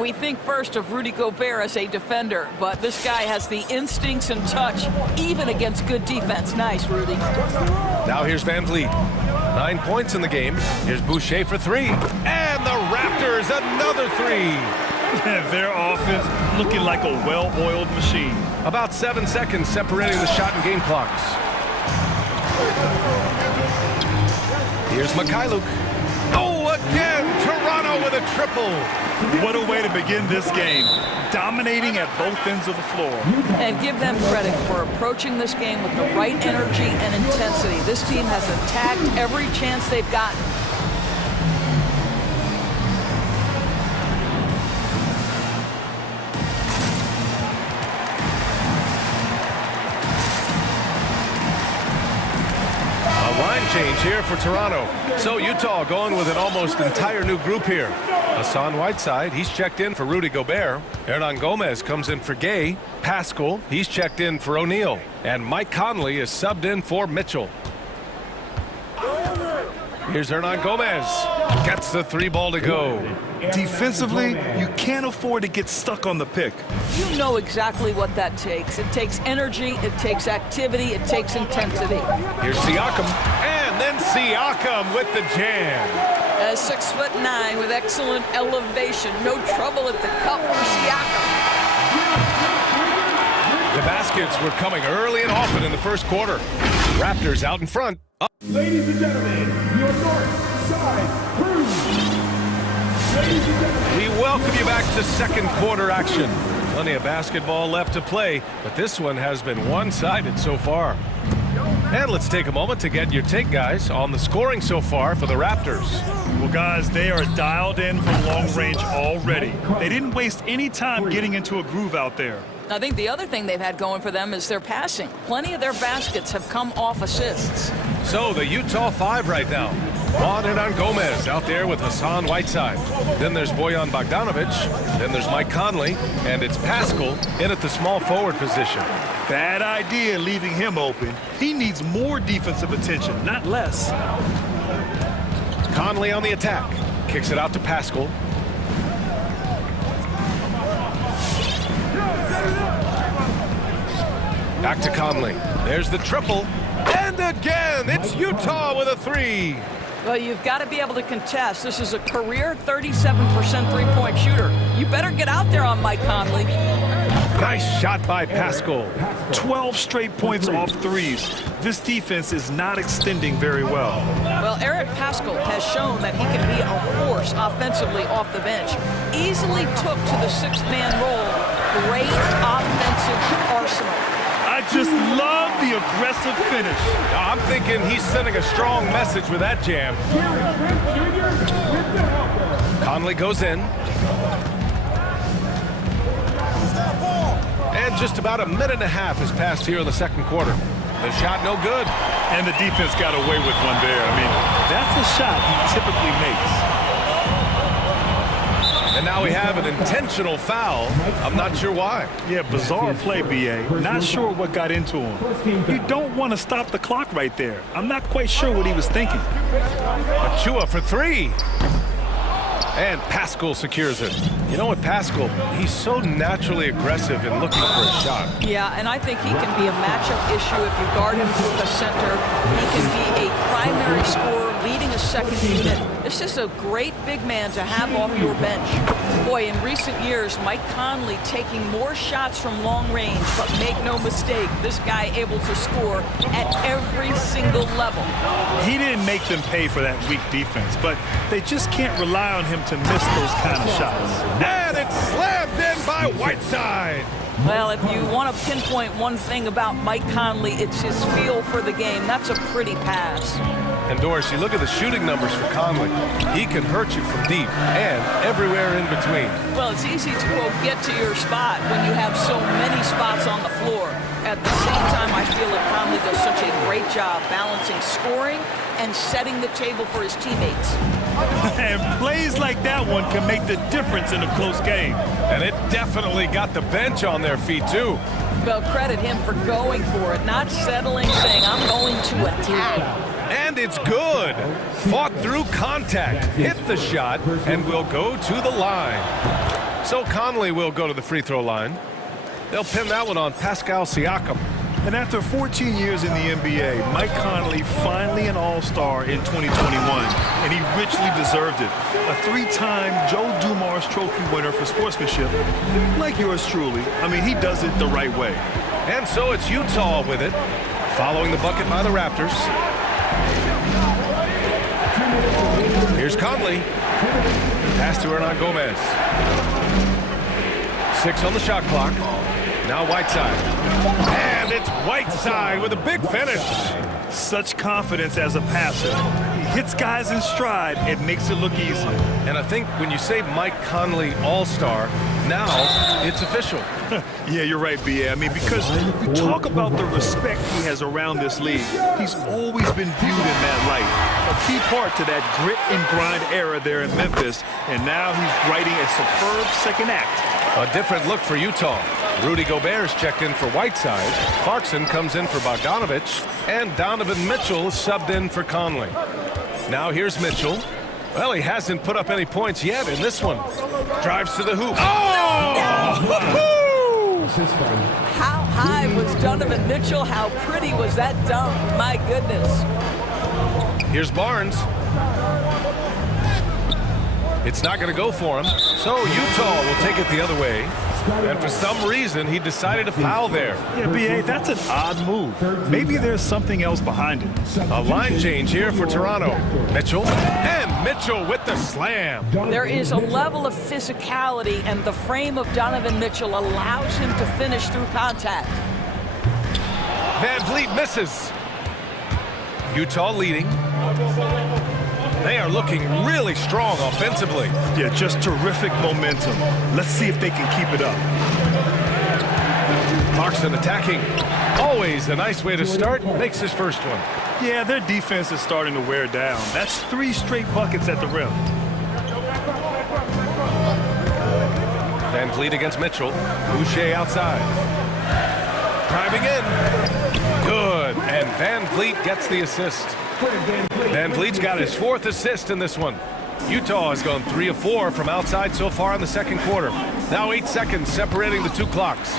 We think first of Rudy Gobert as a defender, but this guy has the instincts and touch, even against good defense. Nice, Rudy. Now here's Van Vliet. 9 points in the game. Here's Boucher for 3. And the Raptors, another 3. Their offense looking like a well-oiled machine. About 7 seconds separating the shot and game clocks. Here's Mikhailuk. Oh, again, Toronto with a triple. What a way to begin this game. Dominating at both ends of the floor. And give them credit for approaching this game with the right energy and intensity. This team has attacked every chance they've gotten. Change here for Toronto. So Utah going with an almost entire new group here. Hassan Whiteside, he's checked in for Rudy Gobert. Hernan Gomez comes in for Gay. Pascal, he's checked in for O'Neal. And Mike Conley is subbed in for Mitchell. Here's Hernan Gomez. Gets the 3 ball to go. Defensively, you can't afford to get stuck on the pick. You know exactly what that takes. It takes energy, it takes activity, it takes intensity. Here's Siakam, and then Siakam with the jam. 6'9" with excellent elevation. No trouble at the cup for Siakam. The baskets were coming early and often in the first quarter. Raptors out in front. Ladies and gentlemen, your north side crew. We welcome you back to second quarter action. Plenty of basketball left to play, but this one has been one-sided so far. And let's take a moment to get your take, guys, on the scoring so far for the Raptors. Well, guys, they are dialed in from long range already. They didn't waste any time getting into a groove out there. I think the other thing they've had going for them is their passing. Plenty of their baskets have come off assists. So the Utah 5 right now. Juan Hernan Gomez out there with Hassan Whiteside. Then there's Bojan Bogdanovic. Then there's Mike Conley. And it's Pascal in at the small forward position. Bad idea leaving him open. He needs more defensive attention, not less. Conley on the attack. Kicks it out to Pascal. Back to Conley. There's the triple. And again, it's Utah with a 3. Well, you've got to be able to contest. This is a career 37% three-point shooter. You better get out there on Mike Conley. Nice shot by Pascal. 12 straight points off threes. This defense is not extending very well. Well, Eric Pascal has shown that he can be a force offensively off the bench. Easily took to the sixth-man role. Great offensive arsenal. I just love the aggressive finish. I'm thinking he's sending a strong message with that jam. Conley goes in. And just about a minute and a half has passed here in the second quarter. The shot no good. And the defense got away with one there. I mean, that's a shot he typically makes. And now we have an intentional foul. I'm not sure why. Yeah, bizarre play, B.A. Not sure what got into him. You don't want to stop the clock right there. I'm not quite sure what he was thinking. Achua for 3. And Pascal secures it. You know what, Pascal, he's so naturally aggressive in looking for a shot. Yeah, and I think he can be a matchup issue if you guard him with a center. He can be a primary scorer leading a second unit. This is a great big man to have off your bench. Boy, in recent years, Mike Conley taking more shots from long range, but make no mistake, this guy able to score at every single level. He didn't make them pay for that weak defense, but they just can't rely on him to miss those kind of shots. And it's slammed in by Whiteside. Well, if you want to pinpoint one thing about Mike Conley, it's his feel for the game. That's a pretty pass. And Doris, you look at the shooting numbers for Conley. He can hurt you from deep and everywhere in between. Well, it's easy to go get to your spot when you have so many spots on the floor. At the same time, I feel that Conley does such a great job balancing scoring and setting the table for his teammates. And plays like that one can make the difference in a close game. And it definitely got the bench on their feet, too. Well, credit him for going for it, not settling, saying, I'm going to attack. And it's good. Fought through contact, hit the shot, and will go to the line. So Conley will go to the free throw line. They'll pin that one on Pascal Siakam. And after 14 years in the NBA, Mike Conley finally an All-Star in 2021, and he richly deserved it. A three-time Joe Dumars Trophy winner for sportsmanship, like yours truly. I mean, he does it the right way. And so it's Utah with it, following the bucket by the Raptors. Here's Conley. Pass to Hernan Gomez. 6 on the shot clock. Now Whiteside. And it's Whiteside with a big finish. Such confidence as a passer. He hits guys in stride. It makes it look easy. And I think when you say Mike Conley All-Star, now it's official. Yeah, you're right, B.A. I mean, because we talk about the respect he has around this league. He's always been viewed in that light. A key part to that grit and grind era there in Memphis. And now he's writing a superb second act. A different look for Utah. Rudy Gobert's checked in for Whiteside. Clarkson comes in for Bogdanovich. And Donovan Mitchell subbed in for Conley. Now here's Mitchell. Well, he hasn't put up any points yet in this one. Drives to the hoop. Oh! How high was Donovan Mitchell? How pretty was that dunk? My goodness. Here's Barnes. It's not going to go for him. So Utah will take it the other way. And for some reason, he decided to foul there. Yeah, B.A., that's an odd move. Maybe there's something else behind it. A line change here for Toronto. Mitchell. And Mitchell with the slam. There is a level of physicality, and the frame of Donovan Mitchell allows him to finish through contact. Van Vliet misses. Utah leading. They are looking really strong offensively. Yeah, just terrific momentum. Let's see if they can keep it up. Clarkson attacking. Always a nice way to start. Makes his first one. Yeah, their defense is starting to wear down. That's 3 straight buckets at the rim. Van Vliet against Mitchell. Boucher outside. Driving in. Good. And Van Vliet gets the assist. Van Vliet's got his 4th assist in this one. Utah has gone 3 of 4 from outside so far in the second quarter. Now 8 seconds separating the 2 clocks.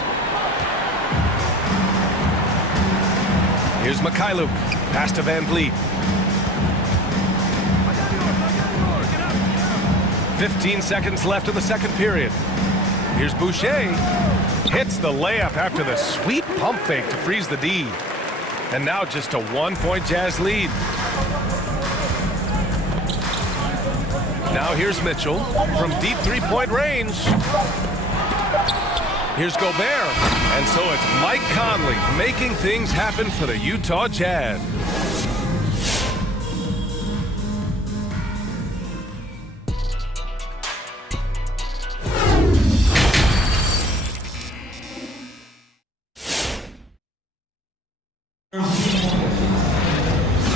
Here's Mikhailuk. Pass to Van Vliet. 15 seconds left in the second period. Here's Boucher. Hits the layup after the sweet pump fake to freeze the D. And now just a 1-point Jazz lead. Now here's Mitchell from deep 3-point range. Here's Gobert. And so it's Mike Conley making things happen for the Utah Jazz.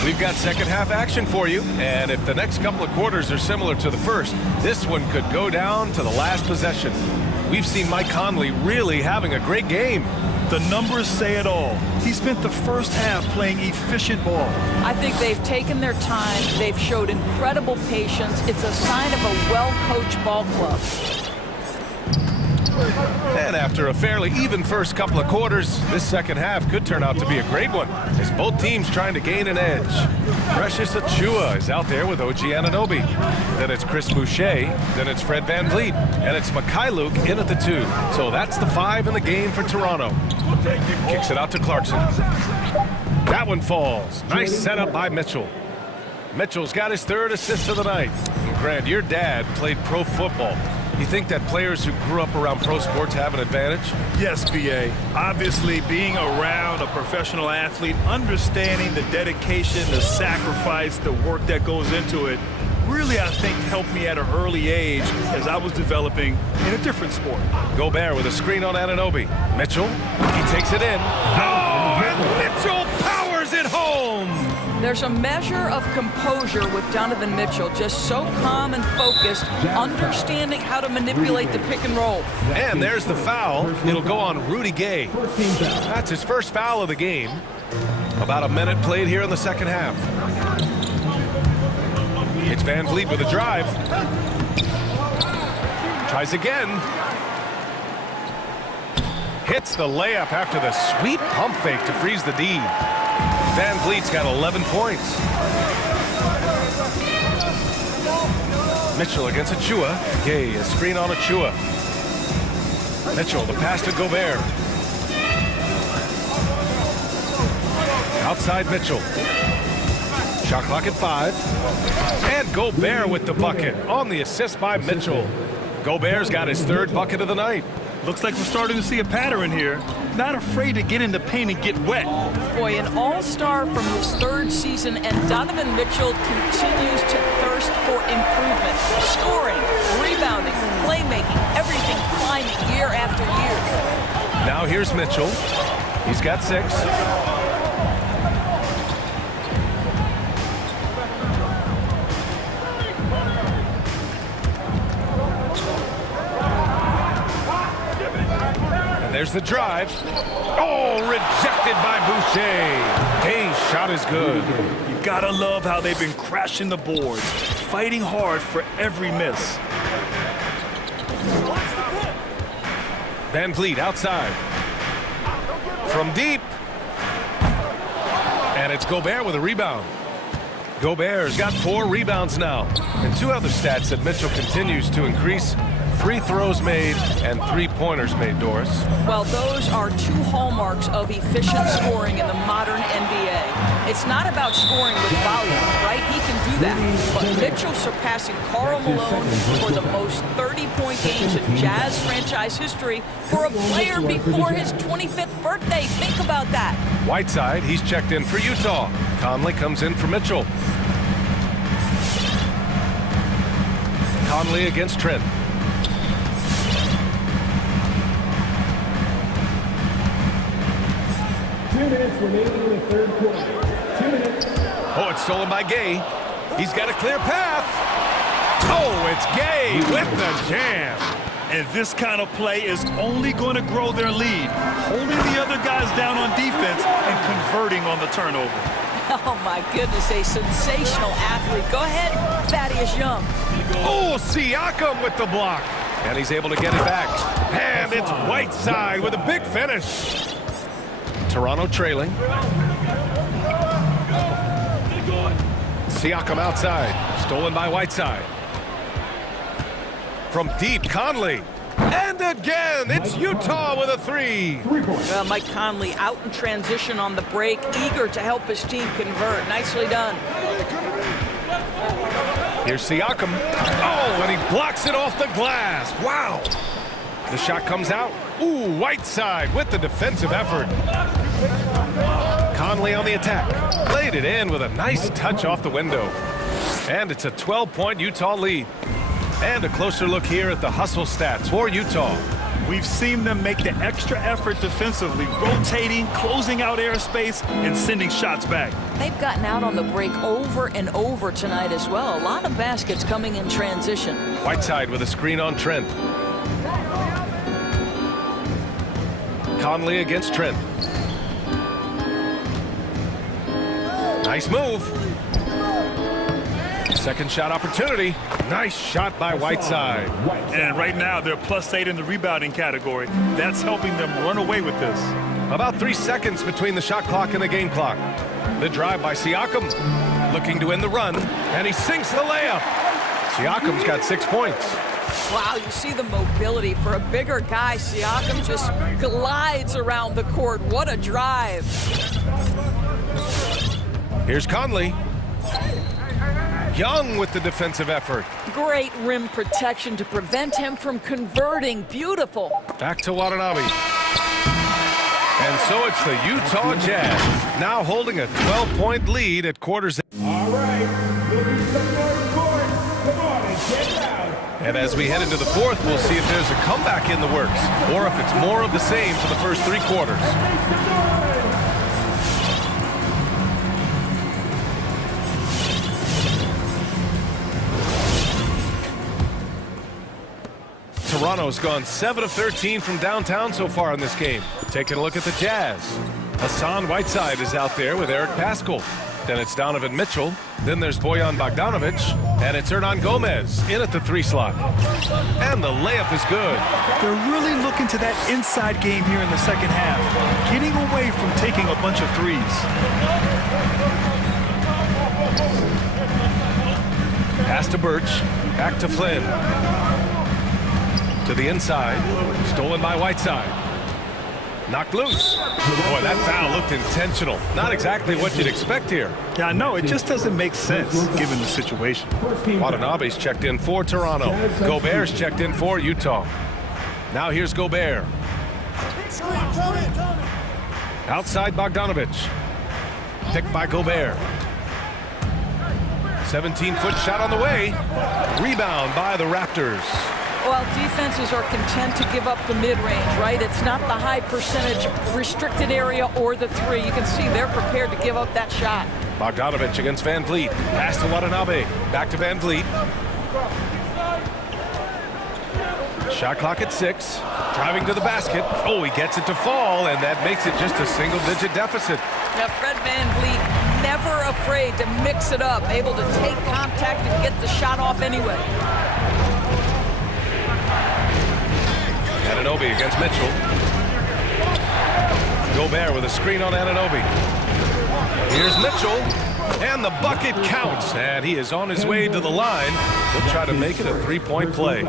We've got second half action for you, and if the next couple of quarters are similar to the first, this one could go down to the last possession. We've seen Mike Conley really having a great game. The numbers say it all. He spent the first half playing efficient ball. I think they've taken their time. They've showed incredible patience. It's a sign of a well-coached ball club. And after a fairly even first couple of quarters, this second half could turn out to be a great one, as both teams trying to gain an edge. Precious Achiuwa is out there with OG Anunoby. Then it's Chris Boucher, then it's Fred Van Vliet, and it's Mikhailuk in at the 2. So that's the 5 in the game for Toronto. Kicks it out to Clarkson. That one falls. Nice setup by Mitchell. Mitchell's got his 3rd assist of the night. And Grant, your dad played pro football. You think that players who grew up around pro sports have an advantage? Yes, B.A. Obviously, being around a professional athlete, understanding the dedication, the sacrifice, the work that goes into it, really, I think, helped me at an early age as I was developing in a different sport. Gobert with a screen on Anunoby. Mitchell, he takes it in. Oh, and Mitchell powers it home! There's a measure of composure with Donovan Mitchell, just so calm and focused, understanding how to manipulate the pick and roll. And there's the foul. It'll go on Rudy Gay. That's his first foul of the game. About a minute played here in the second half. It's Van Vliet with a drive. Tries again. Hits the layup after the sweet pump fake to freeze the D. Van Vliet's got 11 points. Mitchell against Achua. Gay, a screen on Achua. Mitchell, the pass to Gobert. Outside Mitchell. Shot clock at 5. And Gobert with the bucket on the assist by Mitchell. Gobert's got his 3rd bucket of the night. Looks like we're starting to see a pattern here. Not afraid to get in the paint and get wet. Boy, an all-star from his 3rd season, and Donovan Mitchell continues to thirst for improvement. Scoring, rebounding, playmaking, everything climbing year after year. Now here's Mitchell. He's got 6. There's the drive. Oh, rejected by Boucher. Hayes' shot is good. You gotta love how they've been crashing the boards, fighting hard for every miss. Van Vliet outside. From deep. And it's Gobert with a rebound. Gobert's got 4 rebounds now. And 2 other stats that Mitchell continues to increase. Free throws made and 3-pointers made, Doris. Well, those are 2 hallmarks of efficient scoring in the modern NBA. It's not about scoring with volume, right? He can do that. But Mitchell surpassing Karl Malone for the most 30-point games in Jazz franchise history for a player before his 25th birthday. Think about that. Whiteside, he's checked in for Utah. Conley comes in for Mitchell. Conley against Trent. Minutes remaining in the 3rd quarter. 2 minutes. Oh, it's stolen by Gay. He's got a clear path. Oh, it's Gay with the jam. And this kind of play is only going to grow their lead, holding the other guys down on defense and converting on the turnover. Oh, my goodness, a sensational athlete. Go ahead, Thaddeus Young. Oh, Siakam with the block. And he's able to get it back. And it's Whiteside with a big finish. Toronto trailing. Siakam outside. Stolen by Whiteside. From deep, Conley. And again, it's Utah with a 3. Well, Mike Conley out in transition on the break, eager to help his team convert. Nicely done. Here's Siakam. Oh, and he blocks it off the glass. Wow. The shot comes out. Ooh, Whiteside with the defensive effort. Conley on the attack. Played it in with a nice touch off the window. And it's a 12-point Utah lead. And a closer look here at the hustle stats for Utah. We've seen them make the extra effort defensively, rotating, closing out airspace, and sending shots back. They've gotten out on the break over and over tonight as well. A lot of baskets coming in transition. Whiteside with a screen on Trent. Conley against Trent. Nice move. Second shot opportunity. Nice shot by Whiteside. And right now, they're +8 in the rebounding category. That's helping them run away with this. About 3 seconds between the shot clock and the game clock. The drive by Siakam. Looking to end the run. And he sinks the layup. Siakam's got 6 points. Wow, you see the mobility for a bigger guy. Siakam just glides around the court. What a drive. Here's Conley. Young with the defensive effort. Great rim protection to prevent him from converting. Beautiful. Back to Watanabe. And so it's the Utah Jazz, now holding a 12-point lead at quarters. All right, we'll be stepping on the court. Come on and get down. And as we head into the 4th, we'll see if there's a comeback in the works, or if it's more of the same for the first 3 quarters. Toronto's gone 7 of 13 from downtown so far in this game. Taking a look at the Jazz. Hassan Whiteside is out there with Eric Paschal. Then it's Donovan Mitchell. Then there's Bojan Bogdanovic. And it's Hernan Gomez in at the 3 slot. And the layup is good. They're really looking to that inside game here in the second half, getting away from taking a bunch of threes. Pass to Birch. Back to Flynn. To the inside. Stolen by Whiteside. Knocked loose. Boy, that foul looked intentional. Not exactly what you'd expect here. Yeah, I know. It just doesn't make sense given the situation. Watanabe's checked in for Toronto. Gobert's checked in for Utah. Now here's Gobert. Outside Bogdanovic. Picked by Gobert. 17-foot shot on the way. Rebound by the Raptors. Well, defenses are content to give up the mid-range, right? It's not the high percentage restricted area or the 3. You can see they're prepared to give up that shot. Bogdanovic against Van Vliet. Pass to Watanabe. Back to Van Vliet. Shot clock at 6. Driving to the basket. Oh, he gets it to fall, and that makes it just a single-digit deficit. Now, Fred Van Vliet, never afraid to mix it up, able to take contact and get the shot off anyway. Anunoby against Mitchell. Gobert with a screen on Anunoby. Here's Mitchell, and the bucket counts, and he is on his way to the line. He'll try to make it a 3-point play.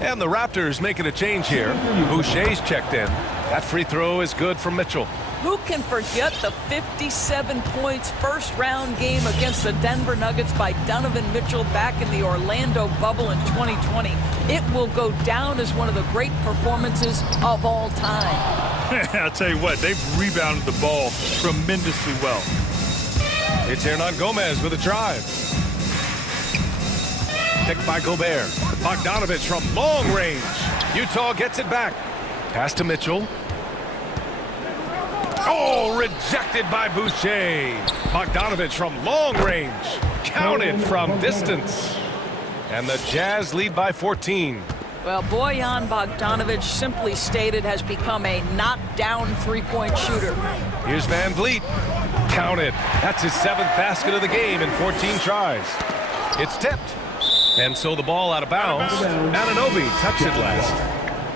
And the Raptors making a change here. Boucher's checked in. That free throw is good for Mitchell. Who can forget the 57 points first-round game against the Denver Nuggets by Donovan Mitchell back in the Orlando bubble in 2020? It will go down as one of the great performances of all time. I'll tell you what, they've rebounded the ball tremendously well. It's Hernan Gomez with a drive. Picked by Gobert. Bogdanovic from long range. Utah gets it back. Pass to Mitchell. Oh, rejected by Boucher. Bogdanovic from long range. Counted from distance. And the Jazz lead by 14. Well, Bojan Bogdanovic, simply stated, has become a knockdown three-point shooter. Here's Van Vliet. Counted. That's his 7th basket of the game in 14 tries. It's tipped. And so the ball out of bounds. Anunoby touched it last.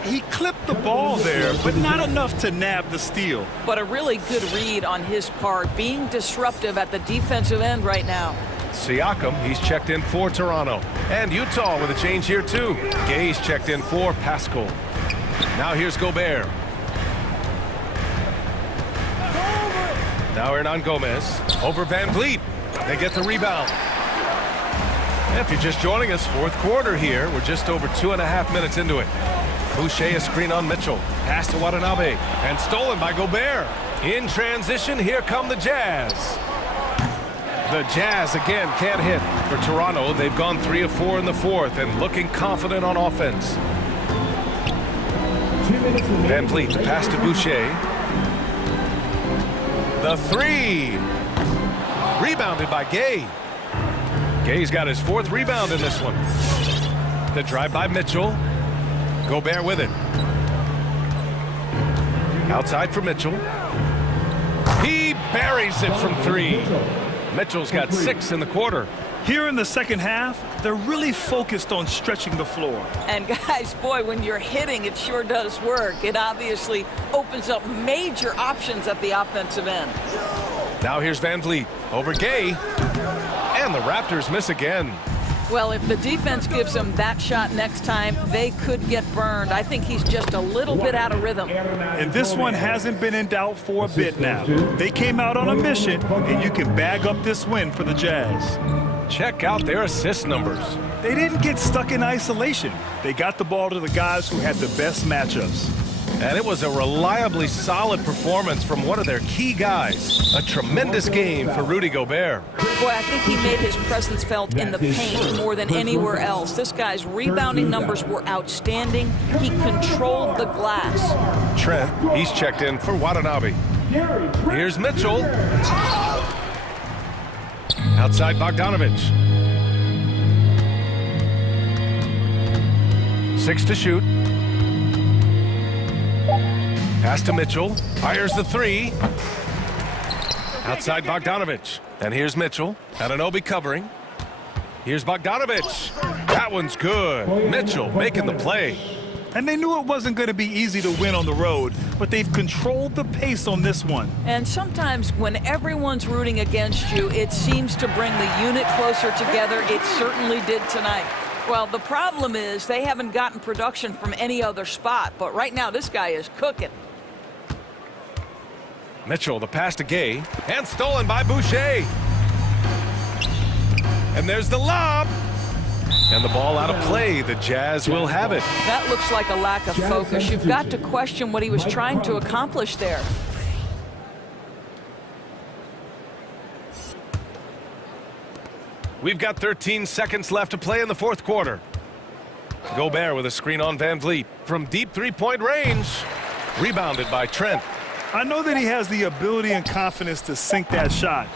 He clipped the ball there, but not enough to nab the steal. But a really good read on his part, being disruptive at the defensive end right now. Siakam, he's checked in for Toronto. And Utah with a change here too. Gay's checked in for Pascal. Now here's Gobert. Now Hernan Gomez over Van Vliet. They get the rebound. If you're just joining us, 4th quarter here. We're just over 2.5 minutes into it. Boucher a screen on Mitchell. Pass to Watanabe. And stolen by Gobert. In transition, here come the Jazz. The Jazz again can't hit. For Toronto, they've gone 3 of 4 in the 4th and looking confident on offense. Van Vliet, the pass to Boucher. The 3. Rebounded by Gay. Gay's got his 4th rebound in this one. The drive by Mitchell. Gobert with it. Outside for Mitchell. He buries it from 3. Mitchell's got 6 in the quarter. Here in the second half, they're really focused on stretching the floor. And guys, boy, when you're hitting, it sure does work. It obviously opens up major options at the offensive end. Now here's Van Vliet over Gay. And the Raptors miss again. Well, if the defense gives him that shot next time, they could get burned. I think he's just a little bit out of rhythm. And this one hasn't been in doubt for a bit now. They came out on a mission, and you can bag up this win for the Jazz. Check out their assist numbers. They didn't get stuck in isolation. They got the ball to the guys who had the best matchups. And it was a reliably solid performance from one of their key guys. A tremendous game for Rudy Gobert. Boy, I think he made his presence felt in the paint more than anywhere else. This guy's rebounding numbers were outstanding. He controlled the glass. Trent, he's checked in for Watanabe. Here's Mitchell. Outside Bogdanovic. 6 to shoot. Pass to Mitchell. Fires the 3. Outside Bogdanovic. And here's Mitchell. Anunoby covering. Here's Bogdanovich. That one's good. Mitchell making the play. And they knew it wasn't going to be easy to win on the road, but they've controlled the pace on this one. And sometimes when everyone's rooting against you, it seems to bring the unit closer together. It certainly did tonight. Well, the problem is they haven't gotten production from any other spot, but right now this guy is cooking. Mitchell, the pass to Gay, and stolen by Boucher. And there's the lob. And the ball out of play. The Jazz will have it. That looks like a lack of focus. You've got to question what he was trying to accomplish there. We've got 13 seconds left to play in the fourth quarter. Gobert with a screen on Van Vliet from deep three-point range. Rebounded by Trent. I know that he has the ability and confidence to sink that shot.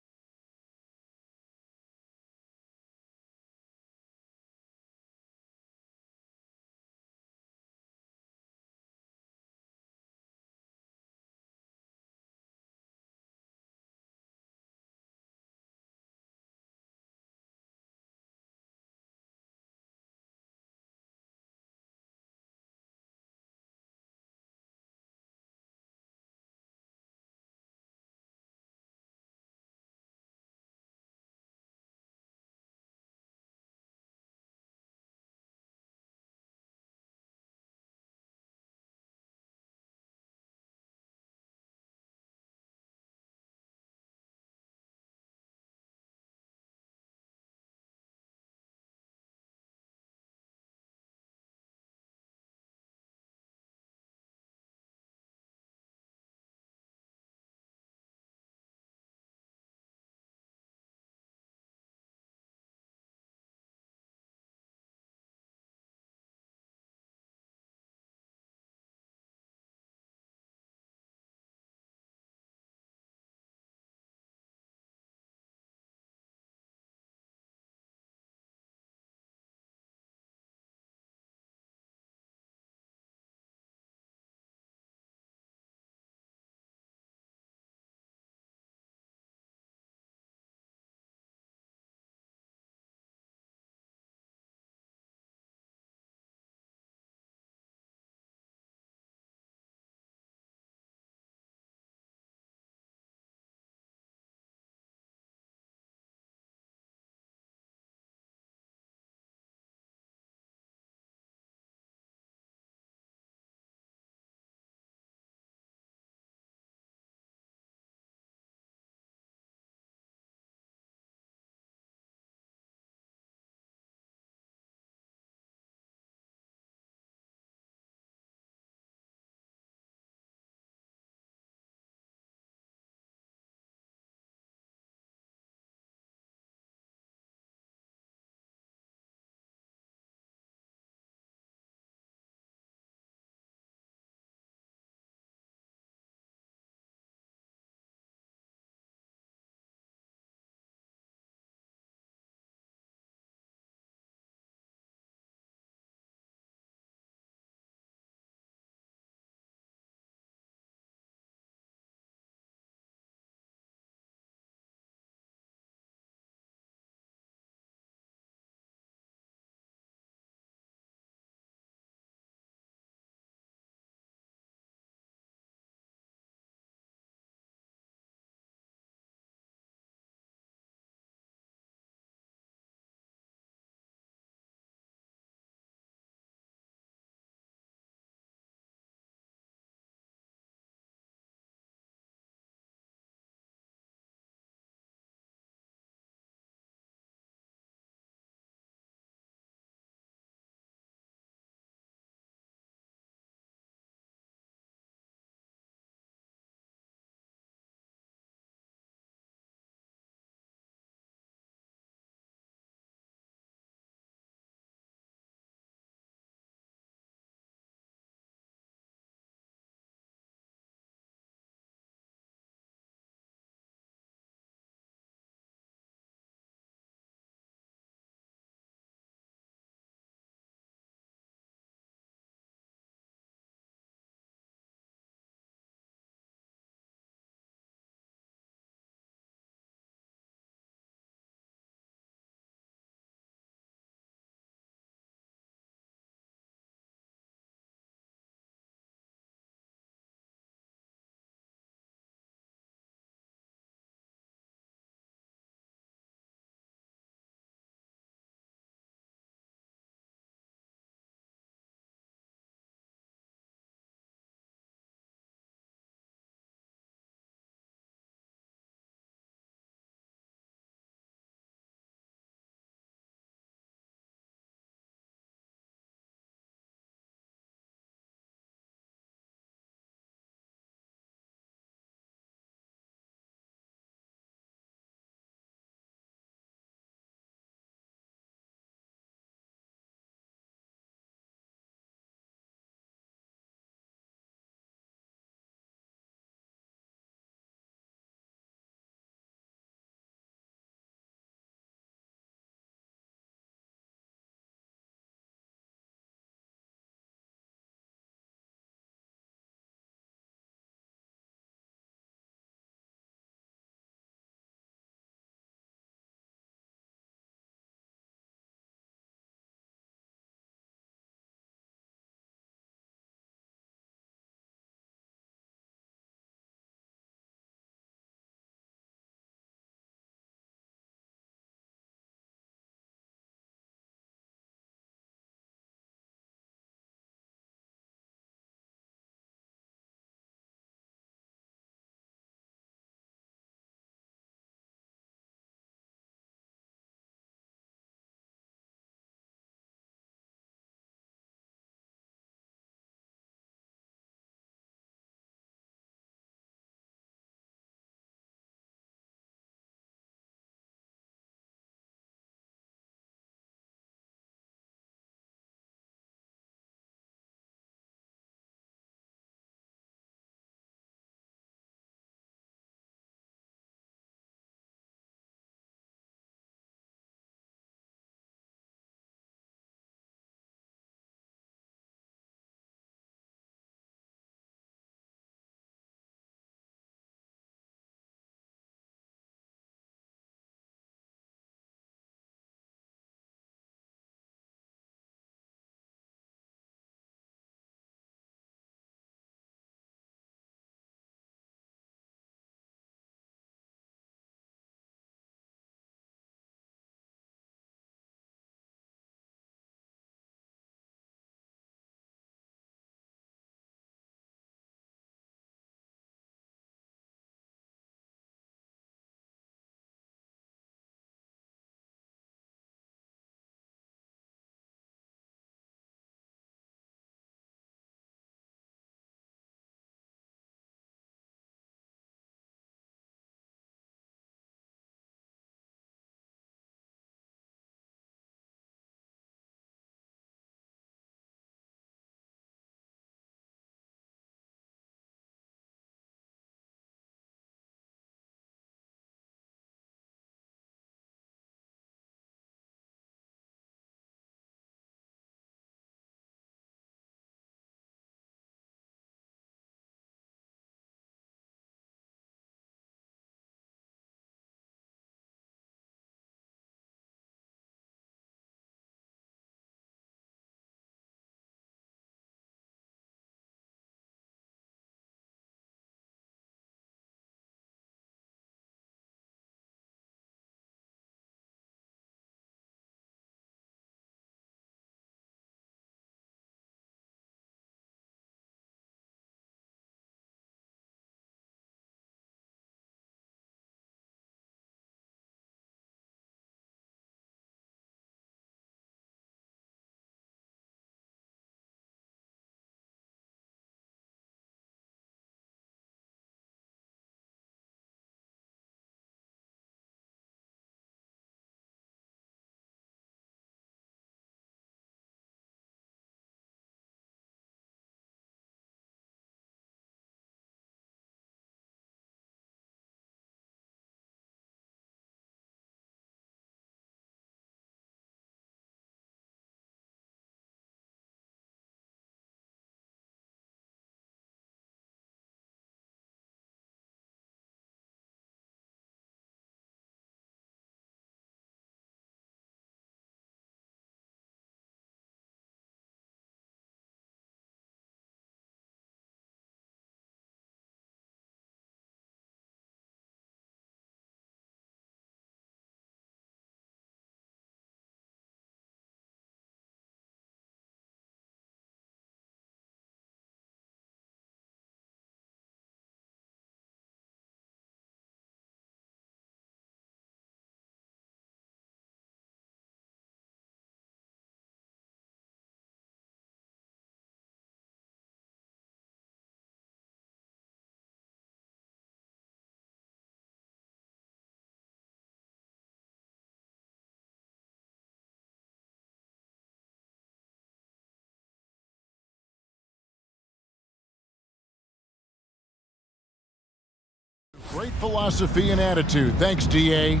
Great philosophy and attitude. Thanks, D.A.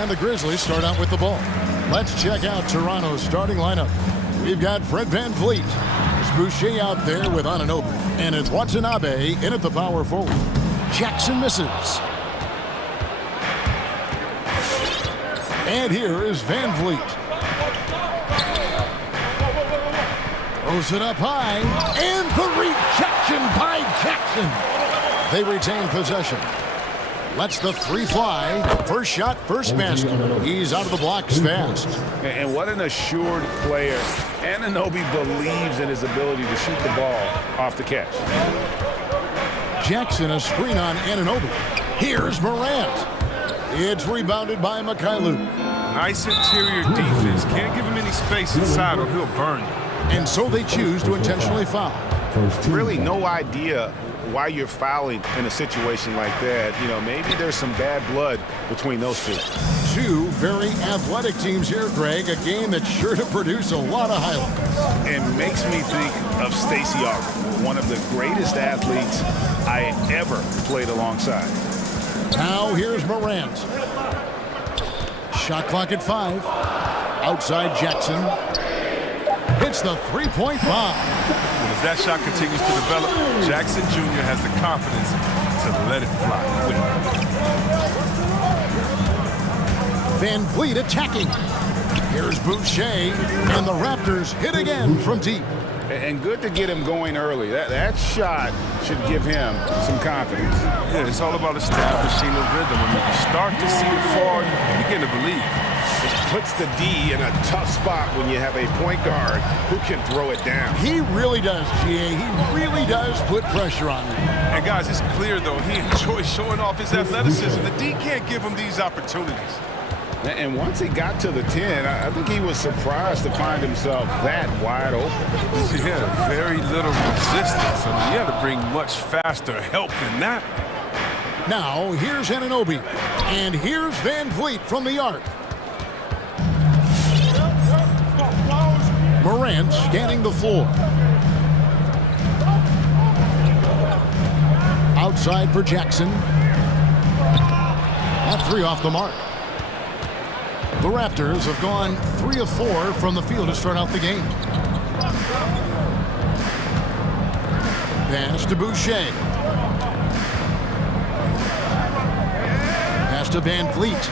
And the Grizzlies start out with the ball. Let's check out Toronto's starting lineup. We've got Fred VanVleet. There's Boucher out there with Anunoby. And it's Watanabe in at the power forward. Jackson misses. And here is VanVleet. Throws it up high. And the rejection by Jackson. They retain possession. Lets the three fly. First shot, first basket. He's out of the blocks fast. And what an assured player. Anunoby believes in his ability to shoot the ball off the catch. Jackson, a screen on Anunoby. Here's Morant. It's rebounded by Mikhailuk. Nice interior defense. Can't give him any space inside or he'll burn you. And so they choose to intentionally foul. Really no idea why you're fouling in a situation like that. You know, maybe there's some bad blood between those two. Two very athletic teams here, Greg. A game that's sure to produce a lot of highlights. It makes me think of Stacey Augmon, one of the greatest athletes I ever played alongside. Now here's Morant. Shot clock at 5. Outside Jackson. Hits the three-point bomb. As that shot continues to develop, Jackson Jr. has the confidence to let it fly quick. VanVleet attacking. Here's Boucher, and the Raptors hit again from deep. And good to get him going early. That shot should give him some confidence. Yeah, it's all about establishing a rhythm. When you start to see it fall, you begin to believe. It puts the D in a tough spot when you have a point guard who can throw it down. He really does, GA. He really does put pressure on him. And guys, it's clear, though, he enjoys showing off his athleticism. The D can't give him these opportunities. And once he got to the 10, I think he was surprised to find himself that wide open. Yeah, very little resistance. I mean, you had to bring much faster help than that. Now, here's Anunoby. And here's VanVleet from the arc. Morant scanning the floor. Outside for Jackson. That three off the mark. The Raptors have gone 3 of 4 from the field to start out the game. Pass to Boucher. Pass to VanVleet.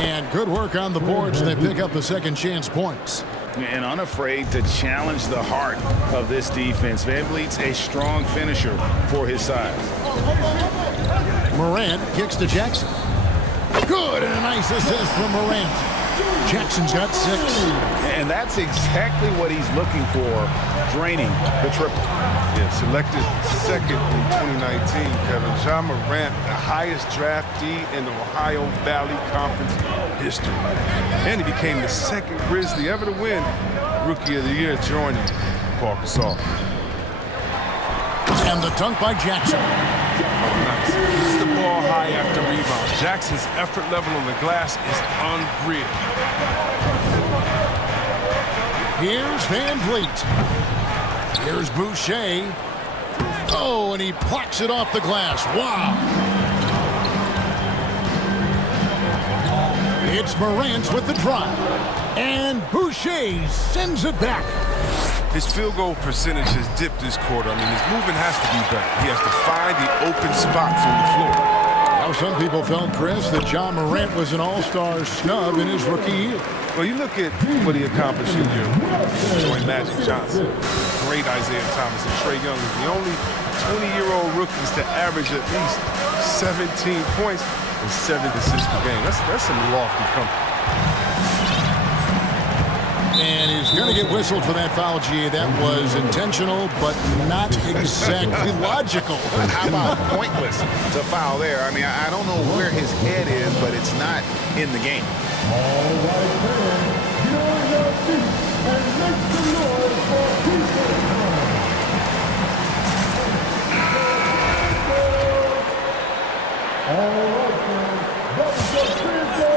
And good work on the boards. They pick up the second chance points. And unafraid to challenge the heart of this defense. VanVleet's a strong finisher for his size. Morant kicks to Jackson. Good, and a nice assist from Morant. Jackson's got 6. And that's exactly what he's looking for, draining the triple. Yeah, selected second in 2019, Kevin. Ja Morant, the highest draftee in the Ohio Valley Conference history. And he became the second Grizzly ever to win Rookie of the Year, joining Paul Gasol. And the dunk by Jackson. Nice. Keeps the ball high after rebound. Jackson's effort level on the glass is unreal. Here's VanVleet. Here's Boucher. Oh, and he plucks it off the glass. Wow. It's Morant with the drive. And Boucher sends it back. His field goal percentage has dipped this quarter. I mean, his movement has to be better. He has to find the open spots on the floor. Now, some people felt, Chris, that Ja Morant was an all-star snub in his rookie year. Well, you look at what he accomplished in your joint Magic Johnson, great Isaiah Thomas, and Trae Young is the only 20-year-old rookies to average at least 17 points and 7 assists per game. That's some lofty company. And he's going to get whistled for that foul, G. That was intentional, but not exactly logical. How about pointless to foul there? I mean, I don't know where his head is, but it's not in the game. All right, fans, join your feet and make some noise for T-shirt time. All right, fans, that was the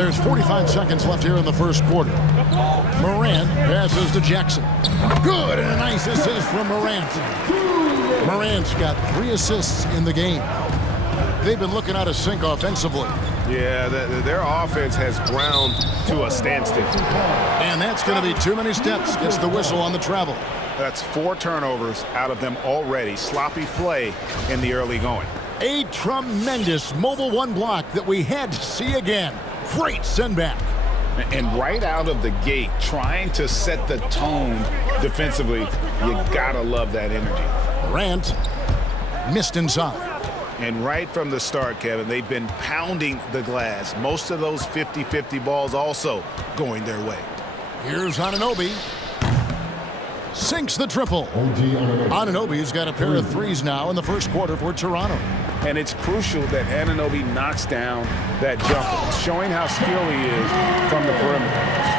There's 45 seconds left here in the first quarter. Morant passes to Jackson. Good, and a nice assist from Morant. Morant's got 3 assists in the game. They've been looking out of sync offensively. Yeah, their offense has ground to a standstill. And that's going to be too many steps. Gets the whistle on the travel. That's 4 turnovers out of them already. Sloppy play in the early going. A tremendous mobile 1 block that we had to see again. Great send back. And right out of the gate, trying to set the tone defensively, you gotta love that energy. Morant missed inside. And right from the start, Kevin, they've been pounding the glass. Most of those 50-50 balls also going their way. Here's Anunoby. Sinks the triple. Anunoby's got a pair of 3s now in the first quarter for Toronto. And it's crucial that Anunoby knocks down that jumper, showing how skilled he is from the perimeter.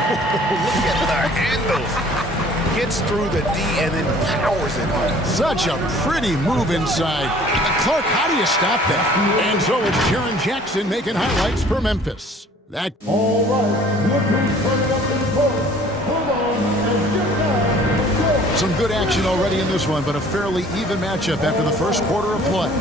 Look at the handles. Gets through the D and then powers it home. Such a pretty move inside. Clark, how do you stop that? And so it's Jaren Jackson making highlights for Memphis. That. All right, Clippers turn up in court. Come on and get down. Some good action already in this one, but a fairly even matchup after the first quarter of play.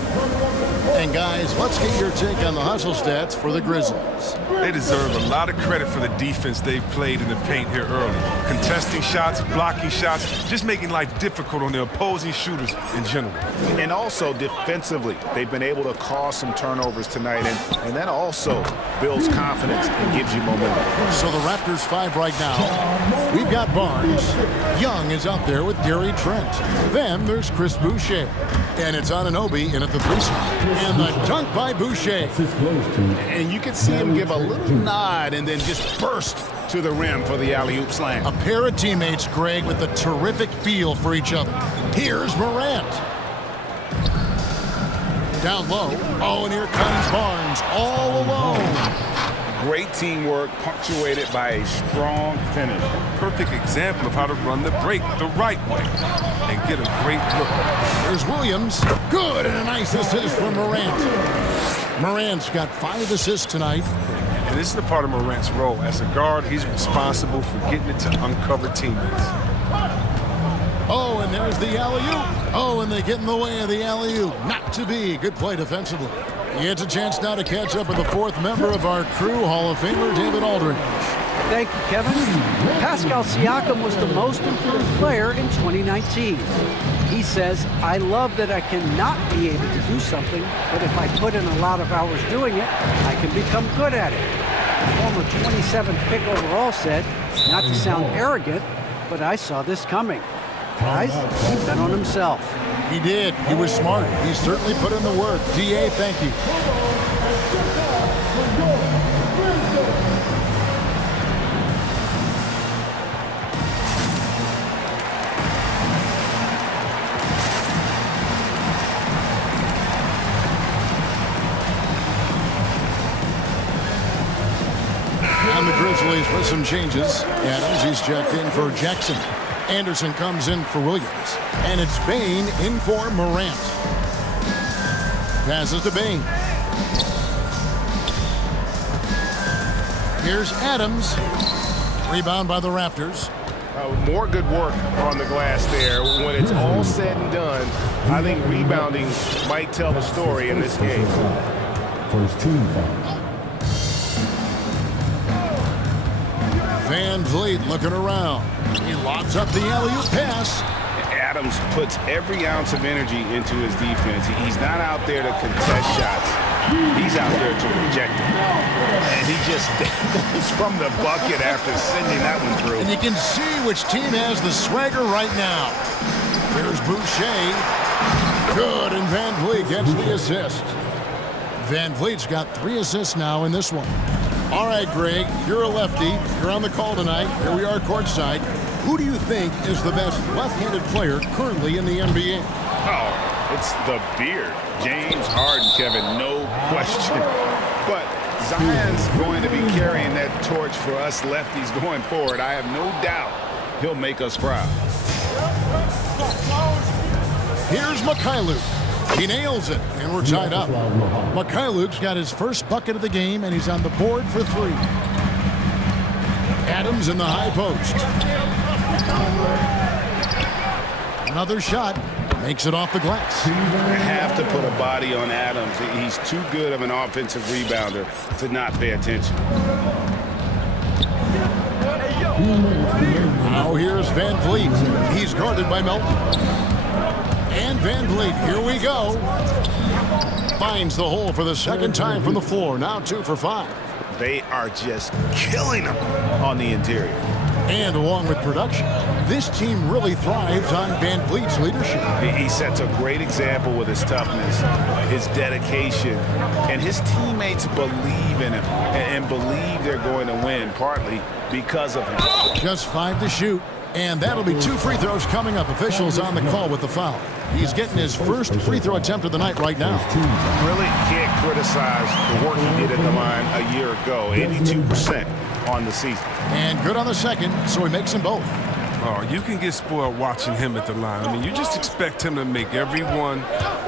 And guys, let's get your take on the hustle stats for the Grizzlies. They deserve a lot of credit for the defense they've played in the paint here early. Contesting shots, blocking shots, just making life difficult on the opposing shooters in general. And also defensively, they've been able to cause some turnovers tonight, and that also builds confidence and gives you momentum. So the Raptors 5 right now. We've got Barnes. Young is out there with Gary Trent. Then there's Chris Boucher. And it's Anunoby in at the 3 spot. And the dunk by Boucher. And you can see him give a little nod and then just burst to the rim for the alley-oop slam. A pair of teammates, Greg, with a terrific feel for each other. Here's Morant. Down low. Oh, and here comes Barnes all alone. Great teamwork punctuated by a strong finish. Perfect example of how to run the break the right way and get a great look. There's Williams. Good, and a nice assist from Morant. Morant's got 5 assists tonight. And this is the part of Morant's role. As a guard, he's responsible for getting it to uncover teammates. Oh, and there's the alley-oop. Oh, and they get in the way of the alley-oop. Not to be. Good play defensively. He gets a chance now to catch up with the 4th member of our crew, Hall of Famer David Aldridge. Thank you, Kevin. Pascal Siakam was the most improved player in 2019. He says, I love that I cannot be able to do something, but if I put in a lot of hours doing it, I can become good at it. The former 27th pick overall said, not to sound arrogant, but I saw this coming. Guys, he bet on himself. He did. He was smart. He certainly put in the work. DA, thank you. And the Grizzlies with some changes. Adams, he's checked in for Jackson. Anderson comes in for Williams. And it's Bane in for Morant. Passes to Bane. Here's Adams. Rebound by the Raptors. More good work on the glass there. When it's all said and done, I think rebounding might tell the story in this game. First team foul. Van Vliet looking around. He lobs up the alley-oop pass. Adams puts every ounce of energy into his defense. He's not out there to contest shots. He's out there to reject them. And he just goes from the bucket after sending that one through. And you can see which team has the swagger right now. Here's Boucher. Good, and Van Vliet gets the assist. Van Vliet's got 3 assists now in this one. All right, Greg, you're a lefty. You're on the call tonight. Here we are courtside. Who do you think is the best left-handed player currently in the NBA? Oh, it's the beard. James Harden, Kevin, no question. But Zion's going to be carrying that torch for us lefties going forward. I have no doubt he'll make us proud. Here's Mikhailuk. He nails it, and we're tied up. Mikhailuk's got his first bucket of the game, and he's on the board for 3. Adams in the high post. Another shot. Makes it off the glass. You have to put a body on Adams. He's too good of an offensive rebounder to not pay attention. Now here's Van Vliet. He's guarded by Melton. And Van Vliet, here we go. Finds the hole for the second time from the floor. Now 2 for 5. They are just killing him on the interior. And along with production, this team really thrives on Van Vliet's leadership. He sets a great example with his toughness, his dedication, and his teammates believe in him and believe they're going to win, partly because of him. Just 5 to shoot, and that'll be 2 free throws coming up. Officials on the call with the foul. He's getting his first free throw attempt of the night right now. Really can't criticize the work he did at the line a year ago, 82% on the season. And good on the second, so he makes them both. Oh, you can get spoiled watching him at the line. I mean, you just expect him to make every one,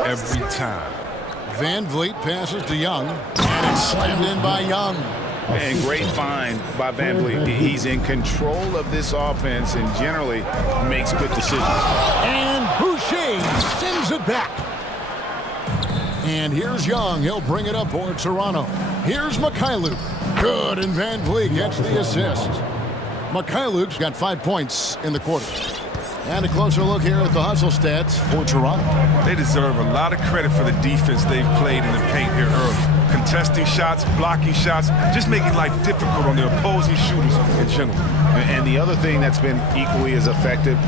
every time. Van Vliet passes to Young, and it's slammed in by Young. And great find by Van Vliet. He's in control of this offense and generally makes good decisions. And Boucher sends it back. And here's Young. He'll bring it up for Toronto. Here's Mikhailuk. Good, and Van Vliet gets the assist. Mikhailuk's got 5 points in the quarter. And a closer look here at the hustle stats for Toronto. They deserve a lot of credit for the defense they've played in the paint here early. Contesting shots, blocking shots, just making life difficult on the opposing shooters in general. And the other thing that's been equally as effective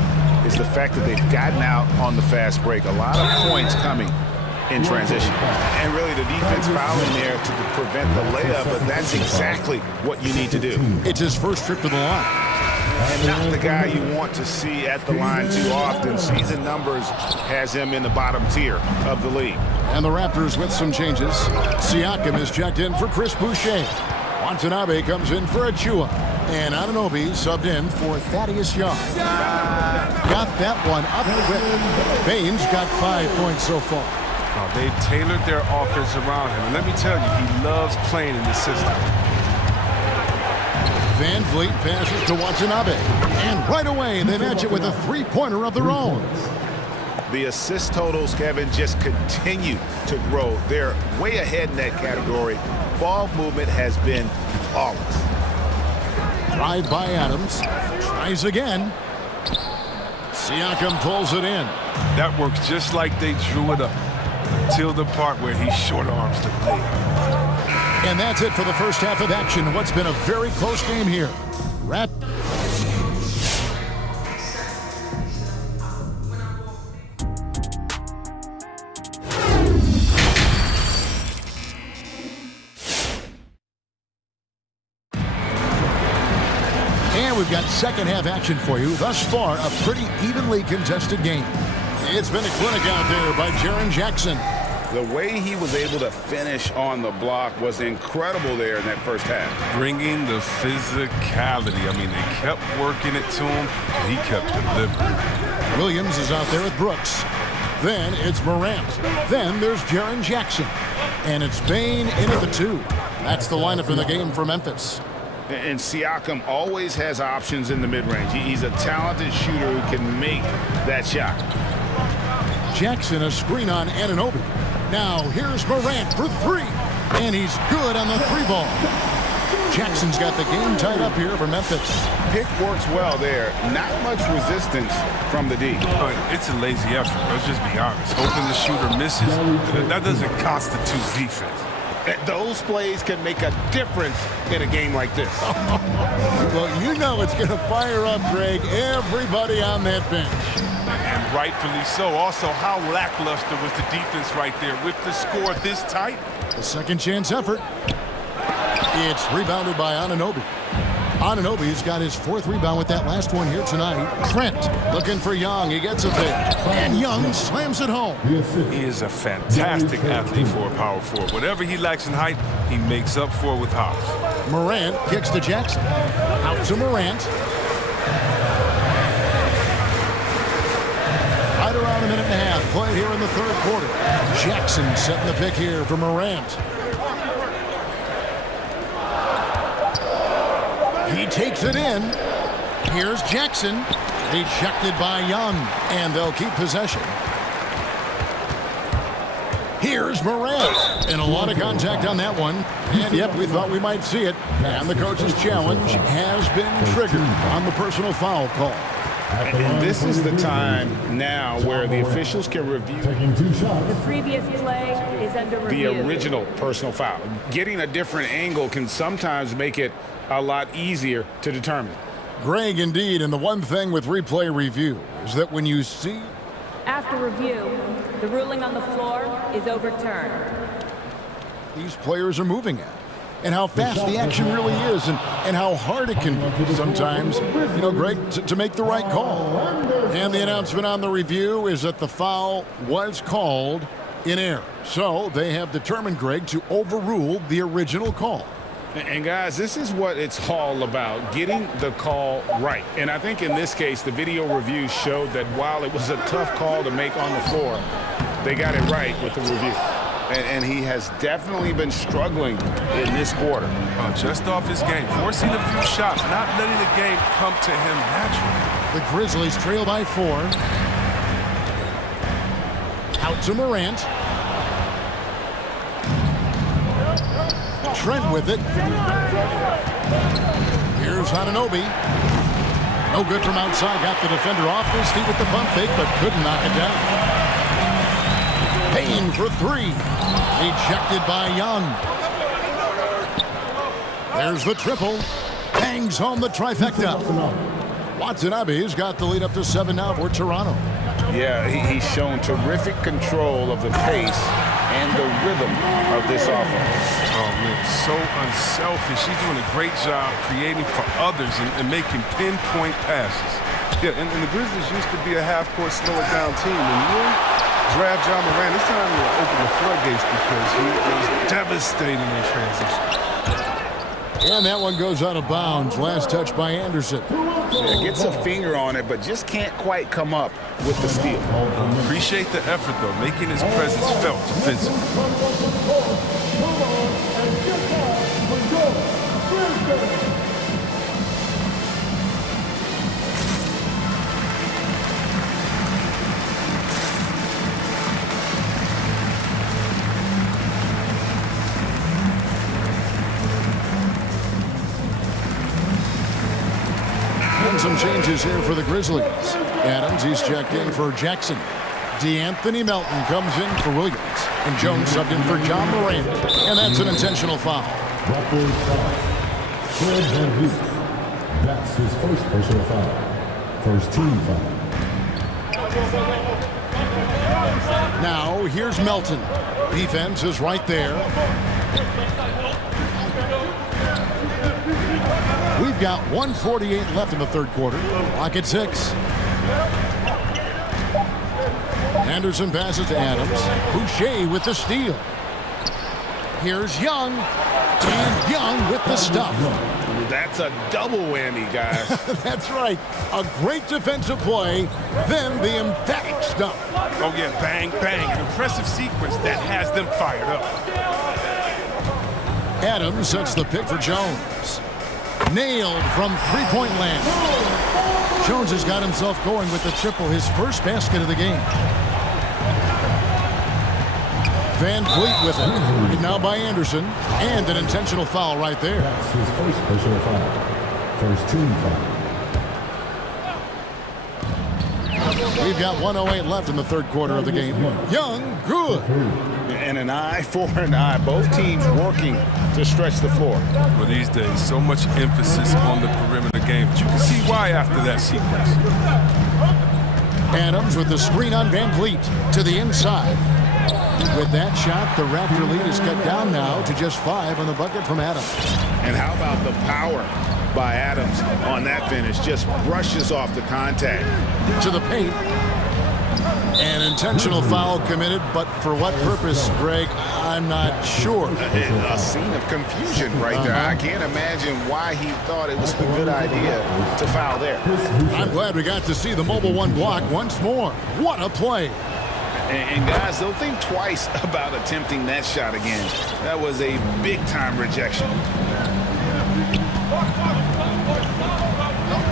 is the fact that they've gotten out on the fast break. A lot of points coming in transition. And really the defense fouling there to prevent the layup, but that's exactly what you need to do. It's his first trip to the line. And not the guy you want to see at the line too often. Season numbers has him in the bottom tier of the league. And the Raptors with some changes. Siakam is checked in for Chris Boucher. Watanabe comes in for Achua. And Anunoby subbed in for Thaddeus Young. Got that one up quick. Baines got 5 points so far. Oh, they've tailored their offense around him. And let me tell you, he loves playing in the system. Van Vliet passes to Watanabe. And right away, they match it with a three-pointer of their own. The assist totals, Kevin, just continue to grow. They're way ahead in that category. Ball movement has been flawless. Drive by Adams. Tries again. Siakam pulls it in. That works just like they drew it up. Until the part where he short arms the play. And that's it for the first half of action. What's been a very close game here. And we've got second half action for you. Thus far, a pretty evenly contested game. It's been a clinic out there by Jaren Jackson. The way he was able to finish on the block was incredible there in that first half. Bringing the physicality. I mean, they kept working it to him, and he kept delivering. Williams is out there with Brooks. Then it's Morant. Then there's Jaren Jackson. And it's Bane in at the 2. That's the lineup in the game for Memphis. And Siakam always has options in the mid-range. He's a talented shooter who can make that shot. Jackson a screen on Anunoby. Now here's Morant for 3. And he's good on the 3-ball. Jackson's got the game tied up here for Memphis. Pick works well there. Not much resistance from the D. It's a lazy effort. Let's just be honest. Hoping the shooter misses. That doesn't constitute defense. Those plays can make a difference in a game like this. Well, you know it's going to fire up, Greg, everybody on that bench. And rightfully so. Also, how lackluster was the defense right there with the score this tight? The second chance effort. It's rebounded by Anunoby. Anunoby's got his 4th rebound with that last one here tonight. Trent looking for Young. He gets it there. And Young slams it home. He is a fantastic athlete for a power forward. Whatever he lacks in height, he makes up for with hops. Morant kicks to Jackson. Out to Morant. Right around a minute and a half played here in the 3rd quarter. Jackson setting the pick here for Morant. He takes it in. Here's Jackson. Ejected by Young, and they'll keep possession. Here's Morant, and a lot of contact on that one. And yep, we thought we might see it. And the coach's challenge has been triggered on the personal foul call. And this is the time now where the officials can review The previous play is under the review. original personal foul. Getting a different angle can sometimes make it a lot easier to determine. Greg, indeed, and the one thing with replay review is that when you see... After review, the ruling on the floor is overturned. These players are moving at, and how fast the action really is, and how hard it can be sometimes, you know, Greg, to make the right call. And the announcement on the review is that the foul was called in error. So they have determined, Greg, to overrule the original call. And guys, this is what it's all about, getting the call right. And I think in this case, the video review showed that while it was a tough call to make on the floor, they got it right with the review. And he has definitely been struggling in this quarter. Just off his game, forcing a few shots, not letting the game come to him naturally. The Grizzlies trail by 4. Out to Morant. Trent with it. Here's Anunoby. No good from outside. Got the defender off his feet with the pump fake, but couldn't knock it down. Payne for 3. Ejected by Young. There's the triple. Bangs home the trifecta. Watanabe's got the lead up to 7 now for Toronto. Yeah, he's shown terrific control of the pace and the rhythm of this offense. Oh, man, so unselfish. He's doing a great job creating for others and making pinpoint passes. Yeah, and the Grizzlies used to be a half-court slow-it-down team. When you draft John Morant, it's time to open the floodgates because he was devastating in transition. And that one goes out of bounds. Last touch by Anderson. Yeah, gets a finger on it, but just can't quite come up with the steal. Appreciate the effort, though, making his presence felt defensively. Some changes here for the Grizzlies. Adams, he's checked in for Jackson. DeAnthony Melton comes in for Williams. And Jones subbed in for John Morant. And that's an intentional foul. That's his first personal foul. First team foul. Now, here's Melton. Defense is right there. We've got 1:48 left in the third quarter. Clock at 6. Anderson passes to Adams. Boucher with the steal. Here's Young. And Young with the stuff. That's a double whammy, guys. That's right. A great defensive play, then the emphatic stuff. Oh, yeah, bang, bang. An impressive sequence that has them fired up. Adams sets the pick for Jones. Nailed from three-point land. Jones has got himself going with the triple, his first basket of the game. Van Vliet with it. Now by Anderson. And an intentional foul right there. That's his first personal foul. First team foul. We've got 1:08 left in the third quarter of the game. Young, good. And an eye for an eye. Both teams working to stretch the floor. Well, these days, so much emphasis on the perimeter game. But you can see why after that sequence. Adams with the screen on Van Vliet to the inside. With that shot, the Raptor lead is cut down now to just 5 on the bucket from Adams. And how about the power by Adams on that finish? Just brushes off the contact. To the paint. An intentional foul committed, but for what purpose, Greg, I'm not sure. A scene of confusion right there. I can't imagine why he thought it was a good idea to foul there. I'm glad we got to see the Mobile One block once more. What a play. And guys, they'll think twice about attempting that shot again. That was a big-time rejection.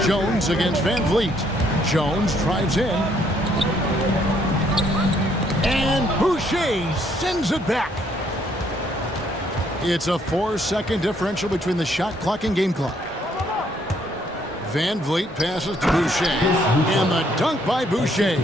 Jones against Van Vliet. Jones drives in. And Boucher sends it back. It's a 4-second differential between the shot clock and game clock. Van Vliet passes to Boucher. And the dunk by Boucher.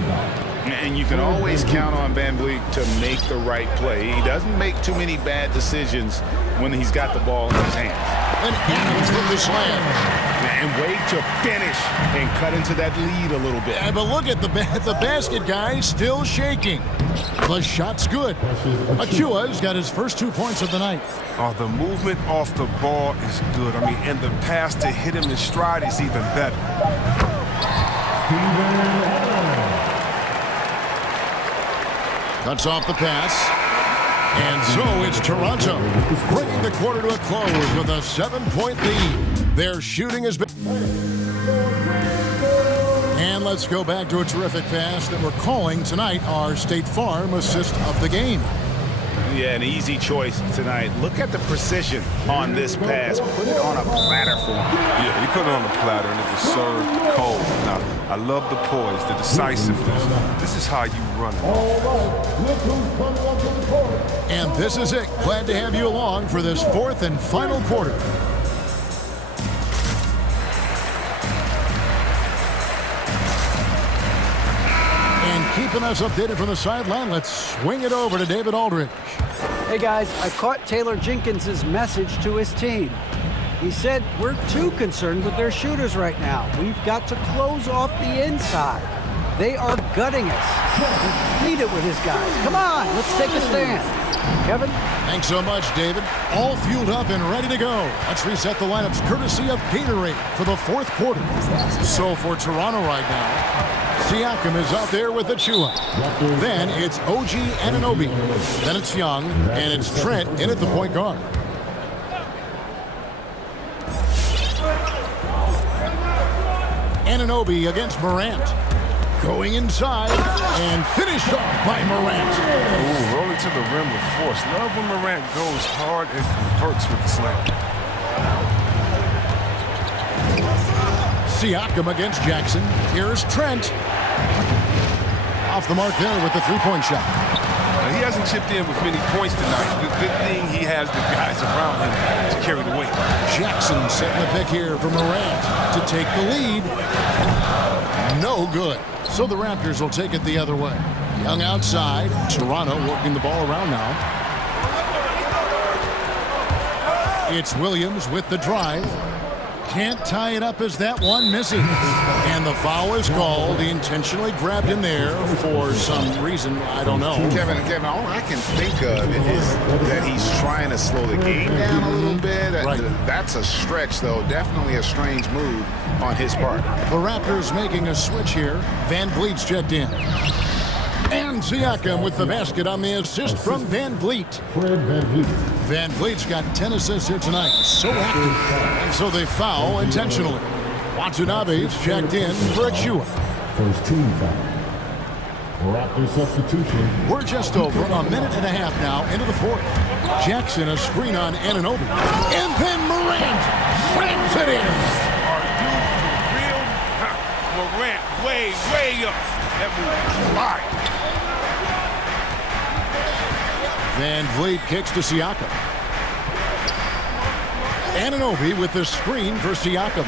And you can always count on Van Vliet to make the right play. He doesn't make too many bad decisions when he's got the ball in his hands. And Adams with the slam. And wait to finish and cut into that lead a little bit. Yeah, but look at the basket guy still shaking. The shot's good. Achua's got his first 2 points of the night. Oh, the movement off the ball is good. I mean, and the pass to hit him in stride is even better. Cuts off the pass. And so it's Toronto, bringing the quarter to a close with a 7-point lead. Their shooting has been... And let's go back to a terrific pass that we're calling tonight our State Farm assist of the game. Yeah, an easy choice tonight. Look at the precision on this pass. Put it on a platter for him. Yeah, he put it on a platter and it was served cold. Now, I love the poise, the decisiveness. This is how you run it. And this is it. Glad to have you along for this fourth and final quarter. Keeping us updated from the sideline, let's swing it over to David Aldridge. Hey guys, I caught Taylor Jenkins' message to his team. He said, we're too concerned with their shooters right now. We've got to close off the inside. They are gutting us. Lead it with his guys. Come on, let's take a stand. Kevin? Thanks so much, David. All fueled up and ready to go. Let's reset the lineups courtesy of Gatorade for the fourth quarter. So for Toronto right now, Siakam is out there with Achua. Then it's OG Anunoby. Then it's Young, and it's Trent in at the point guard. Anunoby against Morant. Going inside and finished off by Morant. Ooh, rolling to the rim with force. Love when Morant goes hard and converts with the slam. Siakam against Jackson. Here's Trent. Off the mark there with the three-point shot. Now, he hasn't chipped in with many points tonight. Good thing he has the guys around him to carry the weight. Jackson setting the pick here for Morant to take the lead. No good. So the Raptors will take it the other way. Young outside. Toronto working the ball around now. It's Williams with the drive. Can't tie it up as that one misses. And the foul is called. He intentionally grabbed him there for some reason. I don't know. Kevin, all I can think of is that he's trying to slow the game down a little bit. Right. That's a stretch, though. Definitely a strange move on his part. The Raptors making a switch here. Van Vliet's checked in. And Siakam with the basket on the assist from Van Vliet. Van Vliet's got 10 assists here tonight. So active. And so they foul intentionally. Watanabe's checked in for Achua. First team foul. Raptor substitution. We're just over a minute and a half now into the fourth. Jackson a screen on Anunoby. And then Morant slams it in. Are you for real? Morant way up. That move is fire. Van Vliet kicks to Siakam. Anunoby with the screen for Siakam.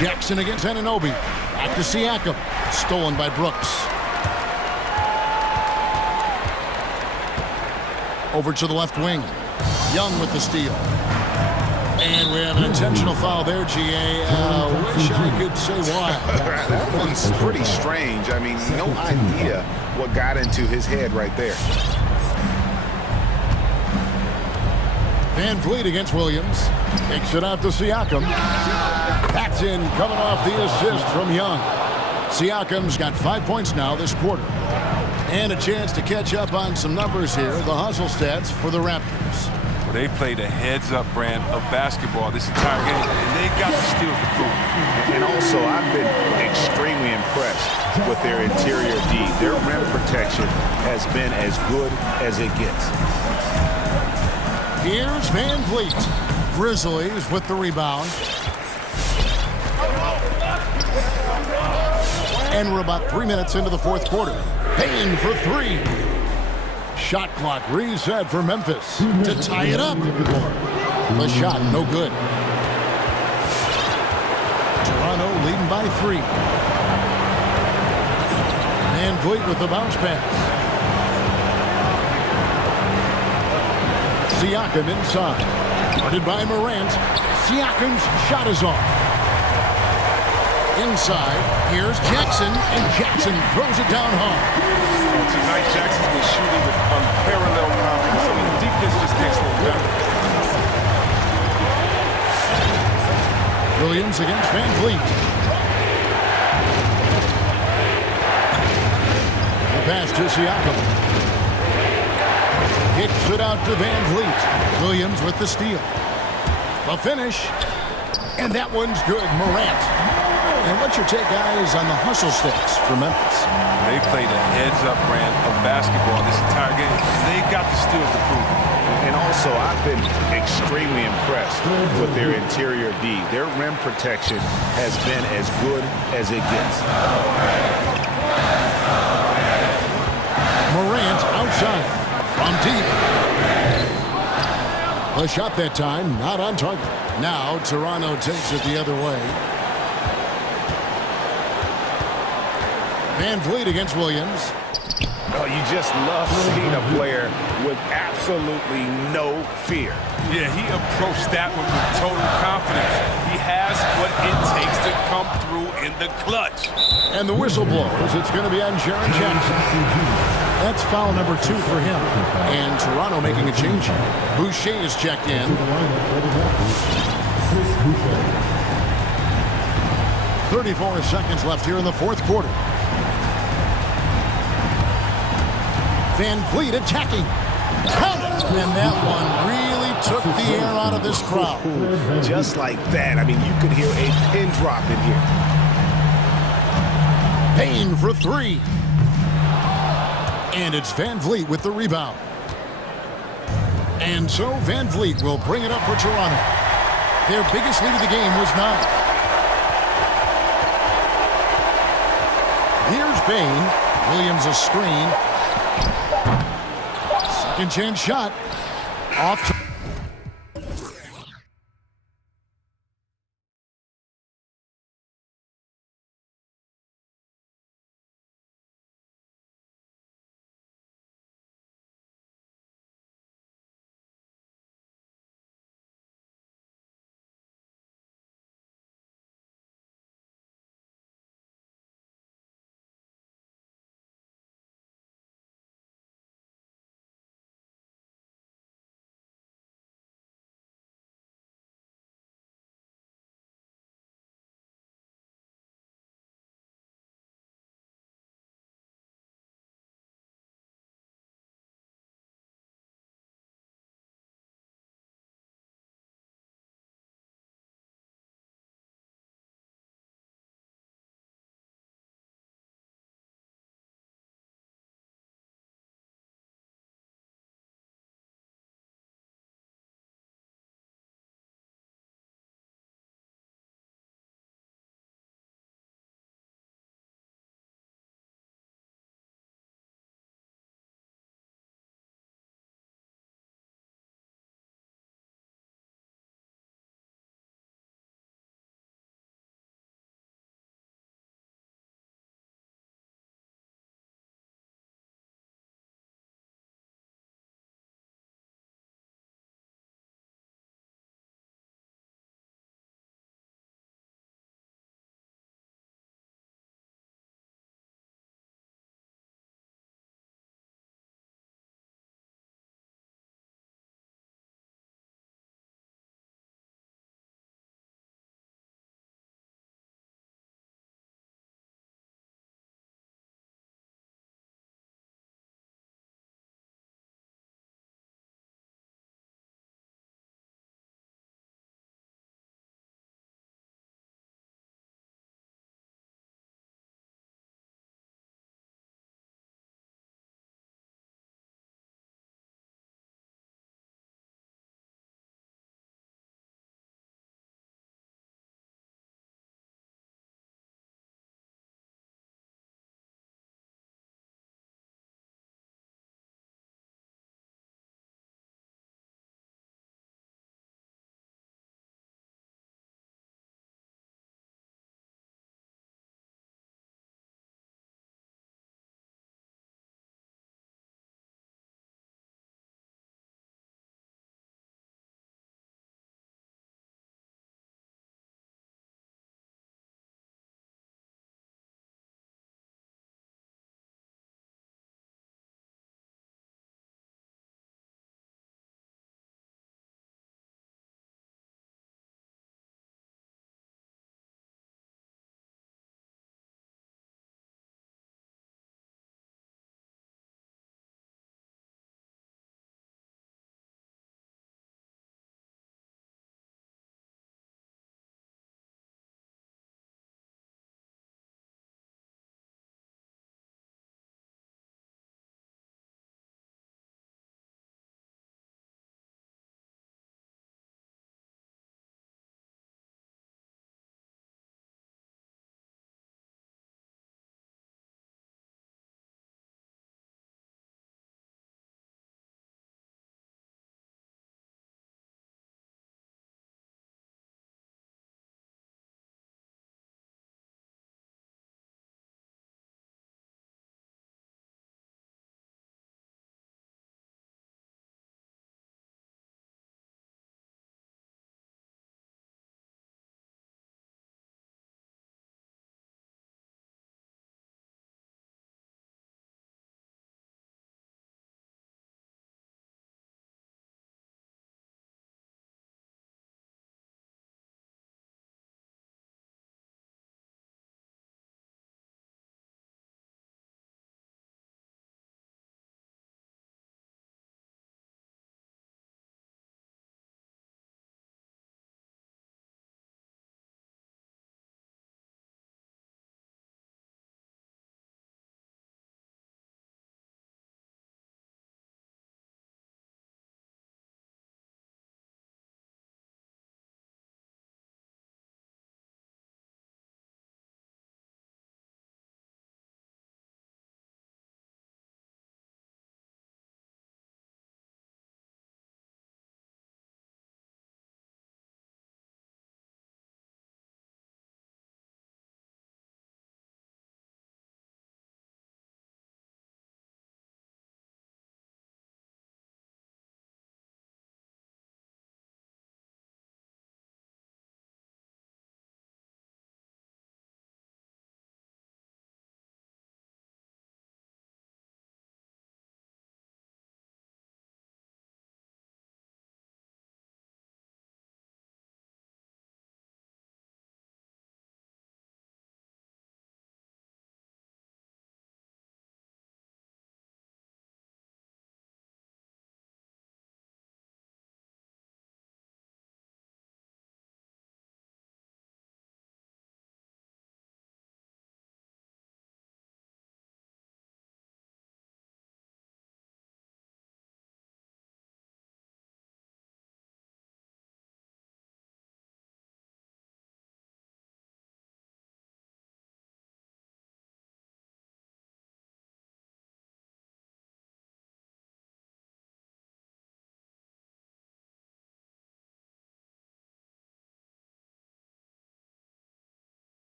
Jackson against Anunoby. Back to Siakam. Stolen by Brooks. Over to the left wing. Young with the steal. And we have an intentional foul there, G.A. Wish I could say why. That one's pretty strange. I mean, no idea what got into his head right there. Van Vliet against Williams. Takes it out to Siakam. That's in, coming off the assist from Young. Siakam's got 5 points now this quarter. And a chance to catch up on some numbers here. The hustle stats for the Raptors. Well, they played a heads-up brand of basketball this entire game, and they got to steal the court. And also, I've been extremely impressed with their interior D. Their rim protection has been as good as it gets. Here's Van Vliet. Grizzlies with the rebound. And we're about 3 minutes into the fourth quarter. Payne for three. Shot clock reset for Memphis to tie it up. The shot, no good. Toronto leading by 3. Van Vliet with the bounce pass. Siakam inside. Guarded by Morant. Siakam's shot is off. Inside, here's Jackson, and Jackson throws it down hard. Tonight, Jackson's been shooting with unparalleled confidence. I mean, the defense just can't slow him down. Williams against Van Vliet. The pass to Siakam. Kicks it out to Van Vliet. Williams with the steal. The finish. And that one's good. Morant. And what's your take, guys, on the hustle sticks for Memphis? They played a heads-up brand of basketball this entire game. They got the steals to prove it. And also, I've been extremely impressed with their interior D. Their rim protection has been as good as it gets. Morant outside from deep. The shot that time, not on target. Now, Toronto takes it the other way. Van Vliet against Williams. Oh, you just love seeing a player with absolutely no fear. Yeah, he approached that one with total confidence. He has what it takes to come through in the clutch. And the whistle blows. It's going to be on Jaren Jackson. That's foul number 2 for him. And Toronto making a change here. Boucher is checked in. 34 seconds left here in the fourth quarter. Van Vliet attacking. Count it! And that one really took the air out of this crowd. Just like that. I mean, you could hear a pin drop in here. Payne for 3. And it's Van Vliet with the rebound. And so Van Vliet will bring it up for Toronto. Their biggest lead of the game was 9. Here's Payne. Williams a screen. Second chance shot. Off.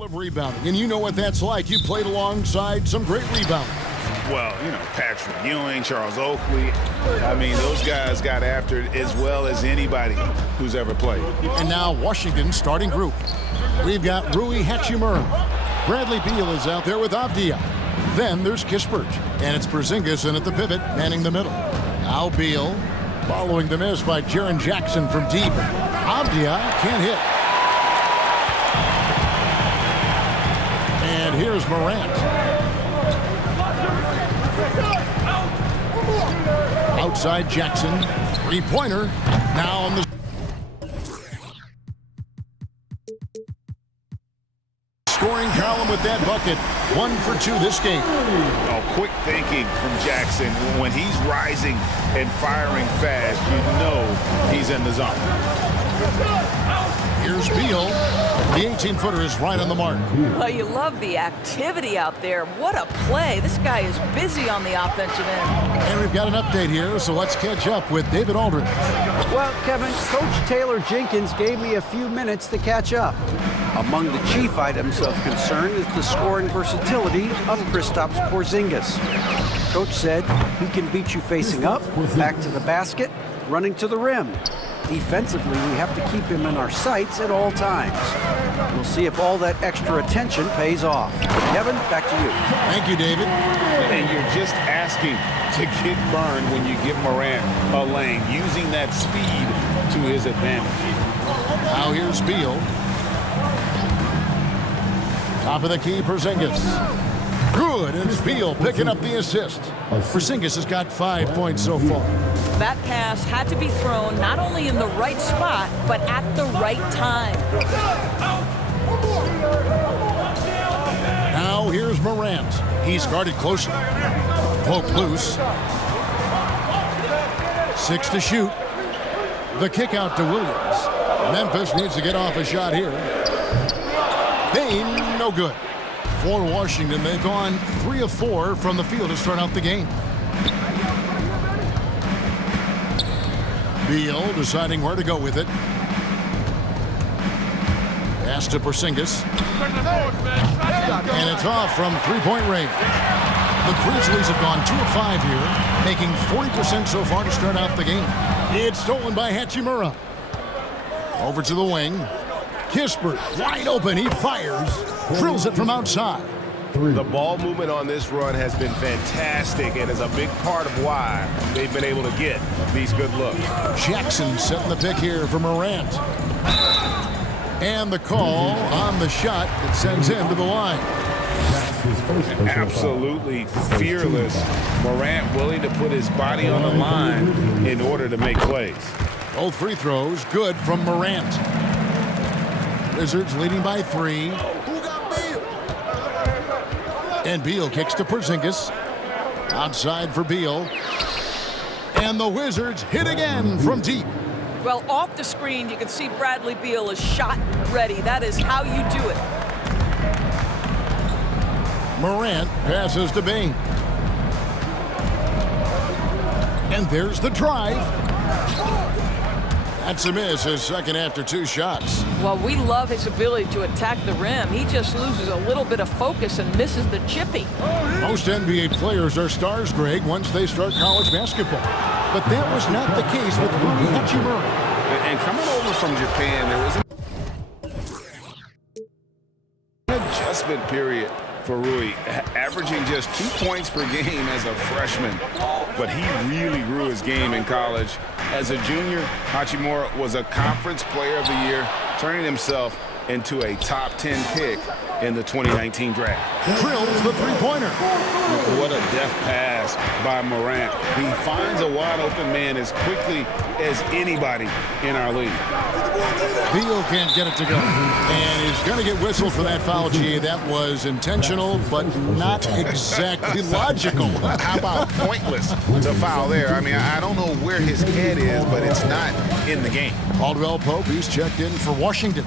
Of rebounding, and you know what that's like. You played alongside some great rebounders. Well, you know, Patrick Ewing, Charles Oakley. I mean, those guys got after it as well as anybody who's ever played. And now Washington's starting group. We've got Rui Hachimura. Bradley Beal is out there with Avdia. Then there's Kispert, and it's Porzingis in at the pivot, manning the middle. Now Beal, following the miss by Jaren Jackson from deep. Avdia can't hit. And here's Morant. Outside Jackson, three-pointer, now on the scoring column with that bucket. 1 for 2 this game. Oh, quick thinking from Jackson. When he's rising and firing fast, you know he's in the zone. Here's Beal. The 18-footer is right on the mark. Well, you love the activity out there. What a play. This guy is busy on the offensive end. And we've got an update here, so let's catch up with David Aldridge. Well, Kevin, Coach Taylor Jenkins gave me a few minutes to catch up. Among the chief items of concern is the scoring versatility of Kristaps Porzingis. Coach said he can beat you facing up, back to the basket, running to the rim. Defensively, we have to keep him in our sights at all times. We'll see if all that extra attention pays off. Kevin, back to you. Thank you, David. And you're just asking to get burned when you give Morant a lane, using that speed to his advantage. Now here's Beal. Top of the key, Porzingis. Good, and it's Beal picking up the assist. Porzingis has got 5 points so far. That pass had to be thrown not only in the right spot, but at the right time. Now here's Morant. He's guarded closely. Poked loose. 6 to shoot. The kick out to Williams. Memphis needs to get off a shot here. Bain, no good. For Washington, they've gone 3 of 4 from the field to start out the game. Beal deciding where to go with it. Pass to Porzingis. And it's off from three-point range. The Grizzlies have gone 2 of 5 here, making 40% so far to start out the game. It's stolen by Hachimura. Over to the wing. Kispert, wide open, he fires. Drills it from outside. The ball movement on this run has been fantastic and is a big part of why they've been able to get these good looks. Jackson setting the pick here for Morant. And the call on the shot that sends him to the line. Absolutely fearless. Morant willing to put his body on the line in order to make plays. Both free throws good from Morant. Wizards leading by 3. And Beal kicks to Porzingis. Outside for Beal. And the Wizards hit again from deep. Well, off the screen, you can see Bradley Beal is shot ready. That is how you do it. Morant passes to Bain. And there's the drive. That's a miss, his second after 2 shots. Well, we love his ability to attack the rim. He just loses a little bit of focus and misses the chippy. Most NBA players are stars, Greg, once they start college basketball. But that was not the case with Rui Hachimura. And coming over from Japan, there was an adjustment period for Rui, averaging just 2 points per game as a freshman. But he really grew his game in college. As a junior, Hachimura was a Conference Player of the Year, turning himself into a top 10 pick in the 2019 draft. Drills the three-pointer. What a deft pass by Morant. He finds a wide-open man as quickly as anybody in our league. Beal can't get it to go. And he's going to get whistled for that foul, G. That was intentional, but not exactly logical. How about pointless, the foul there? I mean, I don't know where his head is, but it's not in the game. Caldwell Pope, he's checked in for Washington.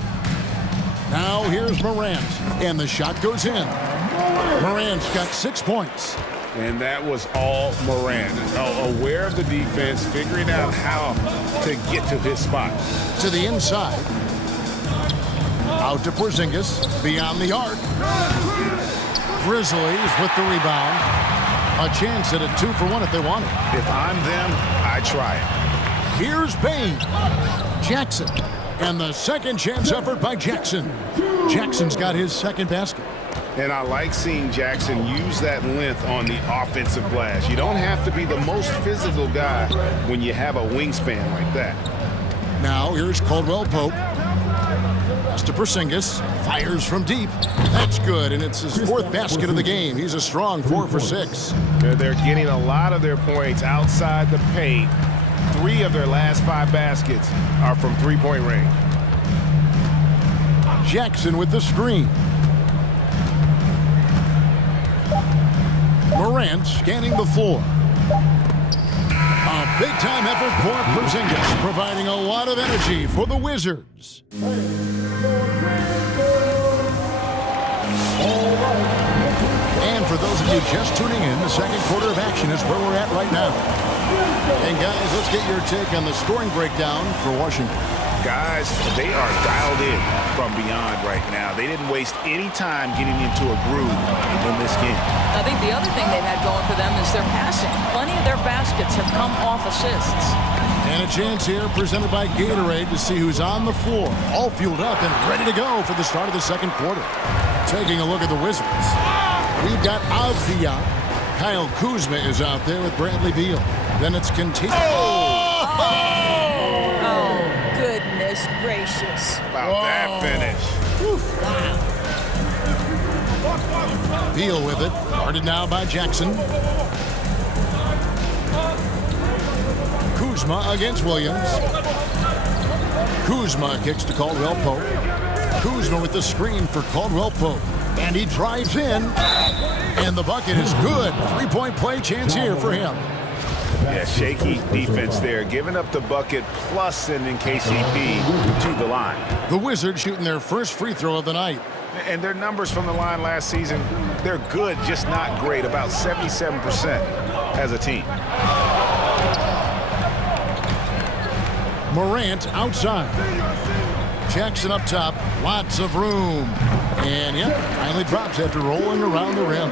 Now here's Morant, and the shot goes in. Morant's got 6 points. And that was all Morant. Aware of the defense, figuring out how to get to his spot. To the inside. Out to Porzingis, beyond the arc. Grizzlies with the rebound. A chance at a 2-for-1 if they want it. If I'm them, I try it. Here's Bain. Jackson. And the second chance effort by Jackson. Jackson's got his second basket. And I like seeing Jackson use that length on the offensive glass. You don't have to be the most physical guy when you have a wingspan like that. Now here's Caldwell Pope. Pass to Porzingis. Fires from deep. That's good, and it's his fourth basket of the game. He's a strong 4 for 6. They're getting a lot of their points outside the paint. 3 of their last 5 baskets are from three-point range. Jackson with the screen. Morant scanning the floor. A big-time effort for Porzingis, providing a lot of energy for the Wizards. And for those of you just tuning in, the second quarter of action is where we're at right now. And guys, let's get your take on the scoring breakdown for Washington. Guys, they are dialed in from beyond right now. They didn't waste any time getting into a groove in this game. I think the other thing they've had going for them is their passing. Plenty of their baskets have come off assists. And a chance here presented by Gatorade to see who's on the floor. All fueled up and ready to go for the start of the second quarter. Taking a look at the Wizards. We've got Avdia. Kyle Kuzma is out there with Bradley Beal. Then it's continued. Goodness gracious. About that finish. Wow. Beal with it. Guarded now by Jackson. Kuzma against Williams. Kuzma kicks to Caldwell Pope. Kuzma with the screen for Caldwell Pope. And he drives in. And the bucket is good. 3-point play chance here for him. Yeah, shaky defense there. Giving up the bucket plus sending KCP to the line. The Wizards shooting their first free throw of the night. And their numbers from the line last season, they're good, just not great. About 77% as a team. Morant outside. Jackson up top. Lots of room. And, yep, finally drops after rolling around the rim.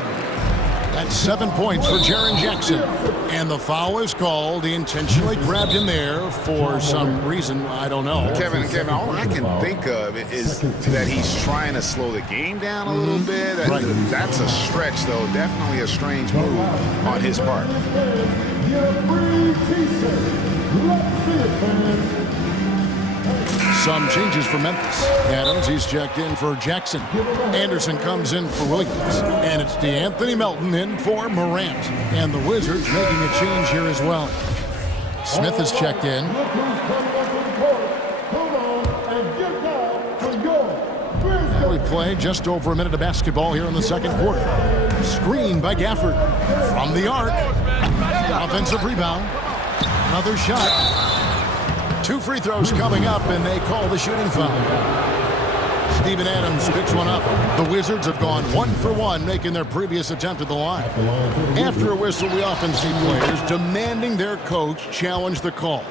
That's 7 points for Jaren Jackson. And the foul is called. He intentionally grabbed him there for some reason. I don't know. Kevin, all I can think of is that he's trying to slow the game down a little bit. Right. That's a stretch, though. Definitely a strange move on his part. Some changes for Memphis. Adams, he's checked in for Jackson. Anderson comes in for Williams. And it's DeAnthony Melton in for Morant. And the Wizards making a change here as well. Smith is checked in. And we play just over a minute of basketball here in the second quarter. Screen by Gafford. From the arc. Offensive rebound. Another shot. 2 free throws coming up, and they call the shooting foul. Steven Adams picks one up. The Wizards have gone 1 for 1, making their previous attempt at the line. After a whistle, we often see players demanding their coach challenge the call.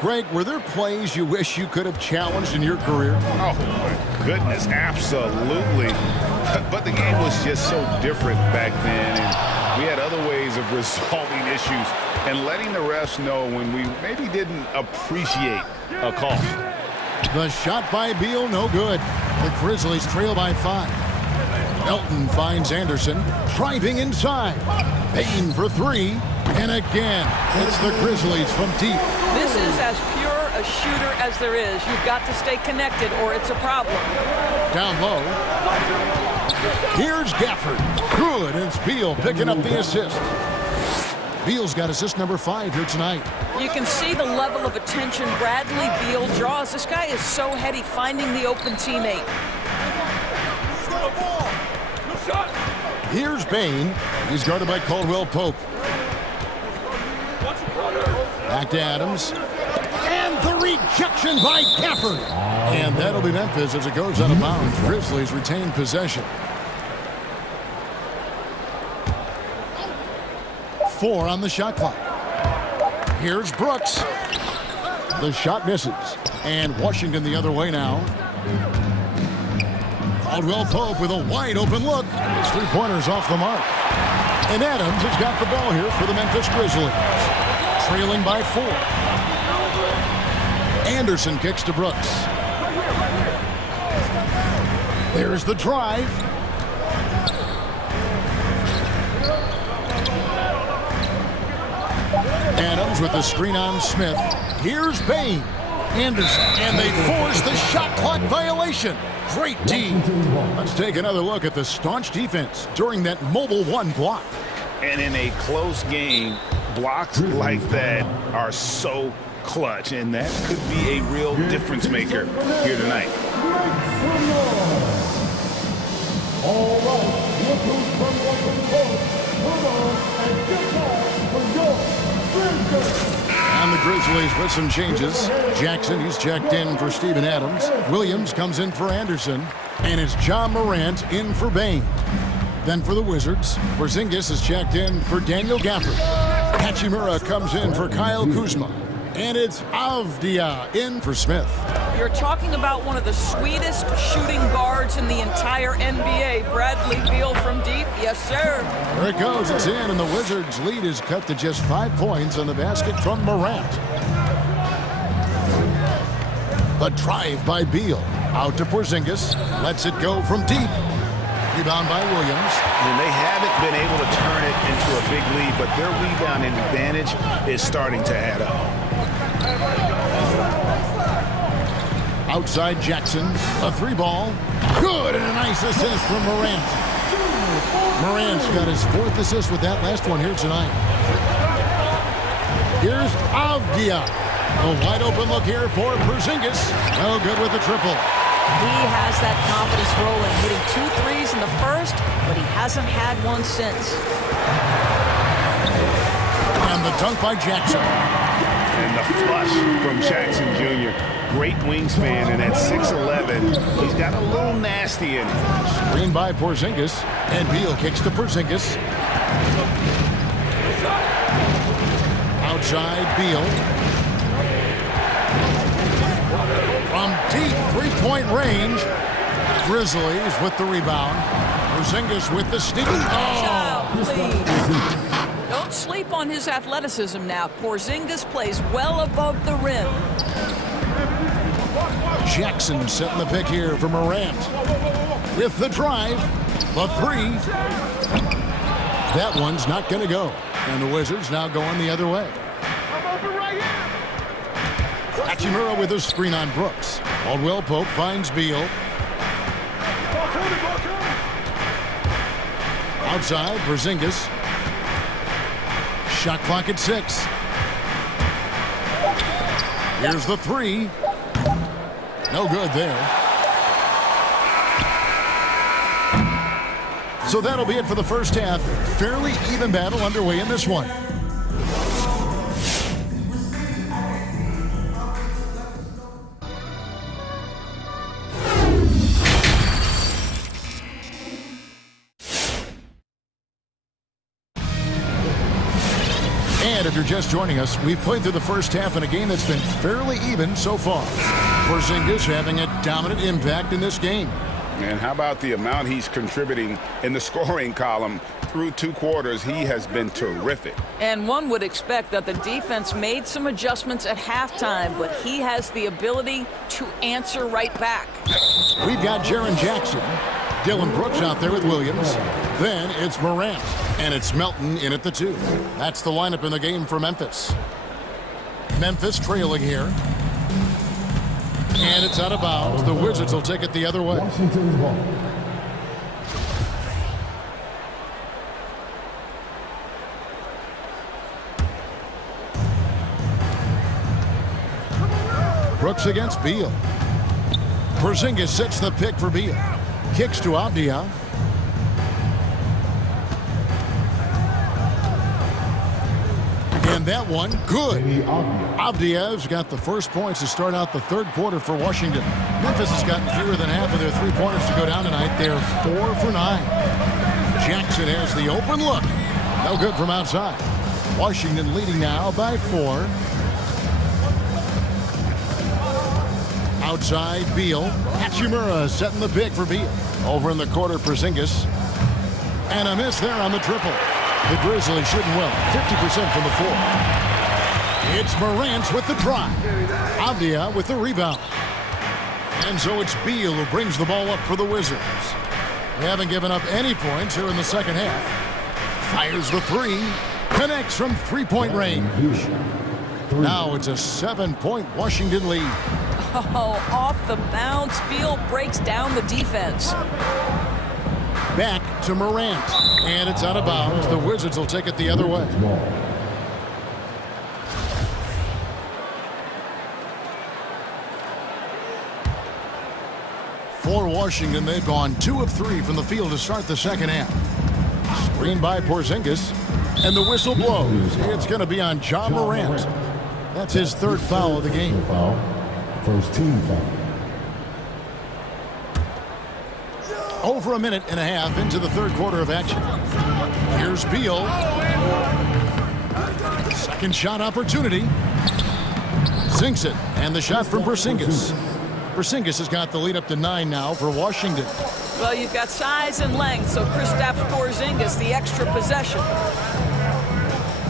Greg, were there plays you wish you could have challenged in your career? Oh, my goodness, absolutely. But the game was just so different back then, and we had other ways of resolving issues and letting the refs know when we maybe didn't appreciate a call. The shot by Beal, no good. The Grizzlies trail by 5. Melton finds Anderson, driving inside. Payton for 3, and again, it's the Grizzlies from deep. This is as pure a shooter as there is. You've got to stay connected or it's a problem. Down low. Here's Gafford. Good, and it's Beal picking up the assist. Beal's got assist number 5 here tonight. You can see the level of attention Bradley Beal draws. This guy is so heady finding the open teammate. Here's Bain. He's guarded by Caldwell Pope. Back to Adams. And the rejection by Gafford. And that'll be Memphis as it goes out of bounds. Grizzlies retain possession. 4 on the shot clock. Here's Brooks. The shot misses. And Washington the other way now. Caldwell Pope with a wide open look. His three-pointers off the mark. And Adams has got the ball here for the Memphis Grizzlies. Trailing by 4. Anderson kicks to Brooks. There's the drive. Adams with the screen on Smith. Here's Bain. Anderson, and they force the shot clock violation. Great D. Let's take another look at the staunch defense during that mobile 1 block. And in a close game, blocks like that are so clutch, and that could be a real difference maker here tonight. All right, look who's from the court. Come on and get on for your Grizzlies. And the Grizzlies with some changes. Jackson, he's checked in for Steven Adams. Williams comes in for Anderson. And it's John Morant in for Bain. Then for the Wizards, Porzingis is checked in for Daniel Gafford. Hachimura comes in for Kyle Kuzma. And it's Avdia in for Smith. You're talking about one of the sweetest shooting guards in the entire NBA. Bradley Beal from deep. Yes, sir. There it goes. It's in, and the Wizards' lead is cut to just 5 points on the basket from Morant. The drive by Beal. Out to Porzingis. Lets it go from deep. Rebound by Williams. And they haven't been able to turn it into a big lead, but their rebounding advantage is starting to add up. Outside Jackson, a 3-ball. Good, and a nice assist from Morant. Morant's got his 4th assist with that last one here tonight. Here's Avdia. A wide open look here for Porzingis. No good with the triple. He has that confidence rolling, hitting 2 threes in the first, but he hasn't had one since. And the dunk by Jackson. And the flush from Jackson Jr. Great wingspan, and at 6'11", he's got a little nasty in him. Screen by Porzingis, and Beal kicks to Porzingis. Outside Beal. From deep three-point range, Grizzlies with the rebound. Porzingis with the steal. Oh! Don't sleep on his athleticism now. Porzingis plays well above the rim. Jackson setting the pick here for Morant. With the drive, the 3. That one's not going to go. And the Wizards now going the other way. Hachimura with a screen on Brooks. Caldwell Pope finds Beal. Outside, Porzingis. Shot clock at 6. Here's the 3. No good there. So that'll be it for the first half. Fairly even battle underway in this one. And if you're just joining us, we've played through the first half in a game that's been fairly even so far. Porzingis having a dominant impact in this game. And how about the amount he's contributing in the scoring column? Through 2 quarters, he has been terrific. And one would expect that the defense made some adjustments at halftime, but he has the ability to answer right back. We've got Jaren Jackson. Dylan Brooks out there with Williams. Then it's Morant. And it's Melton in at the 2. That's the lineup in the game for Memphis. Memphis trailing here. And it's out of bounds. The Wizards will take it the other way. Washington's ball. Brooks against Beal. Porzingis sets the pick for Beal. Kicks to Avdia. And that one, good. Avdia's got the first points to start out the 3rd quarter for Washington. Memphis has gotten fewer than half of their 3-pointers to go down tonight. They're 4 for 9. Jackson has the open look. No good from outside. Washington leading now by 4. Outside, Beal. Hachimura setting the pick for Beal. Over in the corner, Porzingis. And a miss there on the triple. The Grizzlies shooting well, 50% from the floor. It's Morant with the try. Avdia with the rebound. And so it's Beal who brings the ball up for the Wizards. They haven't given up any points here in the second half. Fires the three. Connects from three-point range. Now it's a 7-point Washington lead. Oh, off the bounce. Beal breaks down the defense. Back to Morant. And it's out of bounds. The Wizards will take it the other way. For Washington, they've gone 2 of 3 from the field to start the second half. Screen by Porzingis. And the whistle blows. It's going to be on Ja Morant. That's his third foul of the game. First team foul. Over a minute and a half into the third quarter of action. Here's Beal. Second shot opportunity. Sinks it. And the shot from Porzingis. Porzingis has got the lead up to 9 now for Washington. Well, you've got size and length, so Kristaps Porzingis, the extra possession.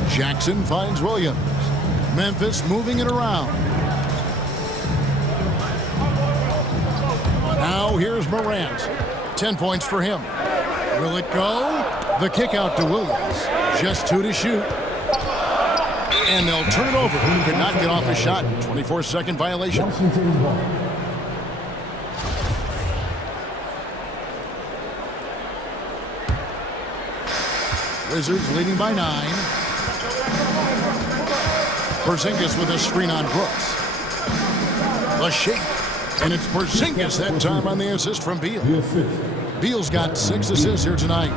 Jackson finds Williams. Memphis moving it around. Now here's Morant. 10 points for him. Will it go? The kick out to Williams. Just 2 to shoot. And they'll turn it over. He could not get off a shot. 24-second violation. Wizards leading by 9. Porzingis with a screen on Brooks. The shake. And it's Porzingis that time on the assist from Beal. Beal's got 6 assists here tonight.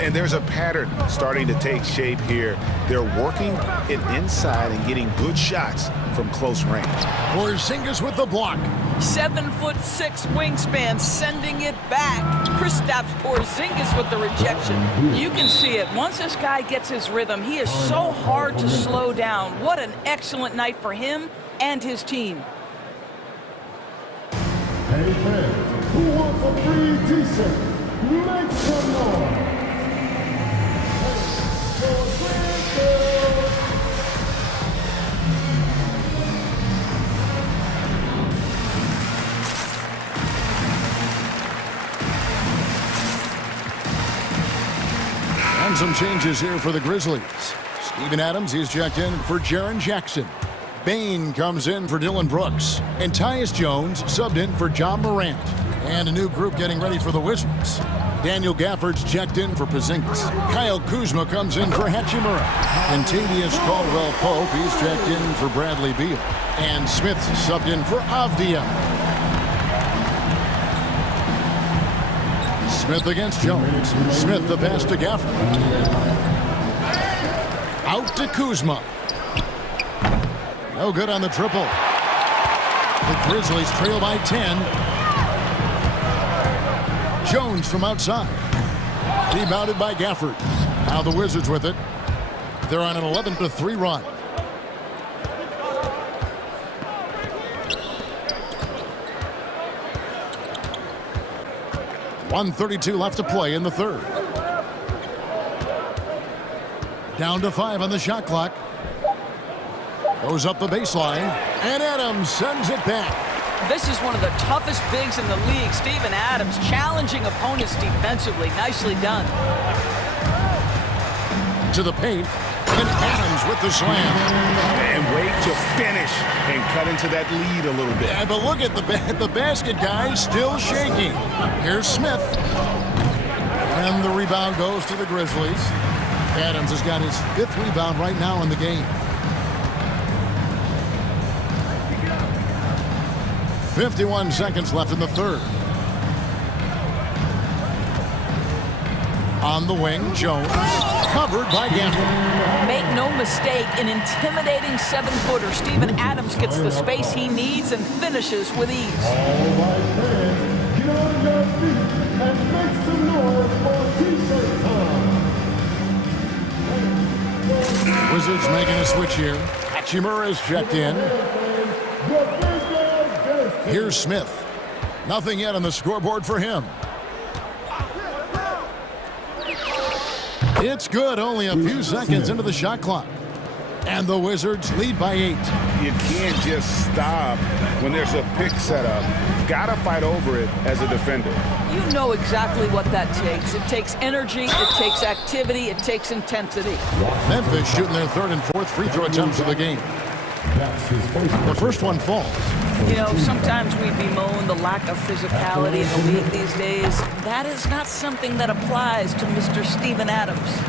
And there's a pattern starting to take shape here. They're working it inside and getting good shots from close range. Porzingis with the block. 7'6" wingspan, sending it back. Kristaps Porzingis with the rejection. You can see it. Once this guy gets his rhythm, he is so hard to slow down. What an excellent night for him and his team. Hey fans, who wants a free t-shirt? Make some noise. And some changes here for the Grizzlies. Steven Adams, he's checked in for Jaren Jackson. Bane comes in for Dylan Brooks. And Tyus Jones subbed in for Ja Morant. And a new group getting ready for the Wizards. Daniel Gafford's checked in for Porzingis. Kyle Kuzma comes in for Hachimura. And Tavius Caldwell-Pope, he's checked in for Bradley Beal. And Smith subbed in for Avdia. Smith against Jones. Smith the pass to Gafford. Out to Kuzma. No good on the triple. The Grizzlies trail by 10. Jones from outside. Rebounded by Gafford. Now the Wizards with it. They're on an 11-3 run. .132 left to play in the third. Down to 5 on the shot clock. Goes up the baseline. And Adams sends it back. This is one of the toughest bigs in the league. Steven Adams challenging opponents defensively. Nicely done. To the paint. And Adams with the slam. And wait to finish and cut into that lead a little bit. Yeah, but look at the basket guy still shaking. Here's Smith. And the rebound goes to the Grizzlies. Adams has got his 5th rebound right now in the game. 51 seconds left in the third. On the wing, Jones. Covered by Gafford. Make no mistake, an intimidating 7-footer. Steven Adams gets the space he needs and finishes with ease. All right, fans, get on your feet and make some noise for t-shirt time. Wizards making a switch here. Hachimura is checked in. Here's Smith. Nothing yet on the scoreboard for him. It's good, only a few seconds into the shot clock. And the Wizards lead by 8. You can't just stop when there's a pick set up. Gotta fight over it as a defender. You know exactly what that takes. It takes energy, it takes activity, it takes intensity. Memphis shooting their 3rd and 4th free throw attempts of the game. The first one falls. You know, sometimes we bemoan the lack of physicality in the league these days. That is not something that applies to Mr. Steven Adams.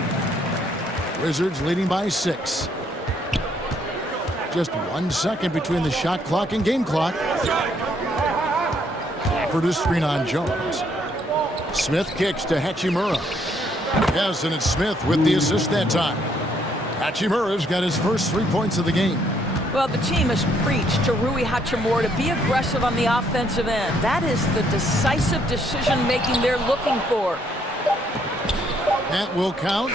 Wizards leading by 6. Just 1 second between the shot clock and game clock. Offered a screen on Jones. Smith kicks to Hachimura. Yes, and it's Smith with the assist that time. Hachimura's got his first 3 points of the game. Well, the team has preached to Rui Hachimura to be aggressive on the offensive end. That is the decisive decision-making they're looking for. That will count.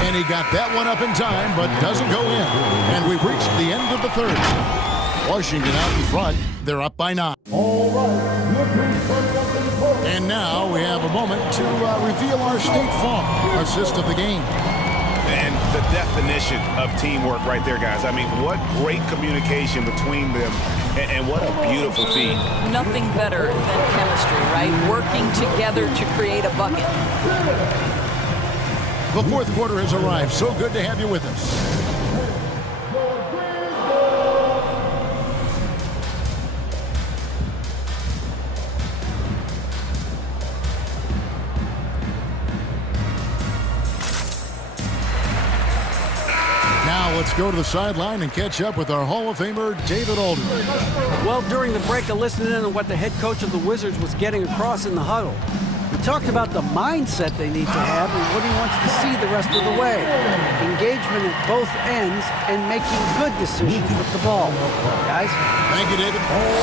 And he got that one up in time, but doesn't go in. And we've reached the end of the 3rd. Washington out in front. They're up by 9. And now we have a moment to reveal our State Farm assist of the game. And the definition of teamwork right there, guys. I mean, what great communication between them, and what a beautiful feed. Nothing better than chemistry, right? Working together to create a bucket. The 4th quarter has arrived. So good to have you with us. Let's go to the sideline and catch up with our Hall of Famer, David Aldridge. Well, during the break, I listened in on what the head coach of the Wizards was getting across in the huddle. He talked about the mindset they need to have and what he wants to see the rest of the way. Engagement at both ends and making good decisions with the ball. Guys? Thank you, David.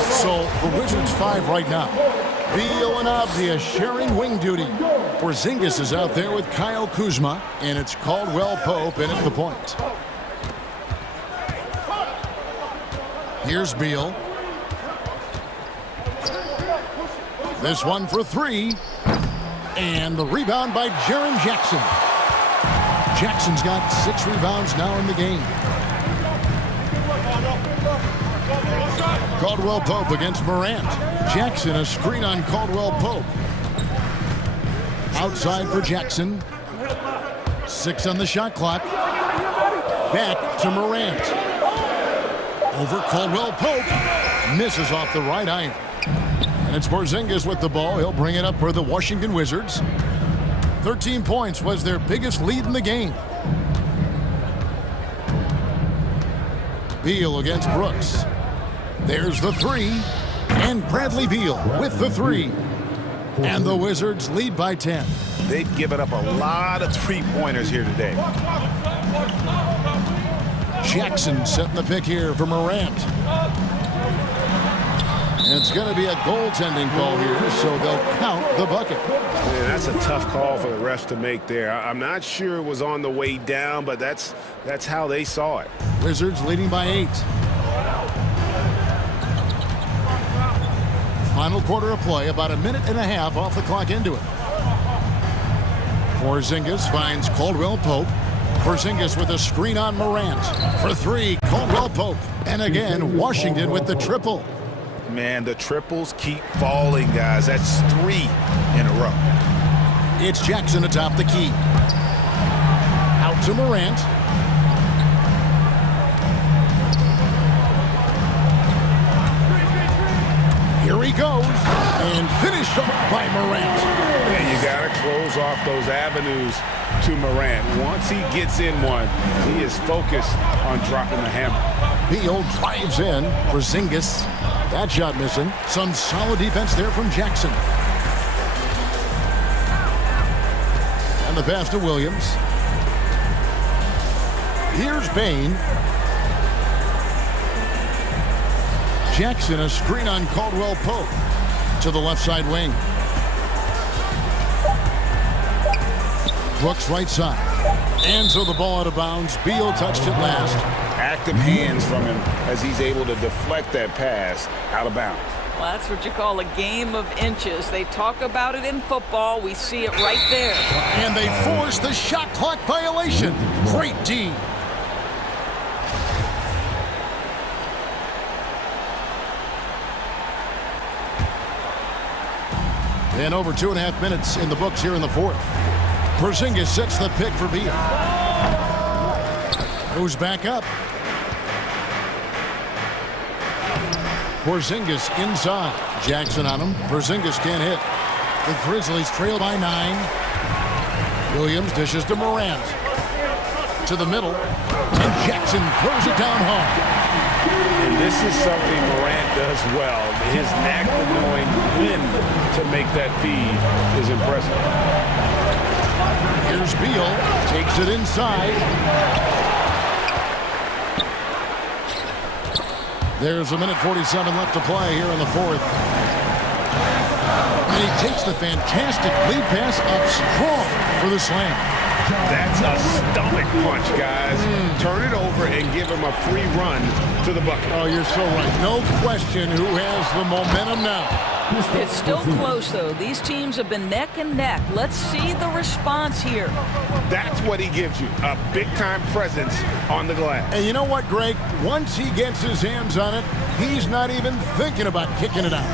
So, the Wizards 5 right now. Beal and Abdia sharing wing duty. Porzingis is out there with Kyle Kuzma, and it's Caldwell Pope in at the point. Here's Beal. This one for 3. And the rebound by Jaren Jackson. Jackson's got 6 rebounds now in the game. Caldwell Pope against Morant. Jackson, a screen on Caldwell Pope. Outside for Jackson. 6 on the shot clock. Back to Morant. Over Caldwell Pope. Misses off the right iron. And it's Porzingis with the ball. He'll bring it up for the Washington Wizards. 13 points was their biggest lead in the game. Beal against Brooks. There's the 3. And Bradley Beal with the 3. And the Wizards lead by 10. They've given up a lot of 3-pointers here today. Jackson setting the pick here for Morant. And it's going to be a goaltending call here, so they'll count the bucket. Man, that's a tough call for the refs to make there. I'm not sure it was on the way down, but that's how they saw it. Wizards leading by 8. Final quarter of play, about a minute and a half off the clock into it. Porzingis finds Caldwell Pope. Porzingis with a screen on Morant. For 3, Caldwell Pope. And again, Washington with the triple. Man, the triples keep falling, guys. That's 3 in a row. It's Jackson atop the key. Out to Morant. Here he goes. And finished off by Morant. And you got to close off those avenues to Morant. Once he gets in one, he is focused on dropping the hammer. Beal drives in. Porzingis. That shot missing. Some solid defense there from Jackson. And the pass to Williams. Here's Bain. Jackson, a screen on Caldwell Pope to the left side wing. Brooks right side. And so the ball out of bounds. Beal touched it last. Active hands from him as he's able to deflect that pass out of bounds. Well, that's what you call a game of inches. They talk about it in football. We see it right there. And they force the shot clock violation. Great D. And over 2.5 minutes in the books here in the fourth. Porzingis sets the pick for Beal. Goes back up. Porzingis inside. Jackson on him. Porzingis can't hit. The Grizzlies trail by 9. Williams dishes to Morant. To the middle. And Jackson throws it down home. And this is something Morant does well. His knack for knowing when to make that feed is impressive. Here's Beal. Takes it inside. There's 1:47 left to play here in the fourth. And he takes the fantastic lead pass up strong for the slam. That's a stomach punch, guys. Turn it over and give him a free run to the bucket. Oh, you're so right. No question who has the momentum now. It's still close, though. These teams have been neck and neck. Let's see the response here. That's what he gives you, a big-time presence on the glass. And you know what, Greg? Once he gets his hands on it, he's not even thinking about kicking it out.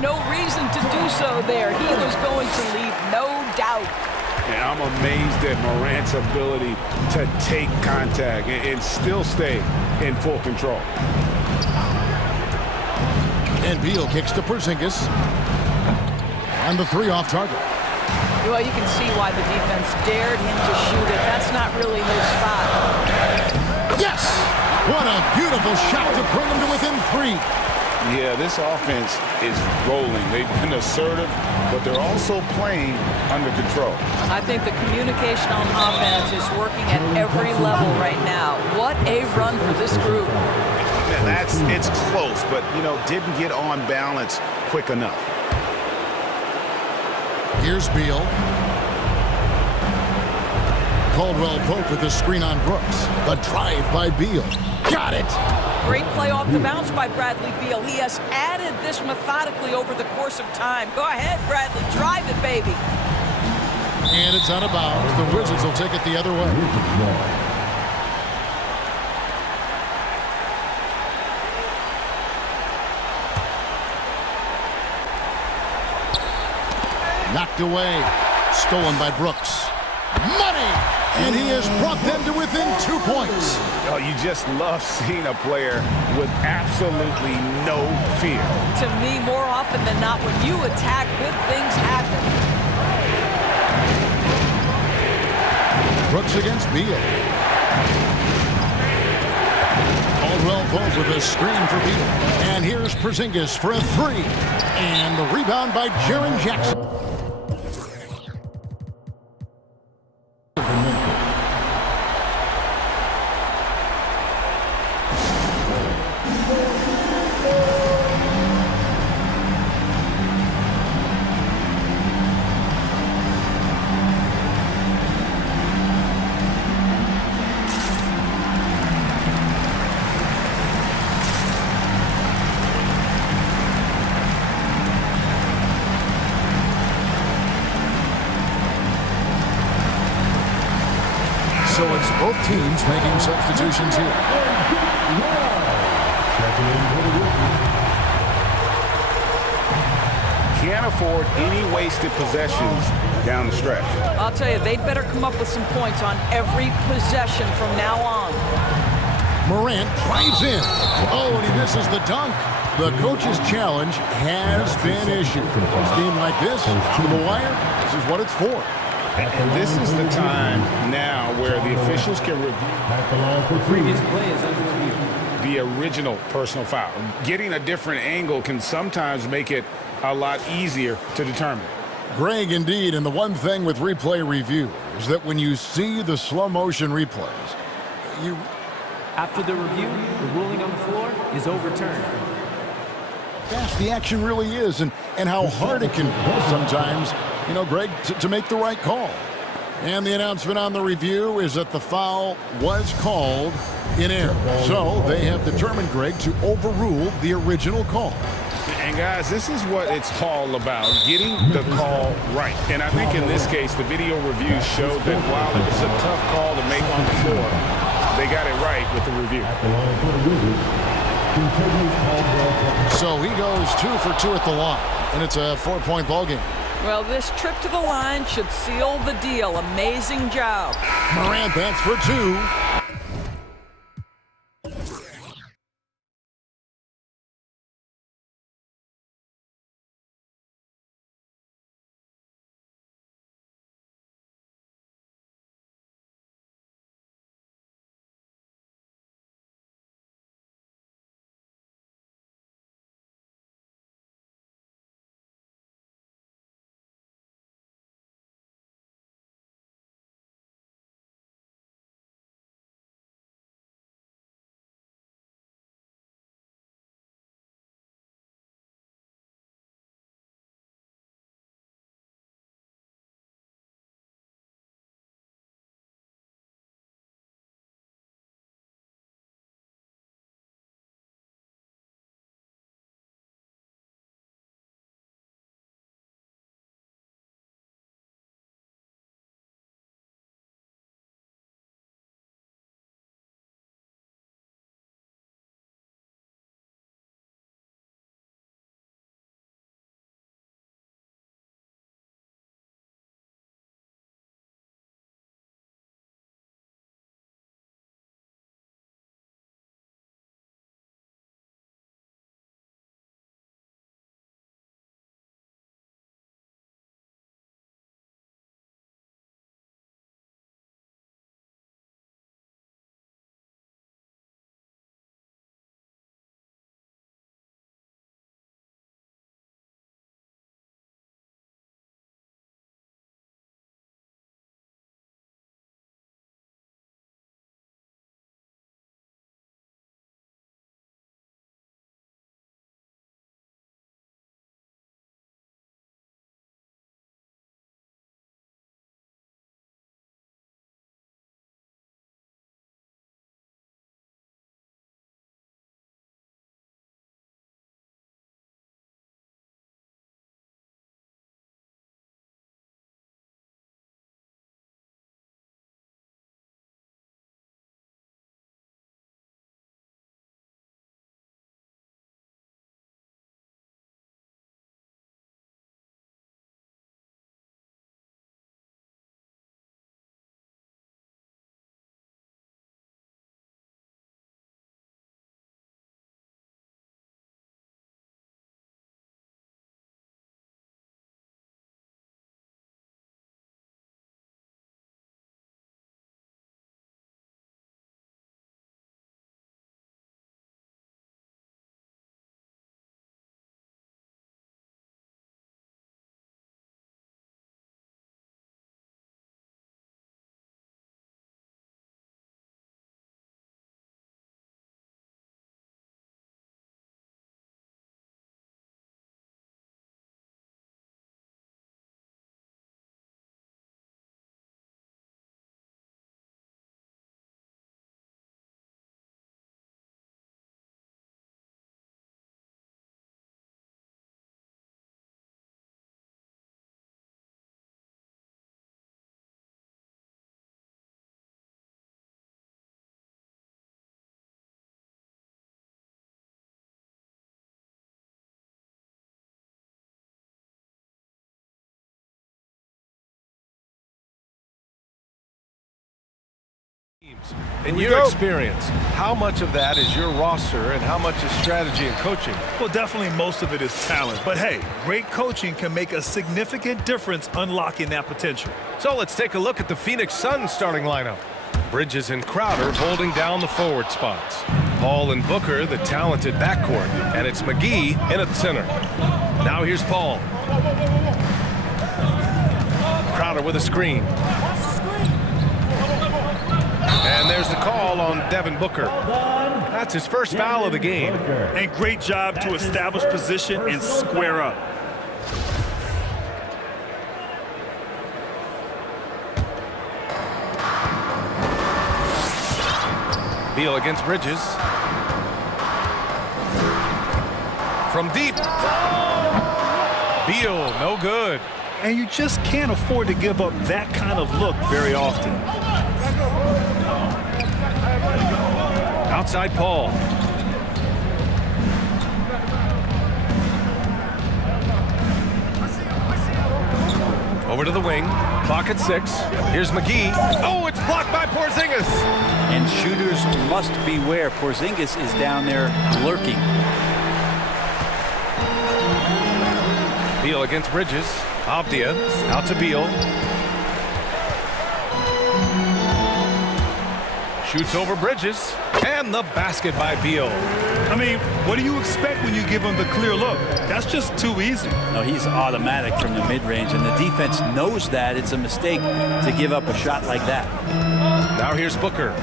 No reason to do so there. He was going to leave, no doubt. And I'm amazed at Morant's ability to take contact and still stay in full control. And Beal kicks to Porzingis. On the 3 off target. Well, you can see why the defense dared him to shoot it. That's not really his spot. Yes! What a beautiful shot to bring him to within 3. Yeah, this offense is rolling. They've been assertive, but they're also playing under control. I think the communication on offense is working at every level right now. What a run for this group. It's close, but, didn't get on balance quick enough. Here's Beal. Caldwell Pope with the screen on Brooks. The drive by Beal. Got it! Great play off the bounce by Bradley Beal. He has added this methodically over the course of time. Go ahead, Bradley. Drive it, baby. And it's out of bounds. The Wizards will take it the other way. Knocked away. Stolen by Brooks. Money! And he has brought them to within 2 points. Oh, you just love seeing a player with absolutely no fear. To me, more often than not, when you attack, good things happen. Brooks against Beal. Caldwell Pope with a screen for Beal. And here's Porzingis for a 3. And the rebound by Jaren Jackson. So it's both teams making substitutions here. Can't afford any wasted possessions down the stretch. I'll tell you, they'd better come up with some points on every possession from now on. Morant drives in. Oh, and he misses the dunk. The coach's challenge has been issued. A game like this, to the wire, this is what it's for. And this is the time now where the officials can review previous play is under review. the original personal foul. Getting a different angle can sometimes make it a lot easier to determine. Greg, indeed, and the one thing with replay review is that when you see the slow motion replays, you... After the review, the ruling on the floor is overturned. Fast the action really is, and how hard it can be sometimes, Greg, to make the right call. And the announcement on the review is that the foul was called in error. So they have determined, Greg, to overrule the original call. And And guys, this is what it's all about, getting the call right. And I think in this case, the video review showed that while it was a tough call to make on the floor, they got it right with the review. So he goes 2 for 2 at the line, and it's a 4-point ball game. Well, this trip to the line should seal the deal. Amazing job. Morant banks for 2. In your experience, how much of that is your roster and how much is strategy and coaching? Well, definitely most of it is talent. But hey, great coaching can make a significant difference unlocking that potential. So let's take a look at the Phoenix Suns starting lineup. Bridges and Crowder holding down the forward spots. Paul and Booker, the talented backcourt. And it's McGee in at center. Now here's Paul. Crowder with a screen. And there's the call on Devin Booker. That's his first foul of the game. And great job to establish position and square up. Beal against Bridges. from deep. Beal, no good. And you just can't afford to give up that kind of look very often. Outside Paul. Over to the wing. Clock at 6. Here's McGee. Oh, it's blocked by Porzingis. And shooters must beware. Porzingis is down there lurking. Beal against Bridges. Avdia out to Beal. Shoots over Bridges. And the basket by Beal. I mean, what do you expect when you give him the clear look? That's just too easy. No, he's automatic from the mid-range, and the defense knows that it's a mistake to give up a shot like that. Now here's Booker.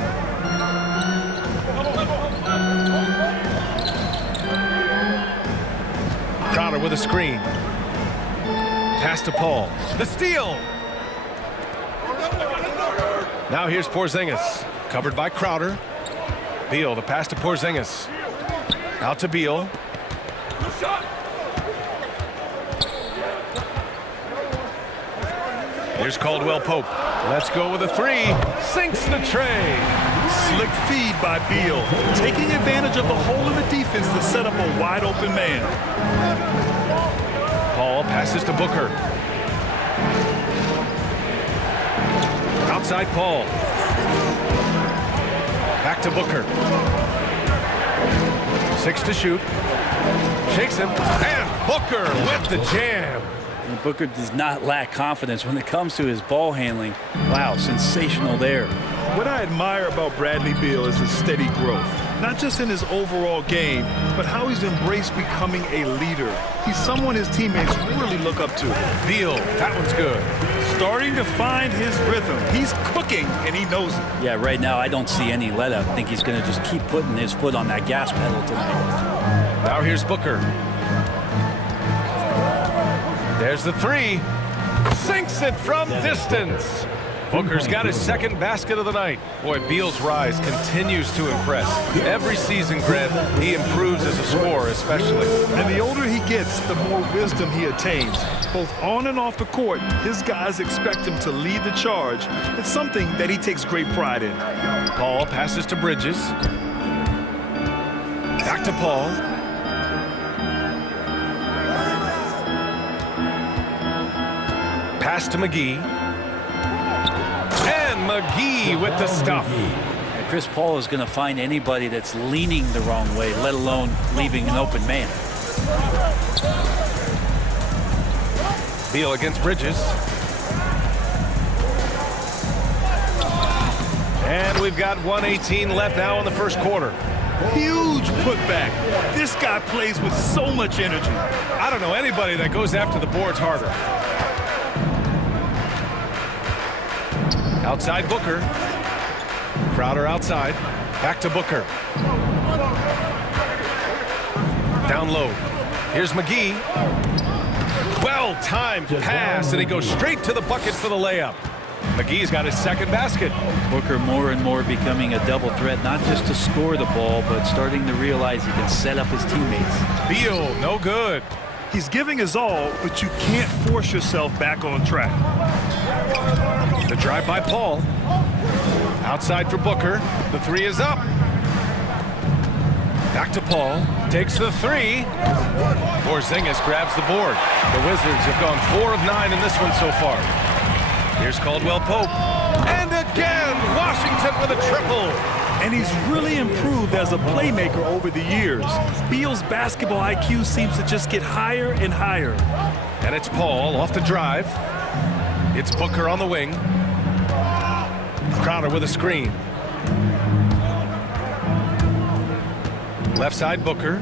Crowder with a screen. Pass to Paul. The steal! Now here's Porzingis. Covered by Crowder. Beal, the pass to Porzingis. Out to Beal. Here's Caldwell Pope. Let's go with a 3. Sinks the tray. Slick feed by Beal, taking advantage of the hole in the defense to set up a wide open man. Paul passes to Booker. Outside Paul. Back to Booker. 6 to shoot. Shakes him. And Booker with the jam. And Booker does not lack confidence when it comes to his ball handling. Wow, sensational there. What I admire about Bradley Beal is his steady growth. Not just in his overall game, but how he's embraced becoming a leader. He's someone his teammates really look up to. Beal, that one's good. Starting to find his rhythm. He's cooking, and he knows it. Yeah, right now I don't see any let up. I think he's going to just keep putting his foot on that gas pedal tonight. Now here's Booker. There's the 3. Sinks it from distance. Booker's got his second basket of the night. Boy, Beal's rise continues to impress. Every season, Grant, he improves as a scorer, especially. And the older he gets, the more wisdom he attains. Both on and off the court, his guys expect him to lead the charge. It's something that he takes great pride in. Paul passes to Bridges. Back to Paul. Pass to McGee. And McGee with the stuff. And Chris Paul is going to find anybody that's leaning the wrong way, let alone leaving an open man. Beal against Bridges. And we've got 1:18 left now in the first quarter. Huge putback. This guy plays with so much energy. I don't know anybody that goes after the boards harder. Outside Booker. Crowder outside. Back to Booker. Down low. Here's McGee. Well-timed pass, and he goes straight to the bucket for the layup. McGee's got his second basket. Booker more and more becoming a double threat, not just to score the ball, but starting to realize he can set up his teammates. Beal, no good. He's giving his all, but you can't force yourself back on track. The drive by Paul. Outside for Booker. The 3 is up. Back to Paul. Takes the 3. Porzingis grabs the board. The Wizards have gone 4 of 9 in this one so far. Here's Caldwell Pope. And again, Washington with a triple. And he's really improved as a playmaker over the years. Beal's basketball IQ seems to just get higher and higher. And it's Paul off the drive. It's Booker on the wing. Crowder with a screen. Left side Booker.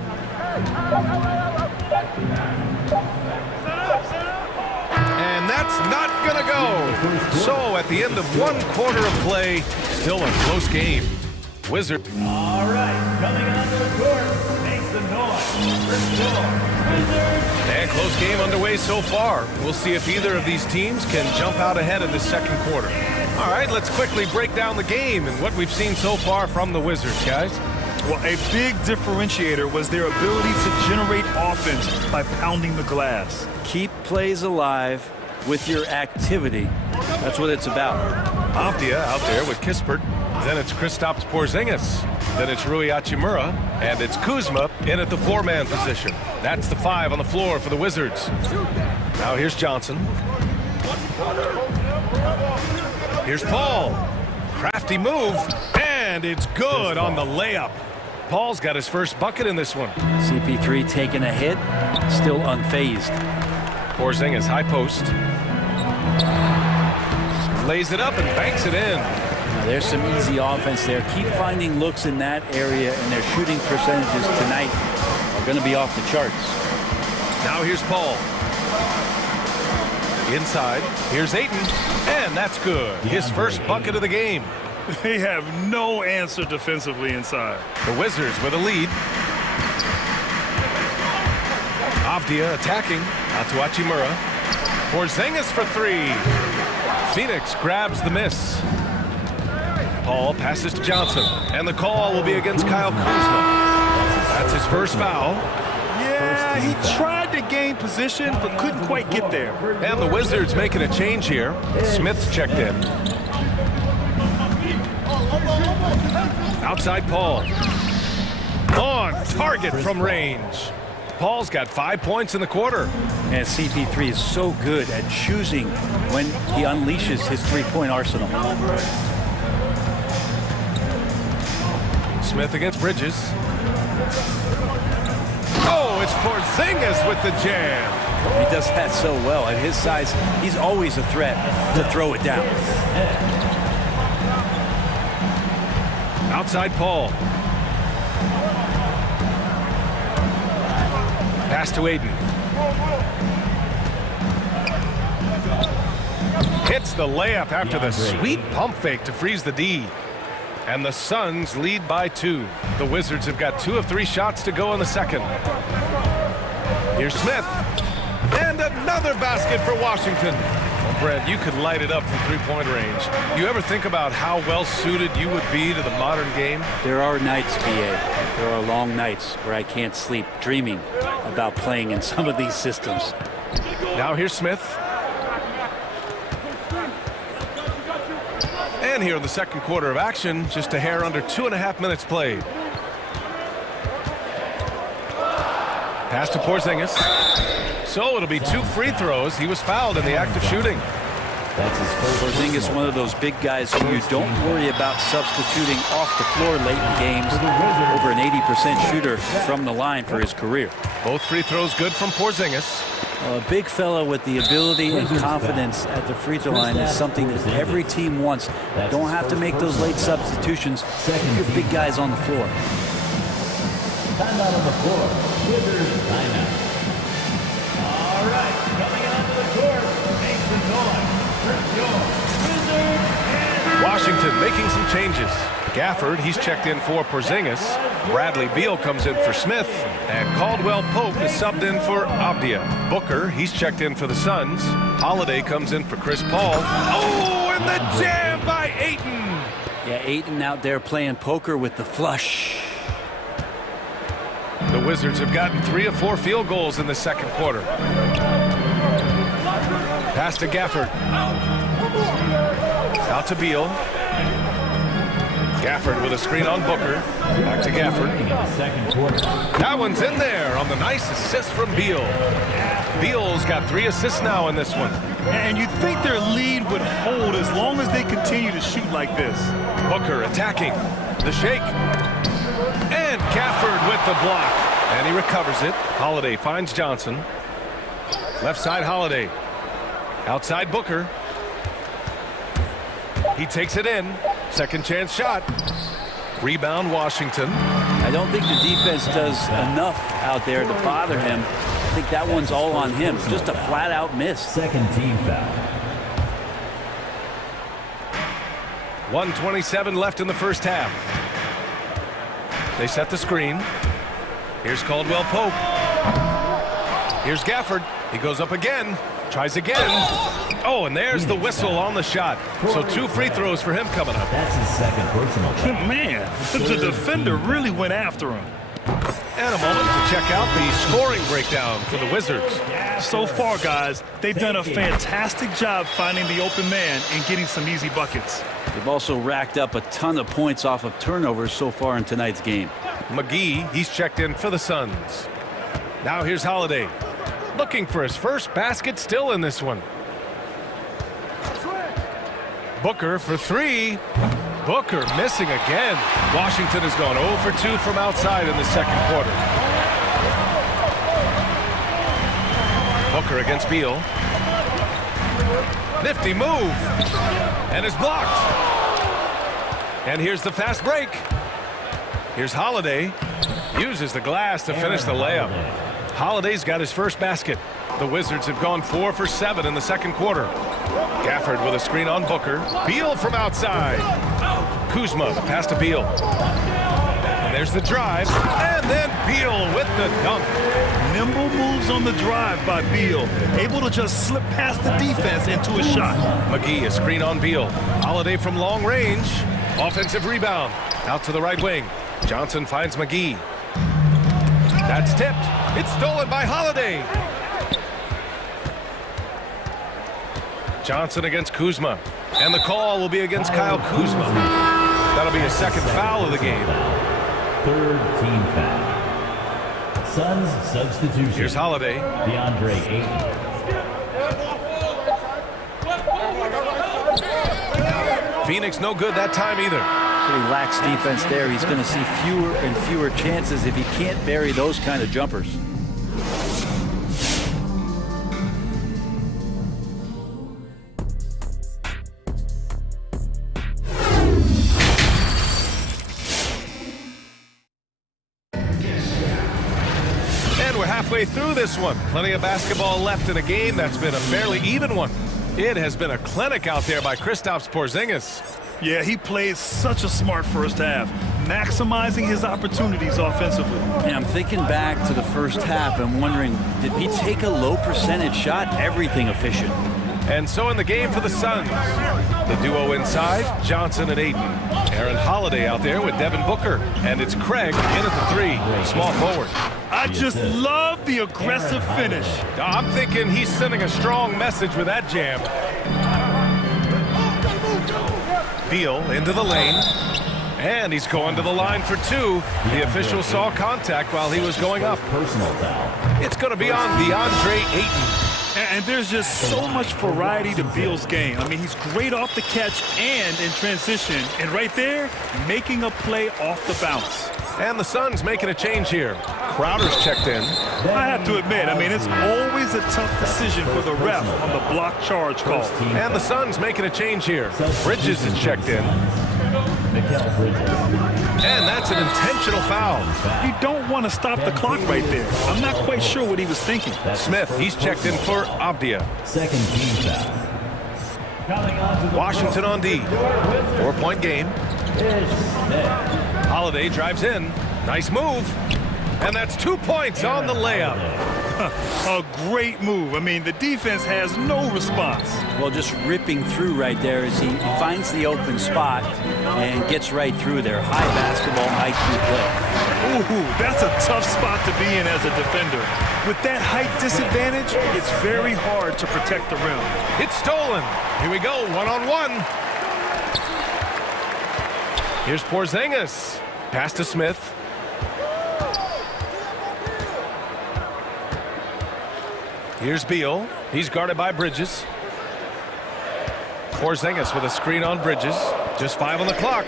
And that's not gonna go. So at the end of 1 quarter of play, still a close game. Wizard. All right, coming onto the court, makes the noise. First score, Wizards. And close game underway so far. We'll see if either of these teams can jump out ahead in the second quarter. All right, let's quickly break down the game and what we've seen so far from the Wizards, guys. Well, a big differentiator was their ability to generate offense by pounding the glass. Keep plays alive with your activity. That's what it's about. Avdia out there with Kispert. Then it's Kristaps Porzingis. Then it's Rui Hachimura. And it's Kuzma in at the four-man position. That's the 5 on the floor for the Wizards. Now here's Johnson. Here's Paul. Crafty move. And it's good on the layup. Paul's got his first bucket in this one. CP3 taking a hit, still unfazed. Porzingis high post. Lays it up and banks it in. Now there's some easy offense there. Keep finding looks in that area, and their shooting percentages tonight are going to be off the charts. Now here's Paul. Inside. Here's Ayton. And that's good. His first bucket of the game. They have no answer defensively inside. The Wizards with a lead. Avdia attacking. Out to Hachimura. Porzingis for 3. Phoenix grabs the miss. Paul passes to Johnson. And the call will be against Kyle Kuzma. That's his first foul. Yeah, he tried to gain position, but couldn't quite get there. And the Wizards making a change here. Smith's checked in. Outside Paul. On target from range. Paul's got 5 points in the quarter. And CP3 is so good at choosing when he unleashes his three-point arsenal. Smith against Bridges. Oh, it's Porzingis with the jam. He does that so well. At his size, he's always a threat to throw it down. Outside Paul. Pass to Ayton. Hits the layup after the sweet pump fake to freeze the D. And the Suns lead by 2. The Wizards have got 2 of 3 shots to go in the second. Here's Smith. And another basket for Washington. Well, Brent, you could light it up from three-point range. You ever think about how well-suited you would be to the modern game? There are nights, BA. There are long nights where I can't sleep dreaming about playing in some of these systems. Now here's Smith. And here in the second quarter of action, just a hair under 2.5 minutes played. Pass to Porzingis. So it'll be 2 free throws. He was fouled in the act of shooting. Porzingis, one of those big guys who you don't worry about substituting off the floor late in games. Over an 80% shooter from the line for his career. Both free throws good from Porzingis. A big fella with the ability and confidence at the free throw line is something that every team wants. Don't have to make those late substitutions. Keep your big guys on the floor. Timeout on the floor. Wizards timeout. All right, coming onto the court, make some noise. Wizards. Washington making some changes. Gafford, he's checked in for Porzingis. Bradley Beal comes in for Smith. And Caldwell Pope is subbed in for Avdia. Booker, he's checked in for the Suns. Holiday comes in for Chris Paul. Oh, and the jam by Ayton. Yeah, Ayton out there playing poker with the flush. The Wizards have gotten 3 of 4 field goals in the second quarter. Pass to Gafford. Out to Beal. Gafford with a screen on Booker. Back to Gafford. That one's in there on the nice assist from Beal. Beal's got 3 assists now in this one. And you'd think their lead would hold as long as they continue to shoot like this. Booker attacking. The shake. And Gafford with the block. And he recovers it. Holiday finds Johnson. Left side Holiday. Outside Booker. He takes it in. Second chance shot. Rebound Washington. I don't think the defense does enough out there to bother him. I think that one's all on him. Just a flat-out miss. Second team foul. 1:27 left in the first half. They set the screen. Here's Caldwell Pope. Here's Gafford. He goes up again. Tries again. Oh, and there's the whistle on the shot. So 2 free throws for him coming up. That's his second personal foul. Man, the defender really went after him. And a moment to check out the scoring breakdown for the Wizards. So far, guys, they've done a fantastic job finding the open man and getting some easy buckets. They've also racked up a ton of points off of turnovers so far in tonight's game. McGee, he's checked in for the Suns. Now here's Holiday. Looking for his first basket still in this one. Booker for 3. Booker missing again. Washington has gone 0 for 2 from outside in the second quarter. Booker against Beal. Nifty move. And is blocked. And here's the fast break. Here's Holiday. Uses the glass to finish the layup. Holiday's got his first basket. The Wizards have gone 4 for 7 in the second quarter. Gafford with a screen on Booker. Beal from outside. Kuzma, the pass to Beal. And there's the drive. And then Beal with the dunk. Nimble moves on the drive by Beal. Able to just slip past the defense into a shot. McGee, a screen on Beal. Holiday from long range. Offensive rebound. Out to the right wing. Johnson finds McGee. That's tipped. It's stolen by Holiday. Johnson against Kuzma. And the call will be against Kyle Kuzma. That'll be his second foul of the game. Third team foul. Suns substitution. Here's Holiday. DeAndre Ayton. Phoenix no good that time either. Pretty lax defense there. He's going to see fewer and fewer chances if he can't bury those kind of jumpers. We're halfway through this one. Plenty of basketball left in a game that's been a fairly even one. It has been a clinic out there by Kristaps Porzingis. Yeah, he played such a smart first half, maximizing his opportunities offensively. And I'm thinking back to the first half and wondering, did he take a low percentage shot? Everything efficient. And so in the game for the Suns, the duo inside, Johnson and Ayton. Aaron Holiday out there with Devin Booker. And it's Craig in at the 3, small forward. I just love the aggressive finish. I'm thinking he's sending a strong message with that jam. Beal into the lane. And he's going to the line for 2. The official saw contact while he was going up. Personal foul. It's going to be on DeAndre Ayton. And there's just so much variety to Beal's game. I mean, he's great off the catch and in transition. And right there, making a play off the bounce. And the Suns making a change here. Crowder's checked in. I have to admit, I mean, it's always a tough decision for the ref on the block charge call. And the Suns making a change here. Bridges is checked in. And that's an intentional foul. You don't want to stop the clock right there. I'm not quite sure what he was thinking. Smith, he's checked in for Avdia. Second team foul. Washington on D. 4-point game. Holiday drives in. Nice move. And that's 2 points on the layup. A great move. I mean, the defense has no response. Well, just ripping through right there as he finds the open spot and gets right through there. High basketball IQ play. Ooh, that's a tough spot to be in as a defender. With that height disadvantage, it's very hard to protect the rim. It's stolen. Here we go, one-on-one. Here's Porzingis. Pass to Smith. Here's Beal. He's guarded by Bridges. Porzingis with a screen on Bridges. Just 5 on the clock.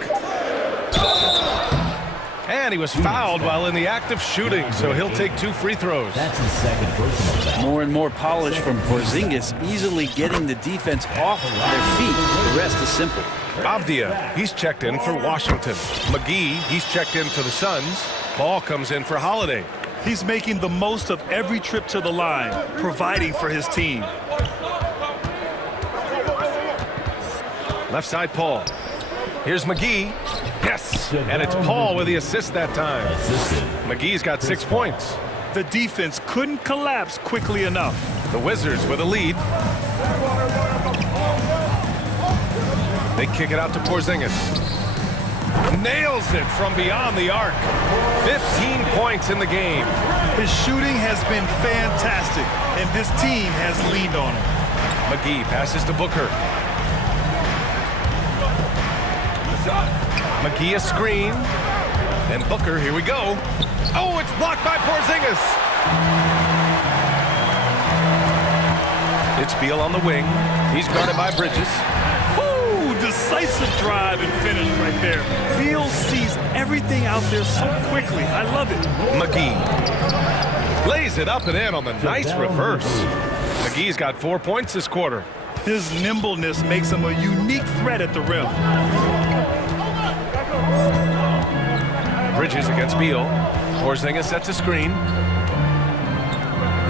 And he was fouled while in the act of shooting, so he'll take 2 free throws. That's his second personal foul. More and more polish from Porzingis, easily getting the defense off their feet. The rest is simple. Avdia, he's checked in for Washington. McGee, he's checked in for the Suns. Ball comes in for Holiday. He's making the most of every trip to the line, providing for his team. Left side, Paul. Here's McGee. Yes, and it's Paul with the assist that time. McGee's got 6 points. The defense couldn't collapse quickly enough. The Wizards with a lead. They kick it out to Porzingis. Nails it from beyond the arc. 15 points in the game. His shooting has been fantastic, and this team has leaned on him. McGee passes to Booker. McGee a screen. And Booker, here we go. Oh, it's blocked by Porzingis. It's Beal on the wing. He's guarded by Bridges. Ooh, decisive drive and finish right there. Beal sees everything out there so quickly. I love it. McGee lays it up and in on the nice reverse. McGee's got 4 points this quarter. His nimbleness makes him a unique threat at the rim. Bridges against Beal. Porzingis sets a screen.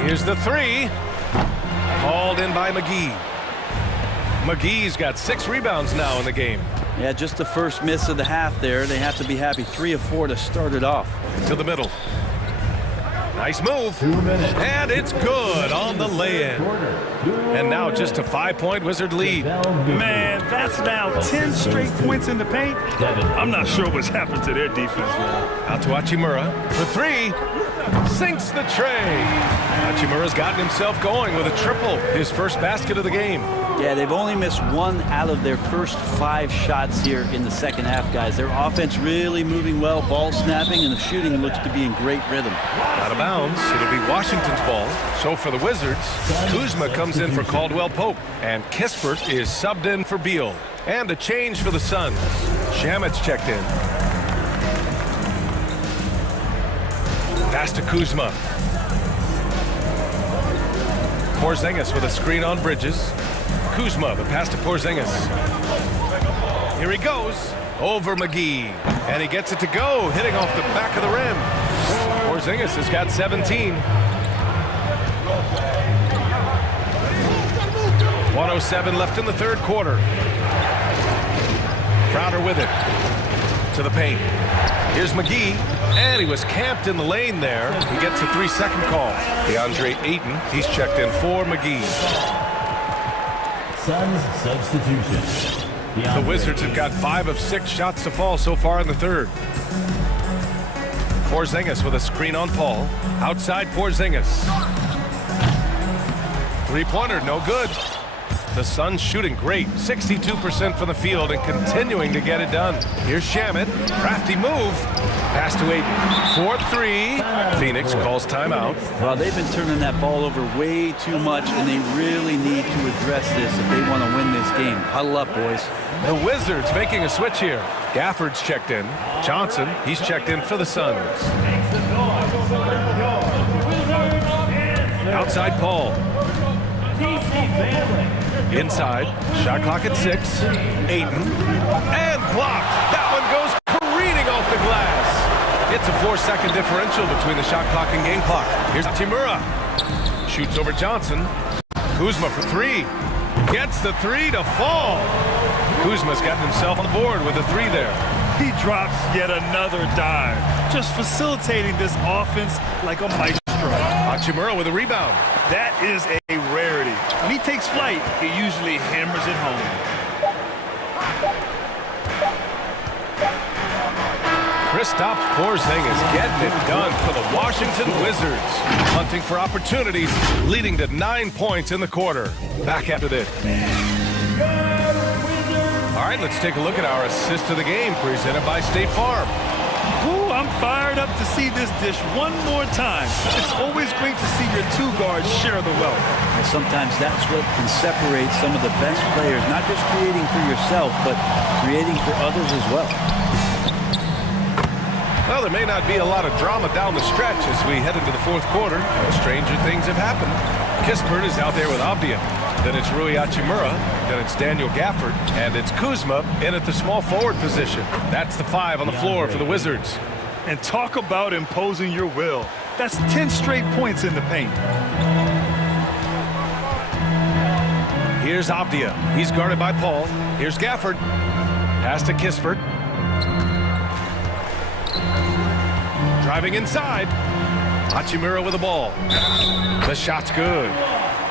Here's the three. Hauled in by McGee. McGee's got 6 rebounds now in the game. Yeah, just the first miss of the half there. They have to be happy. 3 of 4 to start it off. To the middle. Nice move. 2 minutes. And it's good on the lay-in. And now just a 5-point Wizard lead. Man, that's now 10 straight points in the paint. I'm not sure what's happened to their defense, man. Out to Hachimura for 3. Sinks the tray. Hachimura's gotten himself going with a triple. His first basket of the game. Yeah, they've only missed 1 out of their first 5 shots here in the second half, guys. Their offense really moving well, ball snapping, and the shooting looks to be in great rhythm. Out of bounds. It'll be Washington's ball. So for the Wizards, Kuzma comes in for Caldwell Pope, and Kispert is subbed in for Beal. And a change for the Suns. Shamit's checked in. Pass to Kuzma. Porzingis with a screen on Bridges. Kuzma, the pass to Porzingis. Here he goes. Over McGee. And he gets it to go, hitting off the back of the rim. Porzingis has got 17. 1:07 left in the third quarter. Crowder with it. To the paint. Here's McGee. And he was camped in the lane there. He gets a 3-second call. DeAndre Ayton, he's checked in for McGee. Suns substitution. The Wizards have got 5 of 6 shots to fall so far in the third. Porzingis with a screen on Paul. Outside Porzingis. 3-pointer, no good. The Suns shooting great, 62% from the field and continuing to get it done. Here's Shamit, crafty move. Pass to Ayton, 4-3. Phoenix calls timeout. Well, they've been turning that ball over way too much, and they really need to address this if they want to win this game. Huddle up, boys. The Wizards making a switch here. Gafford's checked in. Johnson, he's checked in for the Suns. Outside Paul. Inside, shot clock at 6. Ayton, and blocked. That one goes careening off the glass. It's a 4-second differential between the shot clock and game clock. Here's Hachimura. Shoots over Johnson. Kuzma for 3. Gets the 3 to fall. Kuzma's gotten himself on the board with a 3 there. He drops yet another dive, just facilitating this offense like a maestro. Hachimura with a rebound. That is a rarity. When he takes flight, he usually hammers it home. Kristaps Porzingis getting it done for the Washington Wizards. Hunting for opportunities, leading to 9 points in the quarter. Back after this. All right, let's take a look at our assist of the game presented by State Farm. Ooh, I'm fired up to see this dish one more time. It's always great to see your 2 guards share the wealth. And sometimes that's what can separate some of the best players, not just creating for yourself, but creating for others as well. Well, there may not be a lot of drama down the stretch as we head into the fourth quarter. Stranger things have happened. Kispert is out there with Avdia. Then it's Rui Hachimura. Then it's Daniel Gafford. And it's Kuzma in at the small forward position. That's the 5 on the floor for the Wizards. And talk about imposing your will. That's 10 straight points in the paint. Here's Avdia. He's guarded by Paul. Here's Gafford. Pass to Kispert. Driving inside. Hachimura with the ball. The shot's good.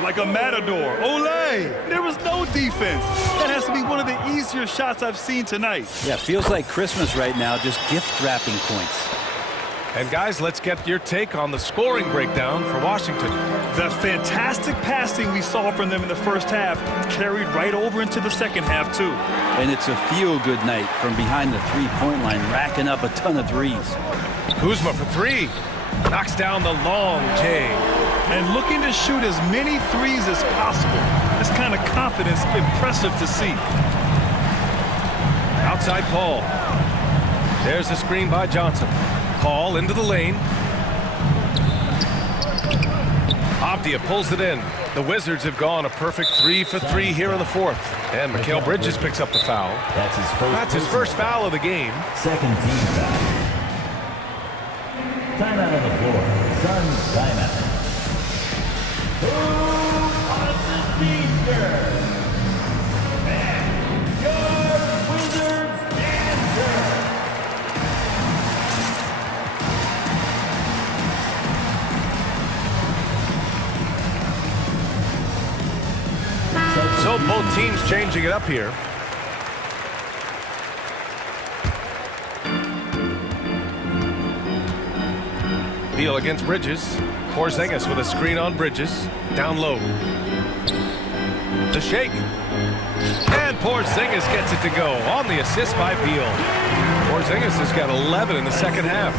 like a matador. Olé! There was no defense. That has to be one of the easier shots I've seen tonight. Yeah, feels like Christmas right now, just gift wrapping points. And guys, let's get your take on the scoring breakdown for Washington. The fantastic passing we saw from them in the first half carried right over into the second half, too. And it's a feel-good night from behind the three-point line, racking up a ton of threes. Kuzma for three. Knocks down the long J. And looking to shoot as many threes as possible. This kind of confidence, impressive to see. Outside Paul. There's the screen by Johnson. Paul into the lane. Avdia pulls it in. The Wizards have gone a perfect 3 for 3 here in the fourth. And Mikal Bridges picks up the foul. That's his first foul of the game. Second team foul. Timeout on the floor. Suns timeout. Who wants a t-shirt? And your Wizards dancer. So both teams changing it up here. Beal against Bridges. Porzingis with a screen on Bridges. Down low. The shake. And Porzingis gets it to go on the assist by Beal. Porzingis has got 11 in the second half.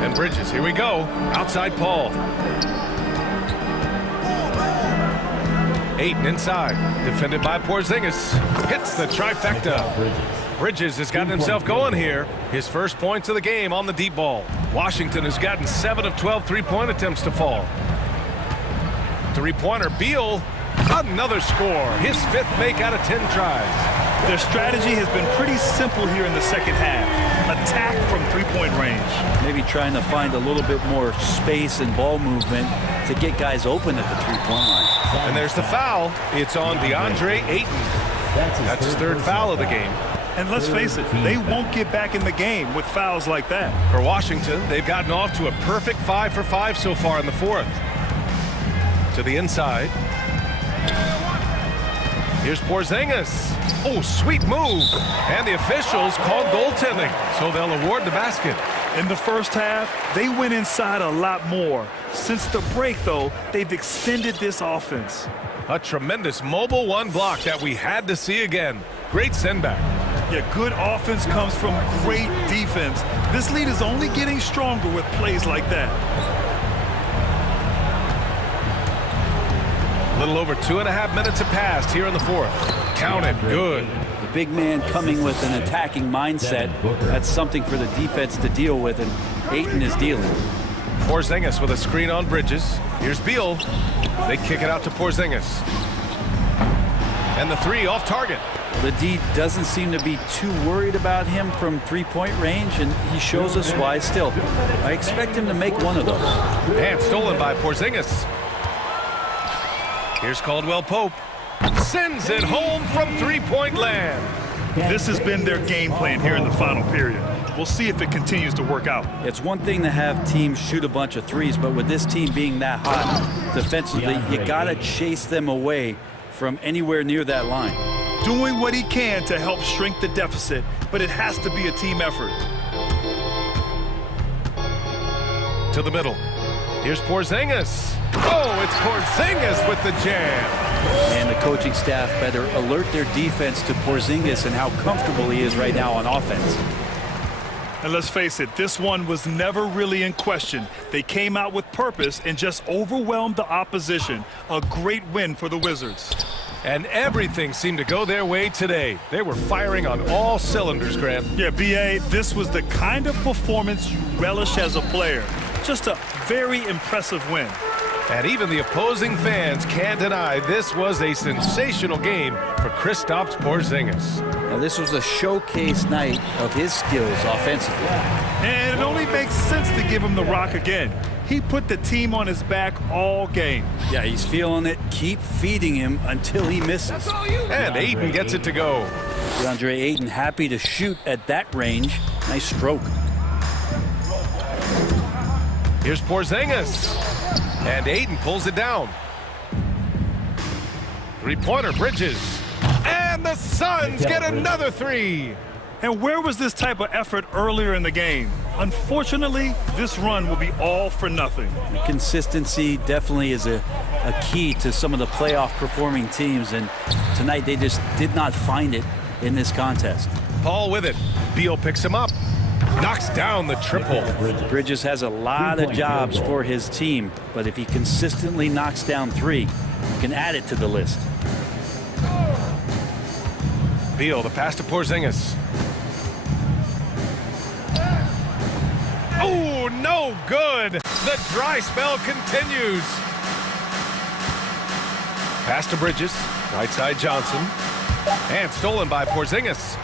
And Bridges, here we go. Outside Paul. Ayton inside. Defended by Porzingis. Hits the trifecta. Bridges has gotten himself going here. His first points of the game on the deep ball. Washington has gotten 7 of 12 three-point attempts to fall. Three-pointer, Beal. Another score. His fifth make out of 10 tries. Their strategy has been pretty simple here in the second half. Attack from three-point range. Maybe trying to find a little bit more space and ball movement to get guys open at the three-point line. And there's the foul. It's on DeAndre Ayton. That's his third foul of the game. And let's face it, they won't get back in the game with fouls like that. For Washington, they've gotten off to a perfect 5 for 5 so far in the fourth. To the inside. Here's Porzingis. Oh, sweet move. And the officials called goaltending, so they'll award the basket. In the first half, they went inside a lot more. Since the break, though, they've extended this offense. A tremendous mobile one block that we had to see again. Great send-back. Yeah, good offense comes from great defense. This lead is only getting stronger with plays like that. A little over 2.5 minutes have passed here in the fourth. Count it. Good. The big man coming with an attacking mindset. That's something for the defense to deal with, and Ayton is dealing. Porzingis with a screen on Bridges. Here's Beal. They kick it out to Porzingis. And the three off target. The D doesn't seem to be too worried about him from three-point range, and he shows us why still. I expect him to make one of those. And stolen by Porzingis. Here's Caldwell Pope. Sends it home from three-point land. This has been their game plan here in the final period. We'll see if it continues to work out. It's one thing to have teams shoot a bunch of threes, but with this team being that hot defensively, you got to chase them away from anywhere near that line. Doing what he can to help shrink the deficit, but it has to be a team effort. To the middle. Here's Porzingis. Oh, it's Porzingis with the jam. And the coaching staff better alert their defense to Porzingis and how comfortable he is right now on offense. And let's face it, this one was never really in question. They came out with purpose and just overwhelmed the opposition. A great win for the Wizards. And everything seemed to go their way today. They were firing on all cylinders, Graham. Yeah, B.A., this was the kind of performance you relish as a player. Just a very impressive win. And even the opposing fans can't deny this was a sensational game for Kristaps Porzingis. Now, this was a showcase night of his skills offensively. And it only makes sense to give him the rock again. He put the team on his back all game. Yeah, he's feeling it. Keep feeding him until he misses. And Ayton gets it to go. DeAndre Ayton happy to shoot at that range. Nice stroke. Here's Porzingis. And Aiden pulls it down. Three-pointer, Bridges. And the Suns get another three. And where was this type of effort earlier in the game? Unfortunately, this run will be all for nothing. Consistency definitely is a key to some of the playoff performing teams, and tonight they just did not find it in this contest. Paul with it. Beal picks him up. Knocks down the triple. Bridges has a lot of jobs for his team, but if he consistently knocks down three, he can add it to the list. Beal, the pass to Porzingis. Oh, no good. The dry spell continues. Pass to Bridges. Right side Johnson. And stolen by Porzingis.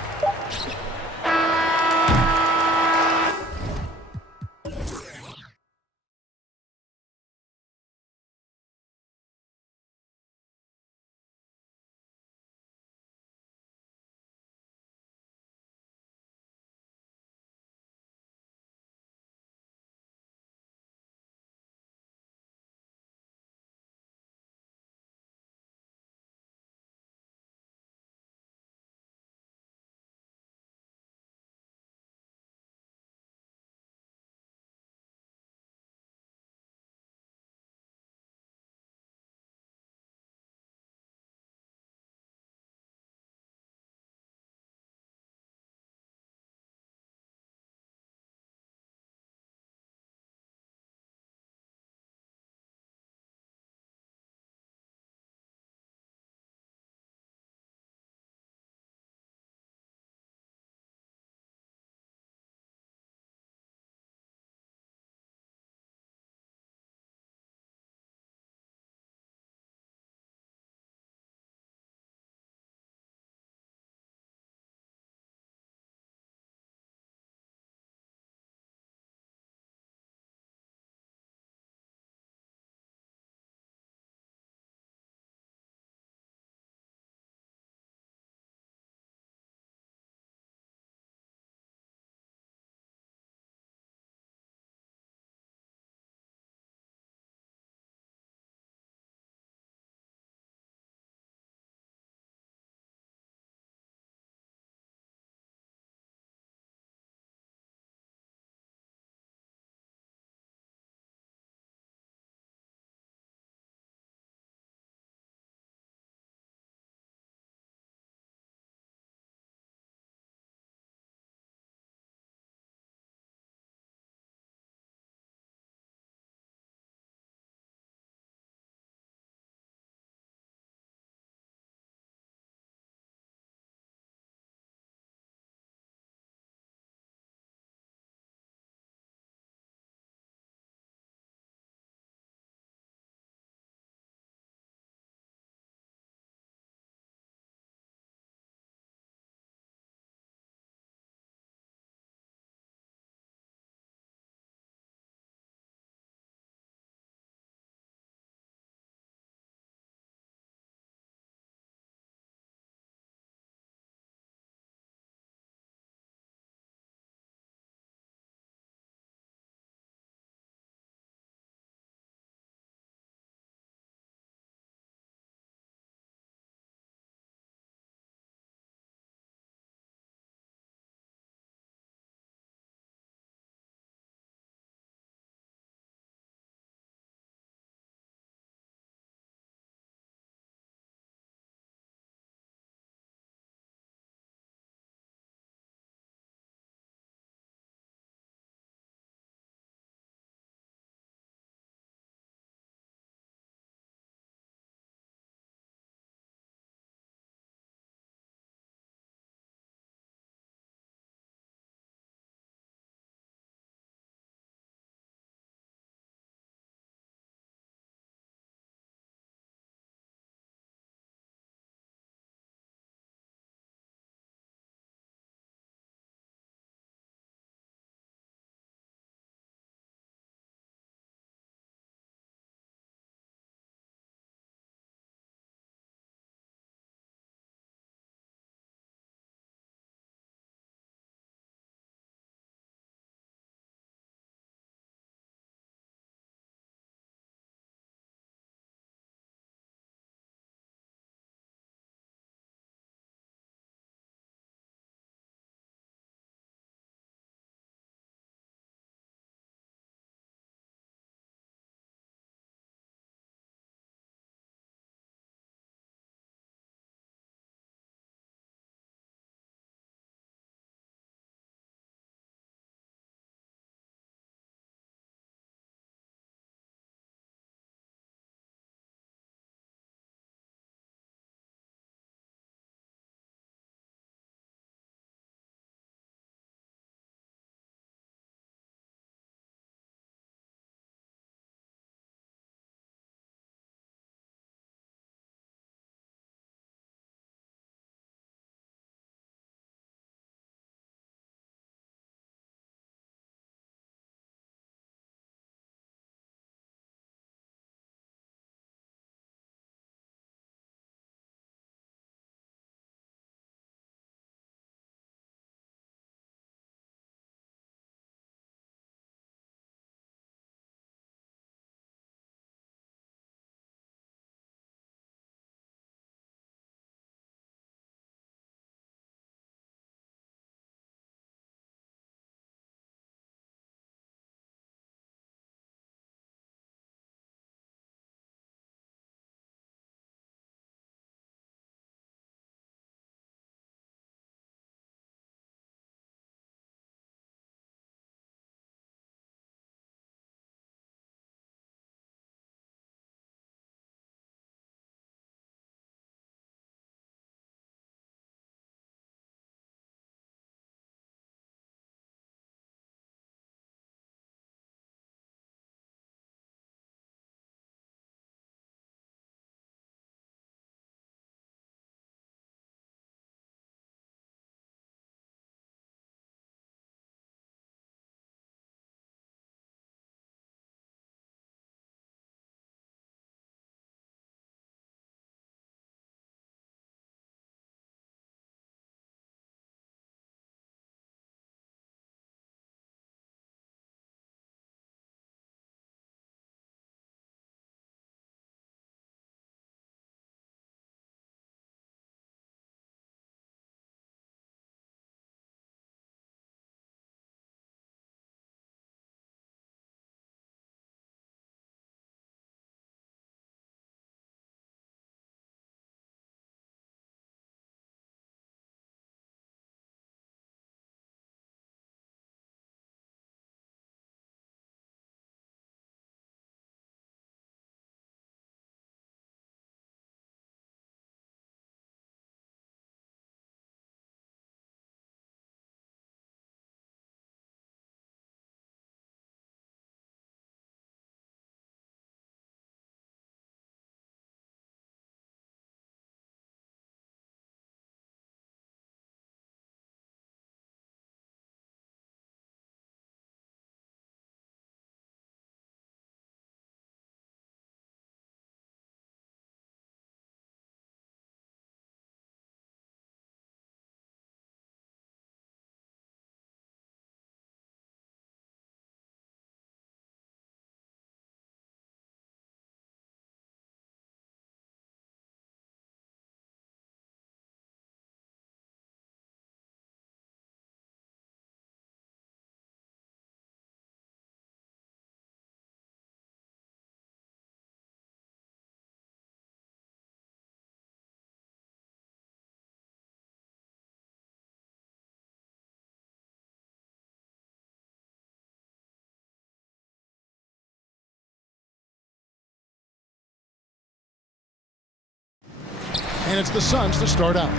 And it's the Suns to start out.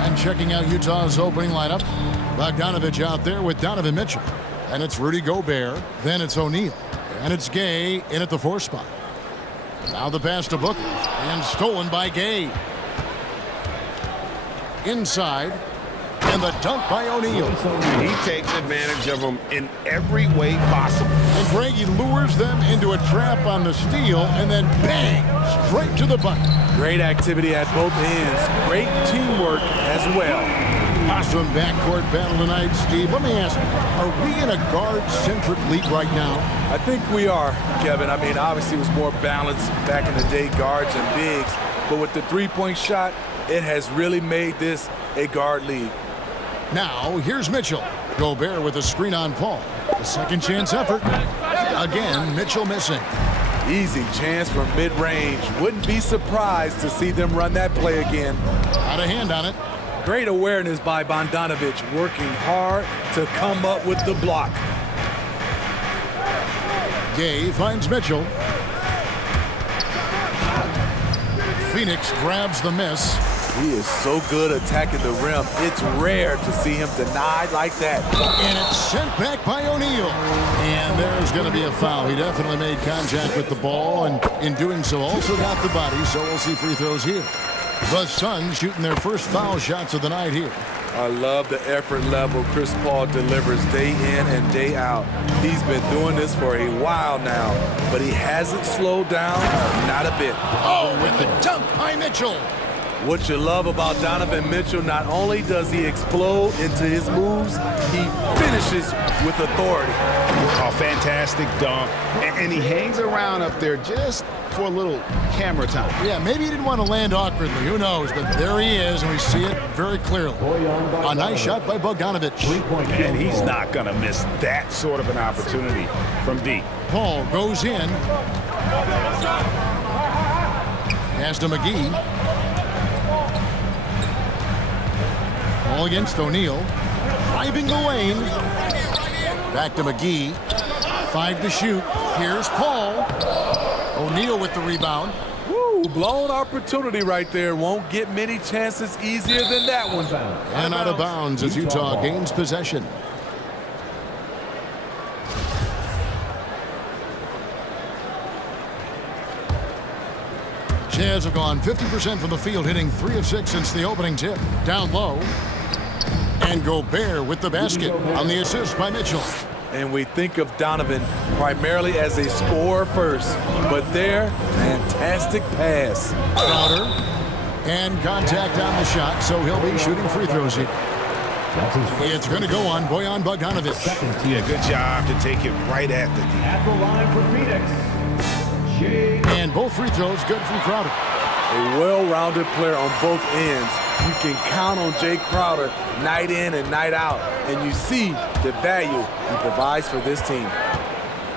And checking out Utah's opening lineup, Bogdanovich out there with Donovan Mitchell. And it's Rudy Gobert. Then it's O'Neal. And it's Gay in at the 4 spot. Now the pass to Booker. And stolen by Gay. Inside. And the dunk by O'Neal. He takes advantage of them in every way possible. And Greggy lures them into a trap on the steal, and then bang, straight to the bucket. Great activity at both ends. Great teamwork as well. Awesome backcourt battle tonight, Steve. Let me ask, are we in a guard-centric league right now? I think we are, Kevin. I mean, obviously it was more balanced back in the day, guards and bigs. But with the three-point shot, it has really made this a guard league. Now, here's Mitchell. Gobert with a screen on Paul. A second chance effort. Again, Mitchell missing. Easy chance from mid-range. Wouldn't be surprised to see them run that play again. Got a hand on it. Great awareness by Bogdanovich, working hard to come up with the block. Gay finds Mitchell. Phoenix grabs the miss. He is so good attacking the rim. It's rare to see him denied like that. And it's sent back by O'Neal. And there's going to be a foul. He definitely made contact with the ball, and in doing so also got the body, so we'll see free throws here. The Suns shooting their first foul shots of the night here. I love the effort level Chris Paul delivers day in and day out. He's been doing this for a while now, but he hasn't slowed down, not a bit. Oh, with the dunk by Mitchell. What you love about Donovan Mitchell, not only does he explode into his moves, he finishes with authority. A fantastic dunk. And he hangs around up there just for a little camera time. Yeah, maybe he didn't want to land awkwardly. Who knows? But there he is, and we see it very clearly. A nice shot by Bogdanovich. And he's not going to miss that sort of an opportunity from deep. Paul goes in. Pass to McGee. Ball against O'Neal. Driving the lane. Back to McGee. 5 to shoot. Here's Paul. O'Neal with the rebound. Woo, blown opportunity right there. Won't get many chances easier than that one. And out of bounds as Utah gains possession. Jazz have gone 50% from the field, hitting 3 of 6 since the opening tip. Down low. And Gobert with the basket on the assist by Mitchell. And we think of Donovan primarily as a scorer first, but there, fantastic pass. Crowder, and contact on the shot, so he'll be shooting free throws here. It's going to go on Bojan Bogdanovich. Yeah, good job to take it right at the D. At the line for Phoenix. And both free throws good from Crowder. A well-rounded player on both ends. You can count on Jay Crowder night in and night out, and you see the value he provides for this team.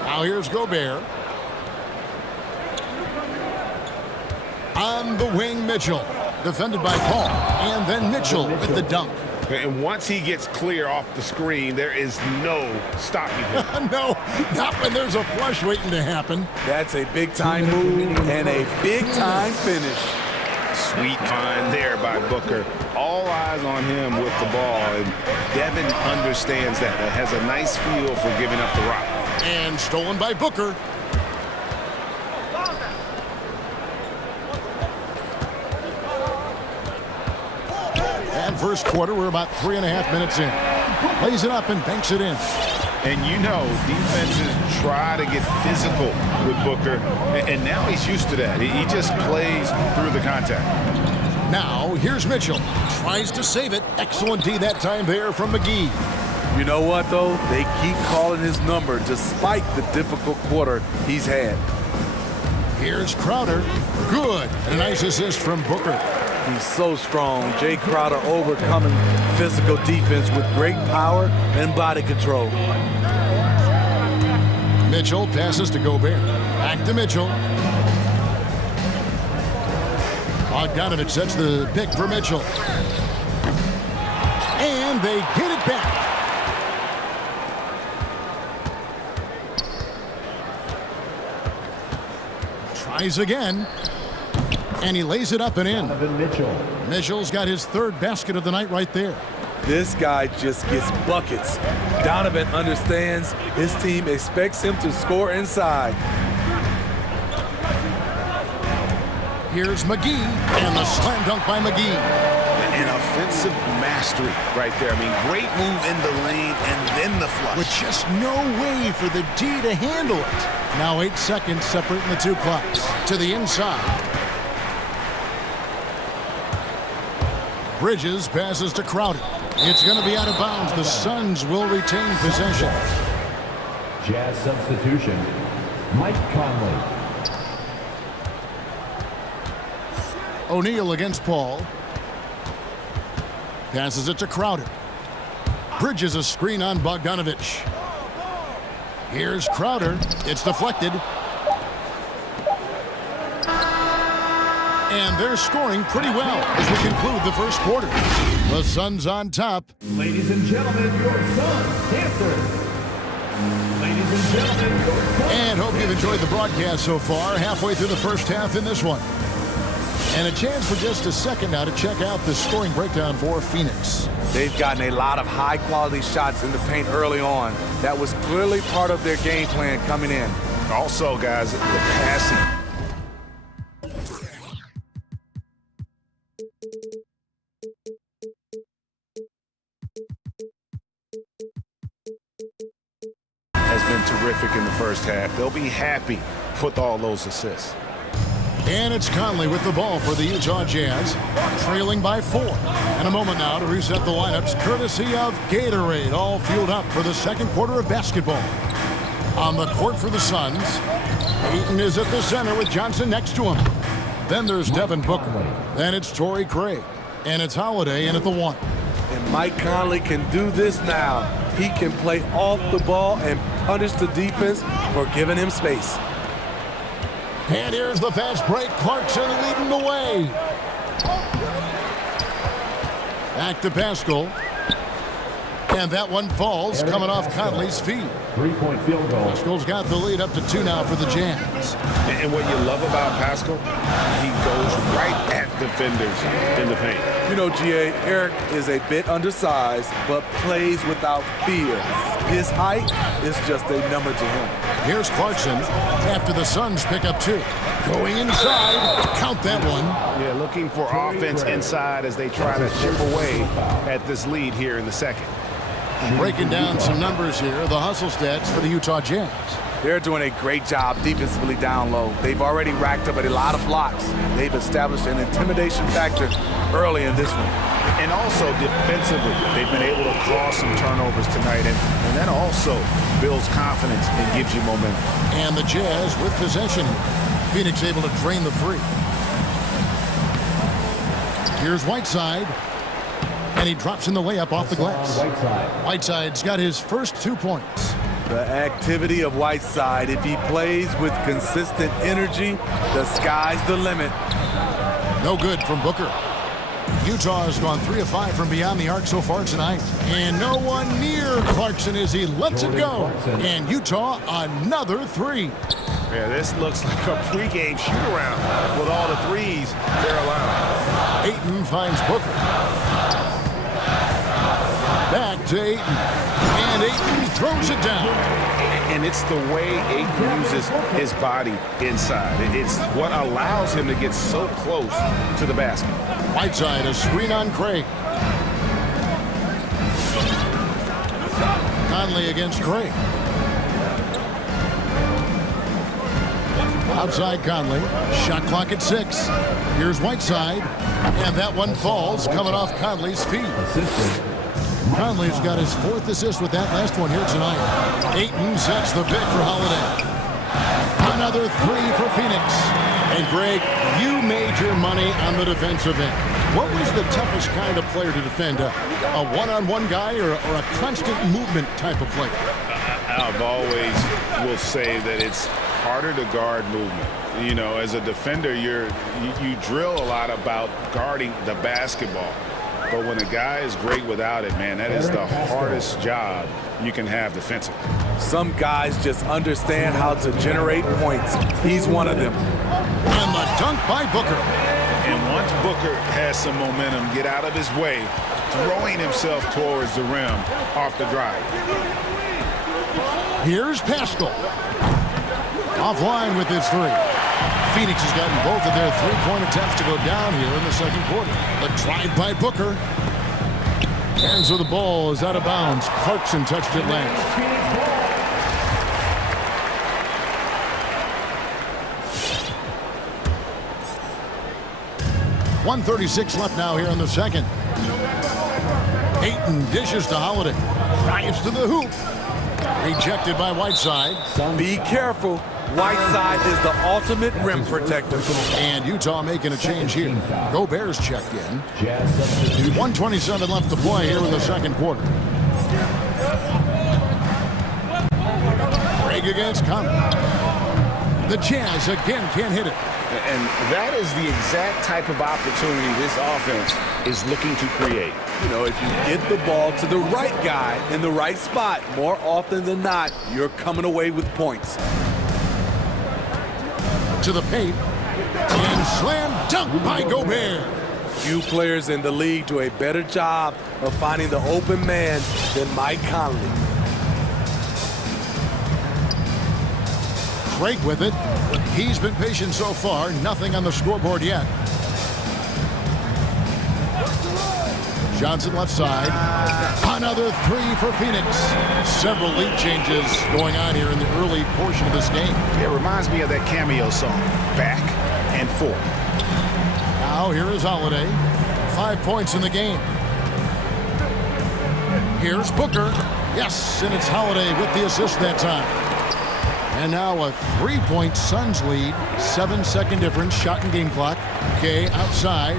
Now here's Gobert. On the wing, Mitchell. Defended by Paul. And then Mitchell with the dunk. And once he gets clear off the screen, there is no stopping him. No, not when there's a flush waiting to happen. That's a big-time move and a big-time finish. Sweet find there by Booker. All eyes on him with the ball, and Devin understands that. That has a nice feel for giving up the rock. And stolen by Booker. And first quarter, we're about 3.5 minutes in. Plays it up and banks it in. And you know, defenses try to get physical with Booker, and now he's used to that. He just plays through the contact. Now, here's Mitchell. Tries to save it. Excellent D that time there from McGee. You know what, though? They keep calling his number despite the difficult quarter he's had. Here's Crowder. Good. And a nice assist from Booker. He's so strong. Jay Crowder overcoming physical defense with great power and body control. Mitchell passes to Gobert. Back to Mitchell. Bogdanovich sets the pick for Mitchell. And they get it back. Tries again. And he lays it up and in. Mitchell's got his third basket of the night right there. This guy just gets buckets. Donovan understands his team expects him to score inside. Here's McGee, and the slam dunk by McGee. An offensive mastery right there. I mean, great move in the lane and then the flush. With just no way for the D to handle it. Now 8 seconds separating the two clocks. To the inside. Bridges passes to Crowder. It's going to be out of bounds. The Suns will retain possession. Jazz substitution, Mike Conley. O'Neal against Paul. Passes it to Crowder. Bridges a screen on Bogdanovich. Here's Crowder. It's deflected. And they're scoring pretty well as we conclude the first quarter. The Suns on top. Ladies and gentlemen, your Suns dancers. Ladies and gentlemen, your Suns. And hope you've enjoyed the broadcast so far. Halfway through the first half in this one. And a chance for just a second now to check out the scoring breakdown for Phoenix. They've gotten a lot of high-quality shots in the paint early on. That was clearly part of their game plan coming in. Also, guys, the passing. Has been terrific in the first half. They'll be happy with all those assists. And it's Conley with the ball for the Utah Jazz, trailing by 4. And a moment now to reset the lineups, courtesy of Gatorade, all fueled up for the second quarter of basketball. On the court for the Suns, Ayton is at the center with Johnson next to him. Then there's Devin Booker. Then it's Torrey Craig. And it's Holiday in at the 1. And Mike Conley can do this now. He can play off the ball and punish the defense for giving him space. And here's the fast break. Clarkson leading the way. Back to Pascal. And that one falls, coming off Conley's feet. 3-point field goal. Pascal's got the lead up to 2 now for the Jazz. And what you love about Pascal, he goes right at defenders in the paint. You know, G.A., Eric is a bit undersized, but plays without fear. His height is just a number to him. Here's Clarkson after the Suns pick up 2. Going inside, count that one. Yeah, looking for offense inside as they try to chip away at this lead here in the second. Breaking down some numbers here, the hustle stats for the Utah Jazz. They're doing a great job defensively down low. They've already racked up a lot of blocks. They've established an intimidation factor early in this one. And also defensively, they've been able to cause some turnovers tonight, and that also builds confidence and gives you momentum. And the Jazz with possession. Phoenix able to drain the free. Here's Whiteside. And he drops in the layup off the glass. Whiteside's got his first 2 points. The activity of Whiteside, if he plays with consistent energy, the sky's the limit. No good from Booker. Utah has gone 3 of 5 from beyond the arc so far tonight. And no one near Clarkson as he lets it go. And Utah another 3. Yeah, this looks like a pregame shoot-around with all the threes they're allowed. Ayton finds Booker. Back to Ayton. And Ayton throws it down. And it's the way Ayton uses his body inside. It's what allows him to get so close to the basket. Whiteside, a screen on Craig. Conley against Craig. Outside Conley. Shot clock at 6. Here's Whiteside. And that one falls, coming off Conley's feet. Conley's got his 4th assist with that last one here tonight. Ayton sets the pick for Holiday. Another 3 for Phoenix. And Greg, you made your money on the defensive end. What was the toughest kind of player to defend? A one-on-one guy or a constant movement type of player? I've always will say that it's harder to guard movement. You know, as a defender, you drill a lot about guarding the basketball. But when a guy is great without it, man, that is the hardest job you can have defensively. Some guys just understand how to generate points. He's one of them. And the dunk by Booker. And once Booker has some momentum, get out of his way, throwing himself towards the rim off the drive. Here's Pascal. Offline with his three. Phoenix has gotten both of their three-point attempts to go down here in the second quarter. The drive by Booker. Hands of the ball is out of bounds. Clarkson touched it last. 1:36 left now here in the second. Ayton dishes to Holiday. Drives to the hoop. Rejected by Whiteside. Be careful. Whiteside is the ultimate rim protector. And Utah making a change here. Gobert's checked in. 1:27 left to play here in the second quarter. Break against Conley. The Jazz again can't hit it. And that is the exact type of opportunity this offense is looking to create. You know, if you get the ball to the right guy in the right spot, more often than not, you're coming away with points. To the paint. And slam dunk by Gobert. Few players in the league do a better job of finding the open man than Mike Conley. Craig with it. He's been patient so far. Nothing on the scoreboard yet. Johnson left side. Another three for Phoenix. Several lead changes going on here in the early portion of this game. It reminds me of that cameo song, Back and Forth. Now here is Holiday. 5 points in the game. Here's Booker. Yes, and it's Holiday with the assist that time. And now a 3-point Suns lead. 7-second difference, shot and game clock. Gay outside.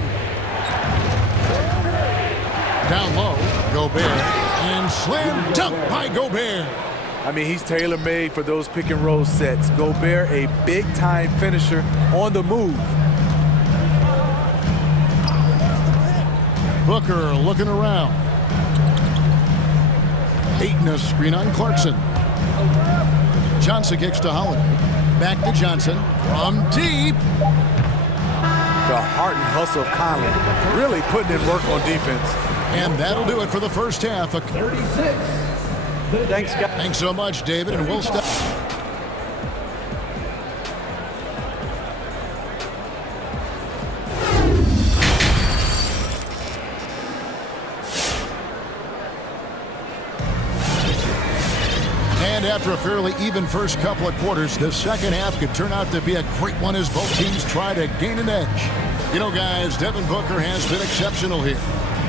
Down low, Gobert. And slam dunk by Gobert. I mean, he's tailor-made for those pick and roll sets. Gobert, a big-time finisher on the move. Booker looking around. Ayton a screen on Clarkson. Johnson kicks to Holiday. Back to Johnson. From deep. The heart and hustle of Conley. Really putting in work on defense. And that'll do it for the first half. 36. Thanks, guys. Thanks so much, David, and we'll stop. And after a fairly even first couple of quarters, the second half could turn out to be a great one as both teams try to gain an edge. You know, guys, Devin Booker has been exceptional here.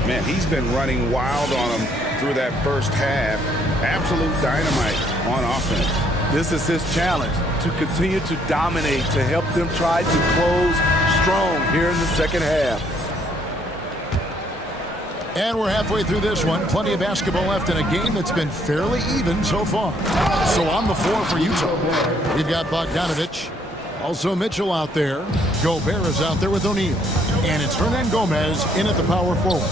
Man, he's been running wild on him through that first half. Absolute dynamite on offense. This is his challenge, to continue to dominate, to help them try to close strong here in the second half. And we're halfway through this one. Plenty of basketball left in a game that's been fairly even so far. So on the floor for Utah, we've got Bogdanovich. Also Mitchell out there. Gobert is out there with O'Neal. And it's Hernan Gomez in at the power forward.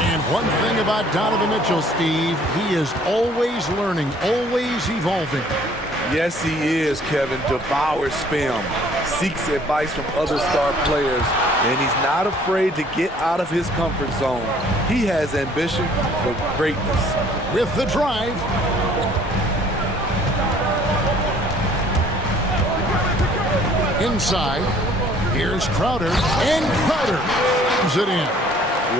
And one thing about Donovan Mitchell, Steve, he is always learning, always evolving. Yes, he is, Kevin. Devours film, seeks advice from other star players, and he's not afraid to get out of his comfort zone. He has ambition for greatness. With the drive. Inside, here's Crowder, and Crowder slams it in.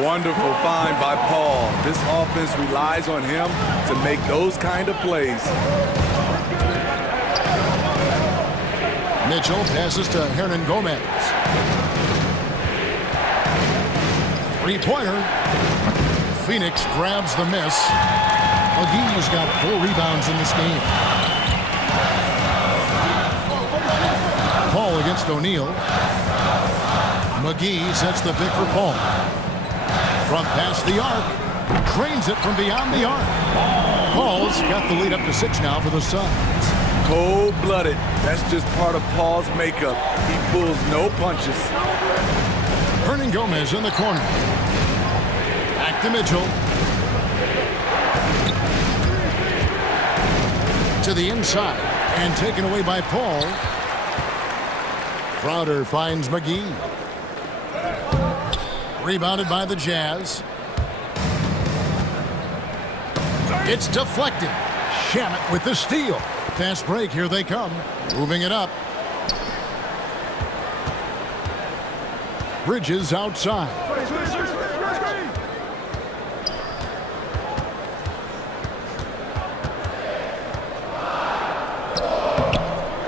Wonderful find by Paul. This offense relies on him to make those kind of plays. Mitchell passes to Hernan Gomez. Three-pointer. Phoenix grabs the miss. McGee's got 4 rebounds in this game. Paul against O'Neal. McGee sets the pick for Paul. From past the arc. Trains it from beyond the arc. Paul's got the lead up to 6 now for the Suns. Cold-blooded. That's just part of Paul's makeup. He pulls no punches. Hernan Gomez in the corner. Back to Mitchell. To the inside. And taken away by Paul. Crowder finds McGee. Rebounded by the Jazz. It's deflected. Shamet with the steal. Fast break, here they come. Moving it up. Bridges outside.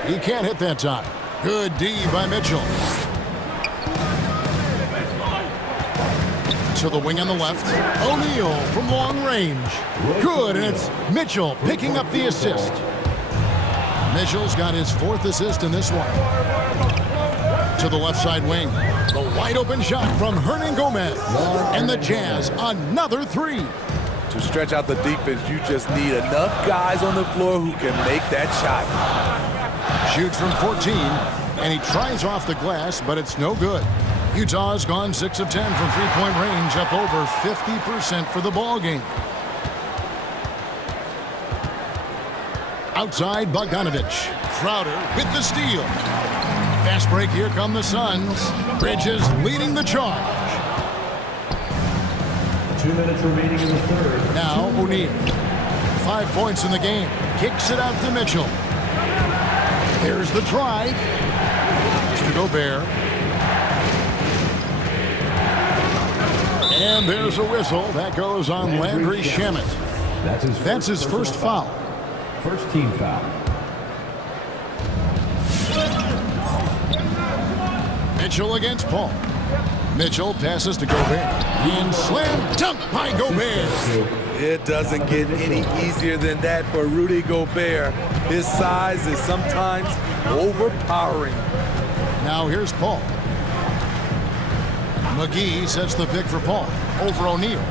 He can't hit that time. Good D by Mitchell. To the wing on the left. O'Neal from long range. Good, and it's Mitchell picking up the assist. Mitchell's got his 4th assist in this one. To the left side wing. The wide open shot from Hernan Gomez. And the Jazz, another 3. To stretch out the defense, you just need enough guys on the floor who can make that shot. Shoots from 14, and he tries off the glass, but it's no good. Utah's gone 6 of 10 from three-point range, up over 50% for the ball game. Outside, Bogdanovich. Crowder with the steal. Fast break, here come the Suns. Bridges leading the charge. 2 minutes remaining in the third. Now O'Neal. 5 points in the game. Kicks it out to Mitchell. There's the drive. To Gobert. And there's a whistle. That goes on Landry Shamet. That's his first foul. First team foul. Mitchell against Paul. Mitchell passes to Gobert. And slam dunk by Gobert. It doesn't get any easier than that for Rudy Gobert. His size is sometimes overpowering. Now here's Paul. McGee sets the pick for Paul over O'Neal.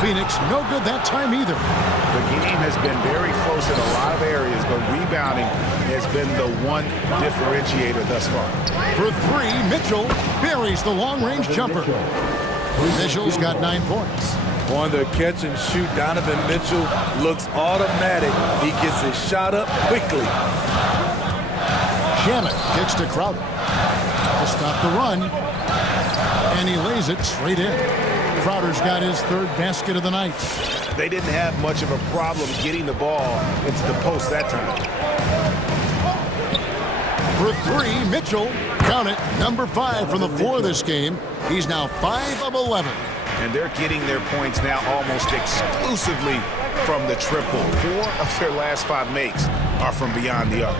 Phoenix no good that time either. The game has been very close in a lot of areas, but rebounding has been the one differentiator thus far. For 3, Mitchell buries the long-range jumper. Mitchell's got 9 points. On the catch and shoot, Donovan Mitchell looks automatic. He gets his shot up quickly. Shamet kicks to Crowder to stop the run, and he lays it straight in. Crowder's got his 3rd basket of the night. They didn't have much of a problem getting the ball into the post that time. For 3, Mitchell, count it, number 5 from the floor this game. He's now 5 of 11. And they're getting their points now almost exclusively from the triple. 4 of their last 5 makes are from beyond the arc.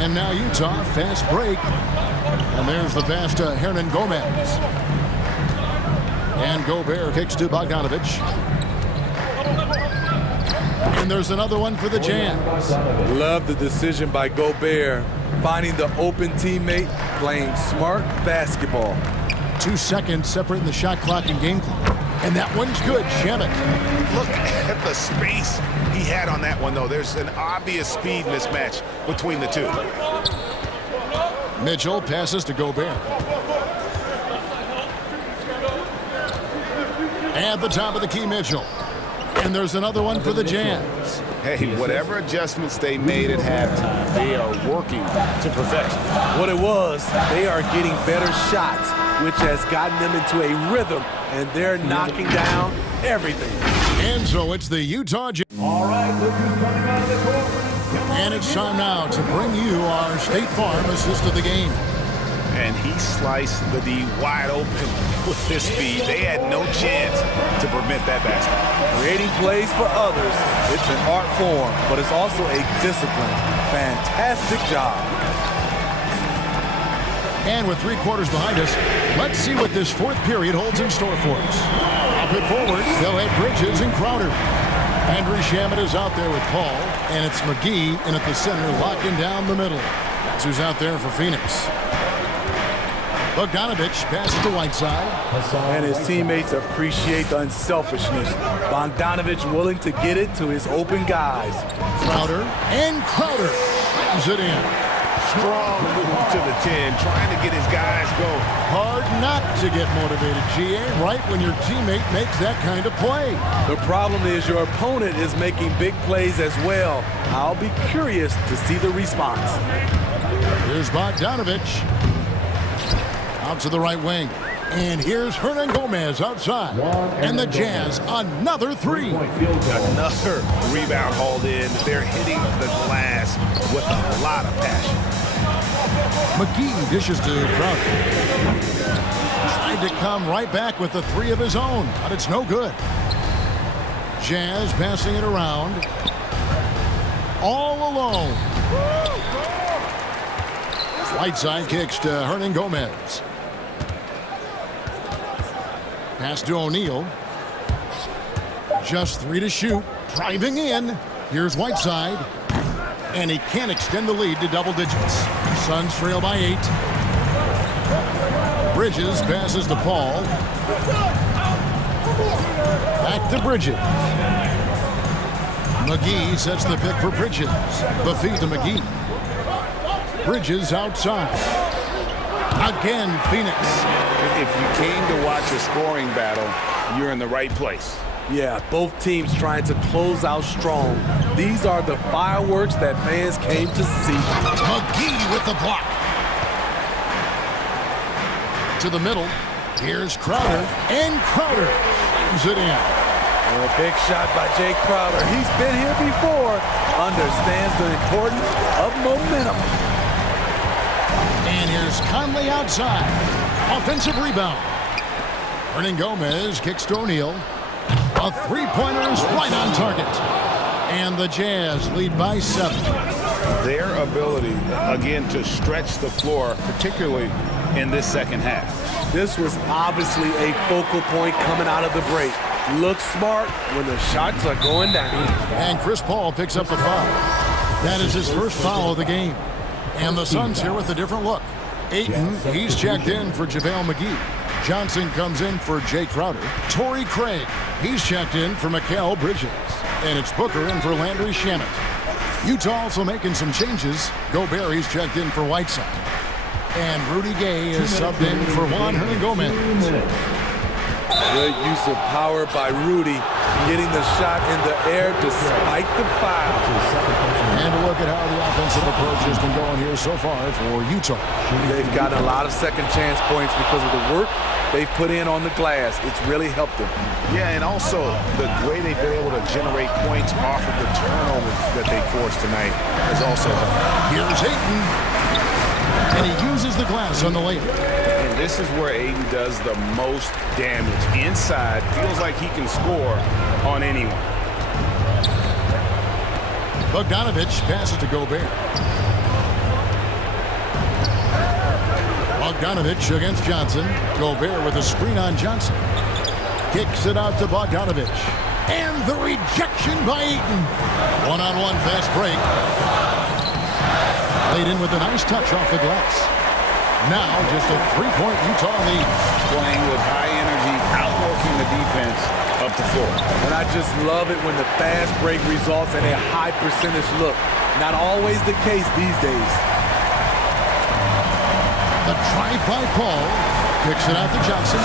And now Utah, fast break. And there's the pass to Hernan Gomez. And Gobert kicks to Bogdanovich. And there's another one for the Jazz. Love the decision by Gobert. Finding the open teammate, playing smart basketball. 2 seconds separating the shot clock and game clock. And that one's good. Shamet. Look at the space he had on that one, though. There's an obvious speed mismatch between the two. Mitchell passes to Gobert. At the top of the key, Mitchell. And there's another one for the Jazz. Hey, whatever adjustments they made at halftime, they are working to perfection. What it was, they are getting better shots, which has gotten them into a rhythm, and they're knocking down everything. And so it's the Utah Jazz. All right, look who's coming out of the court. And it's time now to bring you our State Farm assist of the game. And he sliced the D wide open with his speed. They had no chance to prevent that basket. Creating plays for others, it's an art form, but it's also a discipline. Fantastic job. And with 3 quarters behind us, let's see what this 4th period holds in store for us. Up and forward, they'll have Bridges and Crowder. Andrew Shamet is out there with Paul, and it's McGee in at the center, locking down the middle. That's who's out there for Phoenix. Bogdanovich passes to Whiteside. And his teammates appreciate the unselfishness. Bogdanovich willing to get it to his open guys. Crowder slams it in. Strong move to the 10, trying to get his guys going. Hard not to get motivated, GA, right when your teammate makes that kind of play. The problem is your opponent is making big plays as well. I'll be curious to see the response. Here's Bogdanovich. Out to the right wing. And here's Hernan Gomez outside. And the Jazz, another three. Another rebound hauled in. They're hitting the glass with a lot of passion. McGee dishes to Crowder. Tried to come right back with the three of his own, but it's no good. Jazz passing it around. All alone. Whiteside kicks to Hernan Gomez. Pass to O'Neal. Just three to shoot. Driving in. Here's Whiteside. And he can't extend the lead to double digits. Suns trail by 8. Bridges passes to Paul. Back to Bridges. McGee sets the pick for Bridges. The feed to McGee. Bridges outside. Again, Phoenix. If you came to watch a scoring battle, you're in the right place. Yeah, both teams trying to close out strong. These are the fireworks that fans came to see. McGee with the block. To the middle. Here's Crowder. And Crowder slams it in. A big shot by Jay Crowder. He's been here before. Understands the importance of momentum. And here's Conley outside. Offensive rebound. Hernan Gomez kicks to O'Neal. A three-pointer is right on target. And the Jazz lead by 7. Their ability, again, to stretch the floor, particularly in this second half. This was obviously a focal point coming out of the break. Look smart when the shots are going down. And Chris Paul picks up the foul. That is his first foul of the game. And the Suns here with a different look. Ayton, he's checked in for JaVale McGee. Johnson comes in for Jay Crowder. Torrey Craig, he's checked in for Mikal Bridges. And it's Booker in for Landry Shamet. Utah also making some changes. Gobert, he's checked in for Whiteside. And Rudy Gay is subbed in for Juan Hernan Gomez. Good use of power by Rudy, getting the shot in the air despite the foul. And look at how the offensive approach has been going here so far for Utah. They've gotten a lot of second chance points because of the work they've put in on the glass. It's really helped them. Yeah, and also the way they've been able to generate points off of the turnovers that they forced tonight has also helped. Here's Ayton. And he uses the glass on the layup. And this is where Ayton does the most damage. Inside, feels like he can score on anyone. Bogdanovich passes to Gobert. Bogdanovich against Johnson. Gobert with a screen on Johnson. Kicks it out to Bogdanovich. And the rejection by Ayton. One-on-one fast break. Laid in with a nice touch off the glass. Now just a three-point Utah lead. Playing with high energy, outworking the defense up the floor. And I just love it when the fast break results in a high percentage look. Not always the case these days. The drive by Paul. Kicks it out to Johnson.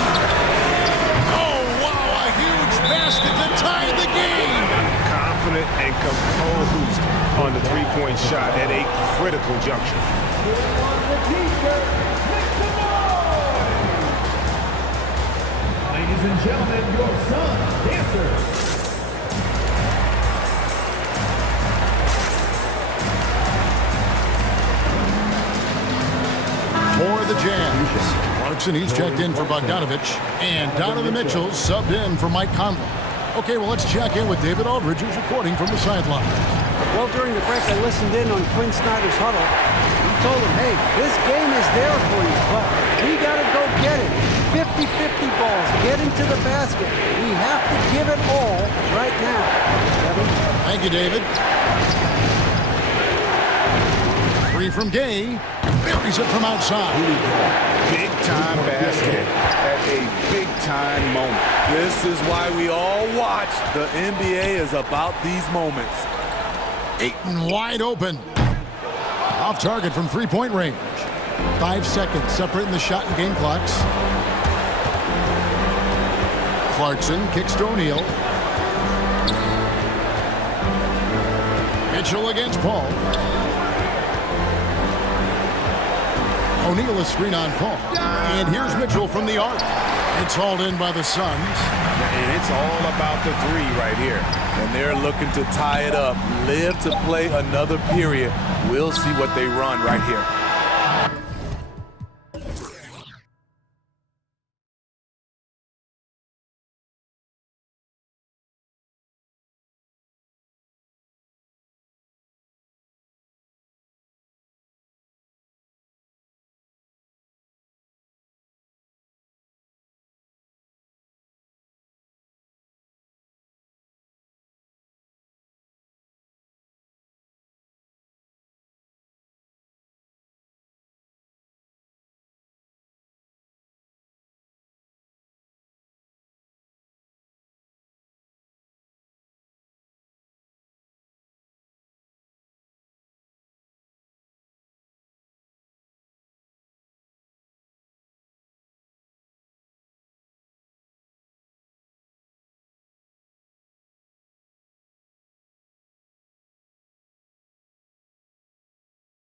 Oh, wow, a huge basket to tie the game. Confident and composed on the three-point shot at a critical juncture. Ladies and gentlemen, your Suns dancers. For the Jazz, Clarkson, he's checked in for Bogdanovich. And Donovan Mitchell subbed in for Mike Conley. Okay, well, let's check in with David Aldridge, who's reporting from the sideline. Well, during the break, I listened in on Quinn Snyder's huddle. He told him, hey, this game is there for you, but we got to go get it. 50-50 balls, get into the basket. We have to give it all right now. Kevin? Thank you, David. Three from Gay. Buries it from outside. Big-time basket at a big-time moment. This is why we all watch. The NBA is about these moments. Ayton wide open. Off target from three-point range. 5 seconds separating the shot and game clocks. Clarkson kicks to O'Neal. Mitchell against Paul. O'Neal a screen on Paul. And here's Mitchell from the arc. It's hauled in by the Suns. And it's all about the three right here. And they're looking to tie it up, live to play another period. We'll see what they run right here.